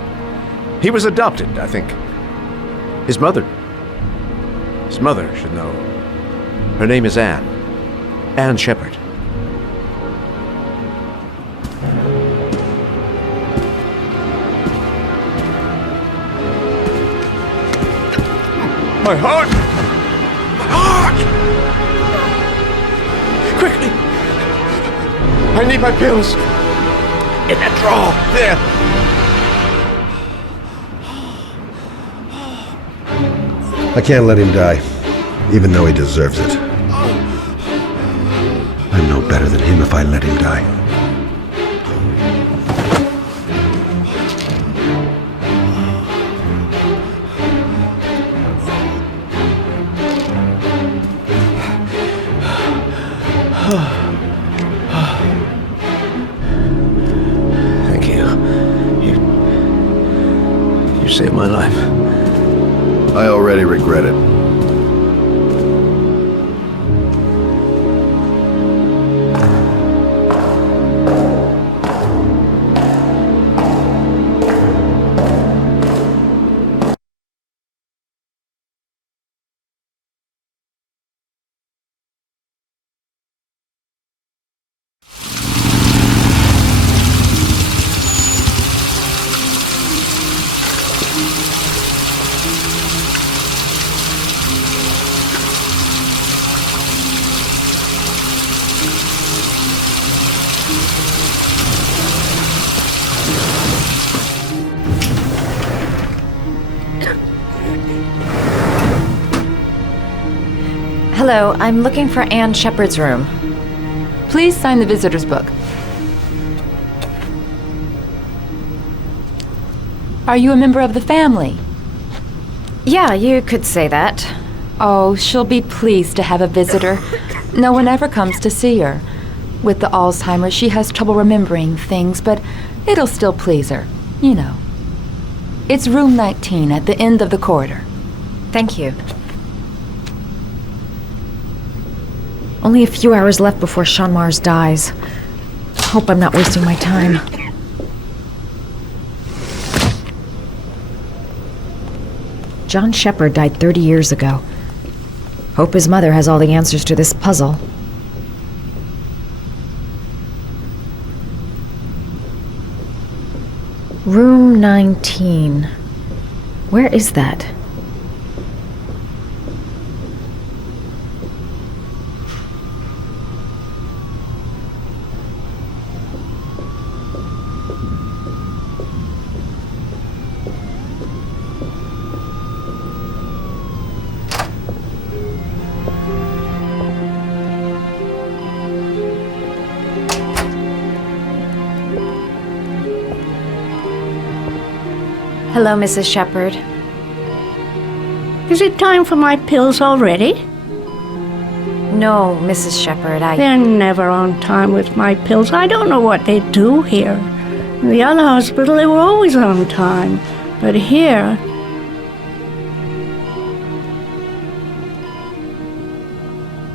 He was adopted, I think. His mother should know. Her name is Anne. Anne Shepard. My heart! My heart! Quickly! I need my pills. In that drawer. There. I can't let him die, even though he deserves it. I'm no better than him if I let him die. Thank you. You saved my life. I already regret it. Hello, I'm looking for Anne Shepard's room. Please sign the visitor's book. Are you a member of the family? Yeah, you could say that. Oh, she'll be pleased to have a visitor. No one ever comes to see her. With the Alzheimer's, she has trouble remembering things, but it'll still please her, you know. It's room 19 at the end of the corridor. Thank you. Only a few hours left before Sean Mars dies. Hope I'm not wasting my time. John Shepard died 30 years ago. Hope his mother has all the answers to this puzzle. Room 19. Where is that? Hello, Mrs. Shepard. Is it time for my pills already? No, Mrs. Shepard, They're never on time with my pills. I don't know what they do here. In the other hospital, they were always on time. But here...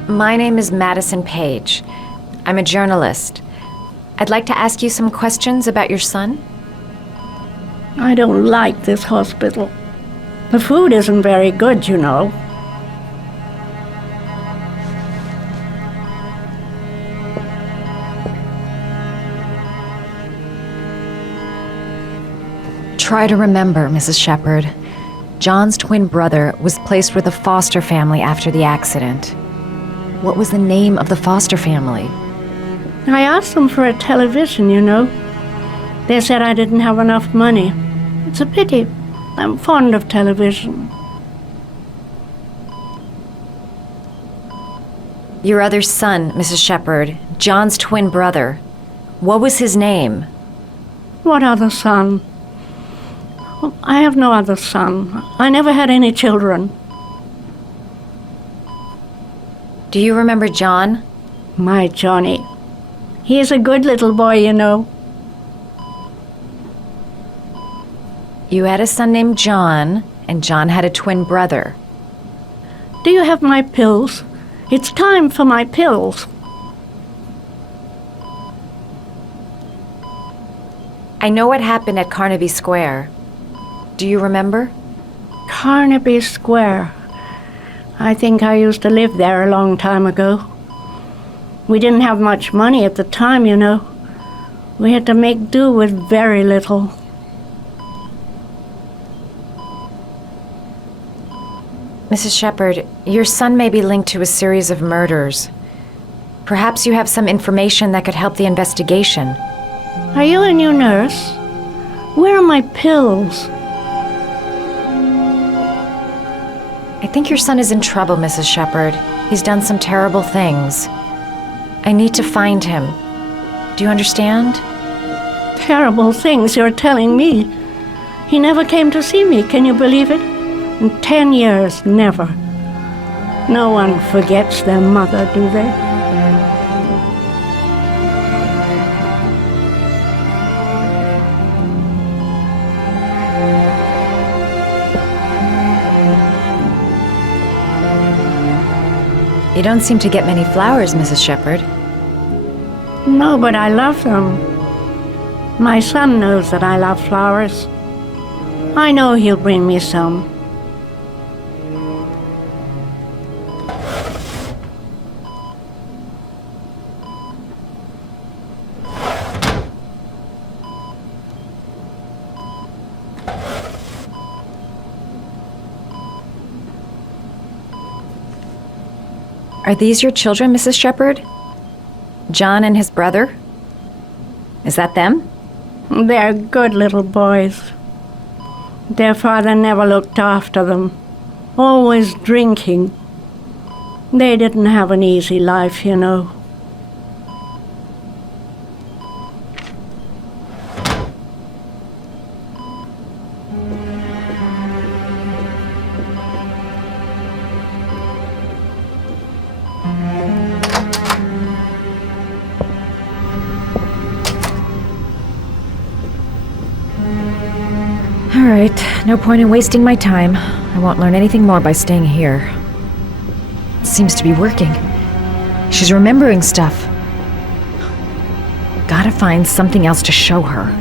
My name is Madison Page. I'm a journalist. I'd like to ask you some questions about your son. I don't like this hospital. The food isn't very good, you know. Try to remember, Mrs. Shepard. John's twin brother was placed with a foster family after the accident. What was the name of the foster family? I asked them for a television, you know. They said I didn't have enough money. It's a pity. I'm fond of television. Your other son, Mrs. Shepard, John's twin brother. What was his name? What other son? I have no other son. I never had any children. Do you remember John? My Johnny. He is a good little boy, you know. You had a son named John, and John had a twin brother. Do you have my pills? It's time for my pills. I know what happened at Carnaby Square. Do you remember? Carnaby Square. I think I used to live there a long time ago. We didn't have much money at the time, you know. We had to make do with very little. Mrs. Shepard, your son may be linked to a series of murders. Perhaps you have some information that could help the investigation. Are you a new nurse? Where are my pills? I think your son is in trouble, Mrs. Shepard. He's done some terrible things. I need to find him. Do you understand? Terrible things you're telling me. He never came to see me, can you believe it? In 10 years, never. No one forgets their mother, do they? You don't seem to get many flowers, Mrs. Shepard. No, but I love them. My son knows that I love flowers. I know he'll bring me some. Are these your children, Mrs. Shepard? John and his brother? Is that them? They're good little boys. Their father never looked after them. Always drinking. They didn't have an easy life, you know. All right, no point in wasting my time. I won't learn anything more by staying here. It seems to be working. She's remembering stuff. Gotta find something else to show her.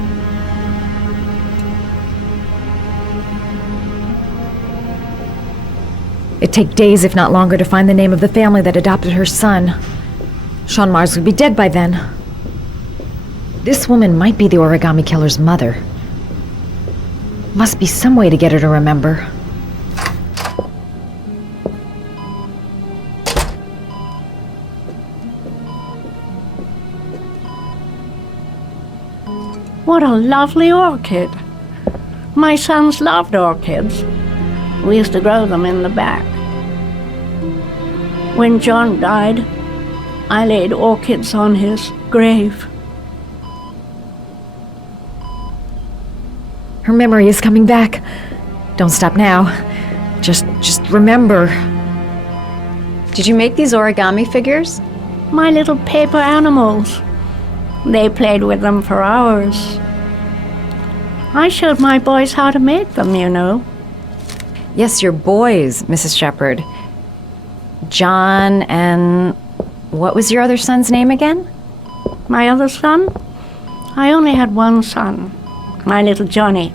It'd take days, if not longer, to find the name of the family that adopted her son. Sean Mars would be dead by then. This woman might be the Origami Killer's mother. Must be some way to get her to remember. What a lovely orchid. My sons loved orchids. We used to grow them in the back. When John died, I laid orchids on his grave. Her memory is coming back. Don't stop now. Just remember. Did you make these origami figures? My little paper animals. They played with them for hours. I showed my boys how to make them, you know. Yes, your boys, Mrs. Shepherd. John and... what was your other son's name again? My other son? I only had one son. My little Johnny.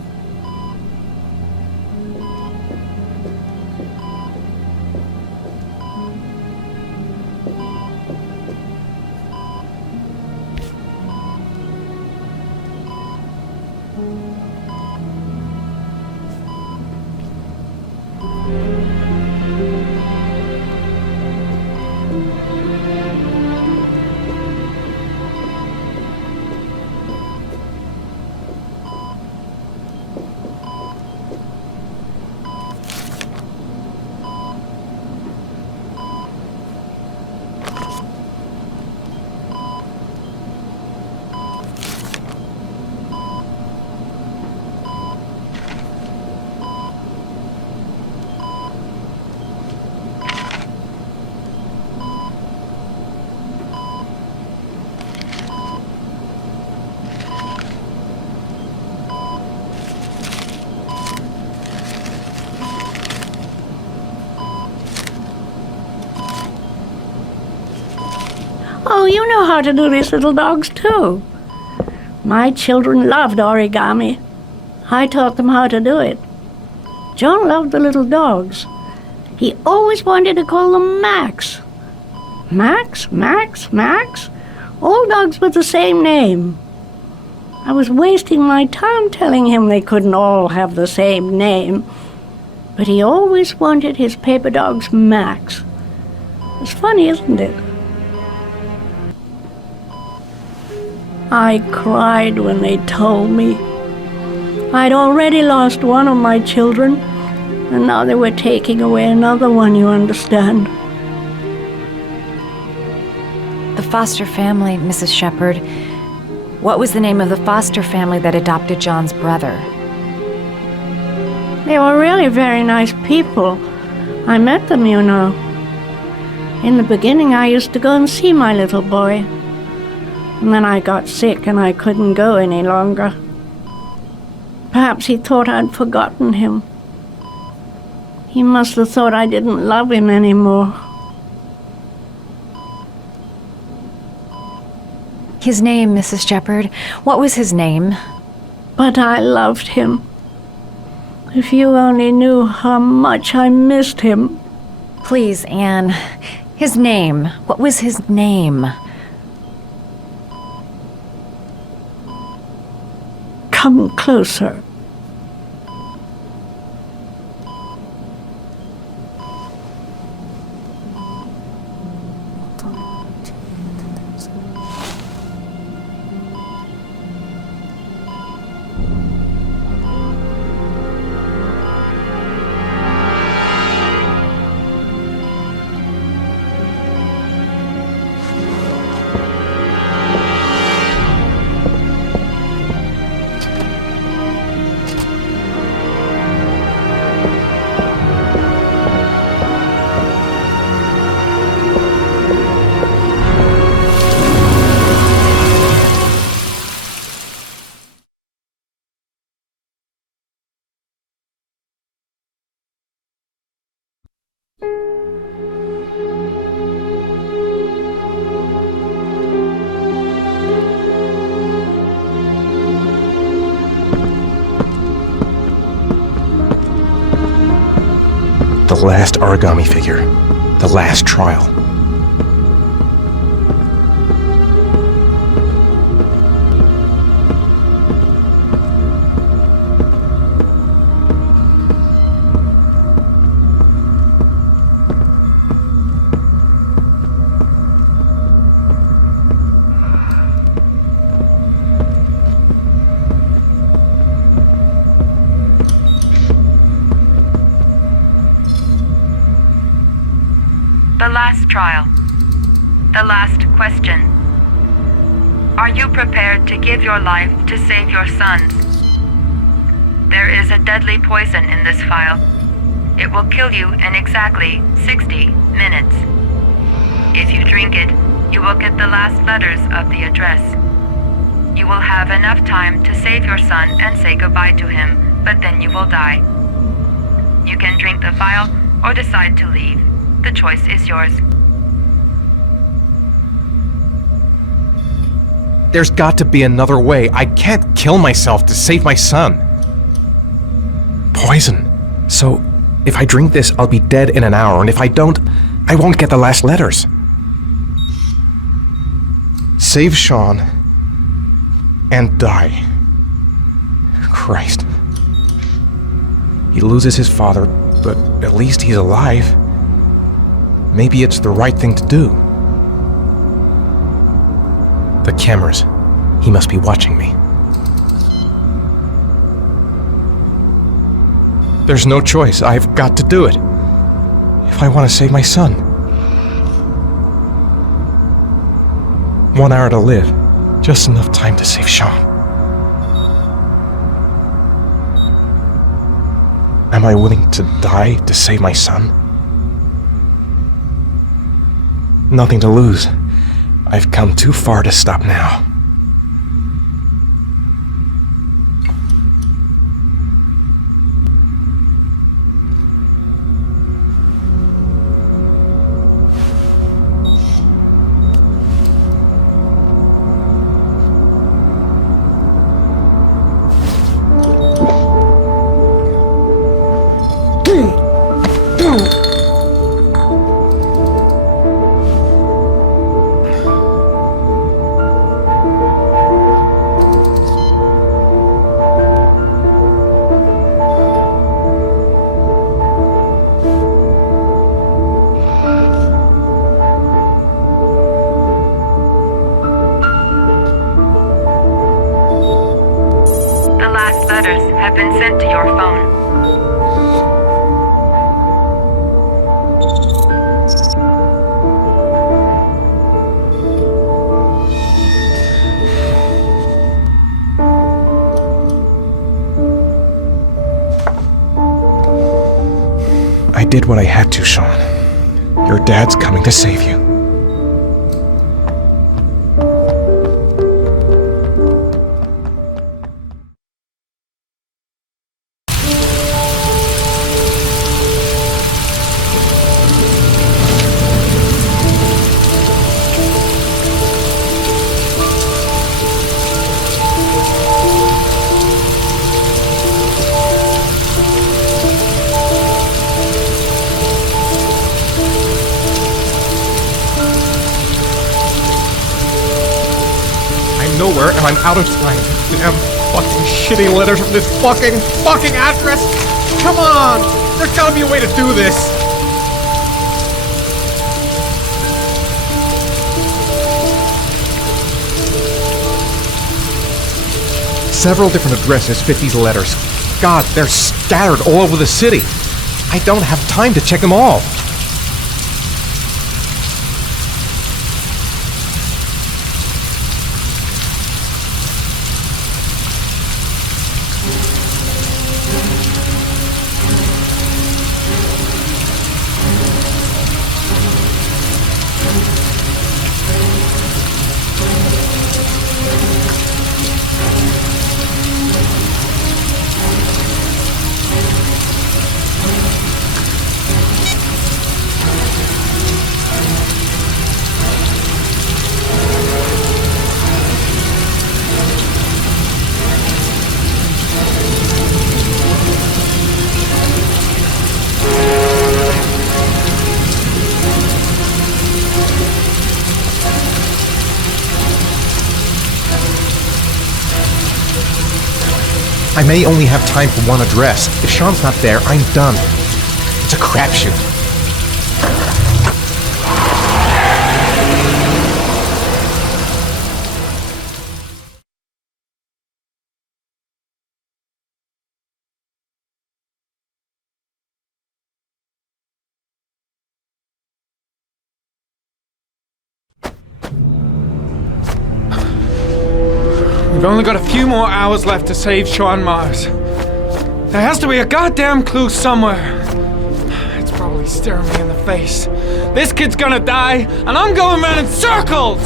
Oh, you know how to do these little dogs, too. My children loved origami. I taught them how to do it. John loved the little dogs. He always wanted to call them Max. Max, Max, Max. All dogs with the same name. I was wasting my time telling him they couldn't all have the same name. But he always wanted his paper dogs Max. It's funny, isn't it? I cried when they told me. I'd already lost one of my children, and now they were taking away another one, you understand. The foster family, Mrs. Shepherd. What was the name of the foster family that adopted John's brother? They were really very nice people. I met them, you know. In the beginning, I used to go and see my little boy. And then I got sick and I couldn't go any longer. Perhaps he thought I'd forgotten him. He must have thought I didn't love him anymore. His name, Mrs. Shepherd. What was his name? But I loved him. If you only knew how much I missed him. Please, Anne. His name. What was his name? Come closer. last origami figure. The last trial. The last trial. The last question. Are you prepared to give your life to save your sons? There is a deadly poison in this vial. It will kill you in exactly 60 minutes. If you drink it, you will get the last letters of the address. You will have enough time to save your son and say goodbye to him, but then you will die. You can drink the vial or decide to leave. The choice is yours. There's got to be another way. I can't kill myself to save my son. Poison. So, if I drink this, I'll be dead in an hour, and if I don't, I won't get the last letters. Save Sean and die. Christ. He loses his father, but at least he's alive. Maybe it's the right thing to do. The cameras. He must be watching me. There's no choice. I've got to do it. If I want to save my son. 1 hour to live. Just enough time to save Sean. Am I willing to die to save my son? Nothing to lose. I've come too far to stop now. Have been sent to your phone. I did what I had to, Sean. Your dad's coming to save you. Nowhere, and I'm out of time. Damn fucking shitty letters from this fucking address! Come on! There's gotta be a way to do this! Several different addresses fit these letters. God, they're scattered all over the city. I don't have time to check them all. I may only have time for one address. If Sean's not there, I'm done. It's a crapshoot. We've only got a few more hours left to save Sean Mars. There has to be a goddamn clue somewhere. It's probably staring me in the face. This kid's gonna die, and I'm going around in circles!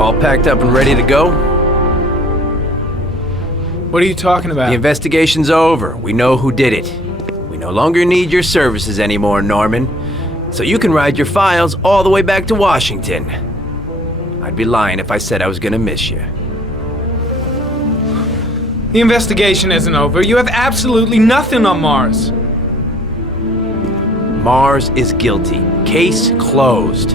All packed up and ready to go? What are you talking about? The investigation's over. We know who did it. We no longer need your services anymore, Norman. So you can ride your files all the way back to Washington. I'd be lying if I said I was gonna miss you. The investigation isn't over. You have absolutely nothing on Mars. Mars is guilty. Case closed.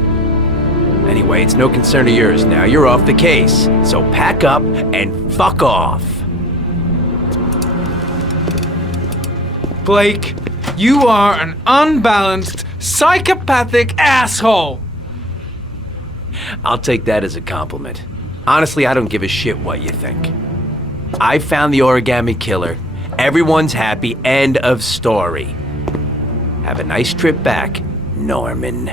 Anyway, it's no concern of yours now. You're off the case. So pack up and fuck off. Blake, you are an unbalanced, psychopathic asshole! I'll take that as a compliment. Honestly, I don't give a shit what you think. I found the Origami Killer. Everyone's happy. End of story. Have a nice trip back, Norman.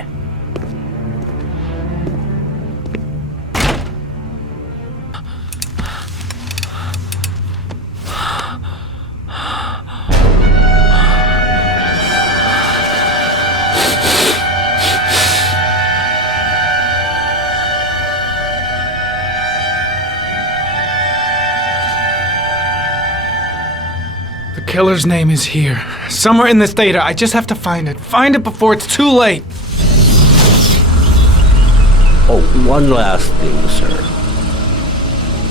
The killer's name is here. Somewhere in this data. I just have to find it. Find it before it's too late. Oh, one last thing, sir.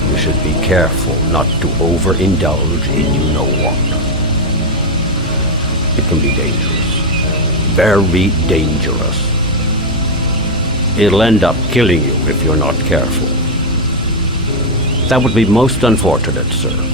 You should be careful not to overindulge in you-know-what. It can be dangerous. Very dangerous. It'll end up killing you if you're not careful. That would be most unfortunate, sir.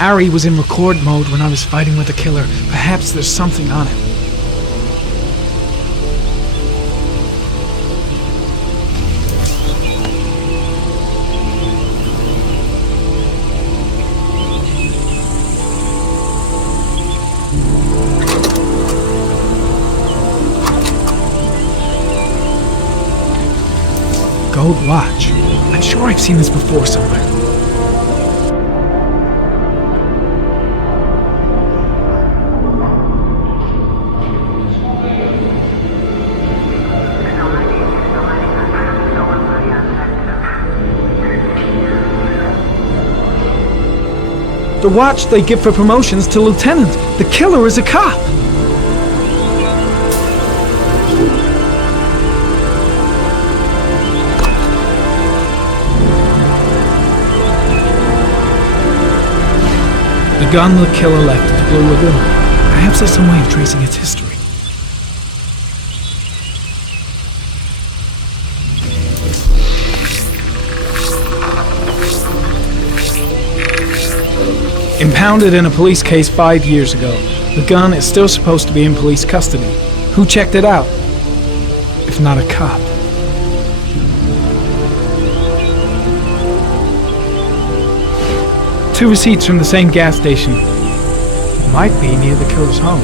Ari was in record mode when I was fighting with the killer. Perhaps there's something on it. Gold watch. I'm sure I've seen this before somewhere. The watch they give for promotions to lieutenant. The killer is a cop. The gun the killer left at the Blue Lagoon. Perhaps there's some way of tracing its history. Impounded in a police case 5 years ago, the gun is still supposed to be in police custody. Who checked it out? If not a cop. Two receipts from the same gas station. Might be near the killer's home.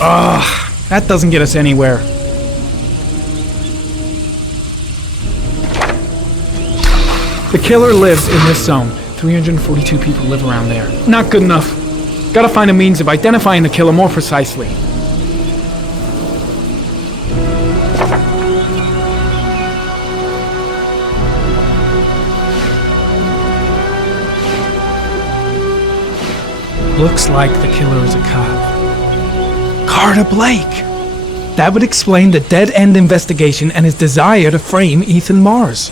Ugh, that doesn't get us anywhere. The killer lives in this zone. 342 people live around there. Not good enough. Gotta find a means of identifying the killer more precisely. Looks like the killer is a cop. Carter Blake! That would explain the dead-end investigation and his desire to frame Ethan Mars.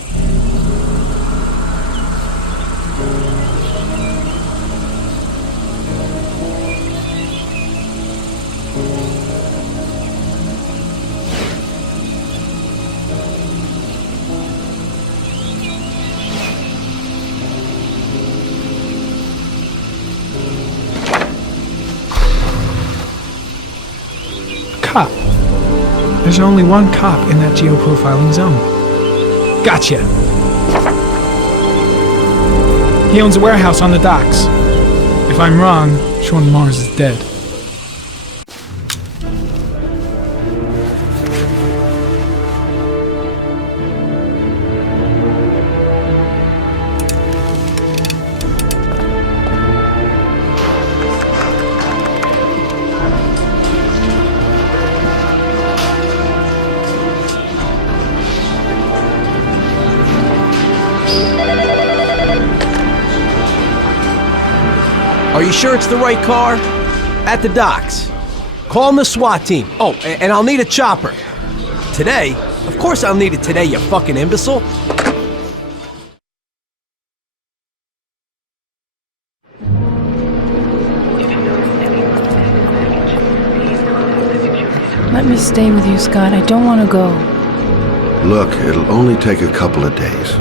Cop. There's only one cop in that geoprofiling zone. Gotcha. He owns a warehouse on the docks. If I'm wrong, Sean Mars is dead. Are you sure it's the right car? At the docks. Call the SWAT team. Oh, and I'll need a chopper. Today? Of course I'll need it today, you fucking imbecile. Let me stay with you, Scott. I don't want to go. Look, it'll only take a couple of days.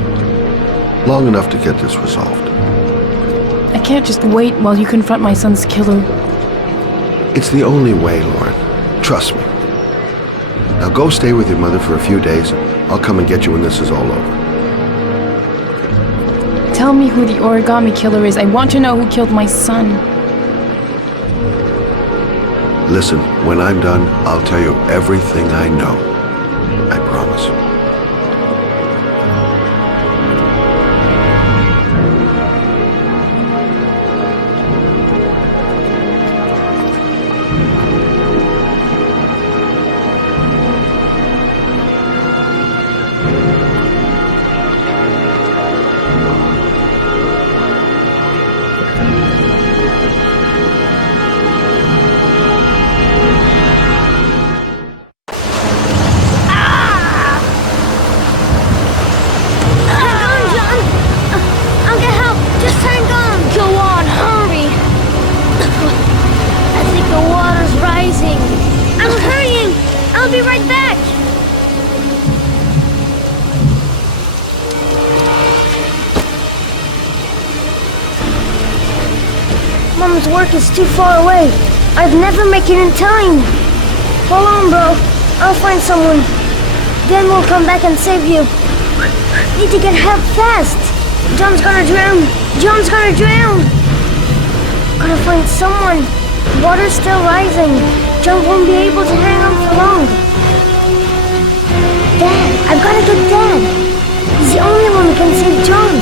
Long enough to get this resolved. I can't just wait while you confront my son's killer. It's the only way, Lauren. Trust me. Now go stay with your mother for a few days. I'll come and get you when this is all over. Tell me who the Origami Killer is. I want to know who killed my son. Listen, when I'm done, I'll tell you everything I know. I promise. Mom's work is too far away. I'd never make it in time. Hold on, bro. I'll find someone. Then we'll come back and save you. Need to get help fast. John's gonna drown. John's gonna drown. Gotta find someone. Water's still rising. John won't be able to hang on for long. Dad, I've gotta get Dad. He's the only one who can save John.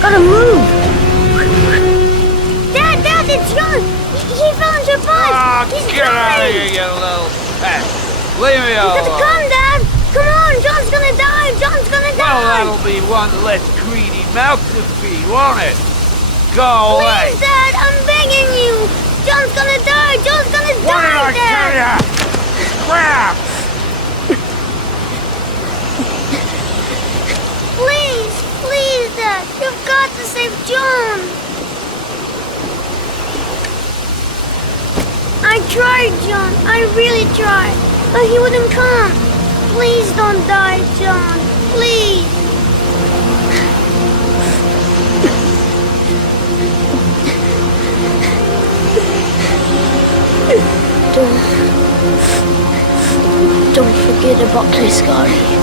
Gotta move. Dad, it's John. He fell into a bus. He's Get out of here, you little pet. Leave me alone. You gotta come, Dad. Come on, John's gonna die. John's gonna die. Well, that'll be one less greedy mouth to feed, won't it? Go away. Please, Dad, I'm begging you. John's gonna die. John's gonna What did die, I tell ya? Crap! Please, Dad. You've got to save John. I tried, John. I really tried. But he wouldn't come. Please don't die, John. Please. Don't forget about me, Scotty.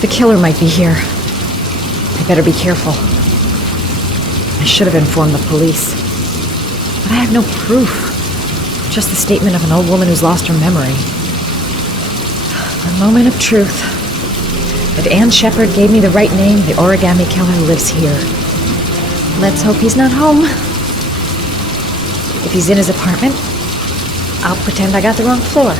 The killer might be here. I better be careful. I should have informed the police. But I have no proof. Just the statement of an old woman who's lost her memory. A moment of truth. If Ann Shepard gave me the right name, the Origami Killer lives here. Let's hope he's not home. If he's in his apartment, I'll pretend I got the wrong floor.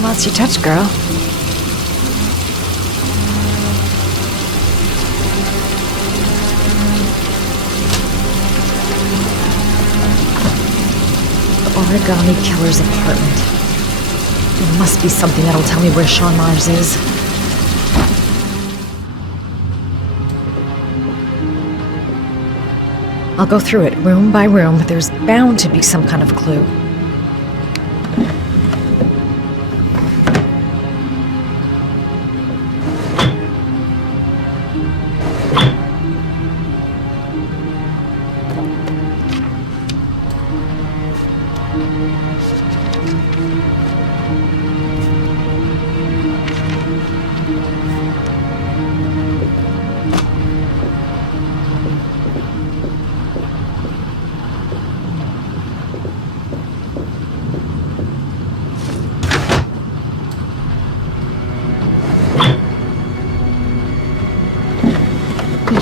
Once you touch, girl. The Origami Killer's apartment. There must be something that'll tell me where Sean Mars is. I'll go through it room by room, but there's bound to be some kind of clue.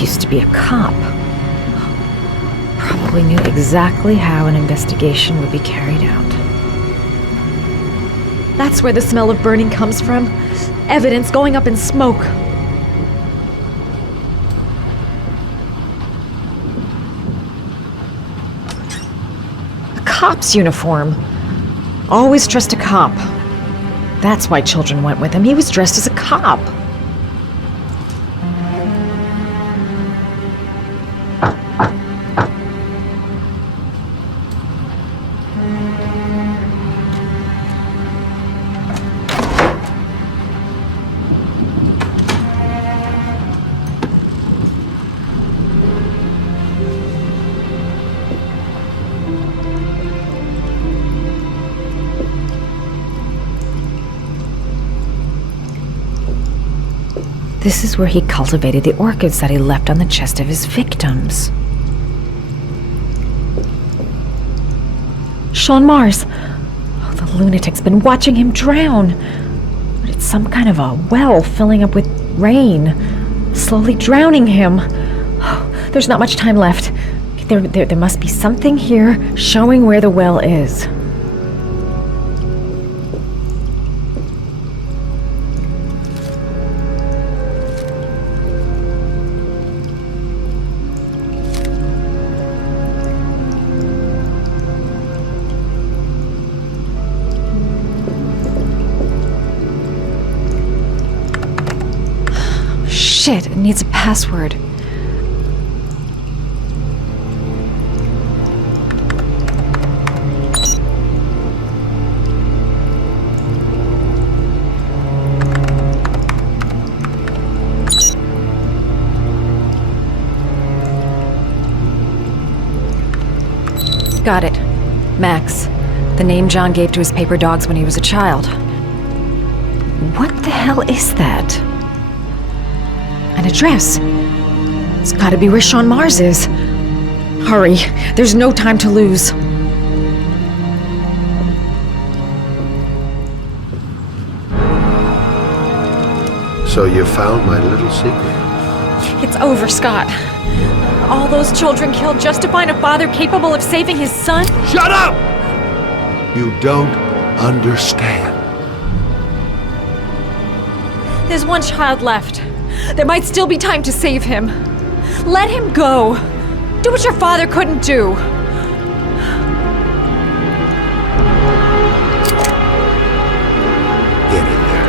Used to be a cop. Probably knew exactly how an investigation would be carried out. That's where the smell of burning comes from. Evidence going up in smoke. A cop's uniform. Always trust a cop. That's why children went with him. He was dressed as a cop. This is where he cultivated the orchids that he left on the chest of his victims. Sean Mars. Oh, the lunatic's been watching him drown. But it's some kind of a well filling up with rain, slowly drowning him. Oh, there's not much time left. There must be something here showing where the well is. Shit, it needs a password. Got it. Max. The name John gave to his paper dogs when he was a child. What the hell is that? An address. It's gotta be where Sean Mars is. Hurry. There's no time to lose. So you found my little secret? It's over, Scott. All those children killed just to find a father capable of saving his son? Shut up! You don't understand. There's one child left. There might still be time to save him. Let him go. Do what your father couldn't do. Get in there.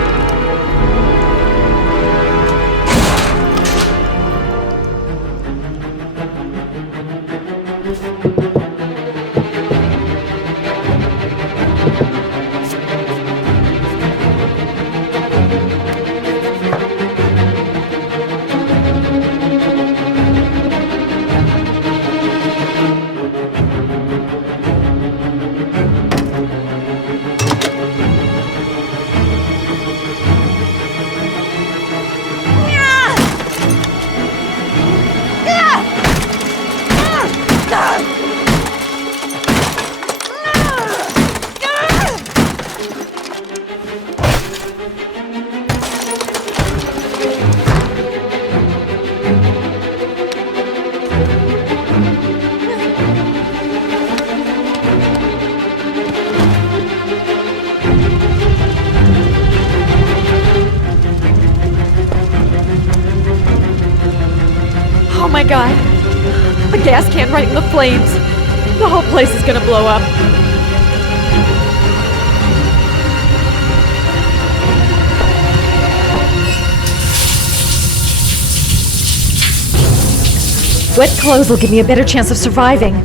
God. A gas can right in the flames. The whole place is gonna blow up. Wet clothes will give me a better chance of surviving.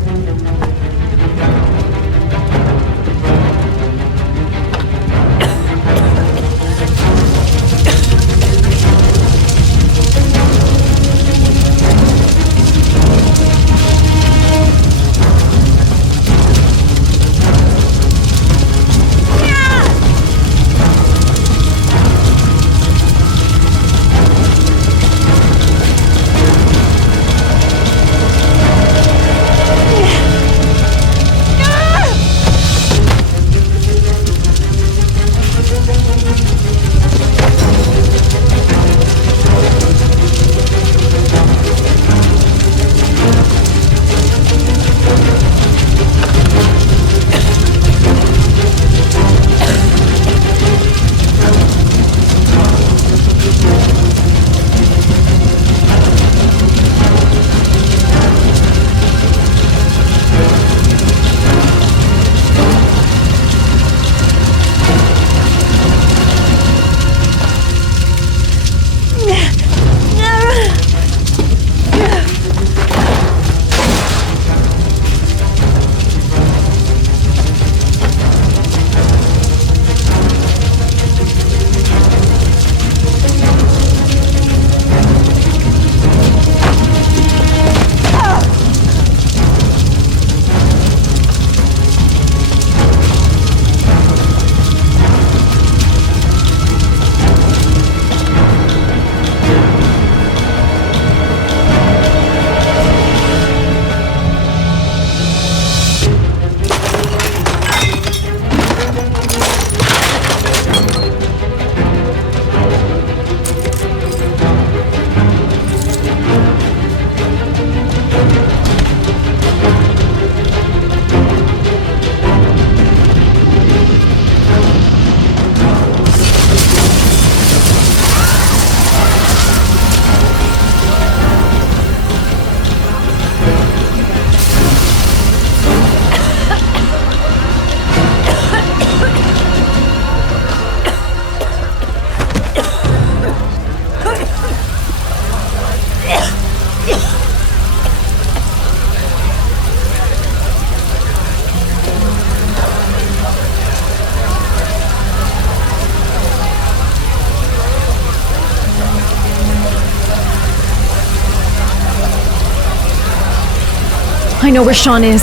I know where Sean is.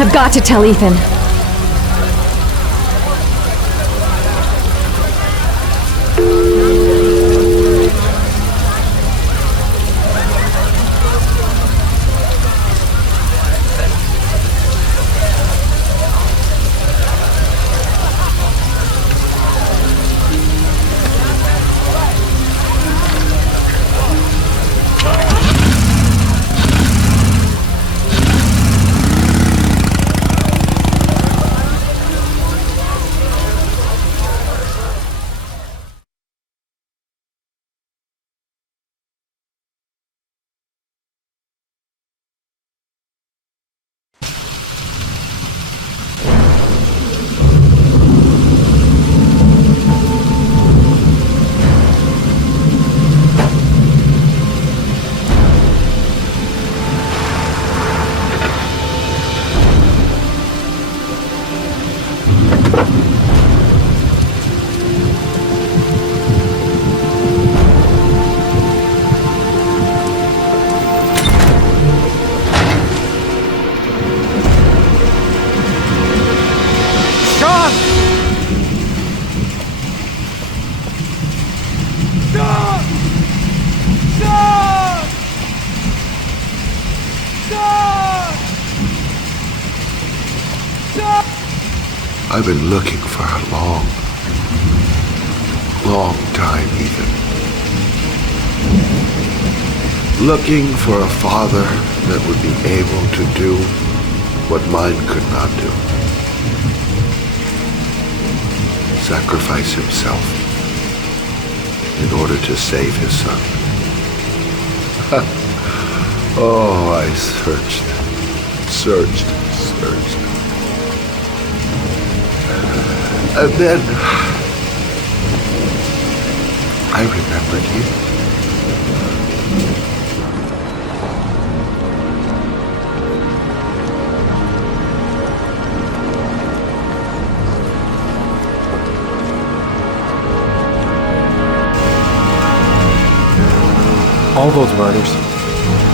I've got to tell Ethan. I've been looking for a long, long time, Ethan. Looking for a father that would be able to do what mine could not do. Sacrifice himself in order to save his son. Oh, I searched. And then I remembered you. All those murders,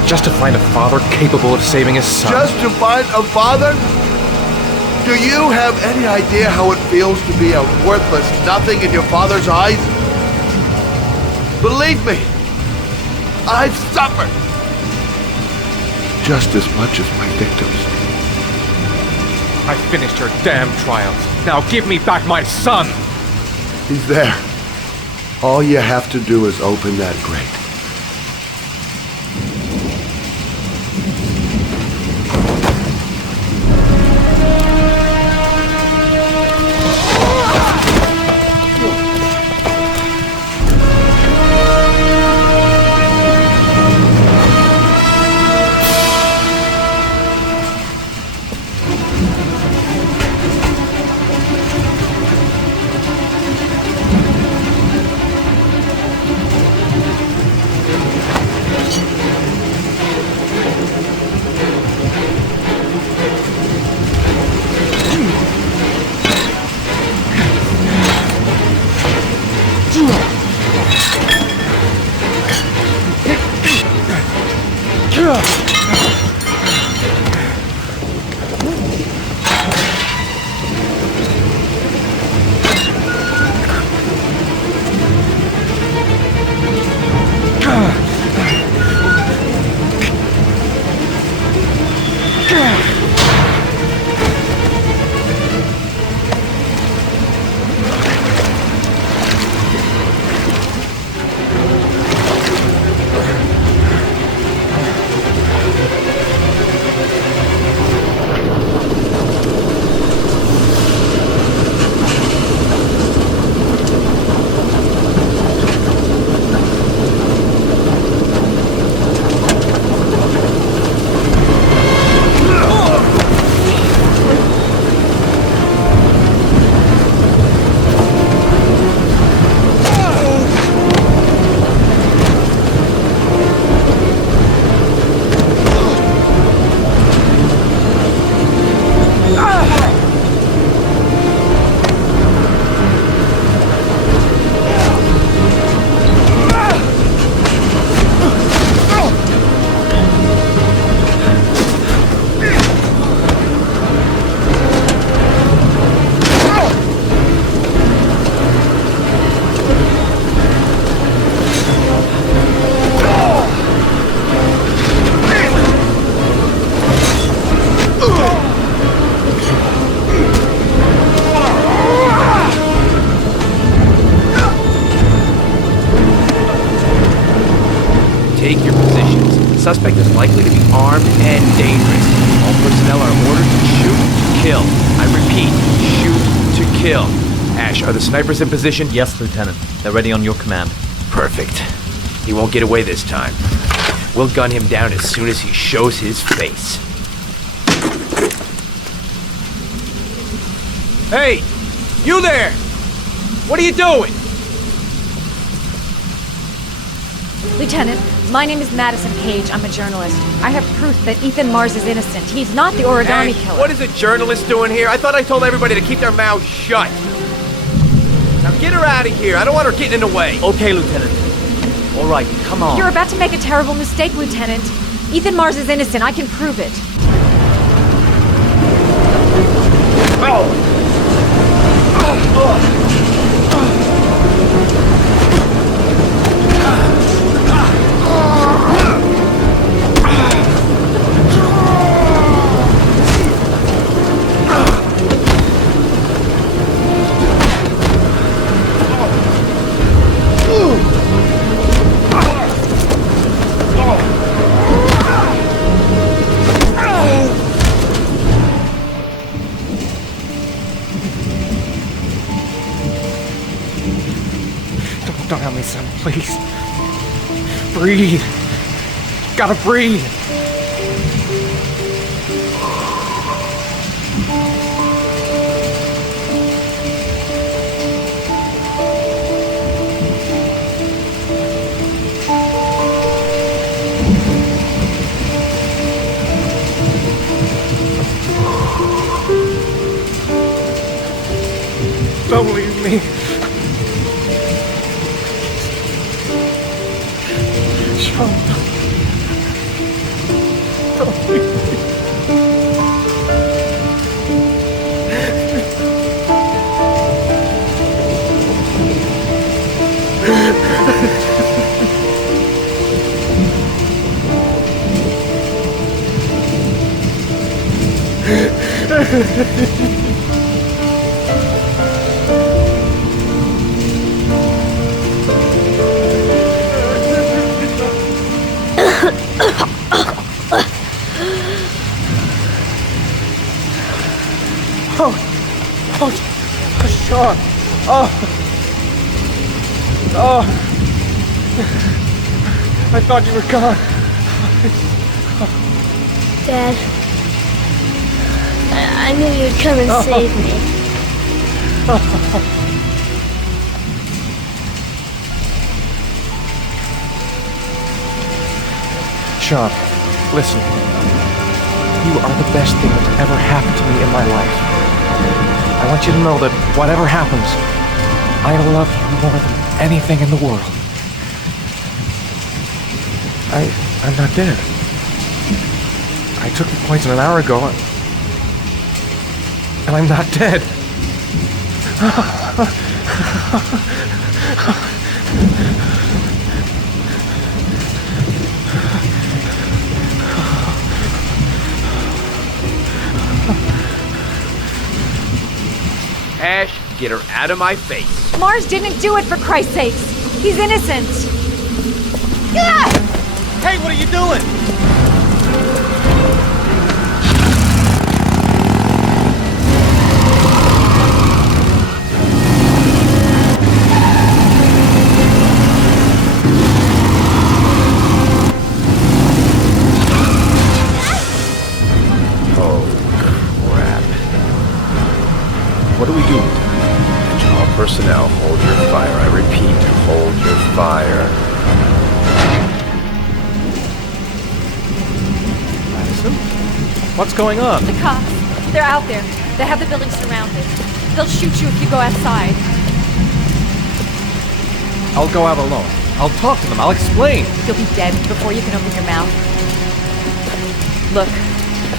just to find a father capable of saving his son. Just to find a father? Do you have any idea how it feels to be a worthless nothing in your father's eyes? Believe me, I've suffered just as much as my victims. I finished your damn trials. Now give me back my son! He's there. All you have to do is open that grate. Take your positions. The suspect is likely to be armed and dangerous. All personnel are ordered to shoot to kill. I repeat, shoot to kill. Ash, are the snipers in position? Yes, Lieutenant. They're ready on your command. Perfect. He won't get away this time. We'll gun him down as soon as he shows his face. Hey! You there! What are you doing? Lieutenant, my name is Madison Page. I'm a journalist. I have proof that Ethan Mars is innocent. He's not the Origami Killer. What is a journalist doing here? I thought I told everybody to keep their mouths shut. Now get her out of here. I don't want her getting in the way. Okay, Lieutenant. All right, come on. You're about to make a terrible mistake, Lieutenant. Ethan Mars is innocent. I can prove it. Don't help me, son, please. Breathe. Gotta breathe. Don't leave me. Sean, don't leave me. Oh, Sean. Oh. I thought you were gone. Dad, I knew you'd come and save me. Sean, listen. You are the best thing that's ever happened to me in my life. I want you to know that whatever happens, I love you more than anything in the world. I'm not dead. I took the poison an hour ago, and I'm not dead. Ash, get her out of my face. Mars didn't do it, for Christ's sakes. He's innocent. Ah! Hey, what are you doing? Oh, crap. What do we do? Attention all personnel, hold your fire. I repeat, hold your fire. What's going on? The cops. They're out there. They have the building surrounded. They'll shoot you if you go outside. I'll go out alone. I'll talk to them. I'll explain. You'll be dead before you can open your mouth. Look,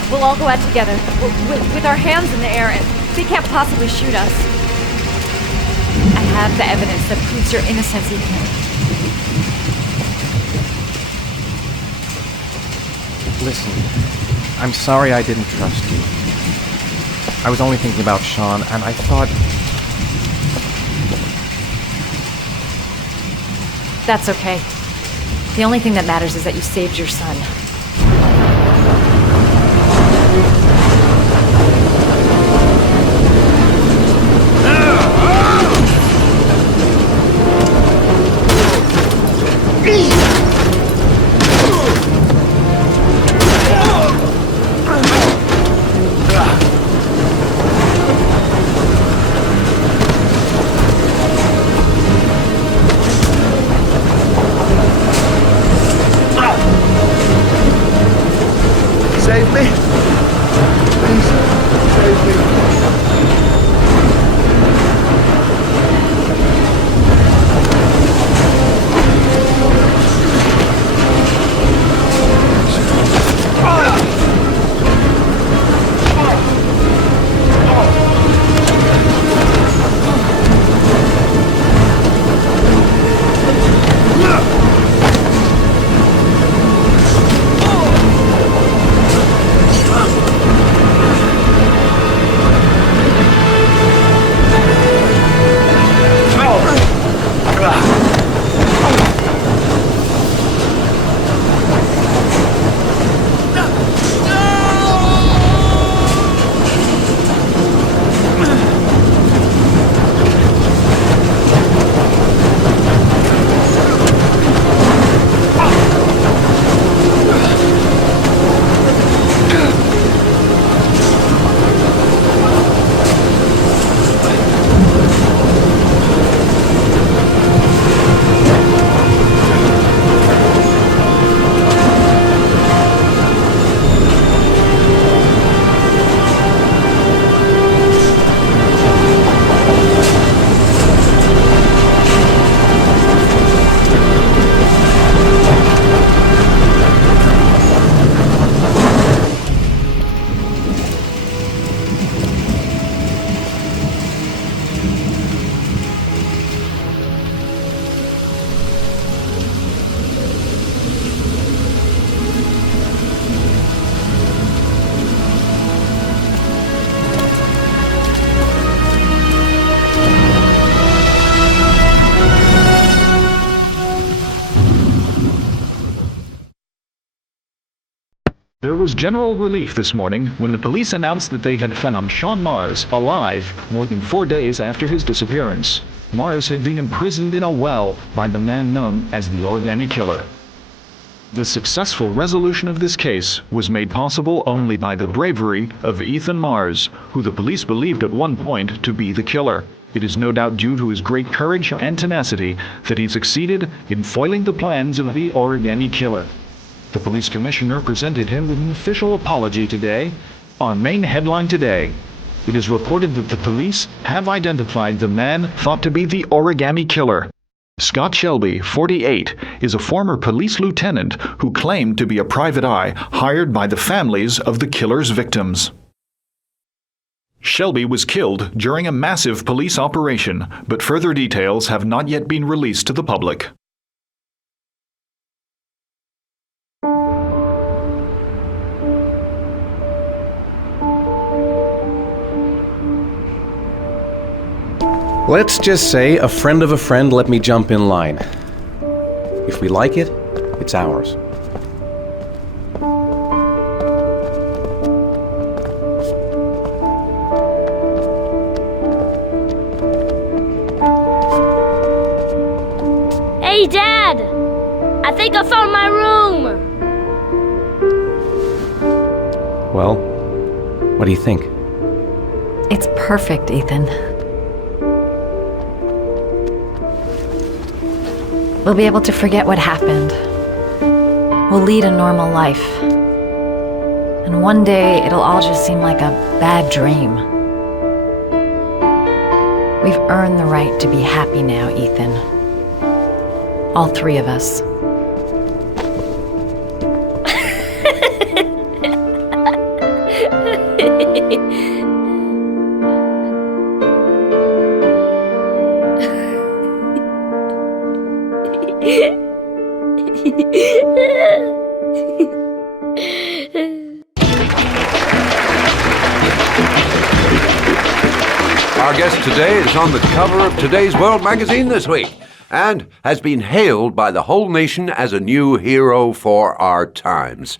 we'll all go out together, with our hands in the air, and they can't possibly shoot us. I have the evidence that proves your innocence, Ethan. Listen, I'm sorry I didn't trust you. I was only thinking about Sean, and I thought... That's okay. The only thing that matters is that you saved your son. There was general relief this morning when the police announced that they had found Sean Mars alive more than 4 days after his disappearance. Mars had been imprisoned in a well by the man known as the Origami Killer. The successful resolution of this case was made possible only by the bravery of Ethan Mars, who the police believed at one point to be the killer. It is no doubt due to his great courage and tenacity that he succeeded in foiling the plans of the Origami Killer. The police commissioner presented him with an official apology today. On Main Headline Today, it is reported that the police have identified the man thought to be the Origami Killer. Scott Shelby, 48, is a former police lieutenant who claimed to be a private eye hired by the families of the killer's victims. Shelby was killed during a massive police operation, but further details have not yet been released to the public. Let's just say a friend of a friend let me jump in line. If we like it, it's ours. Hey, Dad! I think I found my room! Well, what do you think? It's perfect, Ethan. We'll be able to forget what happened. We'll lead a normal life. And one day, it'll all just seem like a bad dream. We've earned the right to be happy now, Ethan. All three of us. Our guest today is on the cover of today's World magazine this week and has been hailed by the whole nation as a new hero for our times.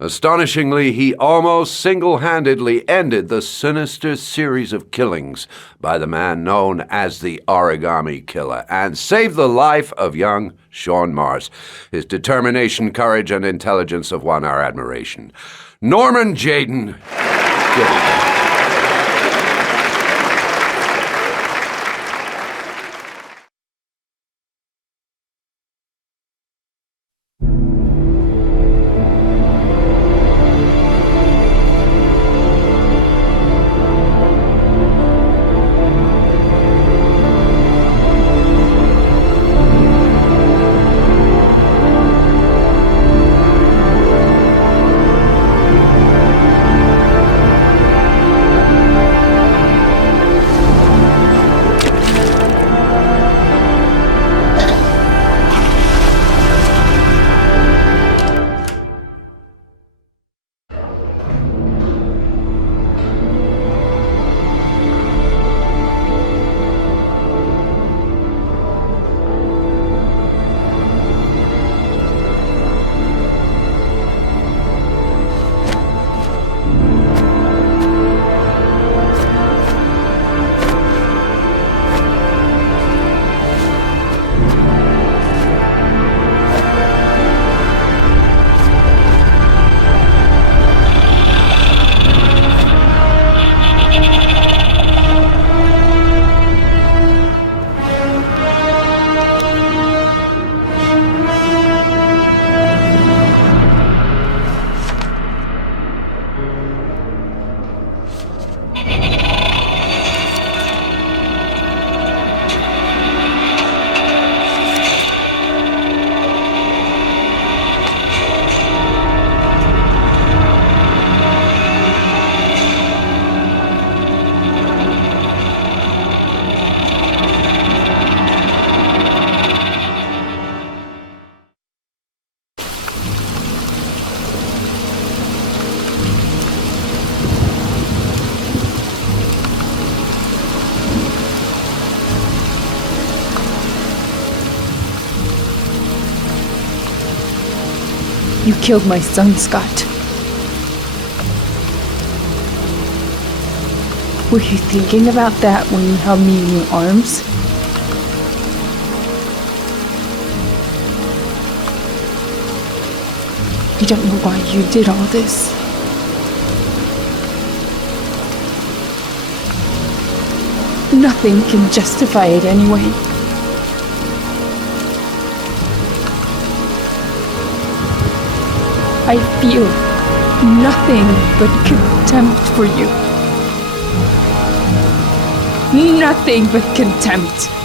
Astonishingly, he almost single-handedly ended the sinister series of killings by the man known as the Origami Killer and saved the life of young Sean Mars. His determination, courage, and intelligence have won our admiration. Norman Jayden. You killed my son, Scott. Were you thinking about that when you held me in your arms? You don't know why you did all this. Nothing can justify it anyway. I feel nothing but contempt for you. Nothing but contempt.